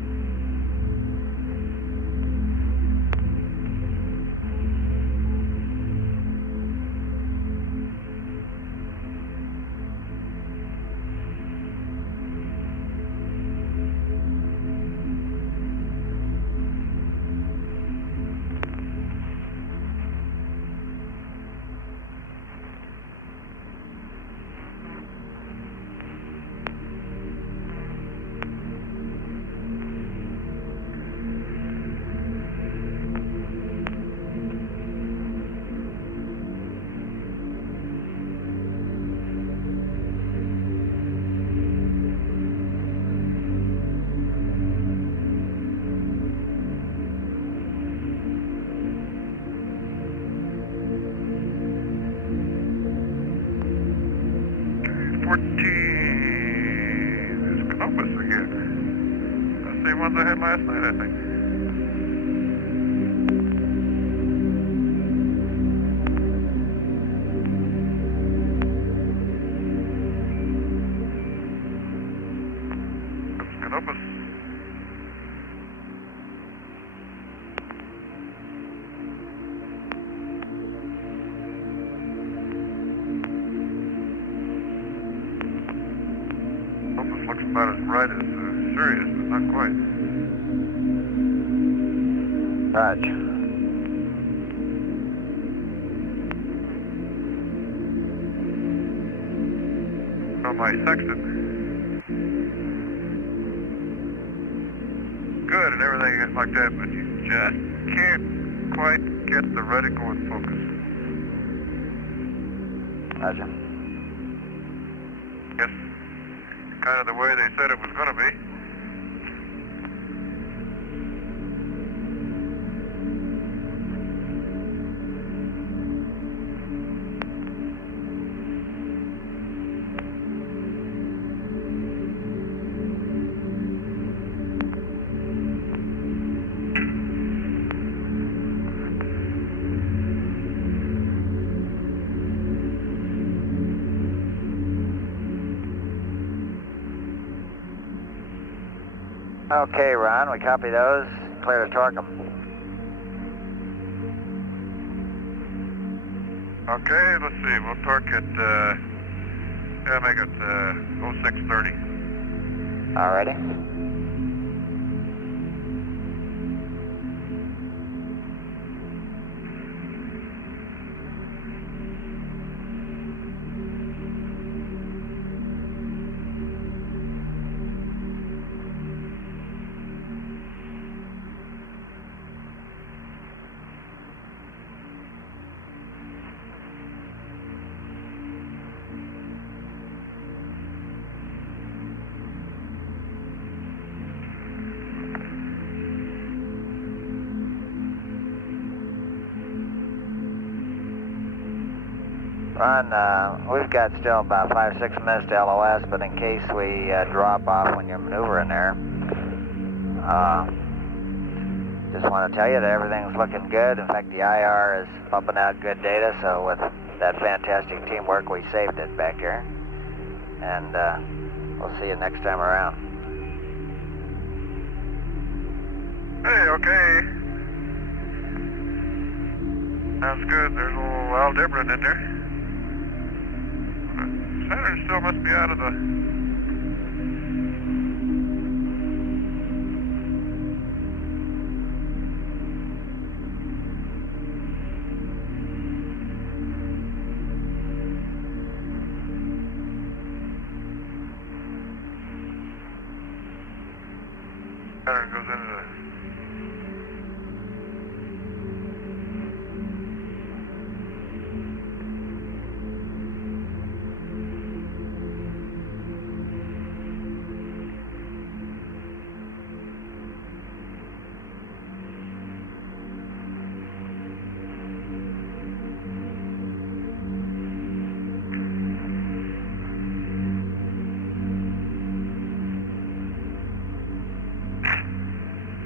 There's Columbus again. The same ones I had last night, I think. Columbus. Columbus looks about as bright as Sirius, but not quite. Roger. Oh, my sextant. Good and everything like that, but you just can't quite get the reticle in focus. Roger. Guess kind of the way they said it was going to be. Okay, Ron, we copy those. Clear to torque them. Okay, let's see. We'll torque it, make it 0630. Alrighty. Ron, we've got still about 5-6 minutes to LOS, but in case we drop off when you're maneuvering there, just want to tell you that everything's looking good. In fact, the IR is pumping out good data, so with that fantastic teamwork, we saved it back here. And we'll see you next time around. Hey, okay. Sounds good. There's a little Aldebaran in there. Saturn still must be out of the... Saturn goes into the...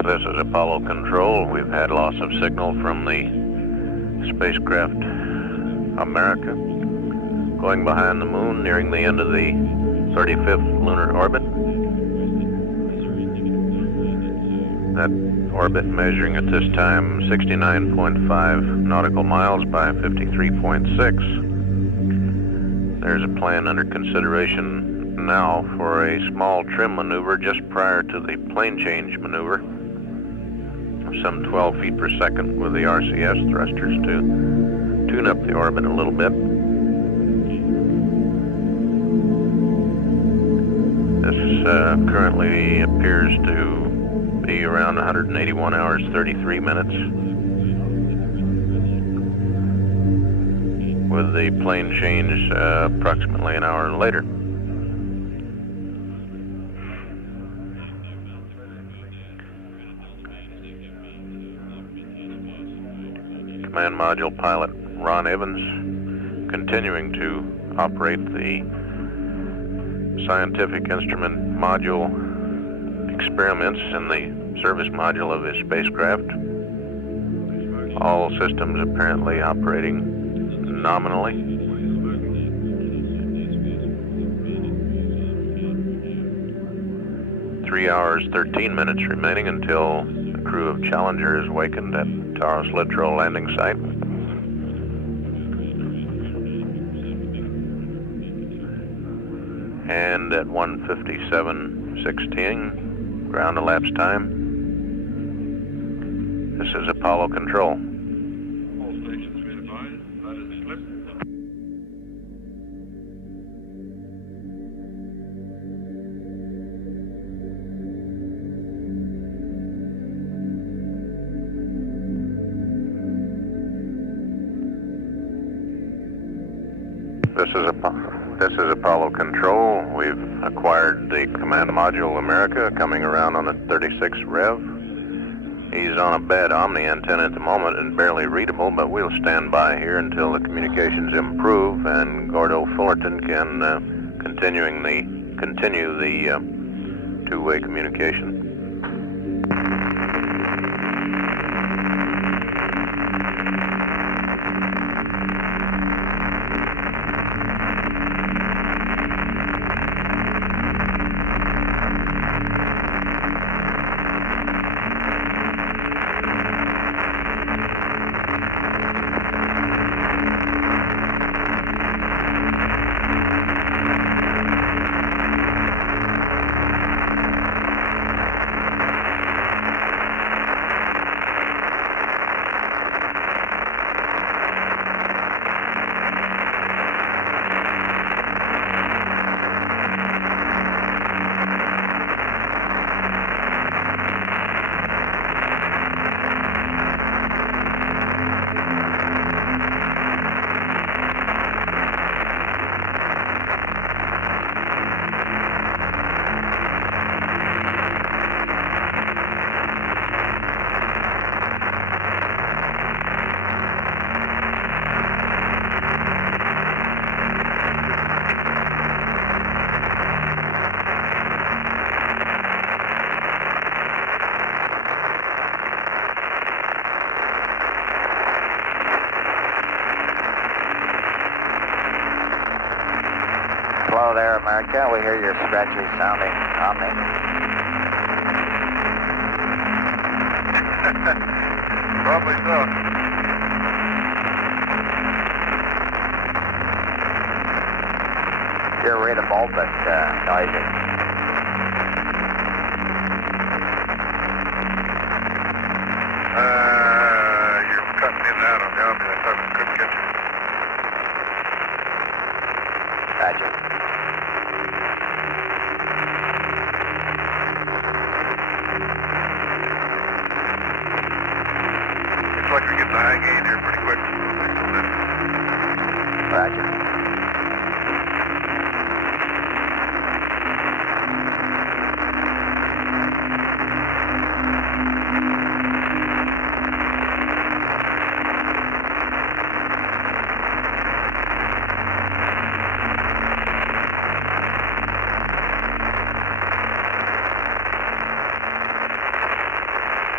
This is Apollo Control. We've had loss of signal from the spacecraft America, going behind the moon, nearing the end of the 35th lunar orbit. That orbit measuring at this time 69.5 nautical miles by 53.6. There's a plan under consideration now for a small trim maneuver just prior to the plane change maneuver, some 12 feet per second with the RCS thrusters to tune up the orbit a little bit. This currently appears to be around 181 hours, 33 minutes, with the plane change approximately an hour later. Command Module pilot Ron Evans continuing to operate the scientific instrument module experiments in the service module of his spacecraft. All systems apparently operating nominally. Three hours, 13 minutes remaining until the crew of Challenger is awakened at Taros Littrow landing site. And at 1:57:16, ground elapsed time. This is Apollo Control. All stations be advised, that is a clip. This is Apollo Control. We've acquired the Command Module America, coming around on a 36 Rev. He's on a bad Omni antenna at the moment and barely readable, but we'll stand by here until the communications improve and Gordo Fullerton can continue the two-way communication. Hello there, America. We hear your scratchy sounding Omni. Probably so. You're readable, but noisy. You're cutting in and out on the Omni. I thought I couldn't get you. Roger. Looks like we're getting the high gain here pretty quick. Roger.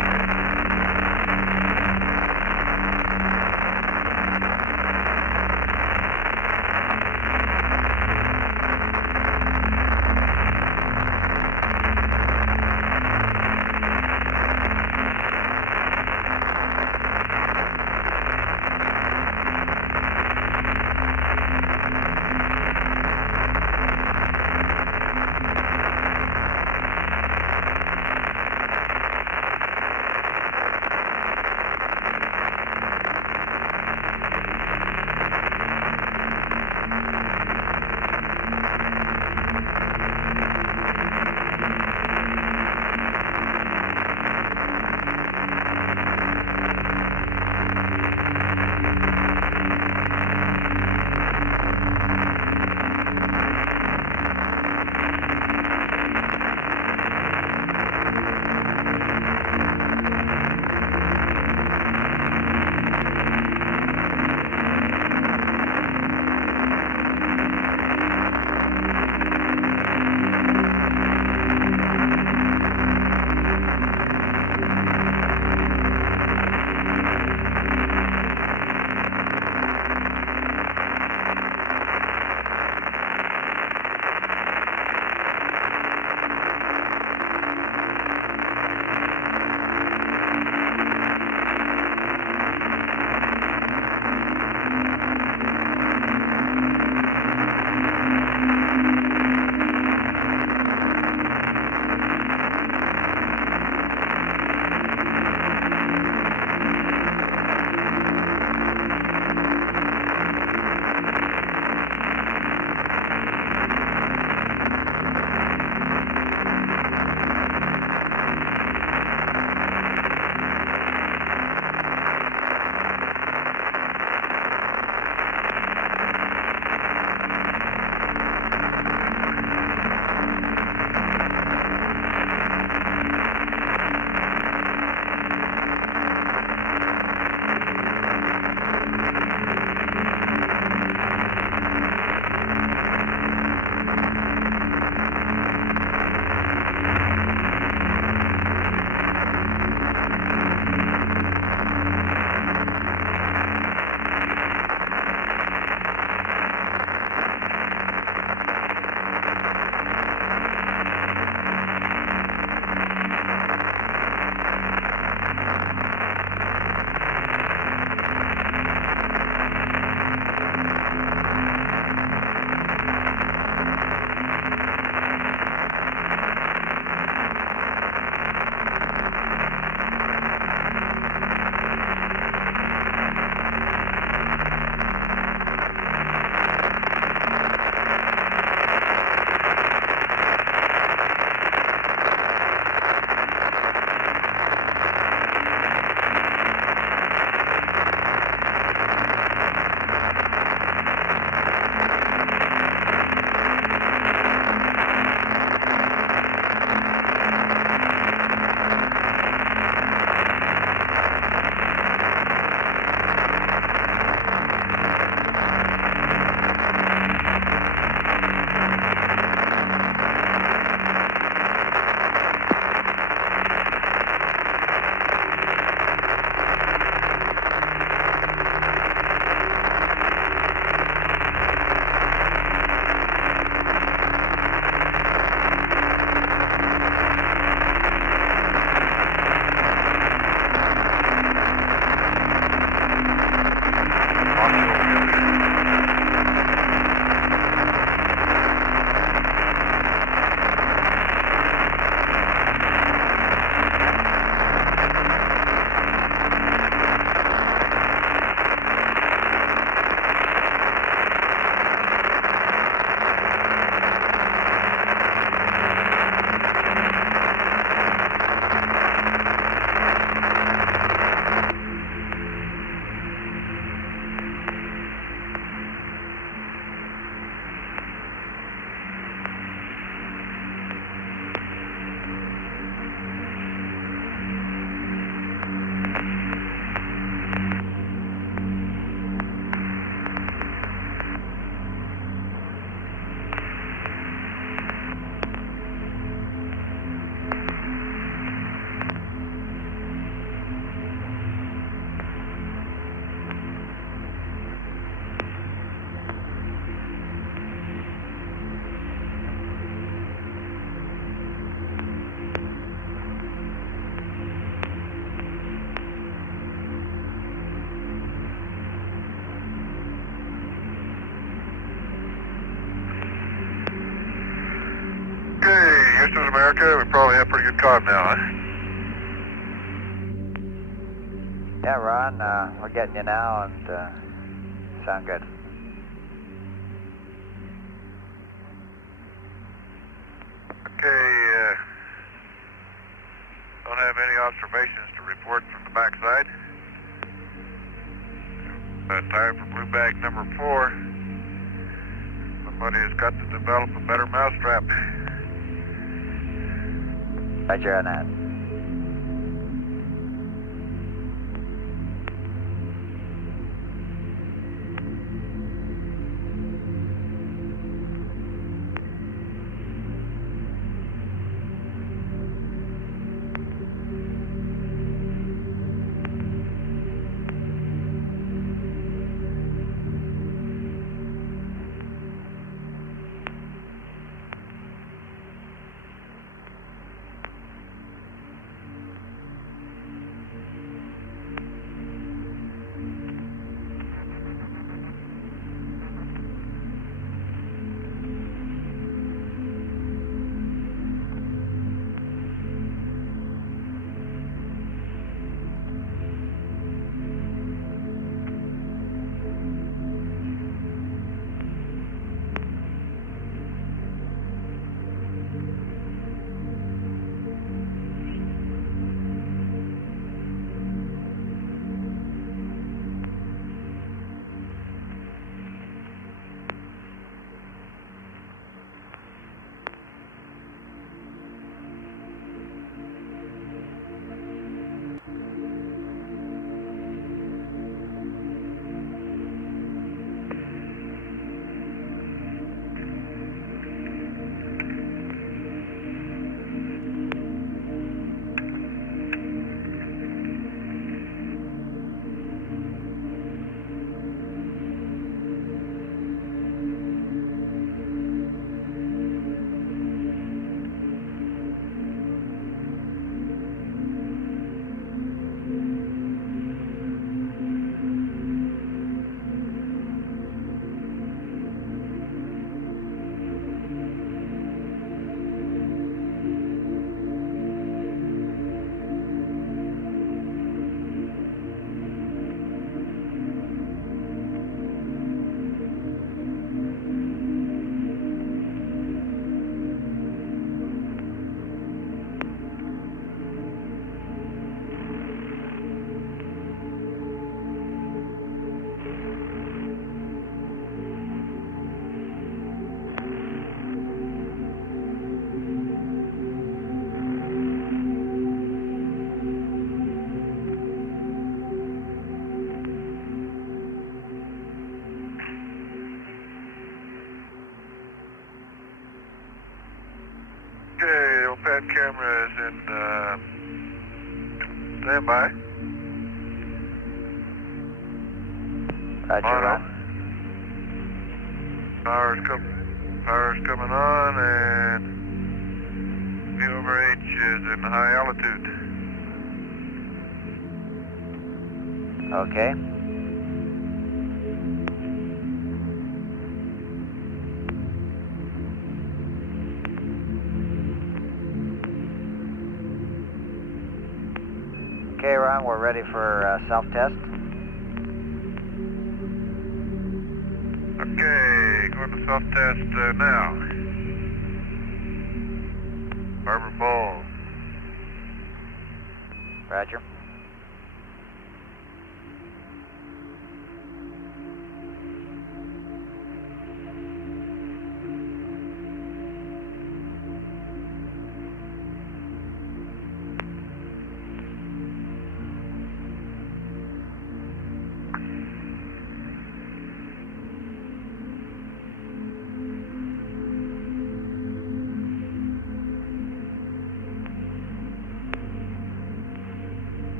Okay, Houston, America, we probably have pretty good comm now, huh? Yeah, Ron, we're getting you now, and sound good. Okay, don't have any observations to report from the backside. Time for blue bag number 4. Somebody has got to develop a better mousetrap. Roger on that. Okay, the pad camera is in standby. Roger, Ron. Power's coming on, and V over H is in high altitude. Okay. Okay, Ron, we're ready for self-test. Okay, going to self-test now. Harbor Falls. Roger.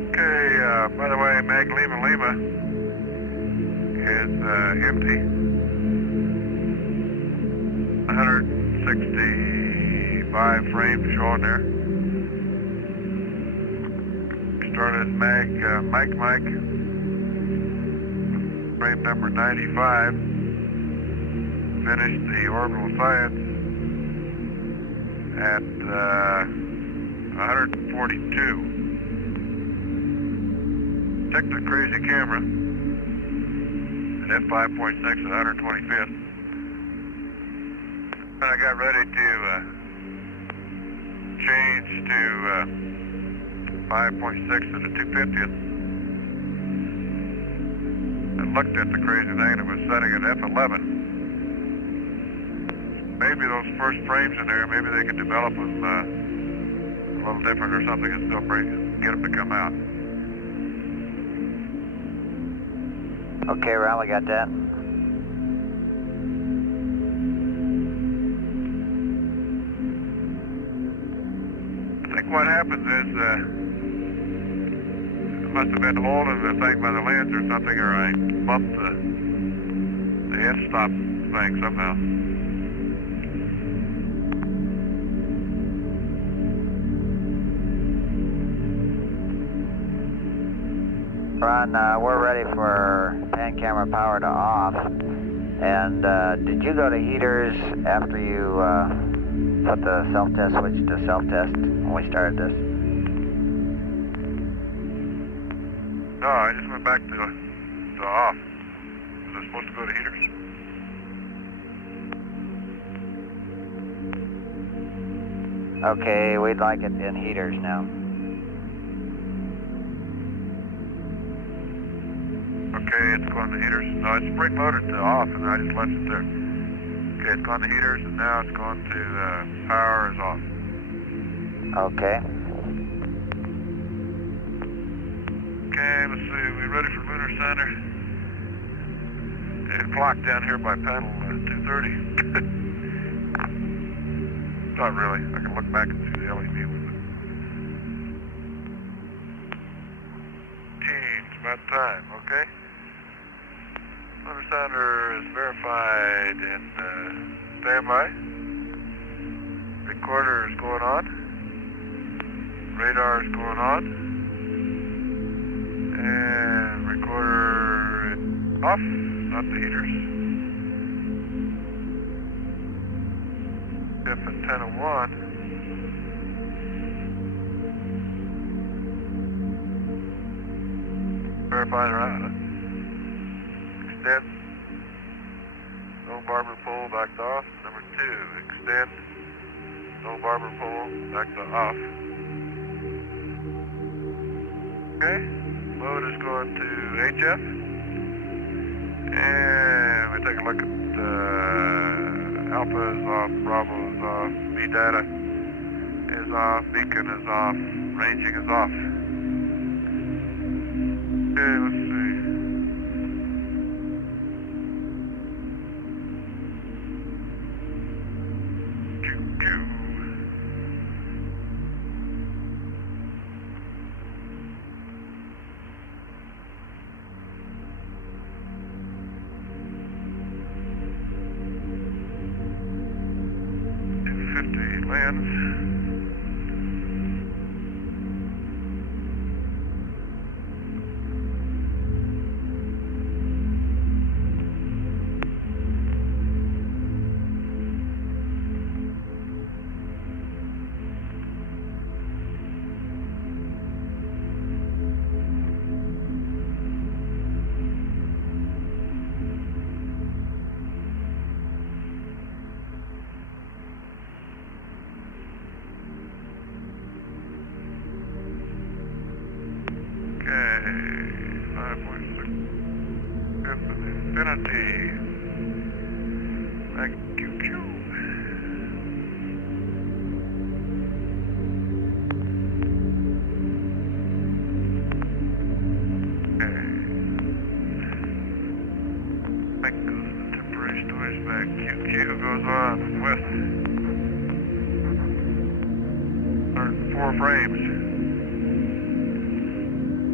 Okay, by the way, Mag Lima Lima is empty. 165 frames showing there. Started Mag Mike Mike, frame number 95. Finished the orbital science at 142. Checked the crazy camera at f5.6 at 125th. And I got ready to change to 5.6 at the 250th. And looked at the crazy thing and it was setting at f11. Maybe those first frames in there, maybe they could develop them a little different or something and still get them to come out. Okay, Ron, we got that. I think what happens is it must have been holding the thing by the lens or something, or I bumped the f-stop thing somehow. Ron, we're ready for pan camera power to off. And did you go to heaters after you put the self-test switch to self-test when we started this? No, I just went back to off. Was I supposed to go to heaters? Okay, we'd like it in heaters now. Okay, it's going to heaters. No, it's spring loaded to off, and I just left it there. Okay, it's gone to heaters, and now it's going to power is off. Okay. Okay, let's see. We ready for Lunar Center? And clock down here by panel 230. Not really. I can look back and see the LED with it. Teams, about time, okay? Lunar Center is verified and standby. Recorder is going on. Radar is going on. And recorder off, not the heaters. F antenna 1. Verify the route. Extend. No barber pole, back to off. Number 2, extend. No barber pole, back to off. Okay. Load is going to HF. And we take a look at Alpha is off, Bravo is off, B data is off, Beacon is off, ranging is off. Okay, let's see. Q. Lens. Infinity. Thank you. Okay. Back goes the temporary storage back. QQ goes on with 104 frames.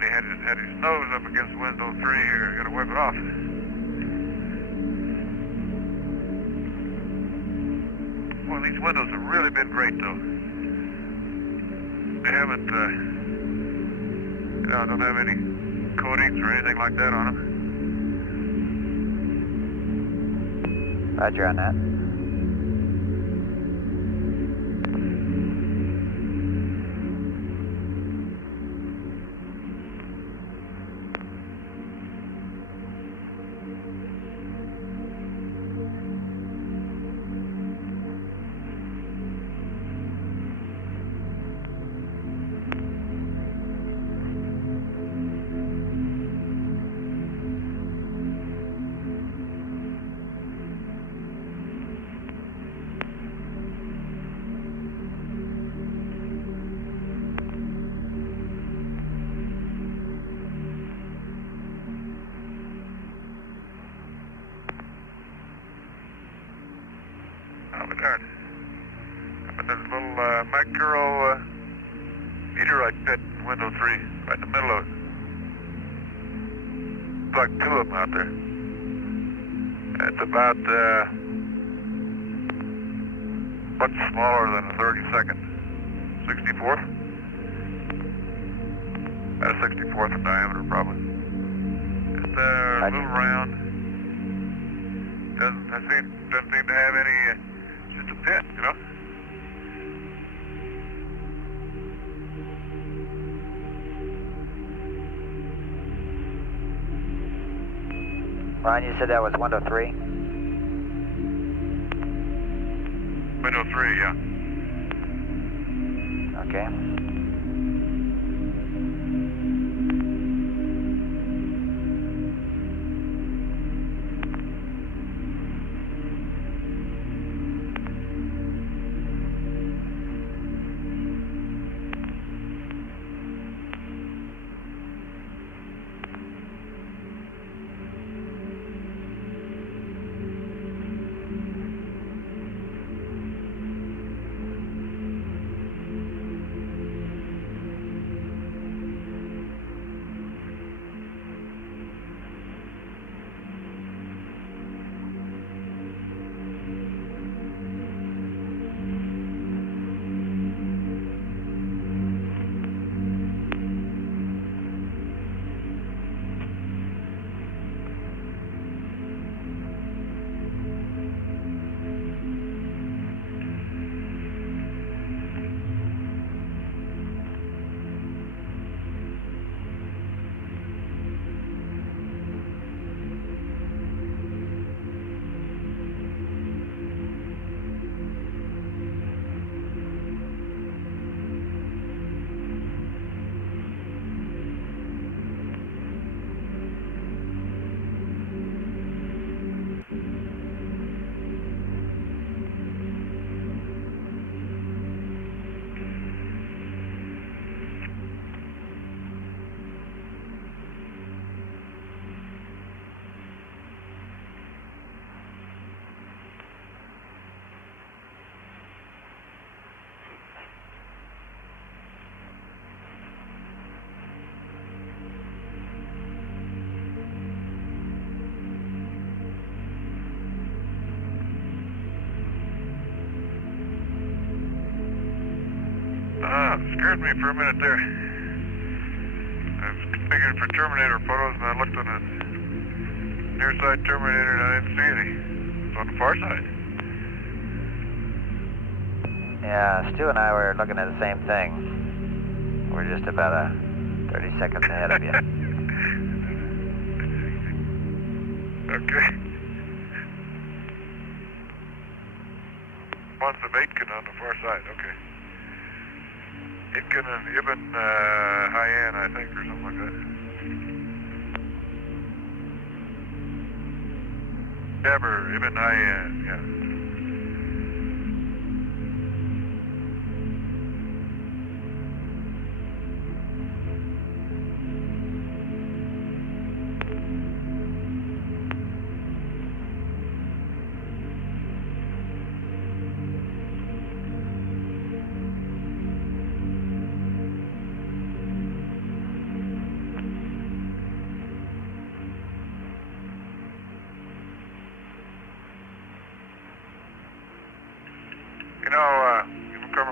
he had his nose up against window 3 here. Got to wipe it off. Well, these windows have really been great, though. They haven't, don't have any coatings or anything like that on them. Roger on that. Oh, my darn. I'm in this little micro meteorite pit in window 3, right in the middle of it. Like 2 of them out there. It's about much smaller than a 32nd. 64th? About a 64th in diameter, probably. Just a little round. Doesn't seem to have any, just a pit, you know? Ron, you said that was window 3? Window 3, yeah. Okay. Scared me for a minute there. I was configured for Terminator photos and I looked on the near side Terminator and I didn't see any. It's on the far side. Yeah, Stu and I were looking at the same thing. We're just about 30 seconds ahead of you. Okay. Once of Aitken on the far side, okay. Aitken and Ibn Hayyan, I think, or something like that. Deber, Ibn Hayyan, yeah.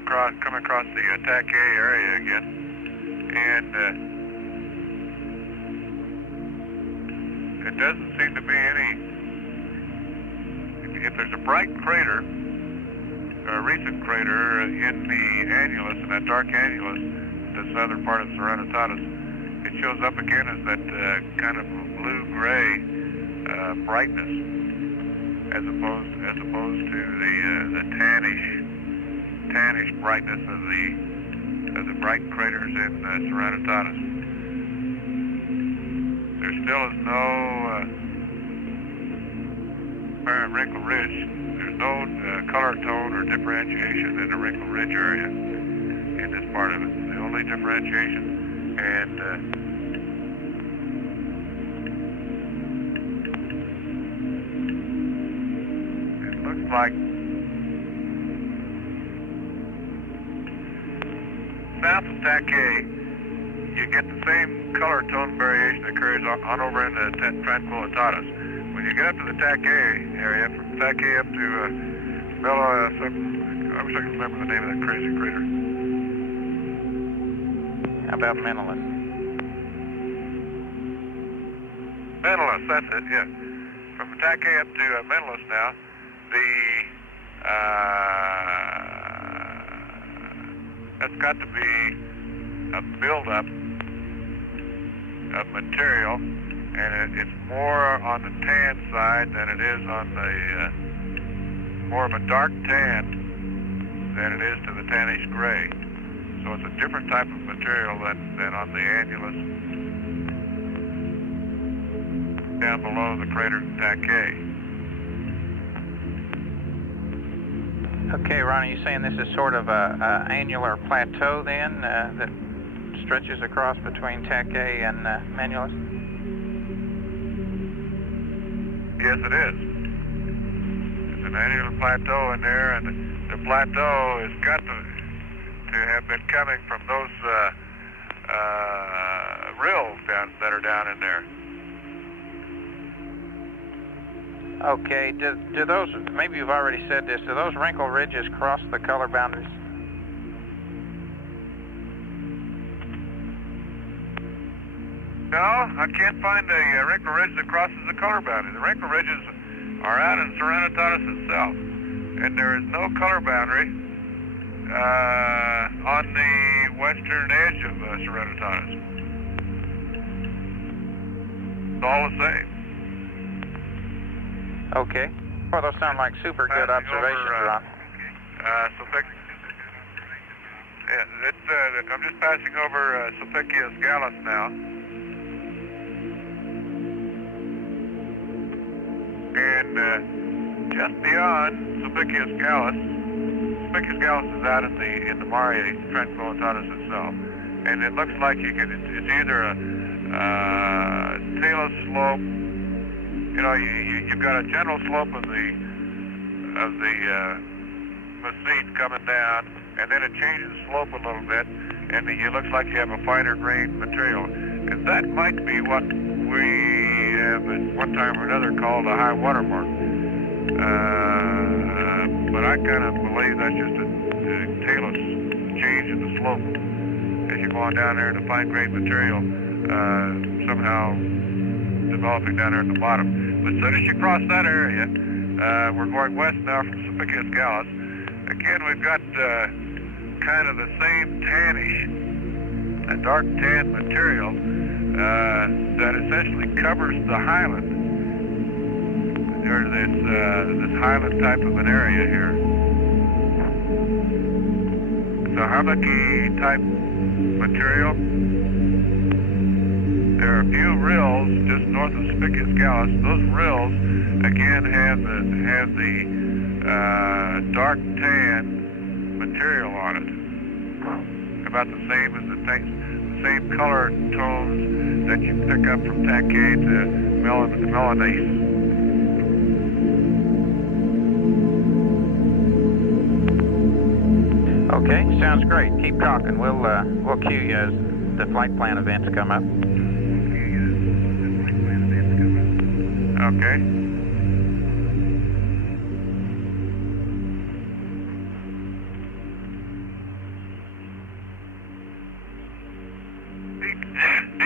come across the attack A area again, and it doesn't seem to be any. If there's a bright crater, or a recent crater in the annulus, in that dark annulus, the southern part of Serenitatis, it shows up again as that kind of blue-gray brightness, as opposed to the tannish brightness of the bright craters in Serenitatis. There still is no apparent wrinkle ridge. There's no color tone or differentiation in the wrinkle ridge area in this part of it. The only differentiation, and it looks like south of Tac A, you get the same color tone variation that occurs on over in the Tranquillitatis. When you get up to the Tac A area, from Tac A up to I wish I could remember the name of that crazy crater. How about Menelaus? Menelaus, that's it, yeah. From Tac A up to Menelaus now, that's got to be a buildup of material, and it's more on the tan side than it is on the, more of a dark tan than it is to the tannish gray. So it's a different type of material than on the annulus down below the crater Tac A. Okay, Ron, are you saying this is sort of a annular plateau then that stretches across between Tac A and Menelaus? Yes, it is. It's an annular plateau in there, and the plateau has got to have been coming from those rills that are down in there. Okay, do those, maybe you've already said this, do those wrinkle ridges cross the color boundaries? No, I can't find a wrinkle ridge that crosses the color boundary. The wrinkle ridges are out in Serenitatis itself, and there is no color boundary on the western edge of Serenitatis. It's all the same. Okay. Well, those sound like super good observations, Ron. I'm just passing over Sulpicius Gallus now. And just beyond Sulpicius Gallus is out in the Mare Tranquillitatis itself. And it looks like it's either a talus slope. You know, you've got a general slope of the mesete coming down, and then it changes slope a little bit, and it looks like you have a finer grained material. And that might be what we have at one time or another called a high water mark. But I kind of believe that's just a talus change in the slope as you go on down there, and the fine grained material somehow developing down there at the bottom. But as soon as you cross that area, we're going west now from Sulpicius Gallus. Again, we've got kind of the same tannish, a dark tan material that essentially covers the highland, or this highland type of an area here. It's a hummocky type material. There are a few rills just north of Sulpicius Gallus. Those rills, again, have the dark tan material on it. About the same as the same color tones that you pick up from Tac A to Melanese. Okay, sounds great. Keep talking. We'll cue you as the flight plan events come up. Okay.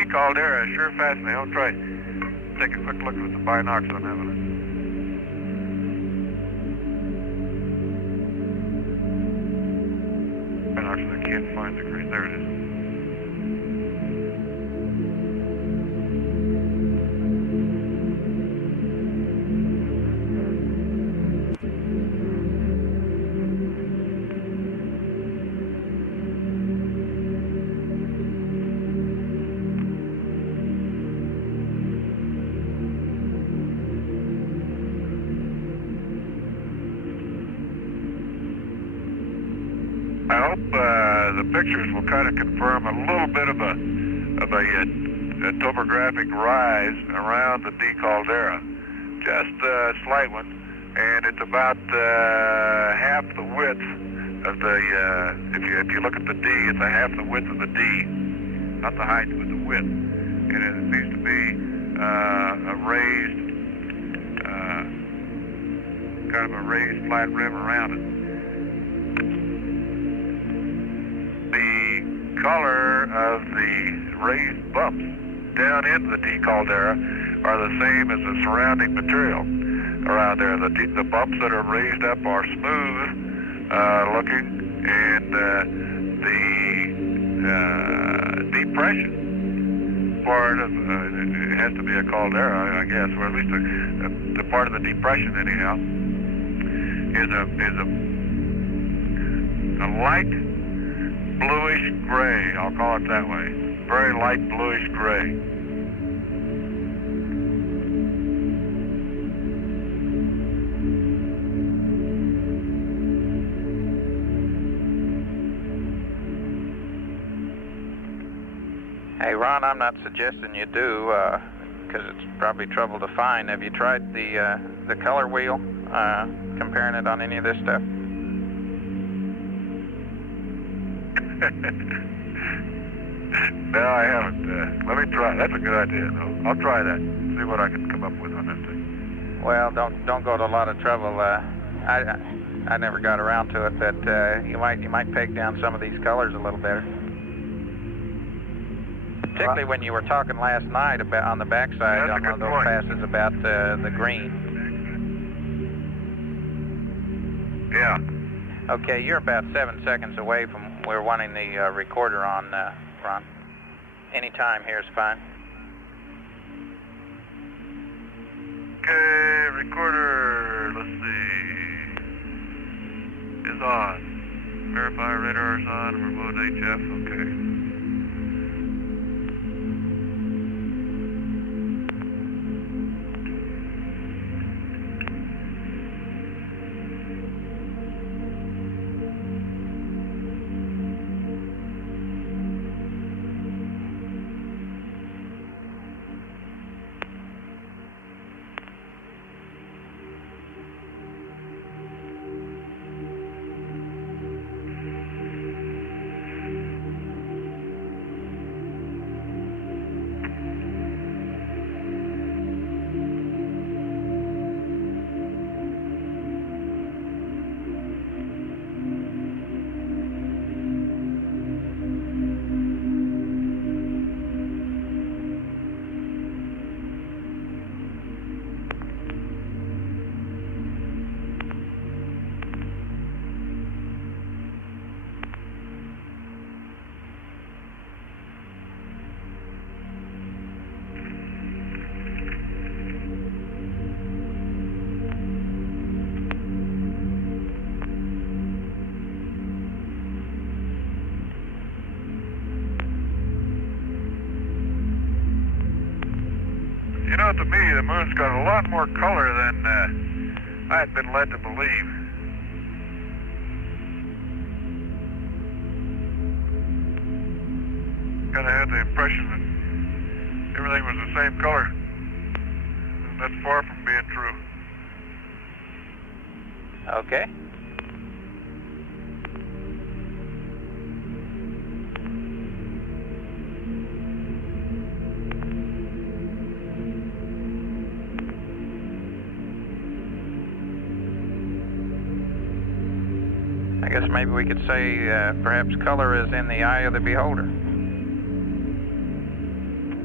caldera is sure fascinating. I'll try take a quick look with the binoculars I'm having. Binoculars, I can't find the green. There it is. I hope the pictures will kind of confirm a little bit of a topographic rise around the D caldera, just a slight one, and it's about half the width of the. If you look at the D, it's a half the width of the D, not the height, but the width, and it seems to be a raised, kind of a raised flat rim around it. The color of the raised bumps down into the D caldera are the same as the surrounding material around there. The bumps that are raised up are smooth looking, and the depression part of it has to be a caldera, I guess, or at least the part of the depression anyhow is a light bluish gray, I'll call it that way. Very light bluish gray. Hey, Ron, I'm not suggesting you do, because it's probably trouble to find. Have you tried the color wheel, comparing it on any of this stuff? No, I haven't. Let me try. That's a good idea. I'll try that. See what I can come up with on that thing. Well, don't go to a lot of trouble. I never got around to it, but you might peg down some of these colors a little better. Particularly when you were talking last night about on the backside on those passes about the green. Yeah. Okay, you're about 7 seconds away from we're wanting the recorder on, Ron. Any time here is fine. Okay, recorder, let's see, is on. Verify radar is on, remote HF, okay. You know, to me, the moon's got a lot more color than I had been led to believe. Kind of had the impression that everything was the same color. And that's far from being true. Okay. I guess maybe we could say perhaps color is in the eye of the beholder.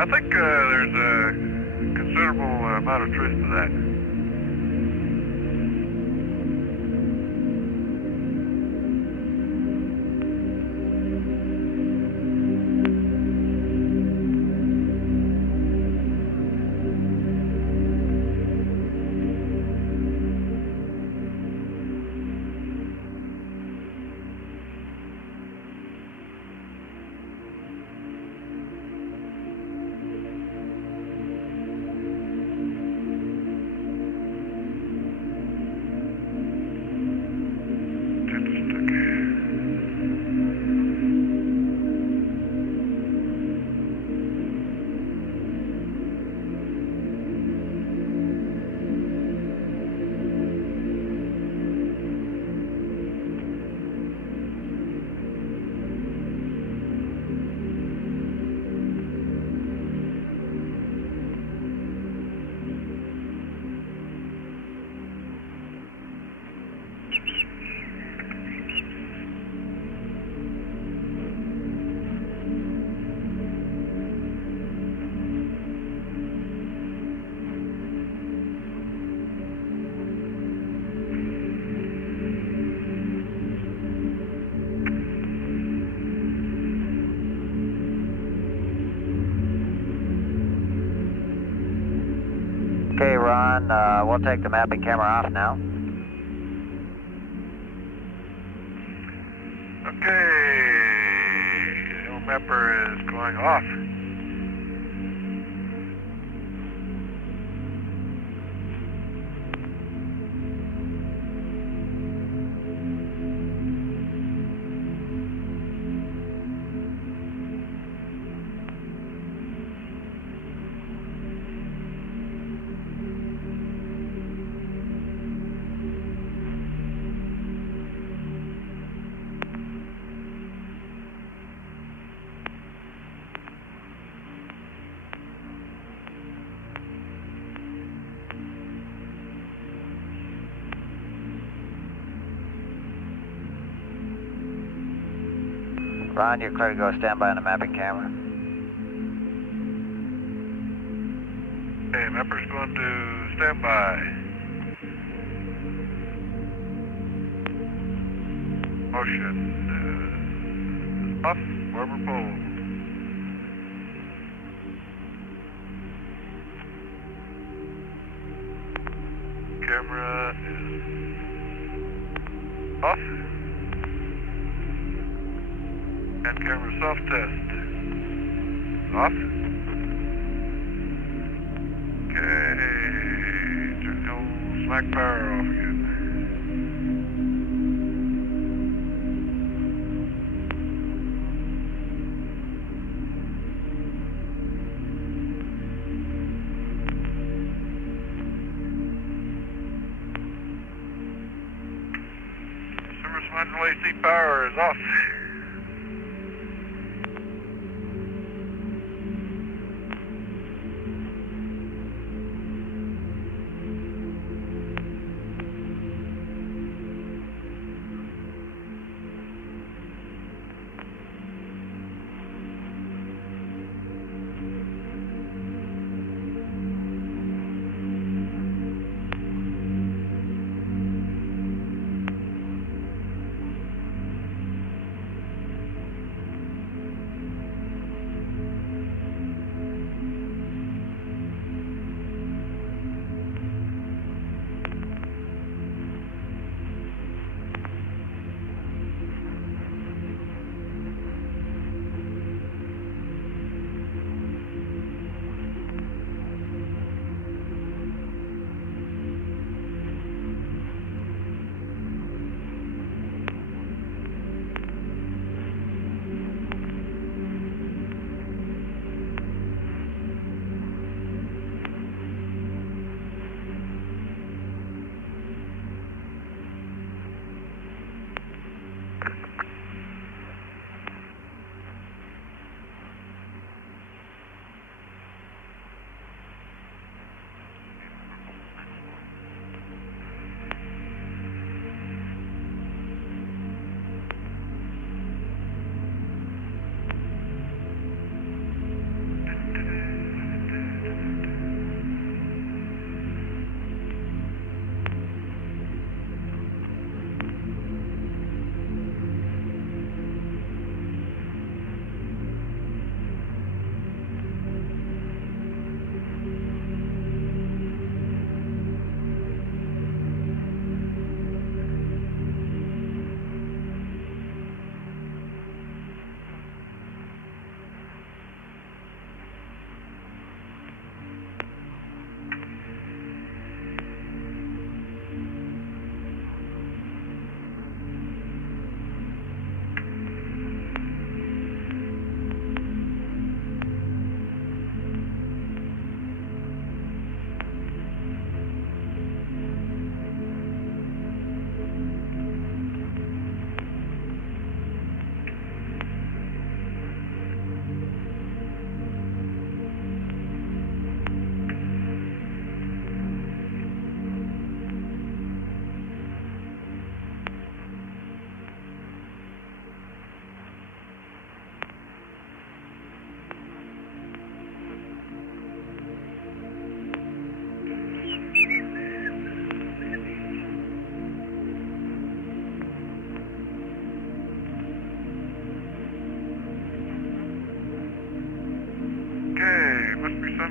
I think there's a considerable amount of truth to that. Okay, Ron, we'll take the mapping camera off now. Okay, the old mapper is going off. Ron, you're clear to go standby on the mapping camera. Okay, mapper's going to standby. Motion off, forward pole. Camera is off. And camera self-test. Off. Okay. Turn the old slack power off again. Service module AC power is off.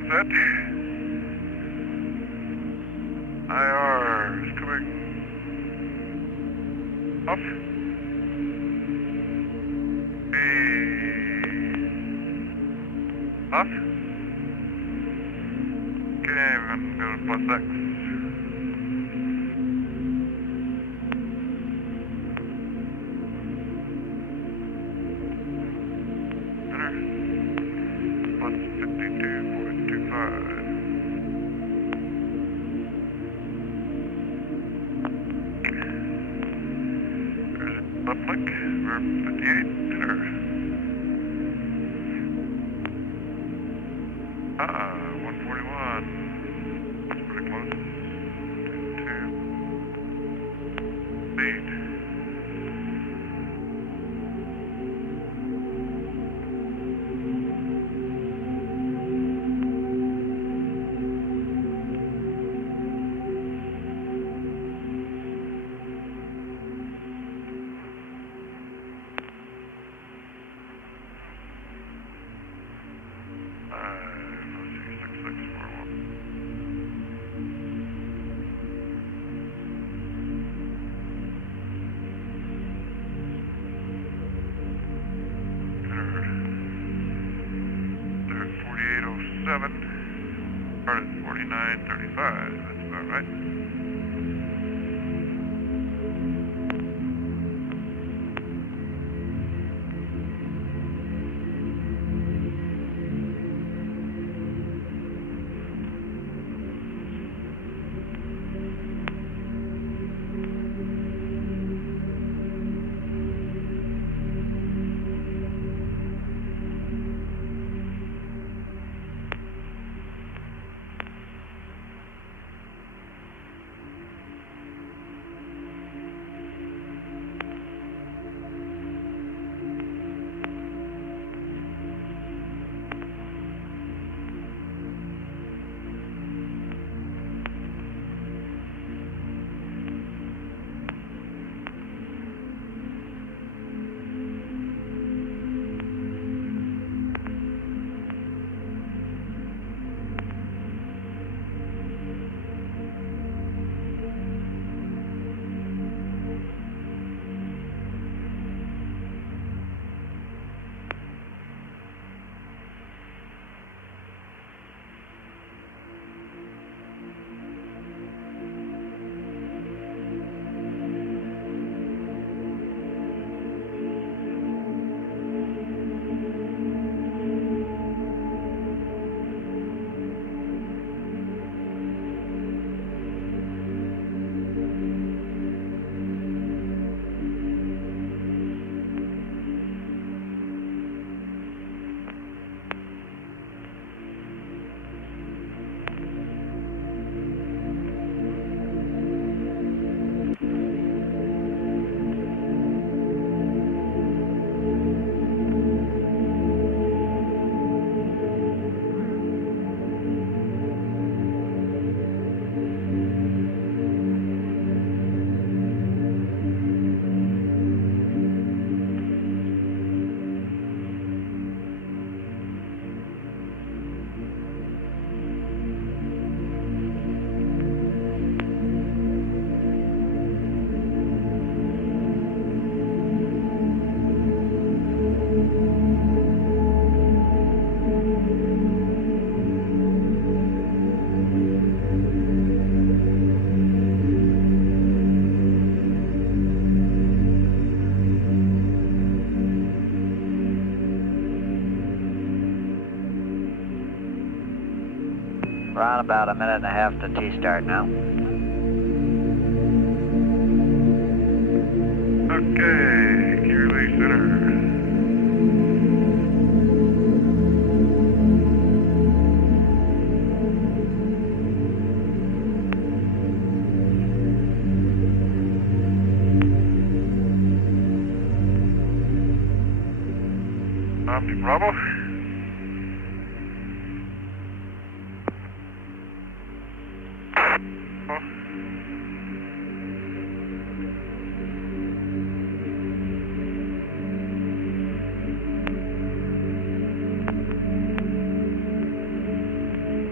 set. IR is coming off. B off. Okay, we're going to go to +X. Center. +52.25. Uplink, we're 58, center. 141. That's pretty close. 2. Speed. Start at 49.35, that's about right. We're on about a minute and a half to T-start now. Okay, key release center. Omni Bravo.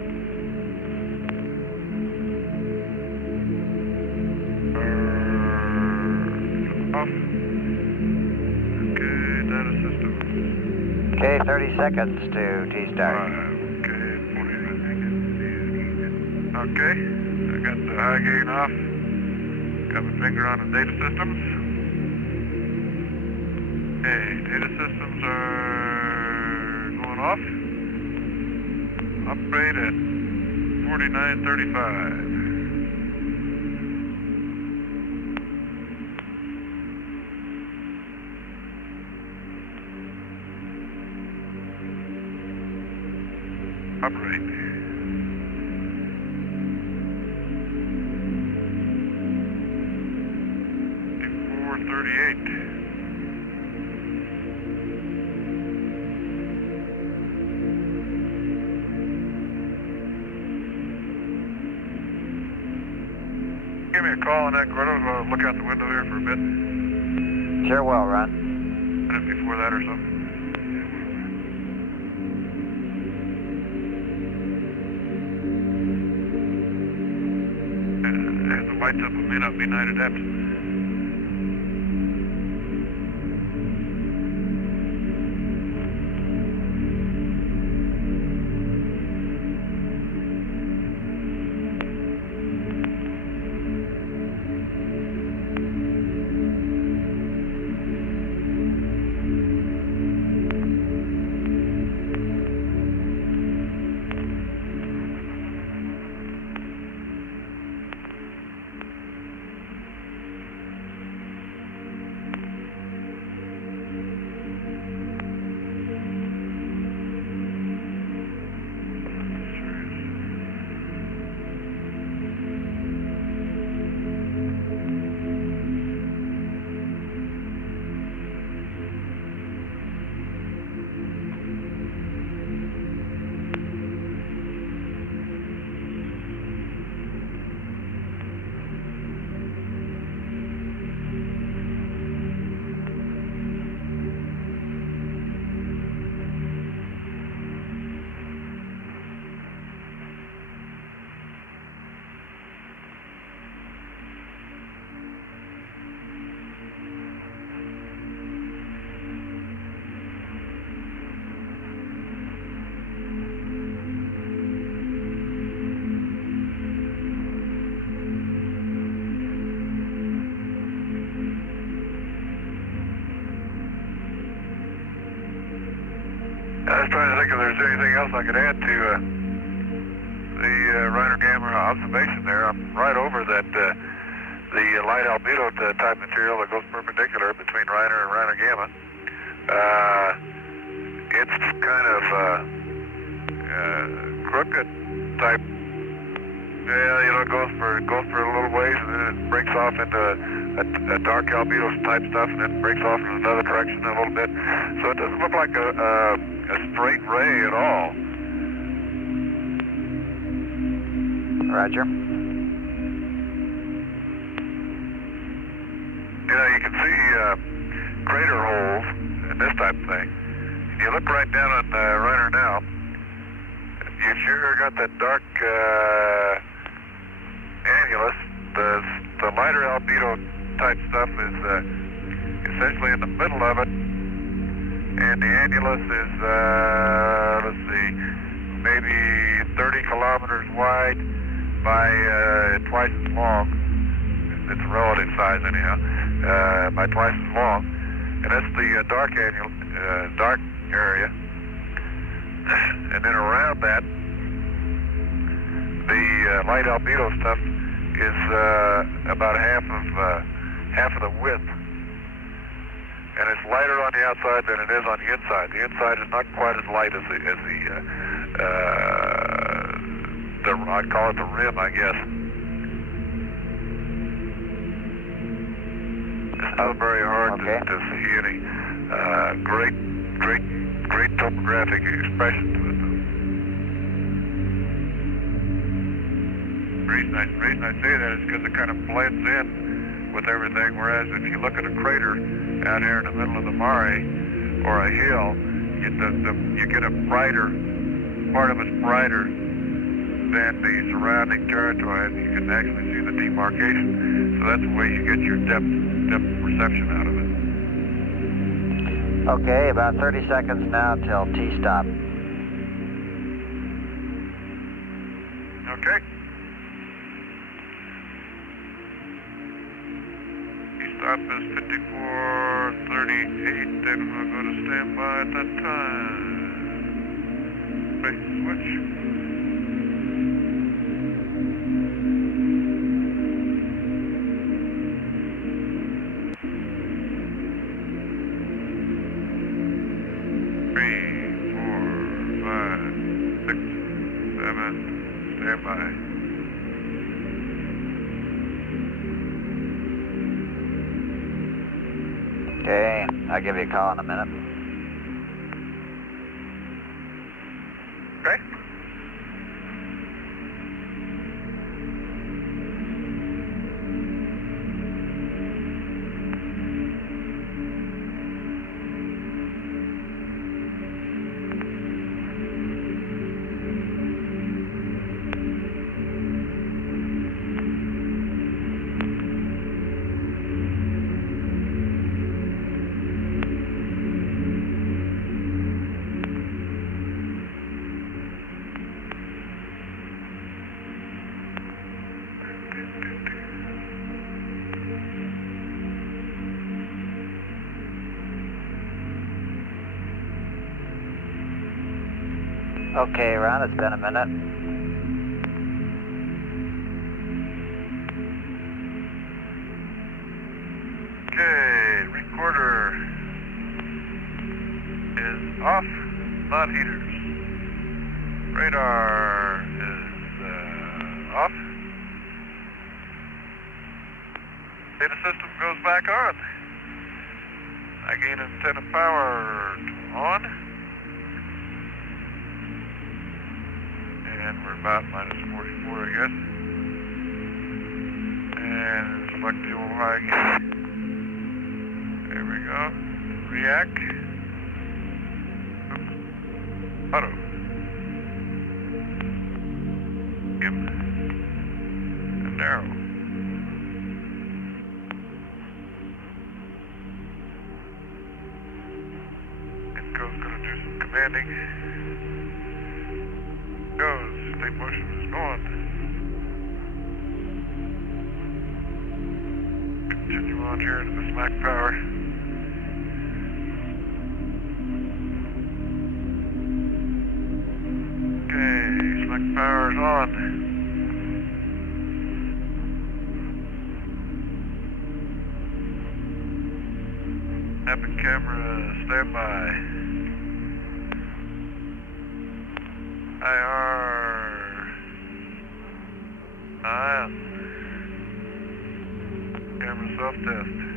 Okay, 30 seconds to T-start. Okay, I got the high gain off. Got my finger on the data systems. Okay, data systems are going off. Operate at 4935. Operate. Give me a call on that, Gordo. I'll look out the window here for a bit. Sure will, Ron. A minute before that or something. The lights up may not be night adept. I was trying to think if there's anything else I could add to the Reiner Gamma observation there. I'm right over that the light albedo type material that goes perpendicular between Reiner and Reiner Gamma. It's kind of crooked type. Yeah, you know, it goes for a little ways and then it breaks off into a dark albedo type stuff and then breaks off in another direction a little bit. So it doesn't look like a straight ray at all. Roger. You know, you can see crater holes and this type of thing. And you look right down on Reiner now, you sure got that dark annulus. The lighter albedo type stuff is essentially in the middle of it, and the annulus is, let's see, maybe 30 kilometers wide by twice as long. It's a relative size anyhow, by twice as long. And that's the dark area. And then around that, the light albedo stuff is about half of the width. And it's lighter on the outside than it is on the inside. The inside is not quite as light as the I'd call it the rim, I guess. It's not very hard to see any great topographic expression to it. The reason I say that is because it kind of blends in with everything, whereas if you look at a crater out here in the middle of the mare or a hill, you get a brighter, part of it's brighter than the surrounding territory, and you can actually see the demarcation. So that's the way you get your depth perception out of it. Okay, about 30 seconds now till T-stop. Okay. T-stop is 54:38, then we'll go to standby at that time. Base switch. Standby. Okay, I'll give you a call in a minute. Okay. Okay, Ron, it's been a minute. Okay, recorder is off, not heaters. Radar is off. Data system goes back on. I gain antenna power on. And we're about minus 44, I guess. And select the old high again. There we go. React. Oops. Auto. Yep. And narrow. Enco's gonna do some commanding. Goes. State motion is going. Continue on here to the slack power. Okay, slack power is on. Mapping camera, standby. IR on. Camera self-test.